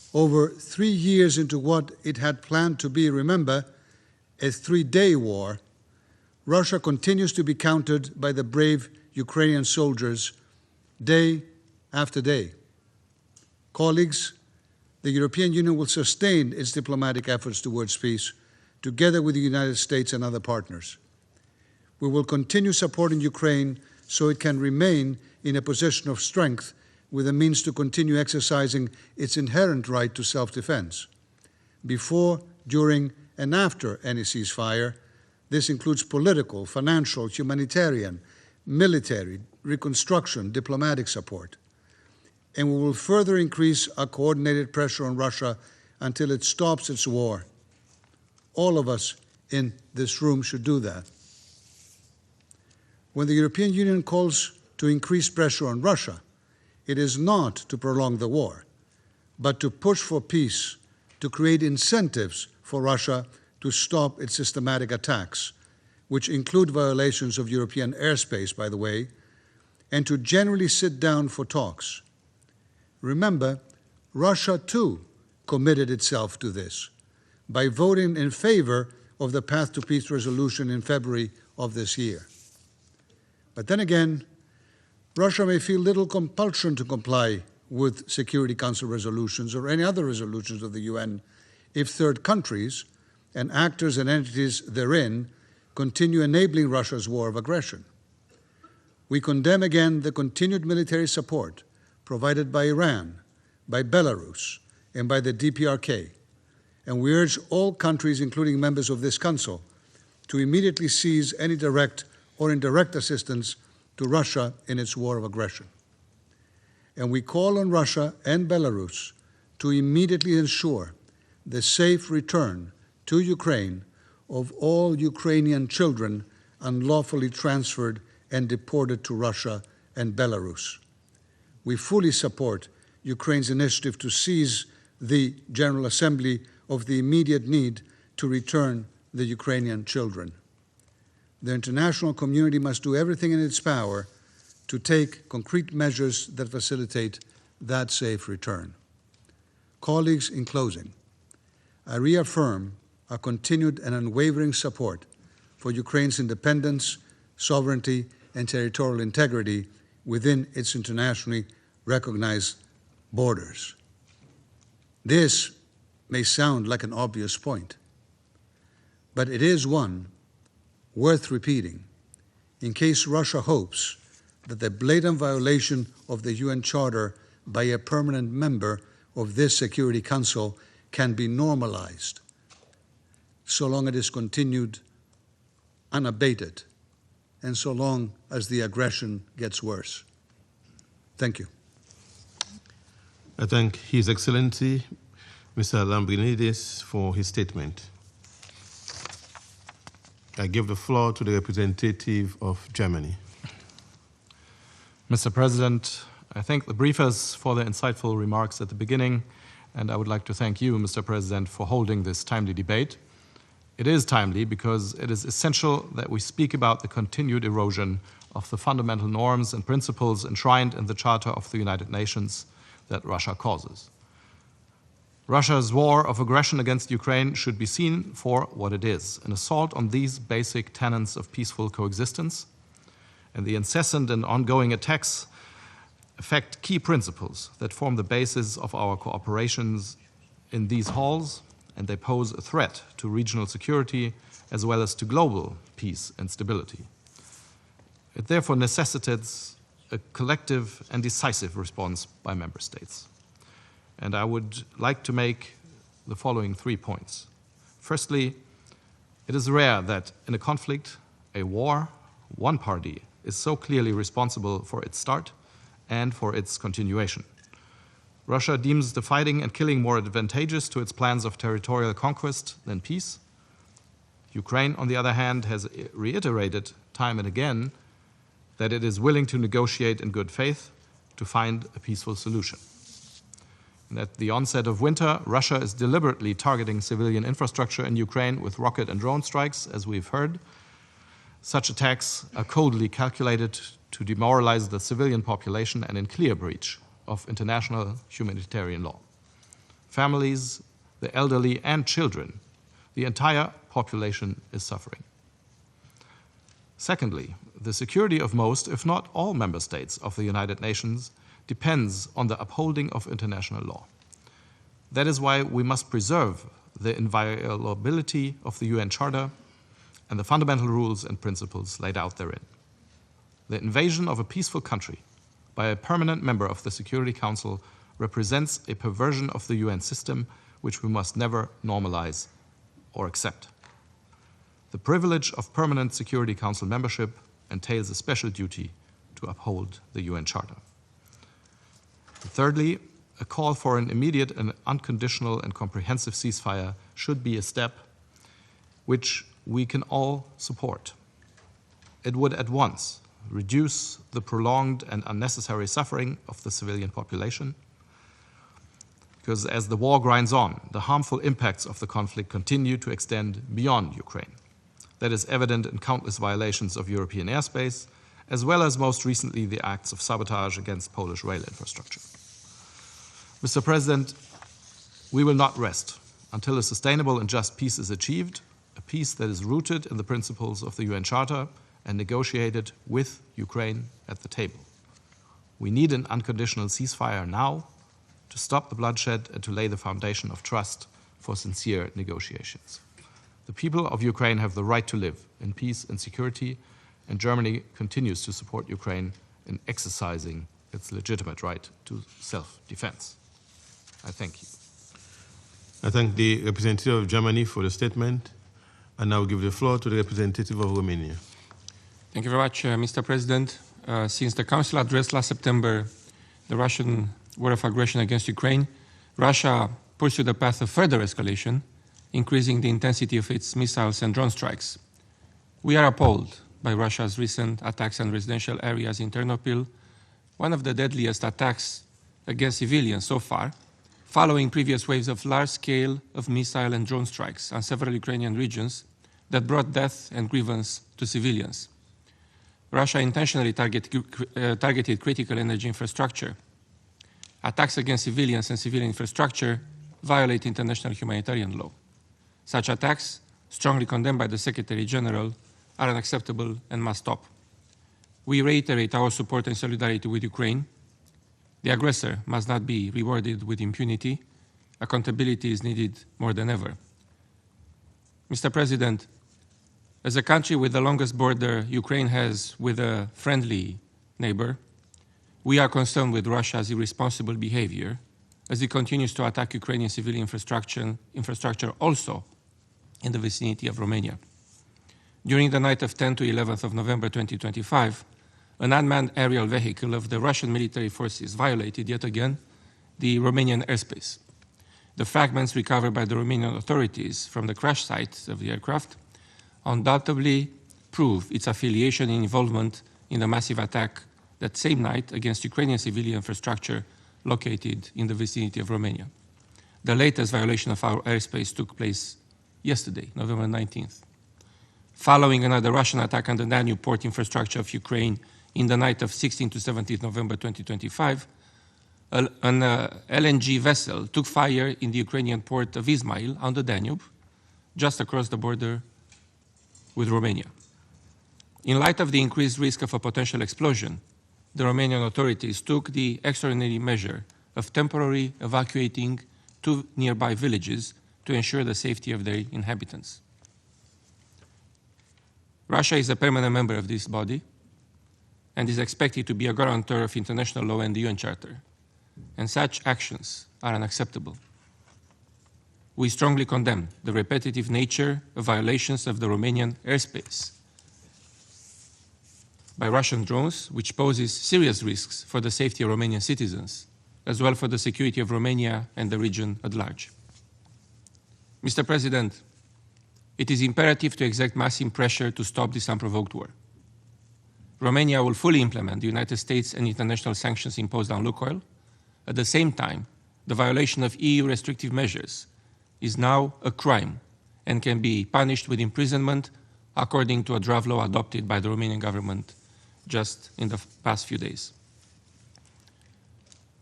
over 3 years into what it had planned to be, remember, a 3-day war, Russia continues to be countered by the brave Ukrainian soldiers day after day. Colleagues, the European Union will sustain its diplomatic efforts towards peace, together with the United States and other partners. We will continue supporting Ukraine so it can remain in a position of strength with the means to continue exercising its inherent right to self-defense. Before, during, and after any ceasefire, this includes political, financial, humanitarian, military, reconstruction, diplomatic support. And we will further increase our coordinated pressure on Russia until it stops its war. All of us in this room should do that. When the European Union calls to increase pressure on Russia, it is not to prolong the war, but to push for peace, to create incentives for Russia to stop its systematic attacks, which include violations of European airspace, by the way, and to generally sit down for talks. Remember, Russia too committed itself to this by voting in favor of the Path to Peace resolution in February of this year. But then again, Russia may feel little compulsion to comply with Security Council resolutions or any other resolutions of the UN if third countries and actors and entities therein continue enabling Russia's war of aggression. We condemn again the continued military support provided by Iran, by Belarus, and by the DPRK, and we urge all countries, including members of this Council, to immediately cease any direct or indirect assistance to Russia in its war of aggression. And we call on Russia and Belarus to immediately ensure the safe return to Ukraine of all Ukrainian children unlawfully transferred and deported to Russia and Belarus. We fully support Ukraine's initiative to seize the General Assembly of the immediate need to return the Ukrainian children. The international community must do everything in its power to take concrete measures that facilitate that safe return. Colleagues, in closing, I reaffirm our continued and unwavering support for Ukraine's independence, sovereignty, and territorial integrity within its internationally recognized borders. This may sound like an obvious point, but it is one worth repeating in case Russia hopes that the blatant violation of the UN Charter by a permanent member of this Security Council can be normalized so long as it is continued unabated and so long as the aggression gets worse. Thank you. I thank His Excellency, Mr. Lambrinidis, for his statement. I give the floor to the representative of Germany. Mr. President, I thank the briefers for their insightful remarks at the beginning, and I would like to thank you, Mr. President, for holding this timely debate. It is timely because it is essential that we speak about the continued erosion of the fundamental norms and principles enshrined in the Charter of the United Nations that Russia causes. Russia's war of aggression against Ukraine should be seen for what it is, an assault on these basic tenets of peaceful coexistence, and the incessant and ongoing attacks affect key principles that form the basis of our cooperations in these halls, and they pose a threat to regional security as well as to global peace and stability. It therefore necessitates a collective and decisive response by member states. And I would like to make the following 3 points. Firstly, it is rare that in a conflict, a war, one party is so clearly responsible for its start and for its continuation. Russia deems the fighting and killing more advantageous to its plans of territorial conquest than peace. Ukraine, on the other hand, has reiterated time and again that it is willing to negotiate in good faith to find a peaceful solution. And at the onset of winter, Russia is deliberately targeting civilian infrastructure in Ukraine with rocket and drone strikes, as we've heard. Such attacks are coldly calculated to demoralize the civilian population and in clear breach of international humanitarian law. families, the elderly, and children. The entire population is suffering. Secondly, the security of most, if not all, member states of the United Nations depends on the upholding of international law. That is why we must preserve the inviolability of the UN Charter and the fundamental rules and principles laid out therein. The invasion of a peaceful country by a permanent member of the Security Council represents a perversion of the UN system which we must never normalize or accept. The privilege of permanent Security Council membership entails a special duty to uphold the UN Charter. Thirdly, a call for an immediate and unconditional and comprehensive ceasefire should be a step which we can all support. It would at once reduce the prolonged and unnecessary suffering of the civilian population, because as the war grinds on, the harmful impacts of the conflict continue to extend beyond Ukraine. That is evident in countless violations of European airspace, as well as most recently the acts of sabotage against Polish rail infrastructure. Mr. President, we will not rest until a sustainable and just peace is achieved, a peace that is rooted in the principles of the UN Charter and negotiated with Ukraine at the table. We need an unconditional ceasefire now to stop the bloodshed and to lay the foundation of trust for sincere negotiations. The people of Ukraine have the right to live in peace and security, and Germany continues to support Ukraine in exercising its legitimate right to self-defense. I thank you. I thank the representative of Germany for the statement, and now give the floor to the representative of Romania. Thank you very much, Mr. President. Since the Council addressed last September the Russian war of aggression against Ukraine, Russia pursued a path of further escalation, increasing the intensity of its missiles and drone strikes. We are appalled by Russia's recent attacks on residential areas in Ternopil, one of the deadliest attacks against civilians so far, following previous waves of large-scale missile and drone strikes on several Ukrainian regions that brought death and grievance to civilians. Russia intentionally targeted critical energy infrastructure. Attacks against civilians and civilian infrastructure violate international humanitarian law. Such attacks, strongly condemned by the Secretary General, are unacceptable and must stop. We reiterate our support and solidarity with Ukraine. The aggressor must not be rewarded with impunity. Accountability is needed more than ever. Mr. President, as a country with the longest border Ukraine has with a friendly neighbor, we are concerned with Russia's irresponsible behavior as it continues to attack Ukrainian civilian infrastructure also in the vicinity of Romania. During the night of 10 to 11th of November 2025, an unmanned aerial vehicle of the Russian military forces violated yet again the Romanian airspace. The fragments recovered by the Romanian authorities from the crash site of the aircraft undoubtedly prove its affiliation and involvement in the massive attack that same night against Ukrainian civilian infrastructure located in the vicinity of Romania. The latest violation of our airspace took place yesterday, November 19th. Following another Russian attack on the Danube port infrastructure of Ukraine in the night of 16 to 17 November 2025, an LNG vessel took fire in the Ukrainian port of Izmail on the Danube, just across the border with Romania. In light of the increased risk of a potential explosion, the Romanian authorities took the extraordinary measure of temporarily evacuating 2 nearby villages to ensure the safety of their inhabitants. Russia is a permanent member of this body and is expected to be a guarantor of international law and the UN Charter, and such actions are unacceptable. We strongly condemn the repetitive nature of violations of the Romanian airspace by Russian drones, which poses serious risks for the safety of Romanian citizens, as well for the security of Romania and the region at large. Mr. President, it is imperative to exert massive pressure to stop this unprovoked war. Romania will fully implement the United States and international sanctions imposed on Lukoil. At the same time, the violation of EU restrictive measures is now a crime and can be punished with imprisonment according to a draft law adopted by the Romanian government just in the past few days.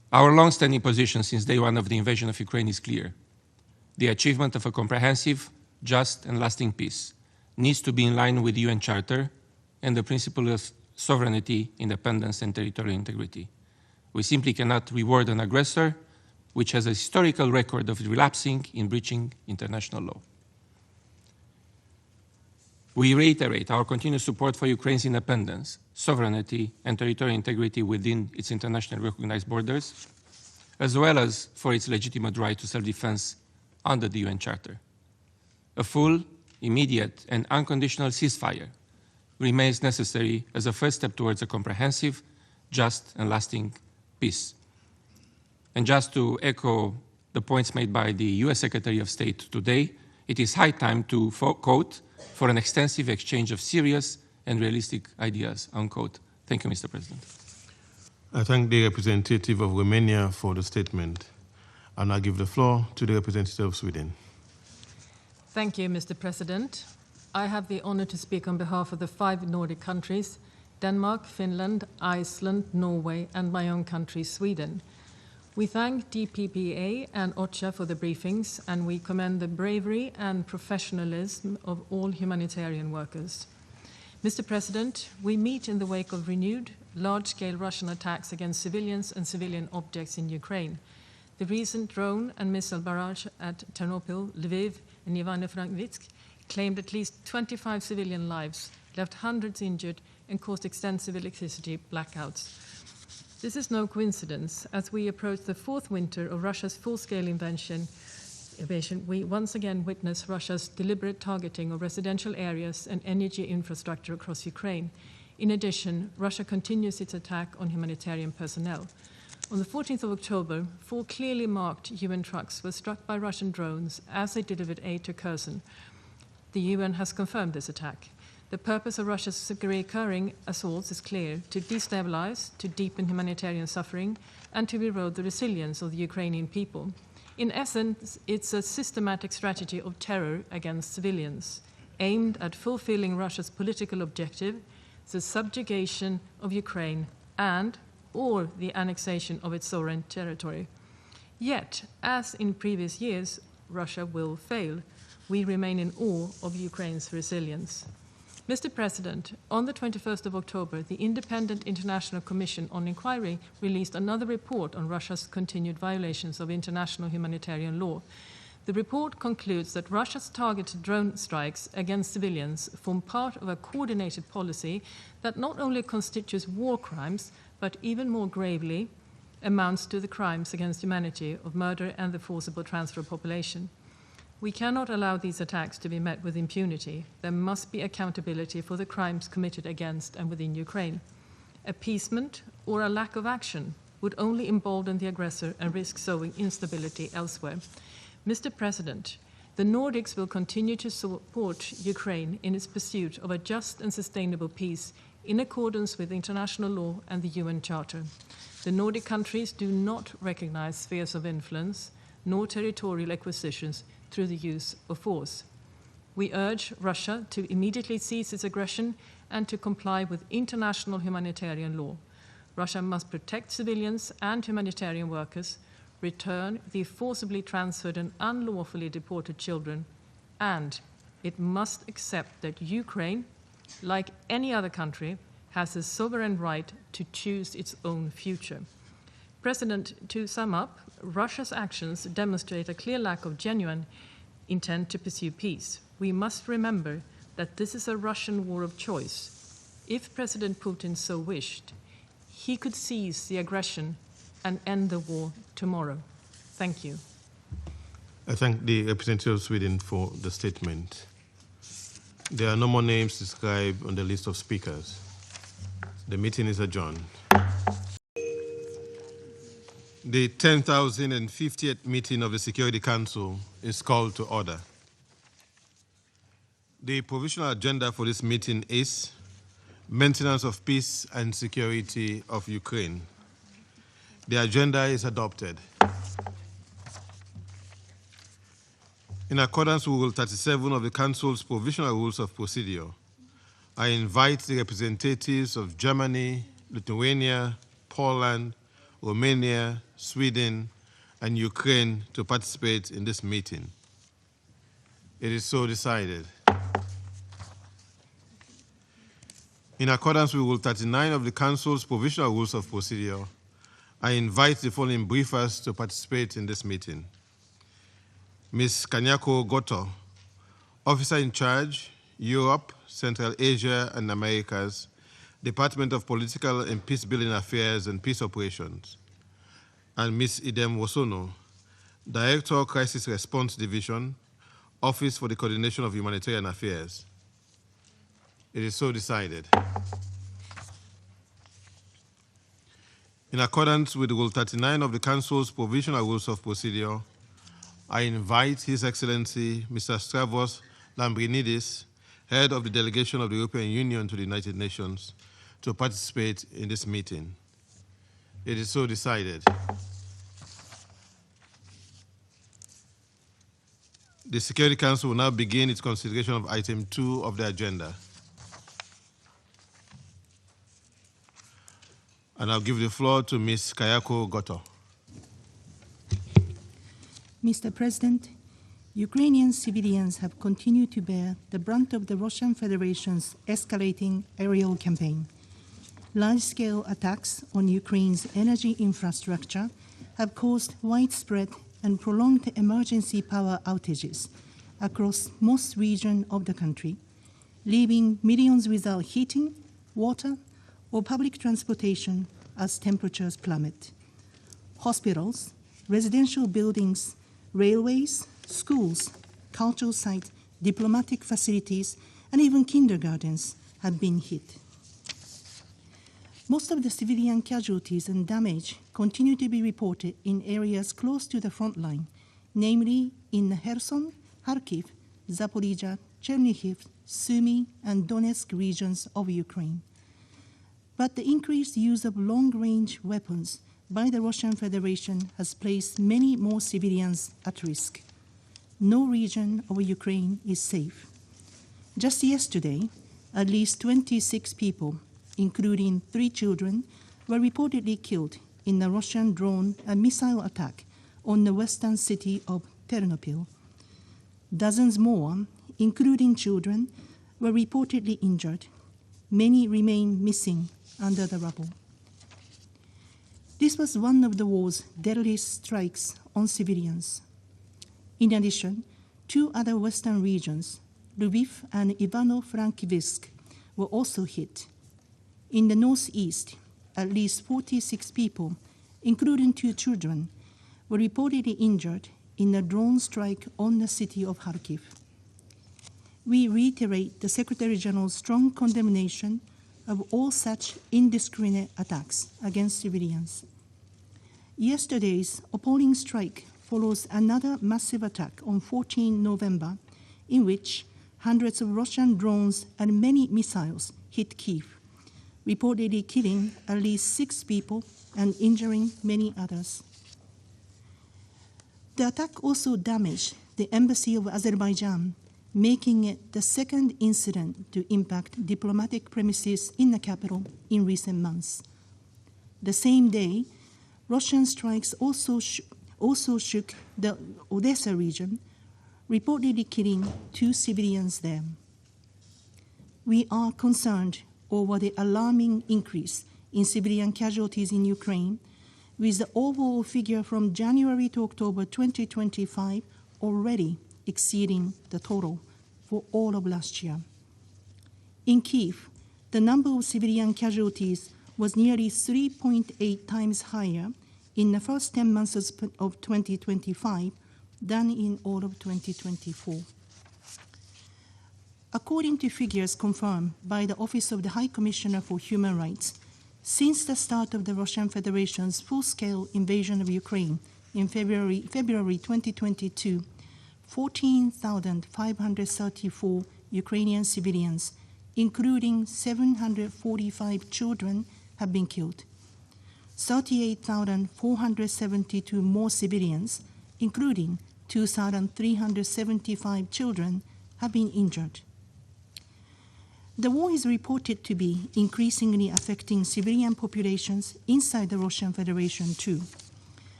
Our long-standing position since day one of the invasion of Ukraine is clear. The achievement of a comprehensive, just, and lasting peace needs to be in line with the UN Charter and the principle of sovereignty, independence, and territorial integrity. We simply cannot reward an aggressor which has a historical record of relapsing in breaching international law. We reiterate our continued support for Ukraine's independence, sovereignty, and territorial integrity within its internationally recognized borders, as well as for its legitimate right to self-defense under the UN Charter. A full, immediate, and unconditional ceasefire remains necessary as a first step towards a comprehensive, just, and lasting peace. And just to echo the points made by the US Secretary of State today, it is high time to, quote, for an extensive exchange of serious and realistic ideas, unquote. Thank you, Mr. President. I thank the representative of Romania for the statement. And I give the floor to the representative of Sweden. Thank you, Mr. President. I have the honor to speak on behalf of the 5 Nordic countries, Denmark, Finland, Iceland, Norway, and my own country, Sweden. We thank DPPA and OCHA for the briefings, and we commend the bravery and professionalism of all humanitarian workers. Mr. President, we meet in the wake of renewed, large-scale Russian attacks against civilians and civilian objects in Ukraine. The recent drone and missile barrage at Ternopil, Lviv, and Ivano-Frankivsk claimed at least 25 civilian lives, left hundreds injured, and caused extensive electricity blackouts. This is no coincidence. As we approach the 4th winter of Russia's full-scale invasion, we once again witness Russia's deliberate targeting of residential areas and energy infrastructure across Ukraine. In addition, Russia continues its attack on humanitarian personnel. On the 14th of October, 4 clearly marked UN trucks were struck by Russian drones as they delivered aid to Kherson. The UN has confirmed this attack. The purpose of Russia's recurring assaults is clear: to destabilize, to deepen humanitarian suffering, and to erode the resilience of the Ukrainian people. In essence, it's a systematic strategy of terror against civilians, aimed at fulfilling Russia's political objective, the subjugation of Ukraine or the annexation of its sovereign territory. Yet, as in previous years, Russia will fail. We remain in awe of Ukraine's resilience. Mr. President, on the 21st of October, the Independent International Commission on Inquiry released another report on Russia's continued violations of international humanitarian law. The report concludes that Russia's targeted drone strikes against civilians form part of a coordinated policy that not only constitutes war crimes, but even more gravely amounts to the crimes against humanity of murder and the forcible transfer of population. We cannot allow these attacks to be met with impunity. There must be accountability for the crimes committed against and within Ukraine. Appeasement or a lack of action would only embolden the aggressor and risk sowing instability elsewhere. Mr. President, the Nordics will continue to support Ukraine in its pursuit of a just and sustainable peace in accordance with international law and the UN Charter. The Nordic countries do not recognize spheres of influence nor territorial acquisitions through the use of force. We urge Russia to immediately cease its aggression and to comply with international humanitarian law. Russia must protect civilians and humanitarian workers, return the forcibly transferred and unlawfully deported children, and it must accept that Ukraine, like any other country, has a sovereign right to choose its own future. President, to sum up, Russia's actions demonstrate a clear lack of genuine intent to pursue peace. We must remember that this is a Russian war of choice. If President Putin so wished, he could cease the aggression and end the war tomorrow. Thank you. I thank the representative of Sweden for the statement. There are no more names described on the list of speakers. The meeting is adjourned. The 10,050th meeting of the Security Council is called to order. The provisional agenda for this meeting is maintenance of peace and security of Ukraine. The agenda is adopted. In accordance with Rule 37 of the Council's Provisional Rules of Procedure, I invite the representatives of Germany, Lithuania, Poland, Romania, Sweden, and Ukraine to participate in this meeting. It is so decided. In accordance with Rule 39 of the Council's Provisional Rules of Procedure, I invite the following briefers to participate in this meeting. Ms. Kanyako Goto, Officer in Charge, Europe, Central Asia, and Americas, Department of Political and Peacebuilding Affairs and Peace Operations, and Ms. Idem Wosono, Director, Crisis Response Division, Office for the Coordination of Humanitarian Affairs. It is so decided. In accordance with Rule 39 of the Council's Provisional Rules of Procedure, I invite His Excellency Mr. Stavros Lambrinidis, Head of the Delegation of the European Union to the United Nations, to participate in this meeting. It is so decided. The Security Council will now begin its consideration of item 2 of the agenda. And I'll give the floor to Ms. Kayako Goto. Mr. President, Ukrainian civilians have continued to bear the brunt of the Russian Federation's escalating aerial campaign. Large-scale attacks on Ukraine's energy infrastructure have caused widespread and prolonged emergency power outages across most regions of the country, leaving millions without heating, water, or public transportation as temperatures plummet. Hospitals, residential buildings, railways, schools, cultural sites, diplomatic facilities, and even kindergartens have been hit. Most of the civilian casualties and damage continue to be reported in areas close to the front line, namely in Kherson, Kharkiv, Zaporizhia, Chernihiv, Sumy, and Donetsk regions of Ukraine. But the increased use of long-range weapons by the Russian Federation has placed many more civilians at risk. No region of Ukraine is safe. Just yesterday, at least 26 people, including 3 children, were reportedly killed in a Russian drone and missile attack on the western city of Ternopil. Dozens more, including children, were reportedly injured. Many remain missing under the rubble. This was one of the war's deadliest strikes on civilians. In addition, 2 other western regions, Lviv and Ivano-Frankivsk, were also hit. In the northeast, at least 46 people, including 2 children, were reportedly injured in a drone strike on the city of Kharkiv. We reiterate the Secretary General's strong condemnation of all such indiscriminate attacks against civilians. Yesterday's appalling strike follows another massive attack on 14 November, in which hundreds of Russian drones and many missiles hit Kyiv, reportedly killing at least 6 people and injuring many others. The attack also damaged the embassy of Azerbaijan, making it the second incident to impact diplomatic premises in the capital in recent months. The same day, Russian strikes also shook the Odessa region, reportedly killing 2 civilians there. We are concerned over the alarming increase in civilian casualties in Ukraine, with the overall figure from January to October 2025 already exceeding the total for all of last year. In Kyiv, the number of civilian casualties was nearly 3.8 times higher in the first 10 months of 2025 than in all of 2024. According to figures confirmed by the Office of the High Commissioner for Human Rights, since the start of the Russian Federation's full-scale invasion of Ukraine in February 2022, 14,534 Ukrainian civilians, including 745 children, have been killed. 38,472 more civilians, including 2,375 children, have been injured. The war is reported to be increasingly affecting civilian populations inside the Russian Federation too.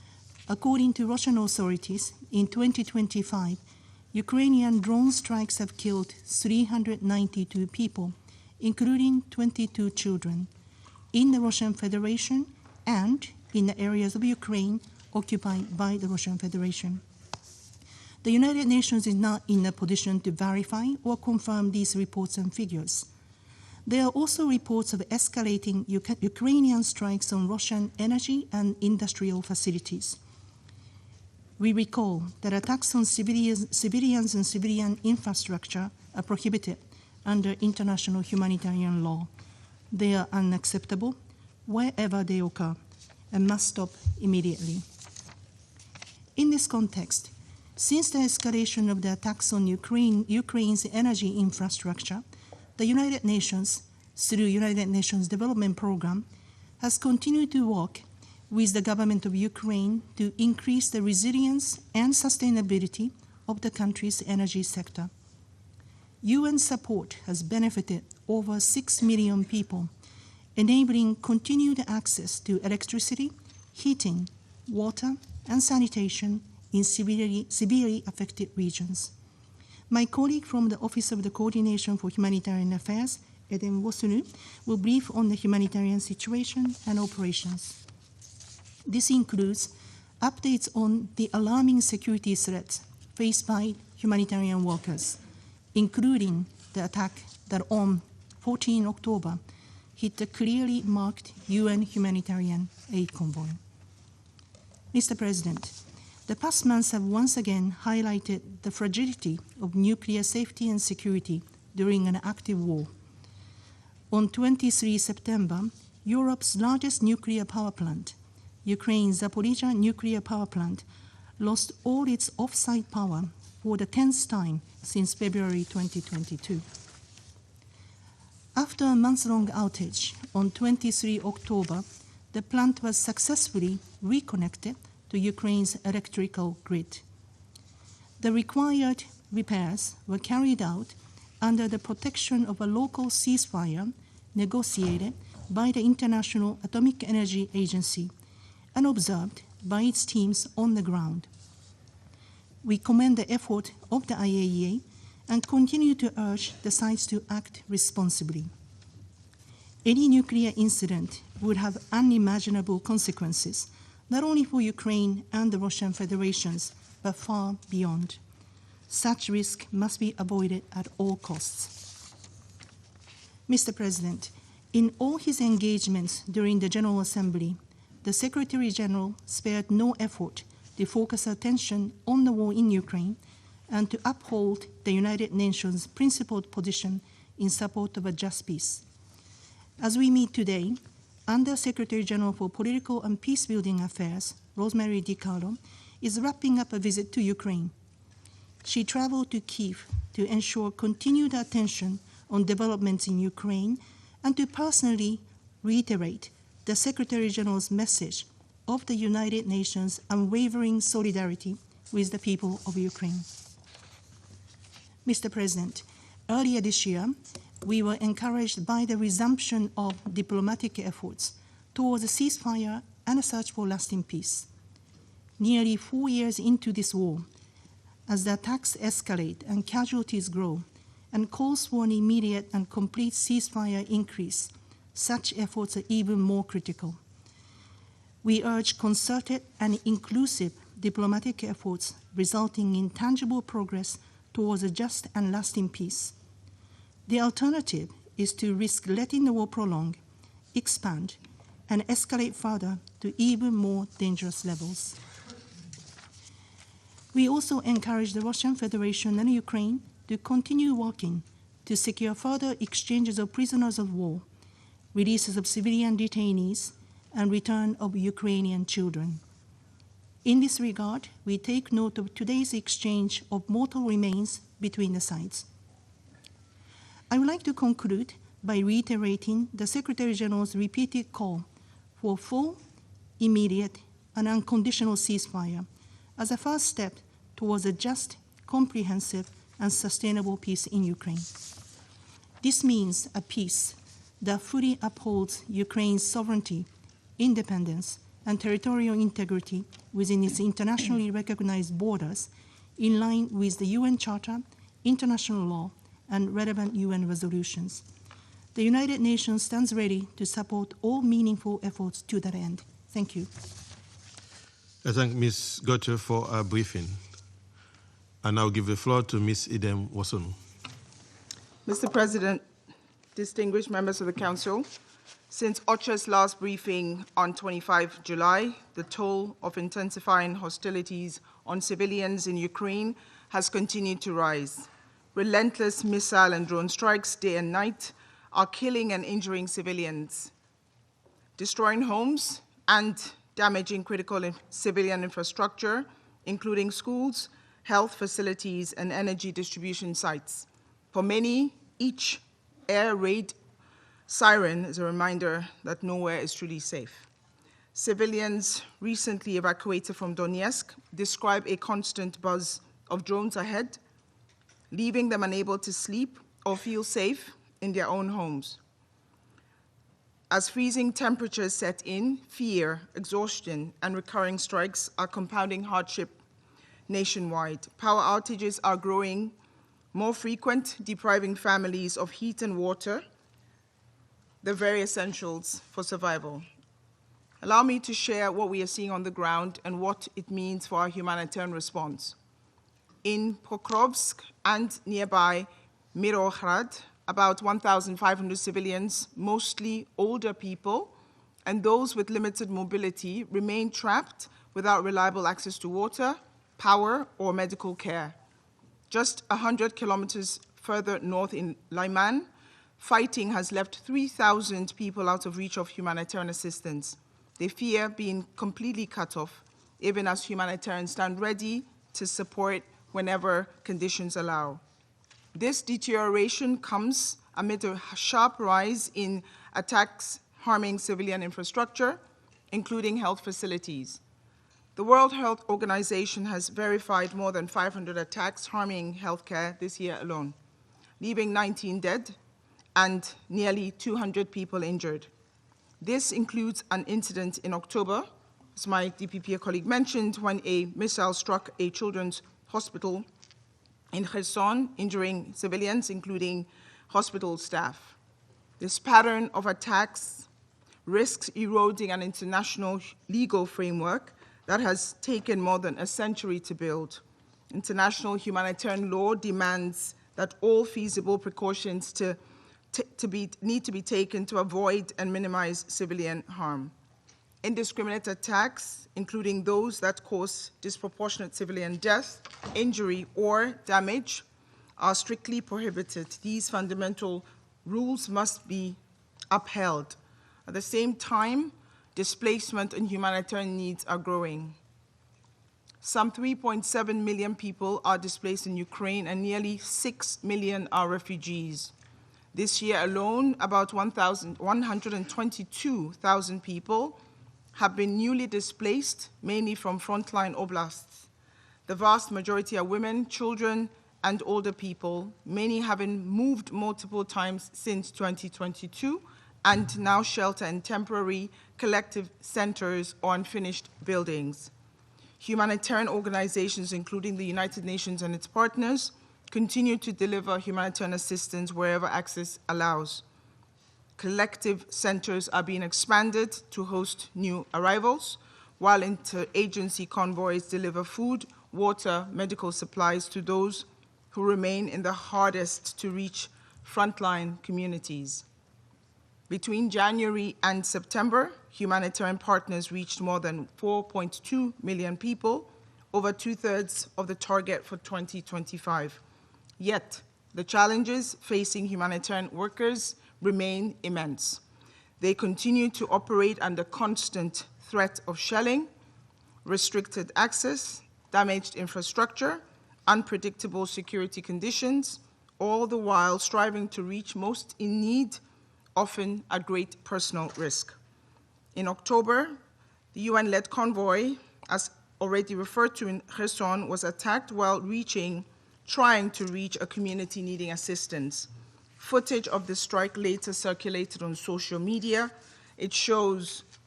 According to Russian authorities, in 2025, Ukrainian drone strikes have killed 392 people, including 22 children, in the Russian Federation and in the areas of Ukraine occupied by the Russian Federation. The United Nations is not in a position to verify or confirm these reports and figures. There are also reports of escalating Ukrainian strikes on Russian energy and industrial facilities. We recall that attacks on civilians and civilian infrastructure are prohibited under international humanitarian law. They are unacceptable wherever they occur and must stop immediately. In this context, since the escalation of the attacks on Ukraine's energy infrastructure, the United Nations, through United Nations Development Program, has continued to work with the government of Ukraine to increase the resilience and sustainability of the country's energy sector. UN support has benefited over 6 million people, enabling continued access to electricity, heating, water, and sanitation in severely affected regions. My colleague from the Office of the Coordination for Humanitarian Affairs, Eden Wosunu, will brief on the humanitarian situation and operations. This includes updates on the alarming security threats faced by humanitarian workers, including the attack that on 14 October hit the clearly marked UN humanitarian aid convoy. Mr. President, the past months have once again highlighted the fragility of nuclear safety and security during an active war. On 23 September, Europe's largest nuclear power plant, Ukraine's Zaporizhzhia nuclear power plant, lost all its off-site power for the 10th time since February 2022. After a month-long outage, on 23 October, the plant was successfully reconnected to Ukraine's electrical grid. The required repairs were carried out under the protection of a local ceasefire negotiated by the International Atomic Energy Agency and observed by its teams on the ground. We commend the effort of the IAEA and continue to urge the sides to act responsibly. Any nuclear incident would have unimaginable consequences, not only for Ukraine and the Russian Federations, but far beyond. Such risk must be avoided at all costs. Mr. President, in all his engagements during the General Assembly, the Secretary General spared no effort to focus attention on the war in Ukraine and to uphold the United Nations' principled position in support of a just peace. As we meet today, Under Secretary General for Political and Peacebuilding Affairs, Rosemary DiCarlo, is wrapping up a visit to Ukraine. She traveled to Kyiv to ensure continued attention on developments in Ukraine and to personally reiterate the Secretary General's message of the United Nations' unwavering solidarity with the people of Ukraine. Mr. President, earlier this year, we were encouraged by the resumption of diplomatic efforts towards a ceasefire and a search for lasting peace. Nearly 4 years into this war, as the attacks escalate and casualties grow, and calls for an immediate and complete ceasefire increase, such efforts are even more critical. We urge concerted and inclusive diplomatic efforts resulting in tangible progress towards a just and lasting peace. The alternative is to risk letting the war prolong, expand, and escalate further to even more dangerous levels. We also encourage the Russian Federation and Ukraine to continue working to secure further exchanges of prisoners of war, releases of civilian detainees, and return of Ukrainian children. In this regard, we take note of today's exchange of mortal remains between the sides. I would like to conclude by reiterating the Secretary General's repeated call for full, immediate, and unconditional ceasefire as a first step towards a just, comprehensive, and sustainable peace in Ukraine. This means a peace that fully upholds Ukraine's sovereignty, independence, and territorial integrity within its internationally recognized borders in line with the UN Charter, international law, and relevant UN resolutions. The United Nations stands ready to support all meaningful efforts to that end. Thank you. I thank Ms. Goto for her briefing. I now give the floor to Ms. Idem Wasonu. Mr. President, distinguished members of the Council, since OCHA's last briefing on 25 July, the toll of intensifying hostilities on civilians in Ukraine has continued to rise. Relentless missile and drone strikes day and night are killing and injuring civilians, destroying homes and damaging critical civilian infrastructure, including schools, health facilities, and energy distribution sites. For many, each air raid siren is a reminder that nowhere is truly safe. Civilians recently evacuated from Donetsk describe a constant buzz of drones ahead, leaving them unable to sleep or feel safe in their own homes. As freezing temperatures set in, fear, exhaustion, and recurring strikes are compounding hardship nationwide. Power outages are growing more frequent, depriving families of heat and water, the very essentials for survival. Allow me to share what we are seeing on the ground and what it means for our humanitarian response. In Pokrovsk and nearby Mirohrad, about 1,500 civilians, mostly older people, and those with limited mobility remain trapped without reliable access to water, power, or medical care. Just 100 kilometers further north in Lyman, fighting has left 3,000 people out of reach of humanitarian assistance. They fear being completely cut off, even as humanitarians stand ready to support whenever conditions allow. This deterioration comes amid a sharp rise in attacks harming civilian infrastructure, including health facilities. The World Health Organization has verified more than 500 attacks harming healthcare this year alone, leaving 19 dead and nearly 200 people injured. This includes an incident in October, as my DPP colleague mentioned, when a missile struck a children's hospital in Kherson, injuring civilians, including hospital staff. This pattern of attacks risks eroding an international legal framework that has taken more than a century to build. International humanitarian law demands that all feasible precautions need to be taken to avoid and minimize civilian harm. Indiscriminate attacks, including those that cause disproportionate civilian death, injury, or damage, are strictly prohibited. These fundamental rules must be upheld. At the same time, displacement and humanitarian needs are growing. Some 3.7 million people are displaced in Ukraine, and nearly 6 million are refugees. This year alone, about 122,000 people have been newly displaced, mainly from frontline oblasts. The vast majority are women, children, and older people, many having moved multiple times since 2022, and now shelter in temporary collective centers or unfinished buildings. Humanitarian organizations, including the United Nations and its partners, continue to deliver humanitarian assistance wherever access allows. Collective centers are being expanded to host new arrivals, while interagency convoys deliver food, water, medical supplies to those who remain in the hardest to reach frontline communities. Between January and September, humanitarian partners reached more than 4.2 million people, over 2/3 of the target for 2025. Yet, the challenges facing humanitarian workers remain immense. They continue to operate under constant threat of shelling, restricted access, damaged infrastructure, unpredictable security conditions, all the while striving to reach most in need, often at great personal risk. In October, the UN-led convoy, as already referred to in Kherson, was attacked while trying to reach a community needing assistance. Footage of the strike later circulated on social media. It shows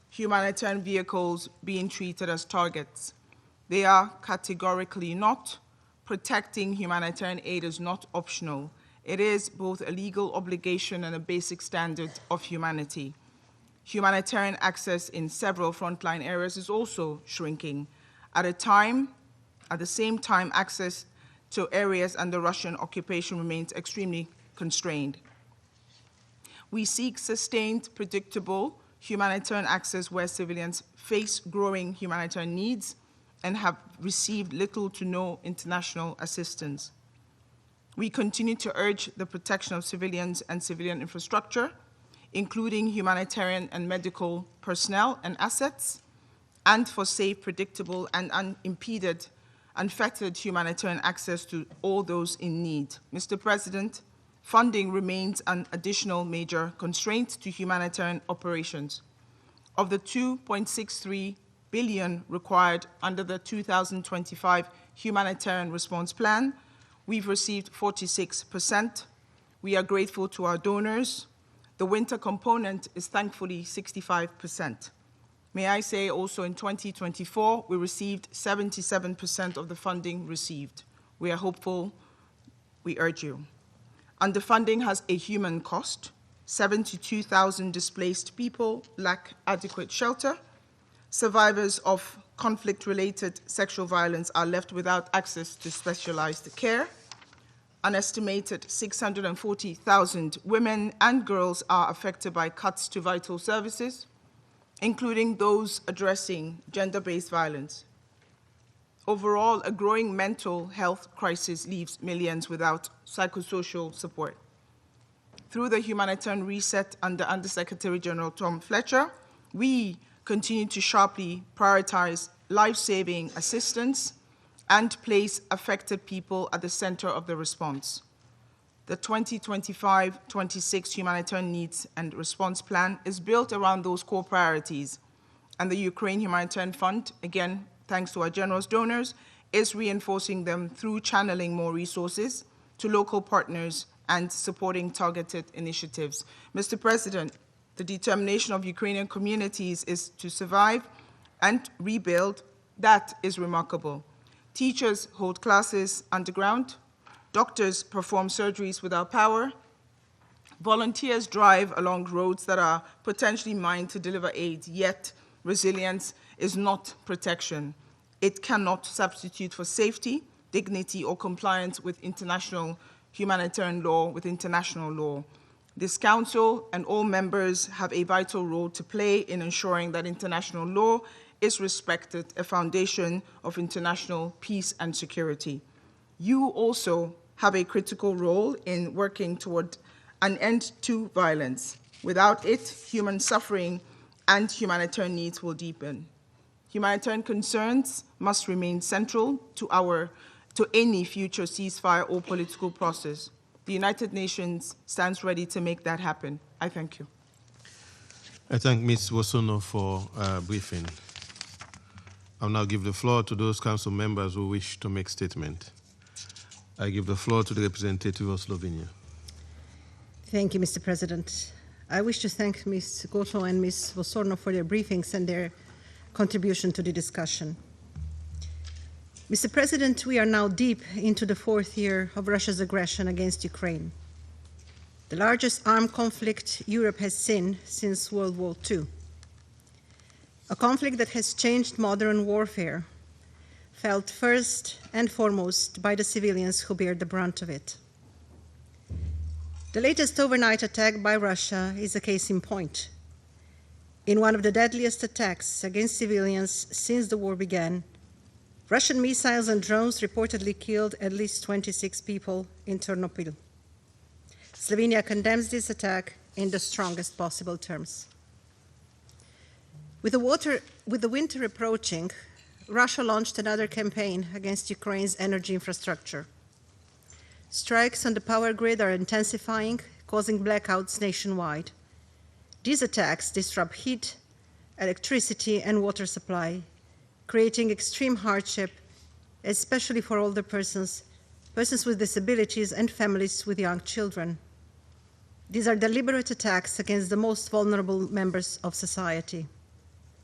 humanitarian vehicles being treated as targets. They are categorically not. Protecting humanitarian aid is not optional. It is both a legal obligation and a basic standard of humanity. Humanitarian access in several frontline areas is also shrinking. At the same time, access to areas under Russian occupation remains extremely constrained. We seek sustained, predictable humanitarian access where civilians face growing humanitarian needs and have received little to no international assistance. We continue to urge the protection of civilians and civilian infrastructure, including humanitarian and medical personnel and assets, and for safe, predictable, and unimpeded, unfettered humanitarian access to all those in need. Mr. President, funding remains an additional major constraint to humanitarian operations. Of the $2.63 billion required under the 2025 Humanitarian Response Plan, we've received 46%. We are grateful to our donors. The winter component is thankfully 65%. May I say also in 2024, we received 77% of the funding received. We are hopeful. We urge you. Underfunding has a human cost. 72,000 displaced people lack adequate shelter. Survivors of conflict-related sexual violence are left without access to specialized care. An estimated 640,000 women and girls are affected by cuts to vital services, including those addressing gender-based violence. Overall, a growing mental health crisis leaves millions without psychosocial support. Through the humanitarian reset under Undersecretary General Tom Fletcher, we continue to sharply prioritize life-saving assistance and place affected people at the center of the response. The 2025-26 Humanitarian Needs and Response Plan is built around those core priorities, and the Ukraine Humanitarian Fund, again, thanks to our generous donors, is reinforcing them through channeling more resources to local partners and supporting targeted initiatives. Mr. President, the determination of Ukrainian communities is to survive and rebuild. That is remarkable. Teachers hold classes underground. Doctors perform surgeries without power. Volunteers drive along roads that are potentially mined to deliver aid, yet resilience is not protection. It cannot substitute for safety, dignity, or compliance with international humanitarian law, with international law. This Council and all members have a vital role to play in ensuring that international law is respected, a foundation of international peace and security. You also have a critical role in working toward an end to violence. Without it, human suffering and humanitarian needs will deepen. Humanitarian concerns must remain central to any future ceasefire or political process. The United Nations stands ready to make that happen. I thank you. I thank Ms. Wosono for briefing. I'll now give the floor to those council members who wish to make statement. I give the floor to the representative of Slovenia. Thank you, Mr. President. I wish to thank Ms. Goto and Ms. Wosorno for their briefings and their contribution to the discussion. Mr. President, we are now deep into the fourth year of Russia's aggression against Ukraine, the largest armed conflict Europe has seen since World War II. A conflict that has changed modern warfare, felt first and foremost by the civilians who bear the brunt of it. The latest overnight attack by Russia is a case in point. In one of the deadliest attacks against civilians since the war began, Russian missiles and drones reportedly killed at least 26 people in Ternopil. Slovenia condemns this attack in the strongest possible terms. With the winter approaching, Russia launched another campaign against Ukraine's energy infrastructure. Strikes on the power grid are intensifying, causing blackouts nationwide. These attacks disrupt heat, electricity, and water supply, creating extreme hardship, especially for older persons, persons with disabilities, and families with young children. These are deliberate attacks against the most vulnerable members of society.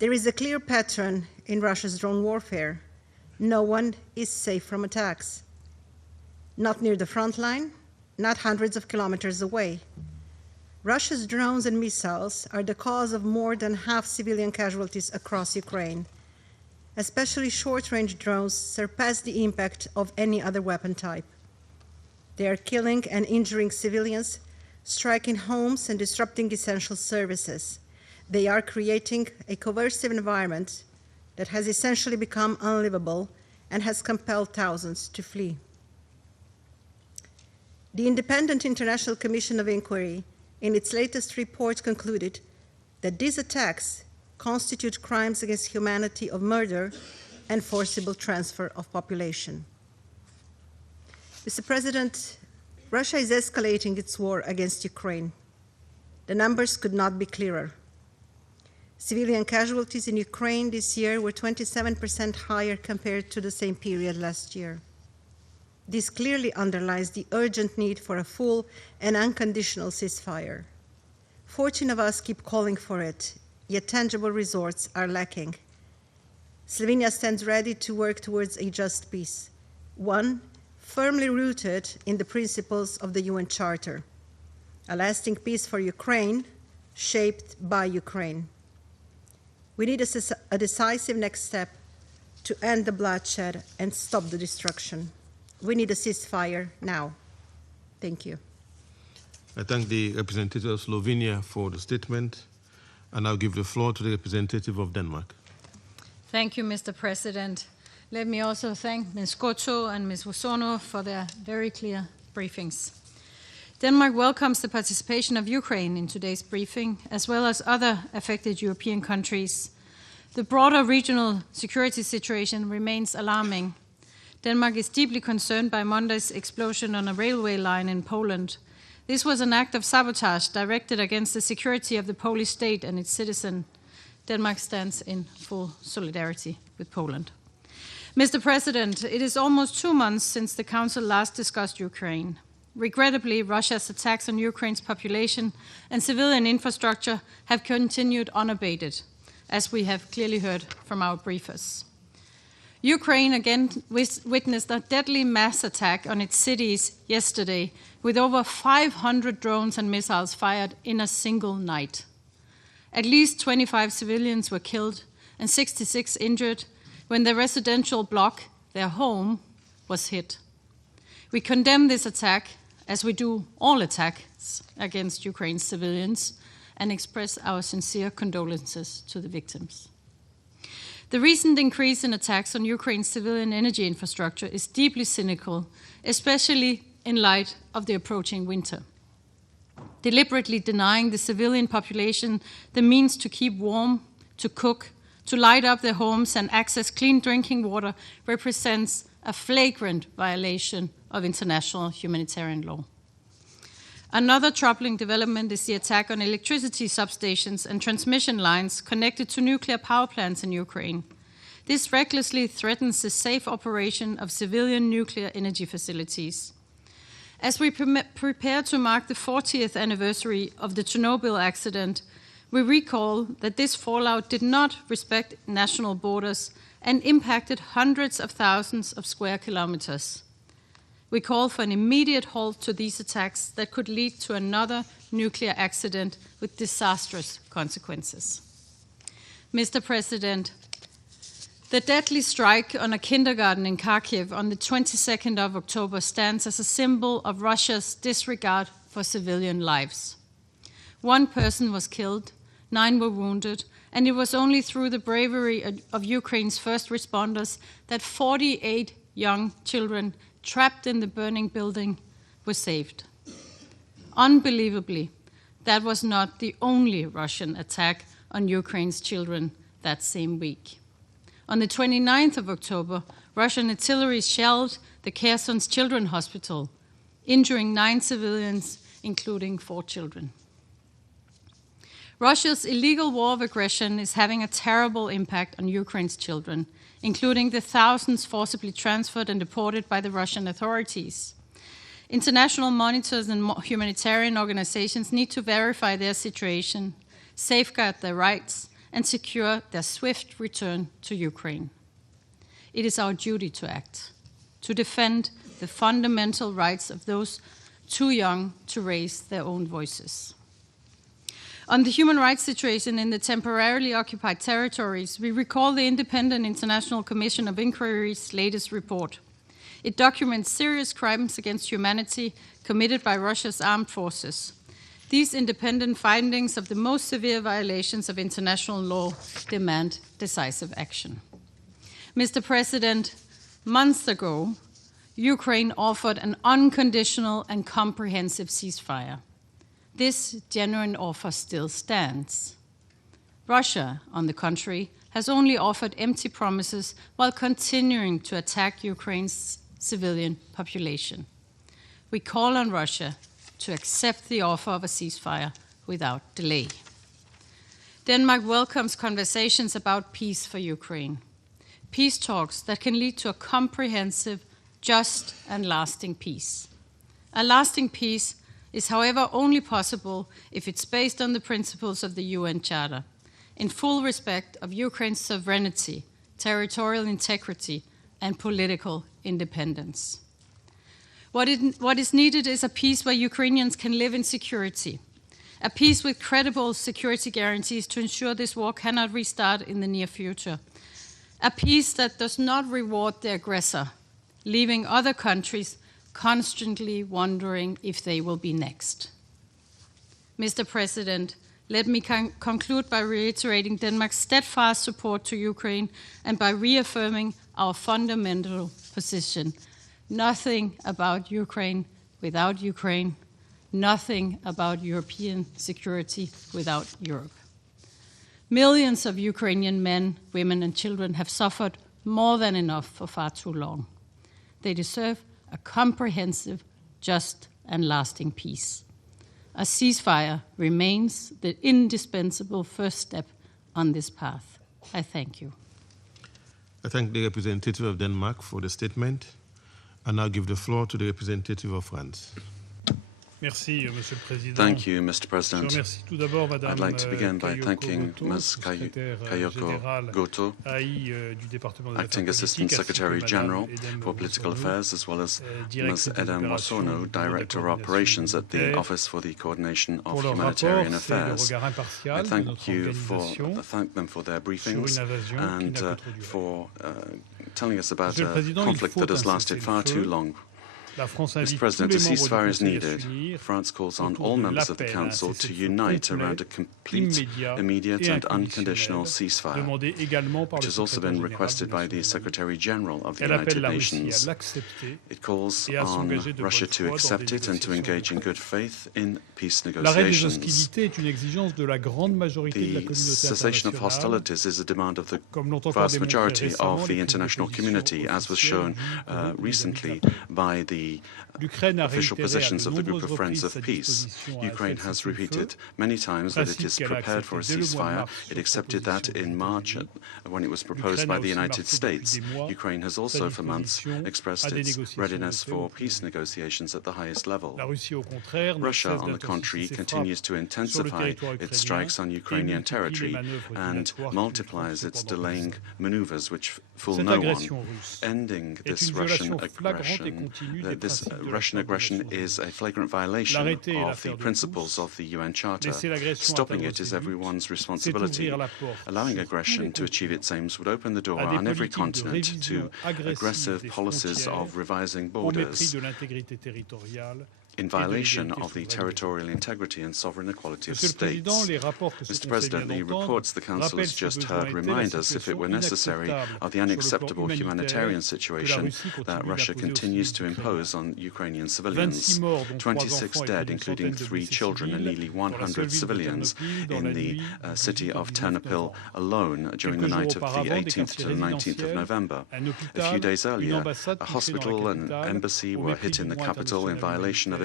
There is a clear pattern in Russia's drone warfare. No one is safe from attacks. Not near the front line, not hundreds of kilometers away. Russia's drones and missiles are the cause of more than half civilian casualties across Ukraine. Especially short-range drones surpass the impact of any other weapon type. They are killing and injuring civilians, striking homes and disrupting essential services. They are creating a coercive environment that has essentially become unlivable and has compelled thousands to flee. The Independent International Commission of Inquiry, in its latest report, concluded that these attacks constitute crimes against humanity of murder and forcible transfer of population. Mr. President, Russia is escalating its war against Ukraine. The numbers could not be clearer. Civilian casualties in Ukraine this year were 27% higher compared to the same period last year. This clearly underlines the urgent need for a full and unconditional ceasefire. 14 of us keep calling for it, yet tangible results are lacking. Slovenia stands ready to work towards a just peace, one firmly rooted in the principles of the UN Charter, a lasting peace for Ukraine, shaped by Ukraine. We need a decisive next step to end the bloodshed and stop the destruction. We need a ceasefire now. Thank you. I thank the representative of Slovenia for the statement, and I'll give the floor to the representative of Denmark. Thank you, Mr. President. Let me also thank Ms. Goto and Ms. Wosono for their very clear briefings. Denmark welcomes the participation of Ukraine in today's briefing, as well as other affected European countries. The broader regional security situation remains alarming. Denmark is deeply concerned by Monday's explosion on a railway line in Poland. This was an act of sabotage directed against the security of the Polish state and its citizens. Denmark stands in full solidarity with Poland. Mr. President, it is almost 2 months since the Council last discussed Ukraine. Regrettably, Russia's attacks on Ukraine's population and civilian infrastructure have continued unabated, as we have clearly heard from our briefers. Ukraine again witnessed a deadly mass attack on its cities yesterday, with over 500 drones and missiles fired in a single night. At least 25 civilians were killed and 66 injured when their residential block, their home, was hit. We condemn this attack, as we do all attacks against Ukraine's civilians, and express our sincere condolences to the victims. The recent increase in attacks on Ukraine's civilian energy infrastructure is deeply cynical, especially in light of the approaching winter. Deliberately denying the civilian population the means to keep warm, to cook, to light up their homes and access clean drinking water represents a flagrant violation of international humanitarian law. Another troubling development is the attack on electricity substations and transmission lines connected to nuclear power plants in Ukraine. This recklessly threatens the safe operation of civilian nuclear energy facilities. As we prepare to mark the 40th anniversary of the Chernobyl accident, we recall that this fallout did not respect national borders and impacted hundreds of thousands of square kilometers. We call for an immediate halt to these attacks that could lead to another nuclear accident with disastrous consequences. Mr. President, the deadly strike on a kindergarten in Kharkiv on the 22nd of October stands as a symbol of Russia's disregard for civilian lives. 1 person was killed, 9 were wounded, and it was only through the bravery of Ukraine's first responders that 48 young children trapped in the burning building were saved. Unbelievably, that was not the only Russian attack on Ukraine's children that same week. On the 29th of October, Russian artillery shelled the Kherson's Children's Hospital, injuring 9 civilians, including 4 children. Russia's illegal war of aggression is having a terrible impact on Ukraine's children, including the thousands forcibly transferred and deported by the Russian authorities. International monitors and humanitarian organizations need to verify their situation, safeguard their rights, and secure their swift return to Ukraine. It is our duty to act, to defend the fundamental rights of those too young to raise their own voices. On the human rights situation in the temporarily occupied territories, we recall the Independent International Commission of Inquiry's latest report. It documents serious crimes against humanity committed by Russia's armed forces. These independent findings of the most severe violations of international law demand decisive action. Mr. President, months ago, Ukraine offered an unconditional and comprehensive ceasefire. This genuine offer still stands. Russia, on the contrary, has only offered empty promises while continuing to attack Ukraine's civilian population. We call on Russia to accept the offer of a ceasefire without delay. Denmark welcomes conversations about peace for Ukraine. Peace talks that can lead to a comprehensive, just, and lasting peace. A lasting peace is, however, only possible if it's based on the principles of the UN Charter, in full respect of Ukraine's sovereignty, territorial integrity, and political independence. What is needed is a peace where Ukrainians can live in security, a peace with credible security guarantees to ensure this war cannot restart in the near future, a peace that does not reward the aggressor, leaving other countries constantly wondering if they will be next. Mr. President, let me conclude by reiterating Denmark's steadfast support to Ukraine and by reaffirming our fundamental position. Nothing about Ukraine without Ukraine, nothing about European security without Europe. Millions of Ukrainian men, women, and children have suffered more than enough for far too long. They deserve a comprehensive, just, and lasting peace. A ceasefire remains the indispensable first step on this path. I thank you. I thank the representative of Denmark for the statement. I now give the floor to the representative of France. Merci, Monsieur le Président. Thank you, Mr. President. I'd like to begin by thanking Ms. Kayoko Goto, Acting Assistant Secretary General for Political Affairs, as well as Ms. Edem Wasono, Director of Operations at the Office for the Coordination of Humanitarian Affairs. I thank them for their briefings and for telling us about a conflict that has lasted far too long. Mr. President, a ceasefire is needed. France calls on all members of the Council to unite around a complete, immediate and unconditional ceasefire, which has also been requested by the Secretary-General of the United Nations. It calls on Russia to accept it and to engage in good faith in peace negotiations. The cessation of hostilities is a demand of the vast majority of the international community, as was shown recently by the official positions of the Group of Friends of Peace. Ukraine has repeated many times that it is prepared for a ceasefire. It accepted that in March when it was proposed by the United States. Ukraine has also for months expressed its readiness for peace negotiations at the highest level. Russia, on the contrary, continues to intensify its strikes on Ukrainian territory and multiplies its delaying maneuvers which fool no one. Ending this Russian aggression is a flagrant violation of the principles of the UN Charter. Stopping it is everyone's responsibility. Allowing aggression to achieve its aims would open the door on every continent to aggressive policies of revising borders in violation of the territorial integrity and sovereign equality of states. Mr. President, the reports the Council has just heard remind us, if it were necessary, of the unacceptable humanitarian situation that Russia continues to impose on Ukrainian civilians. 26 dead, including 3 children and nearly 100 civilians in the city of Ternopil alone during the night of the 18th to the 19th of November. A few days earlier, a hospital and embassy were hit in the capital in violation of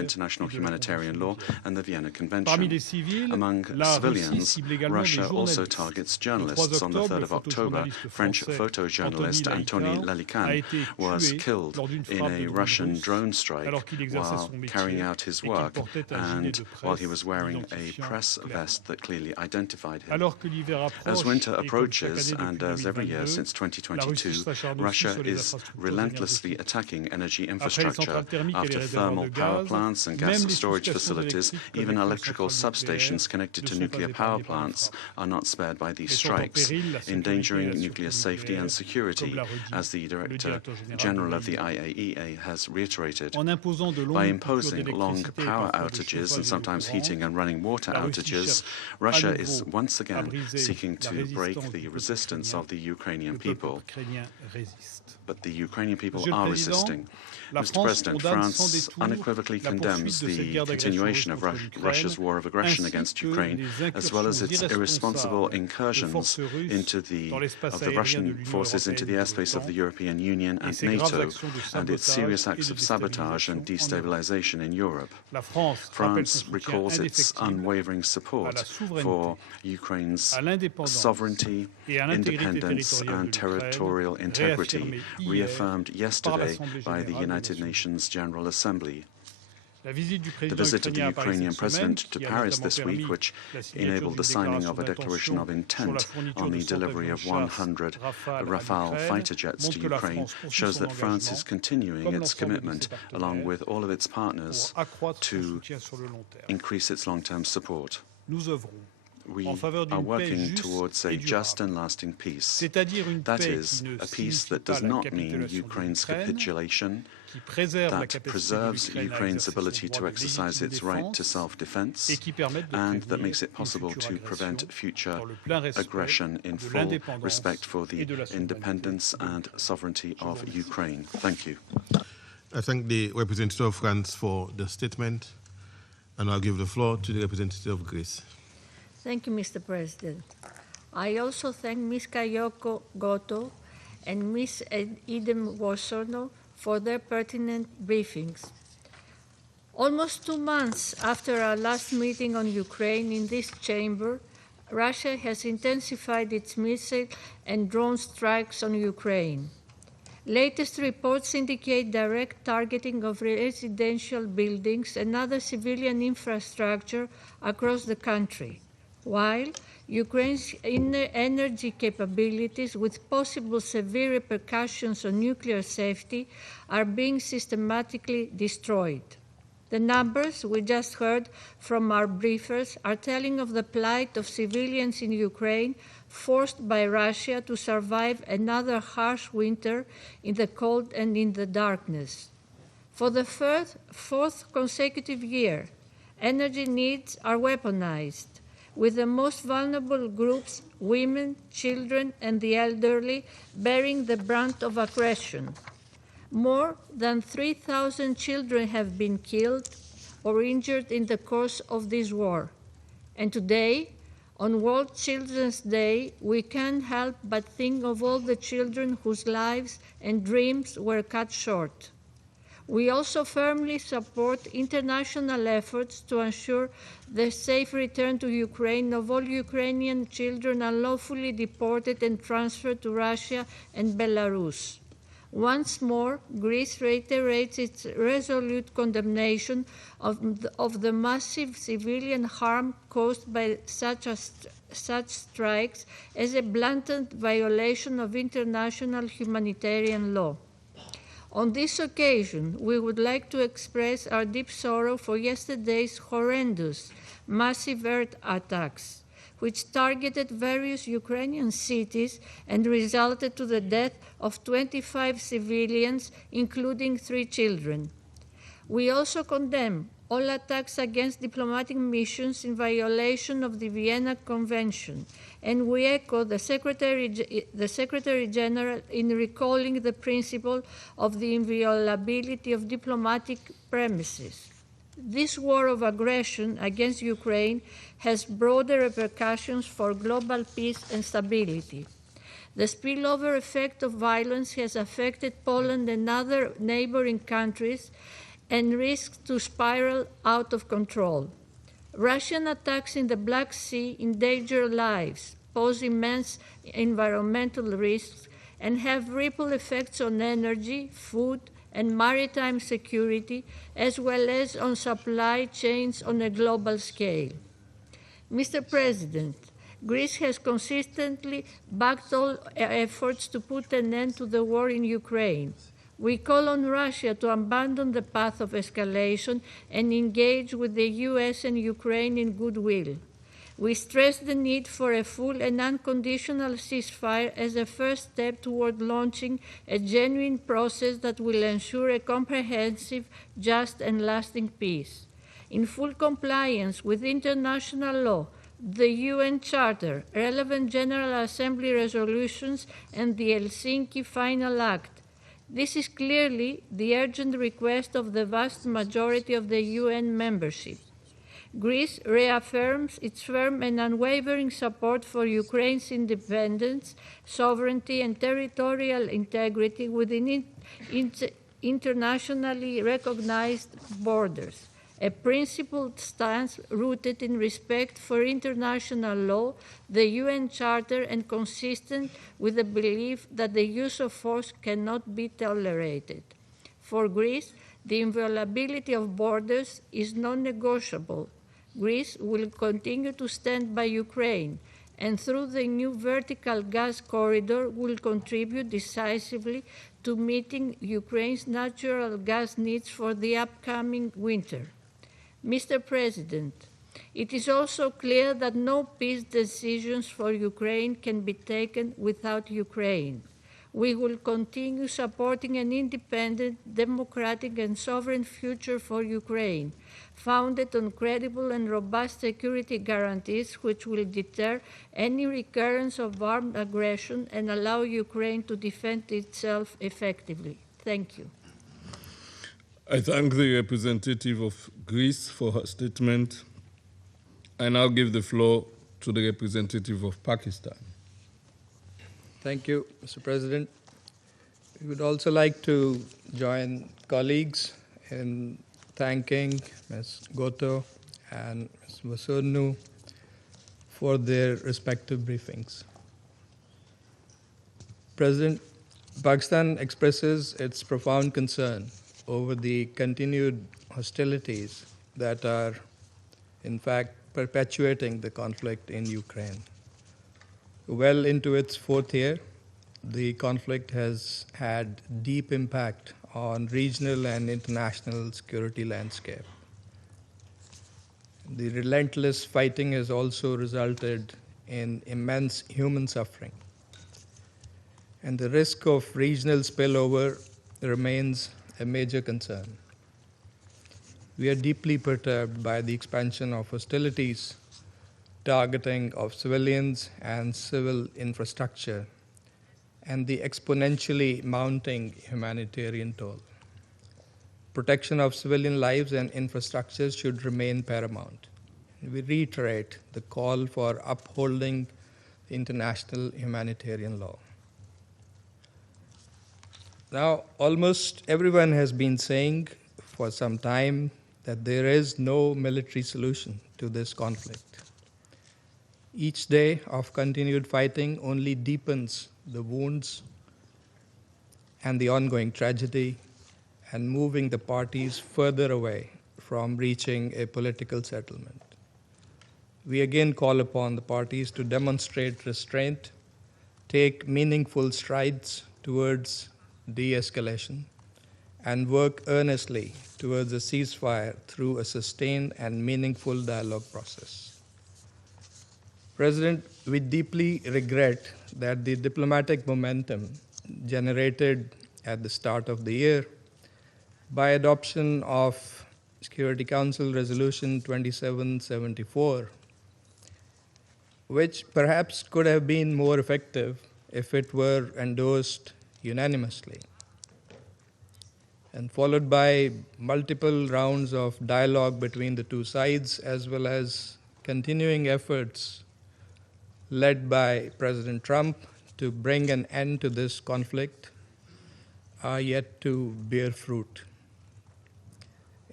international humanitarian law and the Vienna Convention. Among civilians, Russia also targets journalists. On the 3rd of October, French photojournalist Anthony Lalican was killed in a Russian drone strike while carrying out his work and while he was wearing a press vest that clearly identified him. As winter approaches, and as every year since 2022, Russia is relentlessly attacking energy infrastructure. After thermal power plants and gas storage facilities, even electrical substations connected to nuclear power plants are not spared by these strikes, endangering nuclear safety and security, as the Director General of the IAEA has reiterated. By imposing long power outages and sometimes heating and running water outages, Russia is once again seeking to break the resistance of the Ukrainian people. But the Ukrainian people are resisting. Mr. President, France unequivocally condemns the continuation of Russia's war of aggression against Ukraine, as well as its irresponsible incursions into the Russian forces into the airspace of the European Union and NATO, and its serious acts of sabotage and destabilization in Europe. France recalls its unwavering support for Ukraine's sovereignty, independence, and territorial integrity, reaffirmed yesterday by the United Nations General Assembly. The visit of the Ukrainian president to Paris this week, which enabled the signing of a declaration of intent on the delivery of 100 Rafale fighter jets to Ukraine, shows that France is continuing its commitment, along with all of its partners, to increase its long-term support. We are working towards a just and lasting peace. That is, a peace that does not mean Ukraine's capitulation, that preserves Ukraine's ability to exercise its right to self-defense, and that makes it possible to prevent future aggression in full respect for the independence and sovereignty of Ukraine. Thank you. I thank the representative of France for the statement, and I'll give the floor to the representative of Greece. Thank you, Mr. President. I also thank Ms. Kayoko Goto and Ms. Idem Wosono for their pertinent briefings. Almost 2 months after our last meeting on Ukraine in this chamber, Russia has intensified its missile and drone strikes on Ukraine. Latest reports indicate direct targeting of residential buildings and other civilian infrastructure across the country, while Ukraine's energy capabilities, with possible severe repercussions on nuclear safety, are being systematically destroyed. The numbers we just heard from our briefers are telling of the plight of civilians in Ukraine forced by Russia to survive another harsh winter in the cold and in the darkness. For the fourth consecutive year, energy needs are weaponized, with the most vulnerable groups, women, children, and the elderly, bearing the brunt of aggression. More than 3,000 children have been killed or injured in the course of this war. And today, on World Children's Day, we can't help but think of all the children whose lives and dreams were cut short. We also firmly support international efforts to ensure the safe return to Ukraine of all Ukrainian children unlawfully deported and transferred to Russia and Belarus. Once more, Greece reiterates its resolute condemnation of the massive civilian harm caused by such strikes as a blatant violation of international humanitarian law. On this occasion, we would like to express our deep sorrow for yesterday's horrendous, massive earth attacks, which targeted various Ukrainian cities and resulted to the death of 25 civilians, including 3 children. We also condemn all attacks against diplomatic missions in violation of the Vienna Convention, and we echo the Secretary General in recalling the principle of the inviolability of diplomatic premises. This war of aggression against Ukraine has broader repercussions for global peace and stability. The spillover effect of violence has affected Poland and other neighboring countries, and risks to spiral out of control. Russian attacks in the Black Sea endanger lives, pose immense environmental risks, and have ripple effects on energy, food, and maritime security, as well as on supply chains on a global scale. Mr. President, Greece has consistently backed all efforts to put an end to the war in Ukraine. We call on Russia to abandon the path of escalation and engage with the US and Ukraine in goodwill. We stress the need for a full and unconditional ceasefire as a first step toward launching a genuine process that will ensure a comprehensive, just, and lasting peace. In full compliance with international law, the UN Charter, relevant General Assembly resolutions, and the Helsinki Final Act. This is clearly the urgent request of the vast majority of the UN membership. Greece reaffirms its firm and unwavering support for Ukraine's independence, sovereignty, and territorial integrity within internationally recognized borders, a principled stance rooted in respect for international law, the UN Charter, and consistent with the belief that the use of force cannot be tolerated. For Greece, the inviolability of borders is non-negotiable. Greece will continue to stand by Ukraine, and through the new vertical gas corridor will contribute decisively to meeting Ukraine's natural gas needs for the upcoming winter. Mr. President, it is also clear that no peace decisions for Ukraine can be taken without Ukraine. We will continue supporting an independent, democratic, and sovereign future for Ukraine, founded on credible and robust security guarantees which will deter any recurrence of armed aggression and allow Ukraine to defend itself effectively. Thank you. I thank the representative of Greece for her statement. I now give the floor to the representative of Pakistan. Thank you, Mr. President. We would also like to join colleagues in thanking Ms. Goto and Ms. Vasurnu for their respective briefings. President, Pakistan expresses its profound concern over the continued hostilities that are, in fact, perpetuating the conflict in Ukraine. Well into its fourth year, the conflict has had deep impact on regional and international security landscape. The relentless fighting has also resulted in immense human suffering, and the risk of regional spillover remains a major concern. We are deeply perturbed by the expansion of hostilities, targeting of civilians and civil infrastructure, and the exponentially mounting humanitarian toll. Protection of civilian lives and infrastructures should remain paramount. We reiterate the call for upholding international humanitarian law. Now, almost everyone has been saying for some time that there is no military solution to this conflict. Each day of continued fighting only deepens the wounds and the ongoing tragedy and moving the parties further away from reaching a political settlement. We again call upon the parties to demonstrate restraint, take meaningful strides towards de-escalation, and work earnestly towards a ceasefire through a sustained and meaningful dialogue process. President, we deeply regret that the diplomatic momentum generated at the start of the year by adoption of Security Council Resolution 2774, which perhaps could have been more effective if it were endorsed unanimously, and followed by multiple rounds of dialogue between the two sides, as well as continuing efforts led by President Trump to bring an end to this conflict, are yet to bear fruit.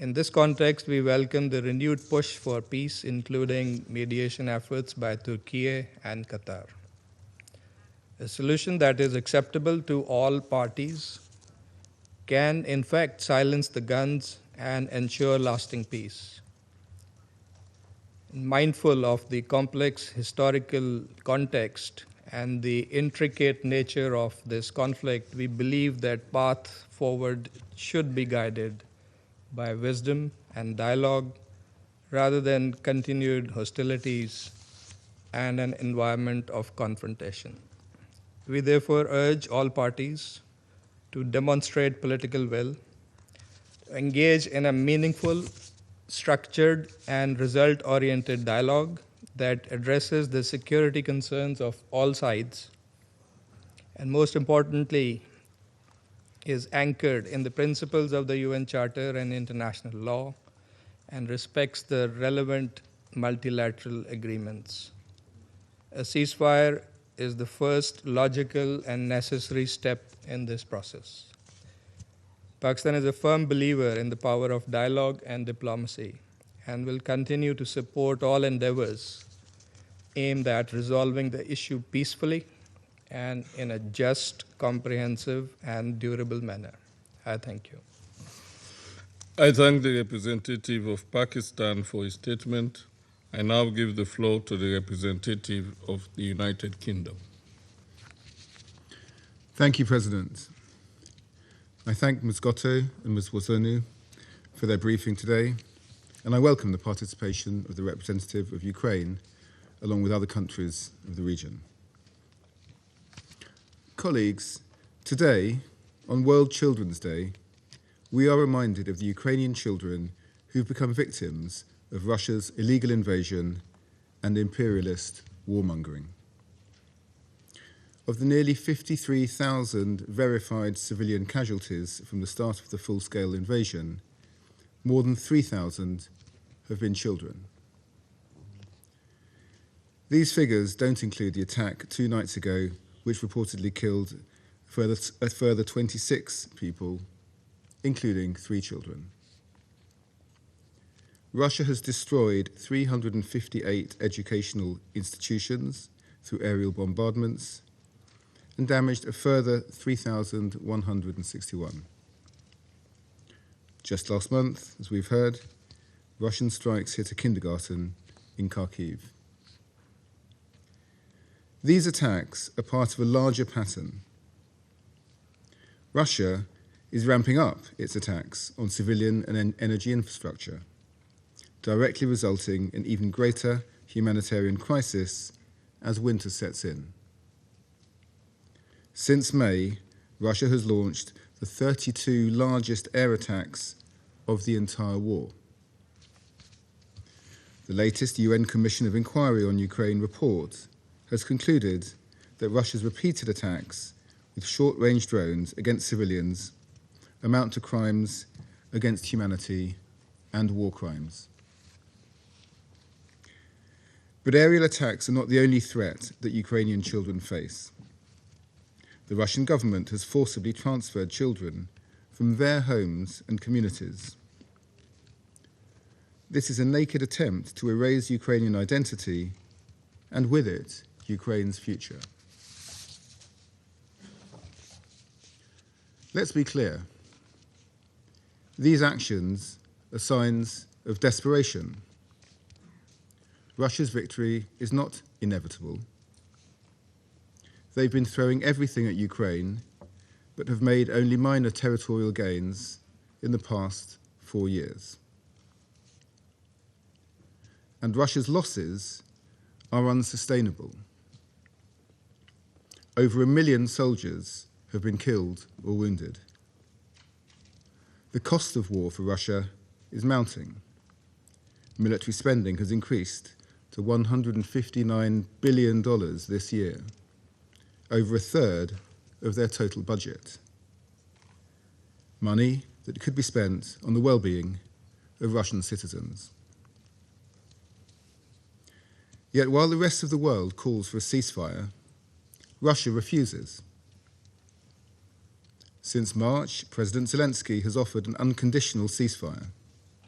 In this context, we welcome the renewed push for peace, including mediation efforts by Turkey and Qatar. A solution that is acceptable to all parties can, in fact, silence the guns and ensure lasting peace. Mindful of the complex historical context and the intricate nature of this conflict, we believe that path forward should be guided by wisdom and dialogue rather than continued hostilities and an environment of confrontation. We therefore urge all parties to demonstrate political will, engage in a meaningful, structured, and result-oriented dialogue that addresses the security concerns of all sides, and most importantly, is anchored in the principles of the UN Charter and international law, and respects the relevant multilateral agreements. A ceasefire is the first logical and necessary step in this process. Pakistan is a firm believer in the power of dialogue and diplomacy and will continue to support all endeavors aimed at resolving the issue peacefully and in a just, comprehensive, and durable manner. I thank you. I thank the representative of Pakistan for his statement. I now give the floor to the representative of the United Kingdom. Thank you, President. I thank Ms. Gotto and Ms. Wosonou for their briefing today, and I welcome the participation of the representative of Ukraine, along with other countries of the region. Colleagues, today, on World Children's Day, we are reminded of the Ukrainian children who've become victims of Russia's illegal invasion and imperialist warmongering. Of the nearly 53,000 verified civilian casualties from the start of the full-scale invasion, more than 3,000 have been children. These figures don't include the attack 2 nights ago, which reportedly killed a further 26 people, including 3 children. Russia has destroyed 358 educational institutions through aerial bombardments and damaged a further 3,161. Just last month, as we've heard, Russian strikes hit a kindergarten in Kharkiv. These attacks are part of a larger pattern. Russia is ramping up its attacks on civilian and energy infrastructure, directly resulting in even greater humanitarian crisis as winter sets in. Since May, Russia has launched the 32 largest air attacks of the entire war. The latest UN Commission of Inquiry on Ukraine report has concluded that Russia's repeated attacks with short-range drones against civilians amount to crimes against humanity and war crimes. But aerial attacks are not the only threat that Ukrainian children face. The Russian government has forcibly transferred children from their homes and communities. This is a naked attempt to erase Ukrainian identity and with it, Ukraine's future. Let's be clear. These actions are signs of desperation. Russia's victory is not inevitable. They've been throwing everything at Ukraine, but have made only minor territorial gains in the past 4 years. And Russia's losses are unsustainable. Over 1 million soldiers have been killed or wounded. The cost of war for Russia is mounting. Military spending has increased to $159 billion this year, over a third of their total budget. Money that could be spent on the well-being of Russian citizens. Yet while the rest of the world calls for a ceasefire, Russia refuses. Since March, President Zelensky has offered an unconditional ceasefire.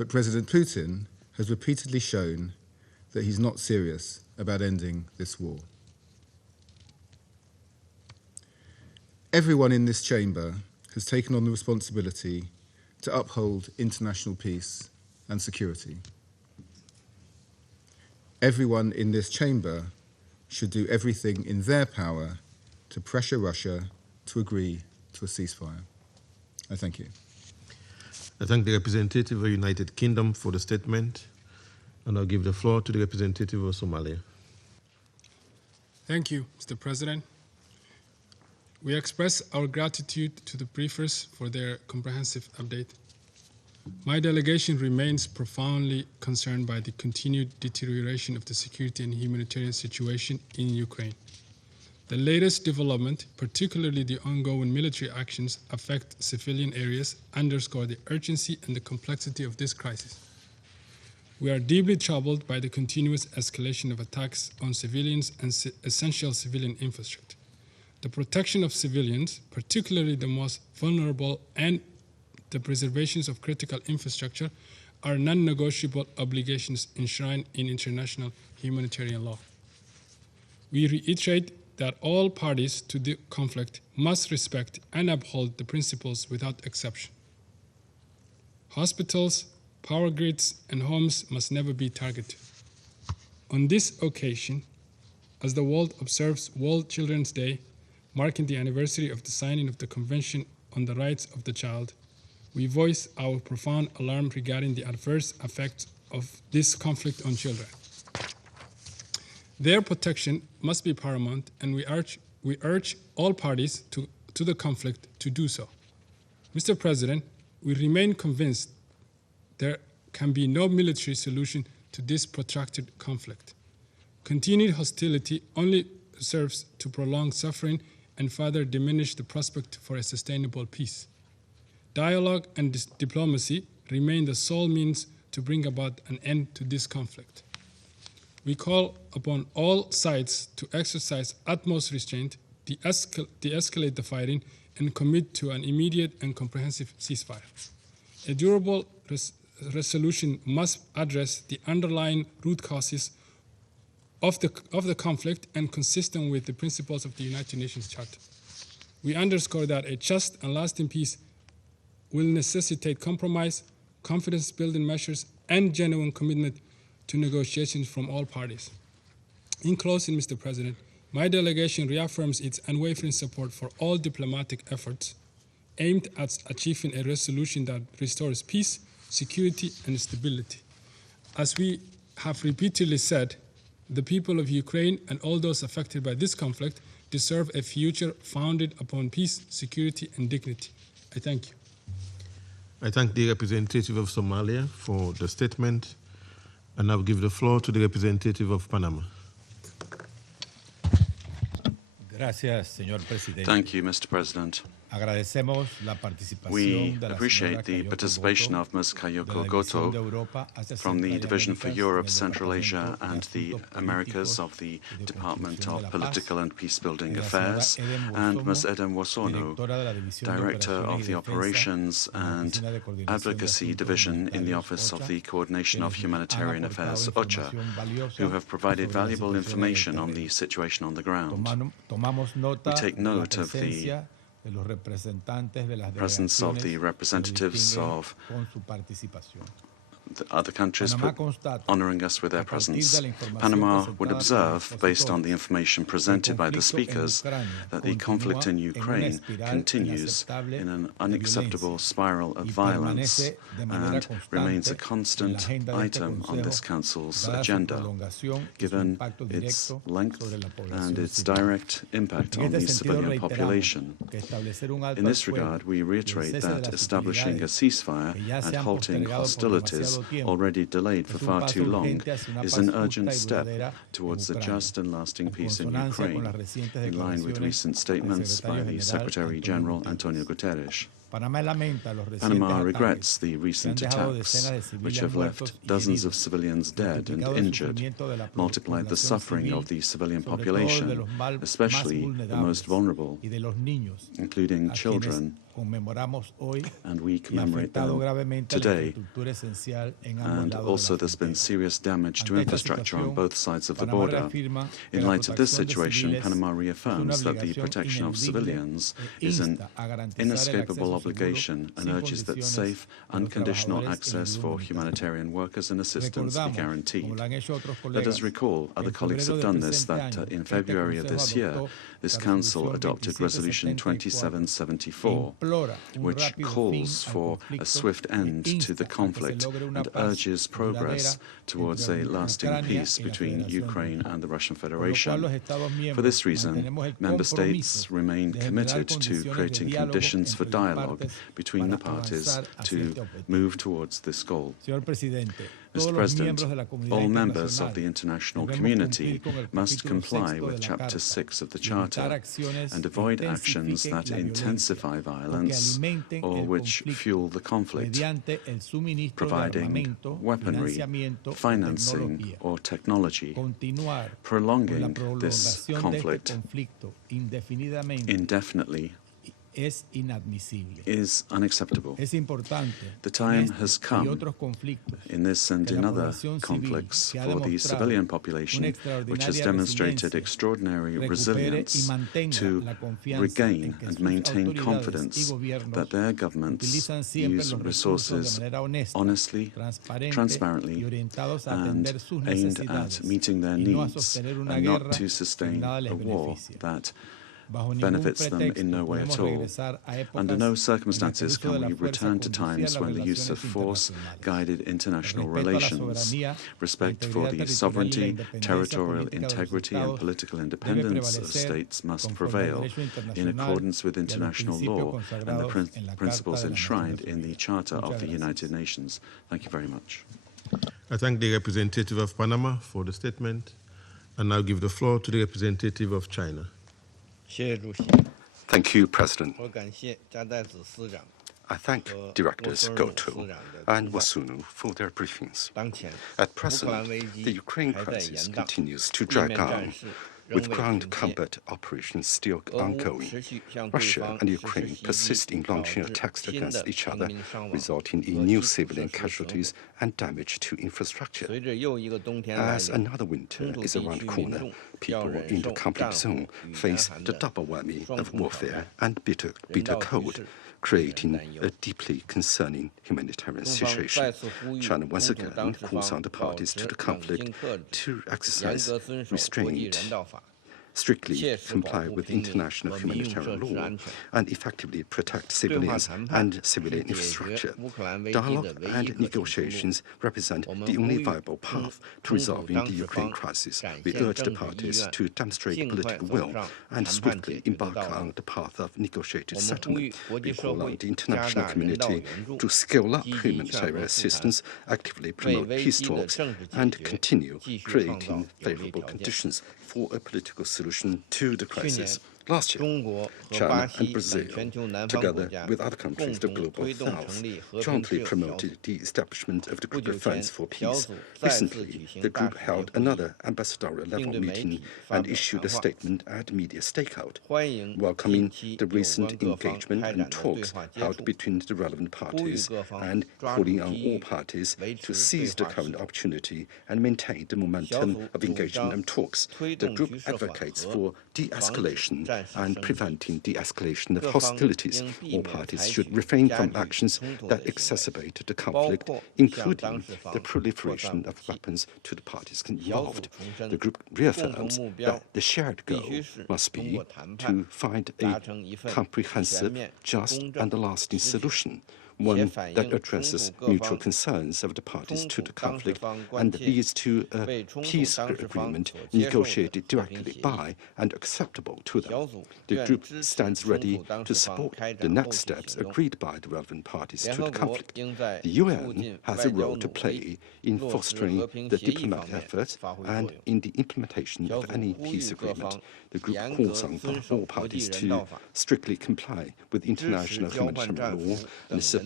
But President Putin has repeatedly shown that he's not serious about ending this war. Everyone in this chamber has taken on the responsibility to uphold international peace and security. Everyone in this chamber should do everything in their power to pressure Russia to agree to a ceasefire. I thank you. I thank the representative of the United Kingdom for the statement, and I'll give the floor to the representative of Somalia. Thank you, Mr. President. We express our gratitude to the briefers for their comprehensive update. My delegation remains profoundly concerned by the continued deterioration of the security and humanitarian situation in Ukraine. The latest development, particularly the ongoing military actions, affect civilian areas, underscore the urgency and the complexity of this crisis. We are deeply troubled by the continuous escalation of attacks on civilians and essential civilian infrastructure. The protection of civilians, particularly the most vulnerable, and the preservation of critical infrastructure are non-negotiable obligations enshrined in international humanitarian law. We reiterate that all parties to the conflict must respect and uphold the principles without exception. Hospitals, power grids, and homes must never be targeted. On this occasion, as the world observes World Children's Day, marking the anniversary of the signing of the Convention on the Rights of the Child, we voice our profound alarm regarding the adverse effects of this conflict on children. Their protection must be paramount, and we urge all parties to the conflict to do so. Mr. President, we remain convinced there can be no military solution to this protracted conflict. Continued hostility only serves to prolong suffering and further diminish the prospect for a sustainable peace. Dialogue and diplomacy remain the sole means to bring about an end to this conflict. We call upon all sides to exercise utmost restraint, de-escalate the fighting, and commit to an immediate and comprehensive ceasefire. A durable resolution must address the underlying root causes of the conflict and consistent with the principles of the United Nations Charter. We underscore that a just and lasting peace will necessitate compromise, confidence-building measures, and genuine commitment to negotiations from all parties. In closing, Mr. President, my delegation reaffirms its unwavering support for all diplomatic efforts aimed at achieving a resolution that restores peace, security, and stability. As we have repeatedly said, the people of Ukraine and all those affected by this conflict deserve a future founded upon peace, security, and dignity. I thank you. I thank the representative of Somalia for the statement, and I'll give the floor to the representative of Panama. Gracias, señor presidente. Thank you, Mr. President. We appreciate the participation of Ms. Kayoko Goto from the Division for Europe, Central Asia and the Americas of the Department of Political and Peacebuilding Affairs, and Ms. Edem Wosono, Director of the Operations and Advocacy Division in the Office of the Coordination of Humanitarian Affairs, OCHA, who have provided valuable information on the situation on the ground. We take note of the presence of the representatives of the other countries honoring us with their presence. Panama would observe, based on the information presented by the speakers, that the conflict in Ukraine continues in an unacceptable spiral of violence and remains a constant item on this Council's agenda, given its length and its direct impact on the civilian population. In this regard, we reiterate that establishing a ceasefire and halting hostilities already delayed for far too long is an urgent step towards a just and lasting peace in Ukraine, in line with recent statements by the Secretary-General Antonio Guterres. Panama regrets the recent attacks, which have left dozens of civilians dead and injured, multiplied the suffering of the civilian population, especially the most vulnerable, including children, and we commemorate them today. And also there's been serious damage to infrastructure on both sides of the border. In light of this situation, Panama reaffirms that the protection of civilians is an inescapable obligation and urges that safe, unconditional access for humanitarian workers and assistance be guaranteed. Let us recall, other colleagues have done this, that in February of this year, this Council adopted Resolution 2774, which calls for a swift end to the conflict and urges progress towards a lasting peace between Ukraine and the Russian Federation. For this reason, Member States remain committed to creating conditions for dialogue between the parties to move towards this goal. Mr. President, all members of the international community must comply with Chapter 6 of the Charter and avoid actions that intensify violence or which fuel the conflict, providing weaponry, financing, or technology. Prolonging this conflict indefinitely is unacceptable. The time has come in this and in other conflicts for the civilian population, which has demonstrated extraordinary resilience, to regain and maintain confidence that their governments use resources honestly, transparently, and aimed at meeting their needs, and not to sustain a war that benefits them in no way at all. Under no circumstances can we return to times when the use of force guided international relations. Respect for the sovereignty, territorial integrity, and political independence of states must prevail in accordance with international law and the principles enshrined in the Charter of the United Nations. Thank you very much. I thank the representative of Panama for the statement, and now give the floor to the representative of China. Thank you, President. I thank Directors Goto and Wasunu for their briefings. At present, the Ukraine crisis continues to drag on, with ground combat operations still ongoing. Russia and Ukraine persist in launching attacks against each other, resulting in new civilian casualties and damage to infrastructure. As another winter is around the corner, people in the conflict zone face the double whammy of warfare and bitter cold, creating a deeply concerning humanitarian situation. China once again calls on the parties to the conflict to exercise restraint, strictly comply with international humanitarian law, and effectively protect civilians and civilian infrastructure. Dialogue and negotiations represent the only viable path to resolving the Ukraine crisis. We urge the parties to demonstrate political will and swiftly embark on the path of negotiated settlement. We call on the international community to scale up humanitarian assistance, actively promote peace talks, and continue creating favorable conditions for a political solution to the crisis. Last year, China and Brazil, together with other countries of the Global South, jointly promoted the establishment of the Group of Friends for Peace. Recently, the group held another ambassadorial-level meeting and issued a statement at media stakeout, welcoming the recent engagement and talks held between the relevant parties and calling on all parties to seize the current opportunity and maintain the momentum of engagement and talks. The group advocates for de-escalation and preventing the escalation of hostilities. All parties should refrain from actions that exacerbate the conflict, including the proliferation of weapons to the parties involved. The group reaffirms that the shared goal must be to find a comprehensive, just, and lasting solution, one that addresses mutual concerns of the parties to the conflict and leads to a peace agreement negotiated directly by and acceptable to them. The group stands ready to support the next steps agreed by the relevant parties to the conflict. The UN has a role to play in fostering the diplomatic efforts and in the implementation of any peace agreement. The group calls on all parties to strictly comply with international humanitarian law and support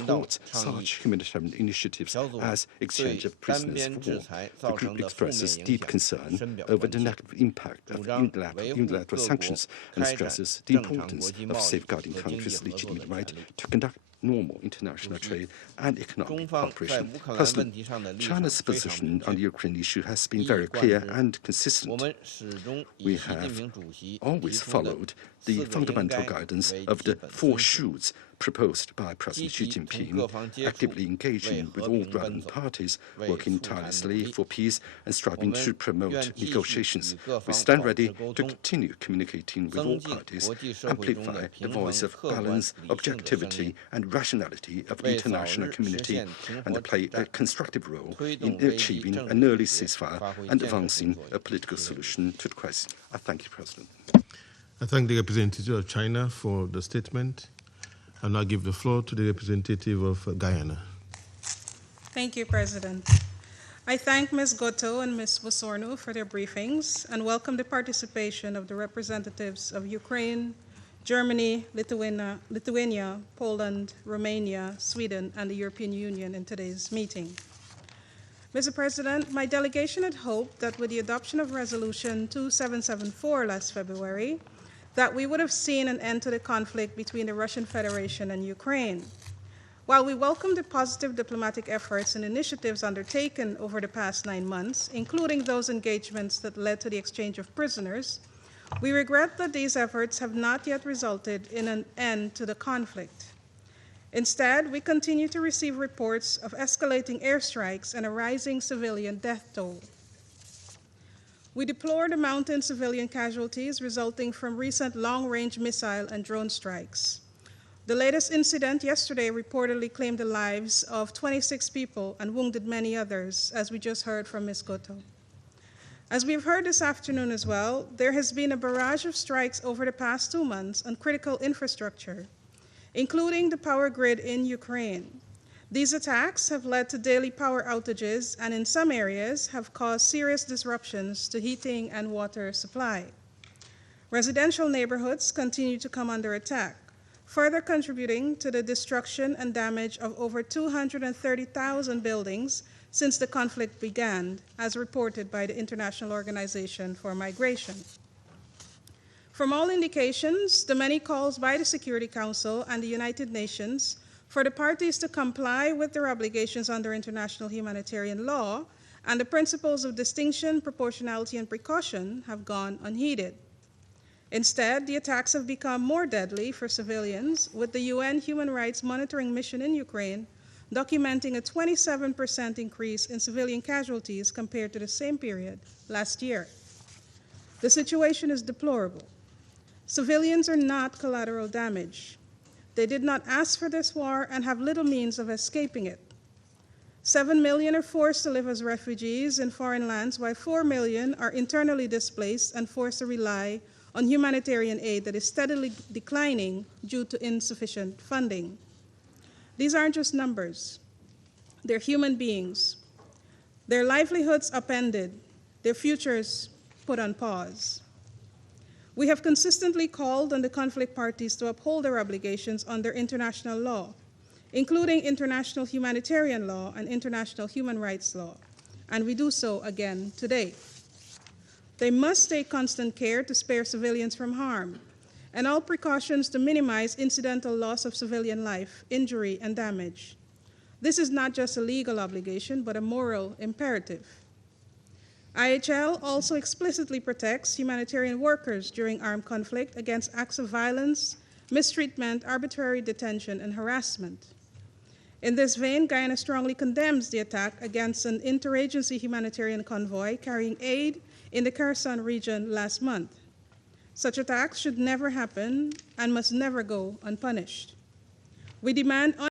supports such humanitarian initiatives as exchange of prisoners of war. The group expresses deep concern over the negative impact of unilateral sanctions and stresses the importance of safeguarding countries' legitimate right to conduct normal international trade and economic cooperation. President, China's position on the Ukraine issue has been very clear and consistent. We have always followed the fundamental guidance of the four shoes proposed by President Xi Jinping, actively engaging with all relevant parties, working tirelessly for peace and striving to promote negotiations. We stand ready to continue communicating with all parties, amplify the voice of balance, objectivity, and rationality of the international community, and play a constructive role in achieving an early ceasefire and advancing a political solution to the crisis. I thank you, President. I thank the representative of China for the statement. I'll now give the floor to the representative of Guyana. Thank you, President. I thank Ms. Goto and Ms. Vosorno for their briefings and welcome the participation of the representatives of Ukraine, Germany, Lithuania, Poland, Romania, Sweden, and the European Union in today's meeting. Mr. President, my delegation had hoped that with the adoption of Resolution 2774 last February, that we would have seen an end to the conflict between the Russian Federation and Ukraine. While we welcome the positive diplomatic efforts and initiatives undertaken over the past 9 months, including those engagements that led to the exchange of prisoners, we regret that these efforts have not yet resulted in an end to the conflict. Instead, we continue to receive reports of escalating airstrikes and a rising civilian death toll. We deplore the mounting civilian casualties resulting from recent long-range missile and drone strikes. The latest incident yesterday reportedly claimed the lives of 26 people and wounded many others, as we just heard from Ms. Goto. As we've heard this afternoon as well, there has been a barrage of strikes over the past 2 months on critical infrastructure, including the power grid in Ukraine. These attacks have led to daily power outages and in some areas have caused serious disruptions to heating and water supply. Residential neighborhoods continue to come under attack, further contributing to the destruction and damage of over 230,000 buildings since the conflict began, as reported by the International Organization for Migration. From all indications, the many calls by the Security Council and the United Nations for the parties to comply with their obligations under international humanitarian law and the principles of distinction, proportionality, and precaution have gone unheeded. Instead, the attacks have become more deadly for civilians, with the UN Human Rights Monitoring Mission in Ukraine documenting a 27% increase in civilian casualties compared to the same period last year. The situation is deplorable. Civilians are not collateral damage. They did not ask for this war and have little means of escaping it. 7 million are forced to live as refugees in foreign lands, while 4 million are internally displaced and forced to rely on humanitarian aid that is steadily declining due to insufficient funding. These aren't just numbers. They're human beings. Their livelihoods upended, their futures put on pause. We have consistently called on the conflict parties to uphold their obligations under international law, including international humanitarian law and international human rights law, and we do so again today. They must take constant care to spare civilians from harm, and all precautions to minimize incidental loss of civilian life, injury, and damage. This is not just a legal obligation, but a moral imperative. IHL also explicitly protects humanitarian workers during armed conflict against acts of violence, mistreatment, arbitrary detention, and harassment. In this vein, Guyana strongly condemns the attack against an interagency humanitarian convoy carrying aid in the Kherson region last month. Such attacks should never happen and must never go unpunished. We demand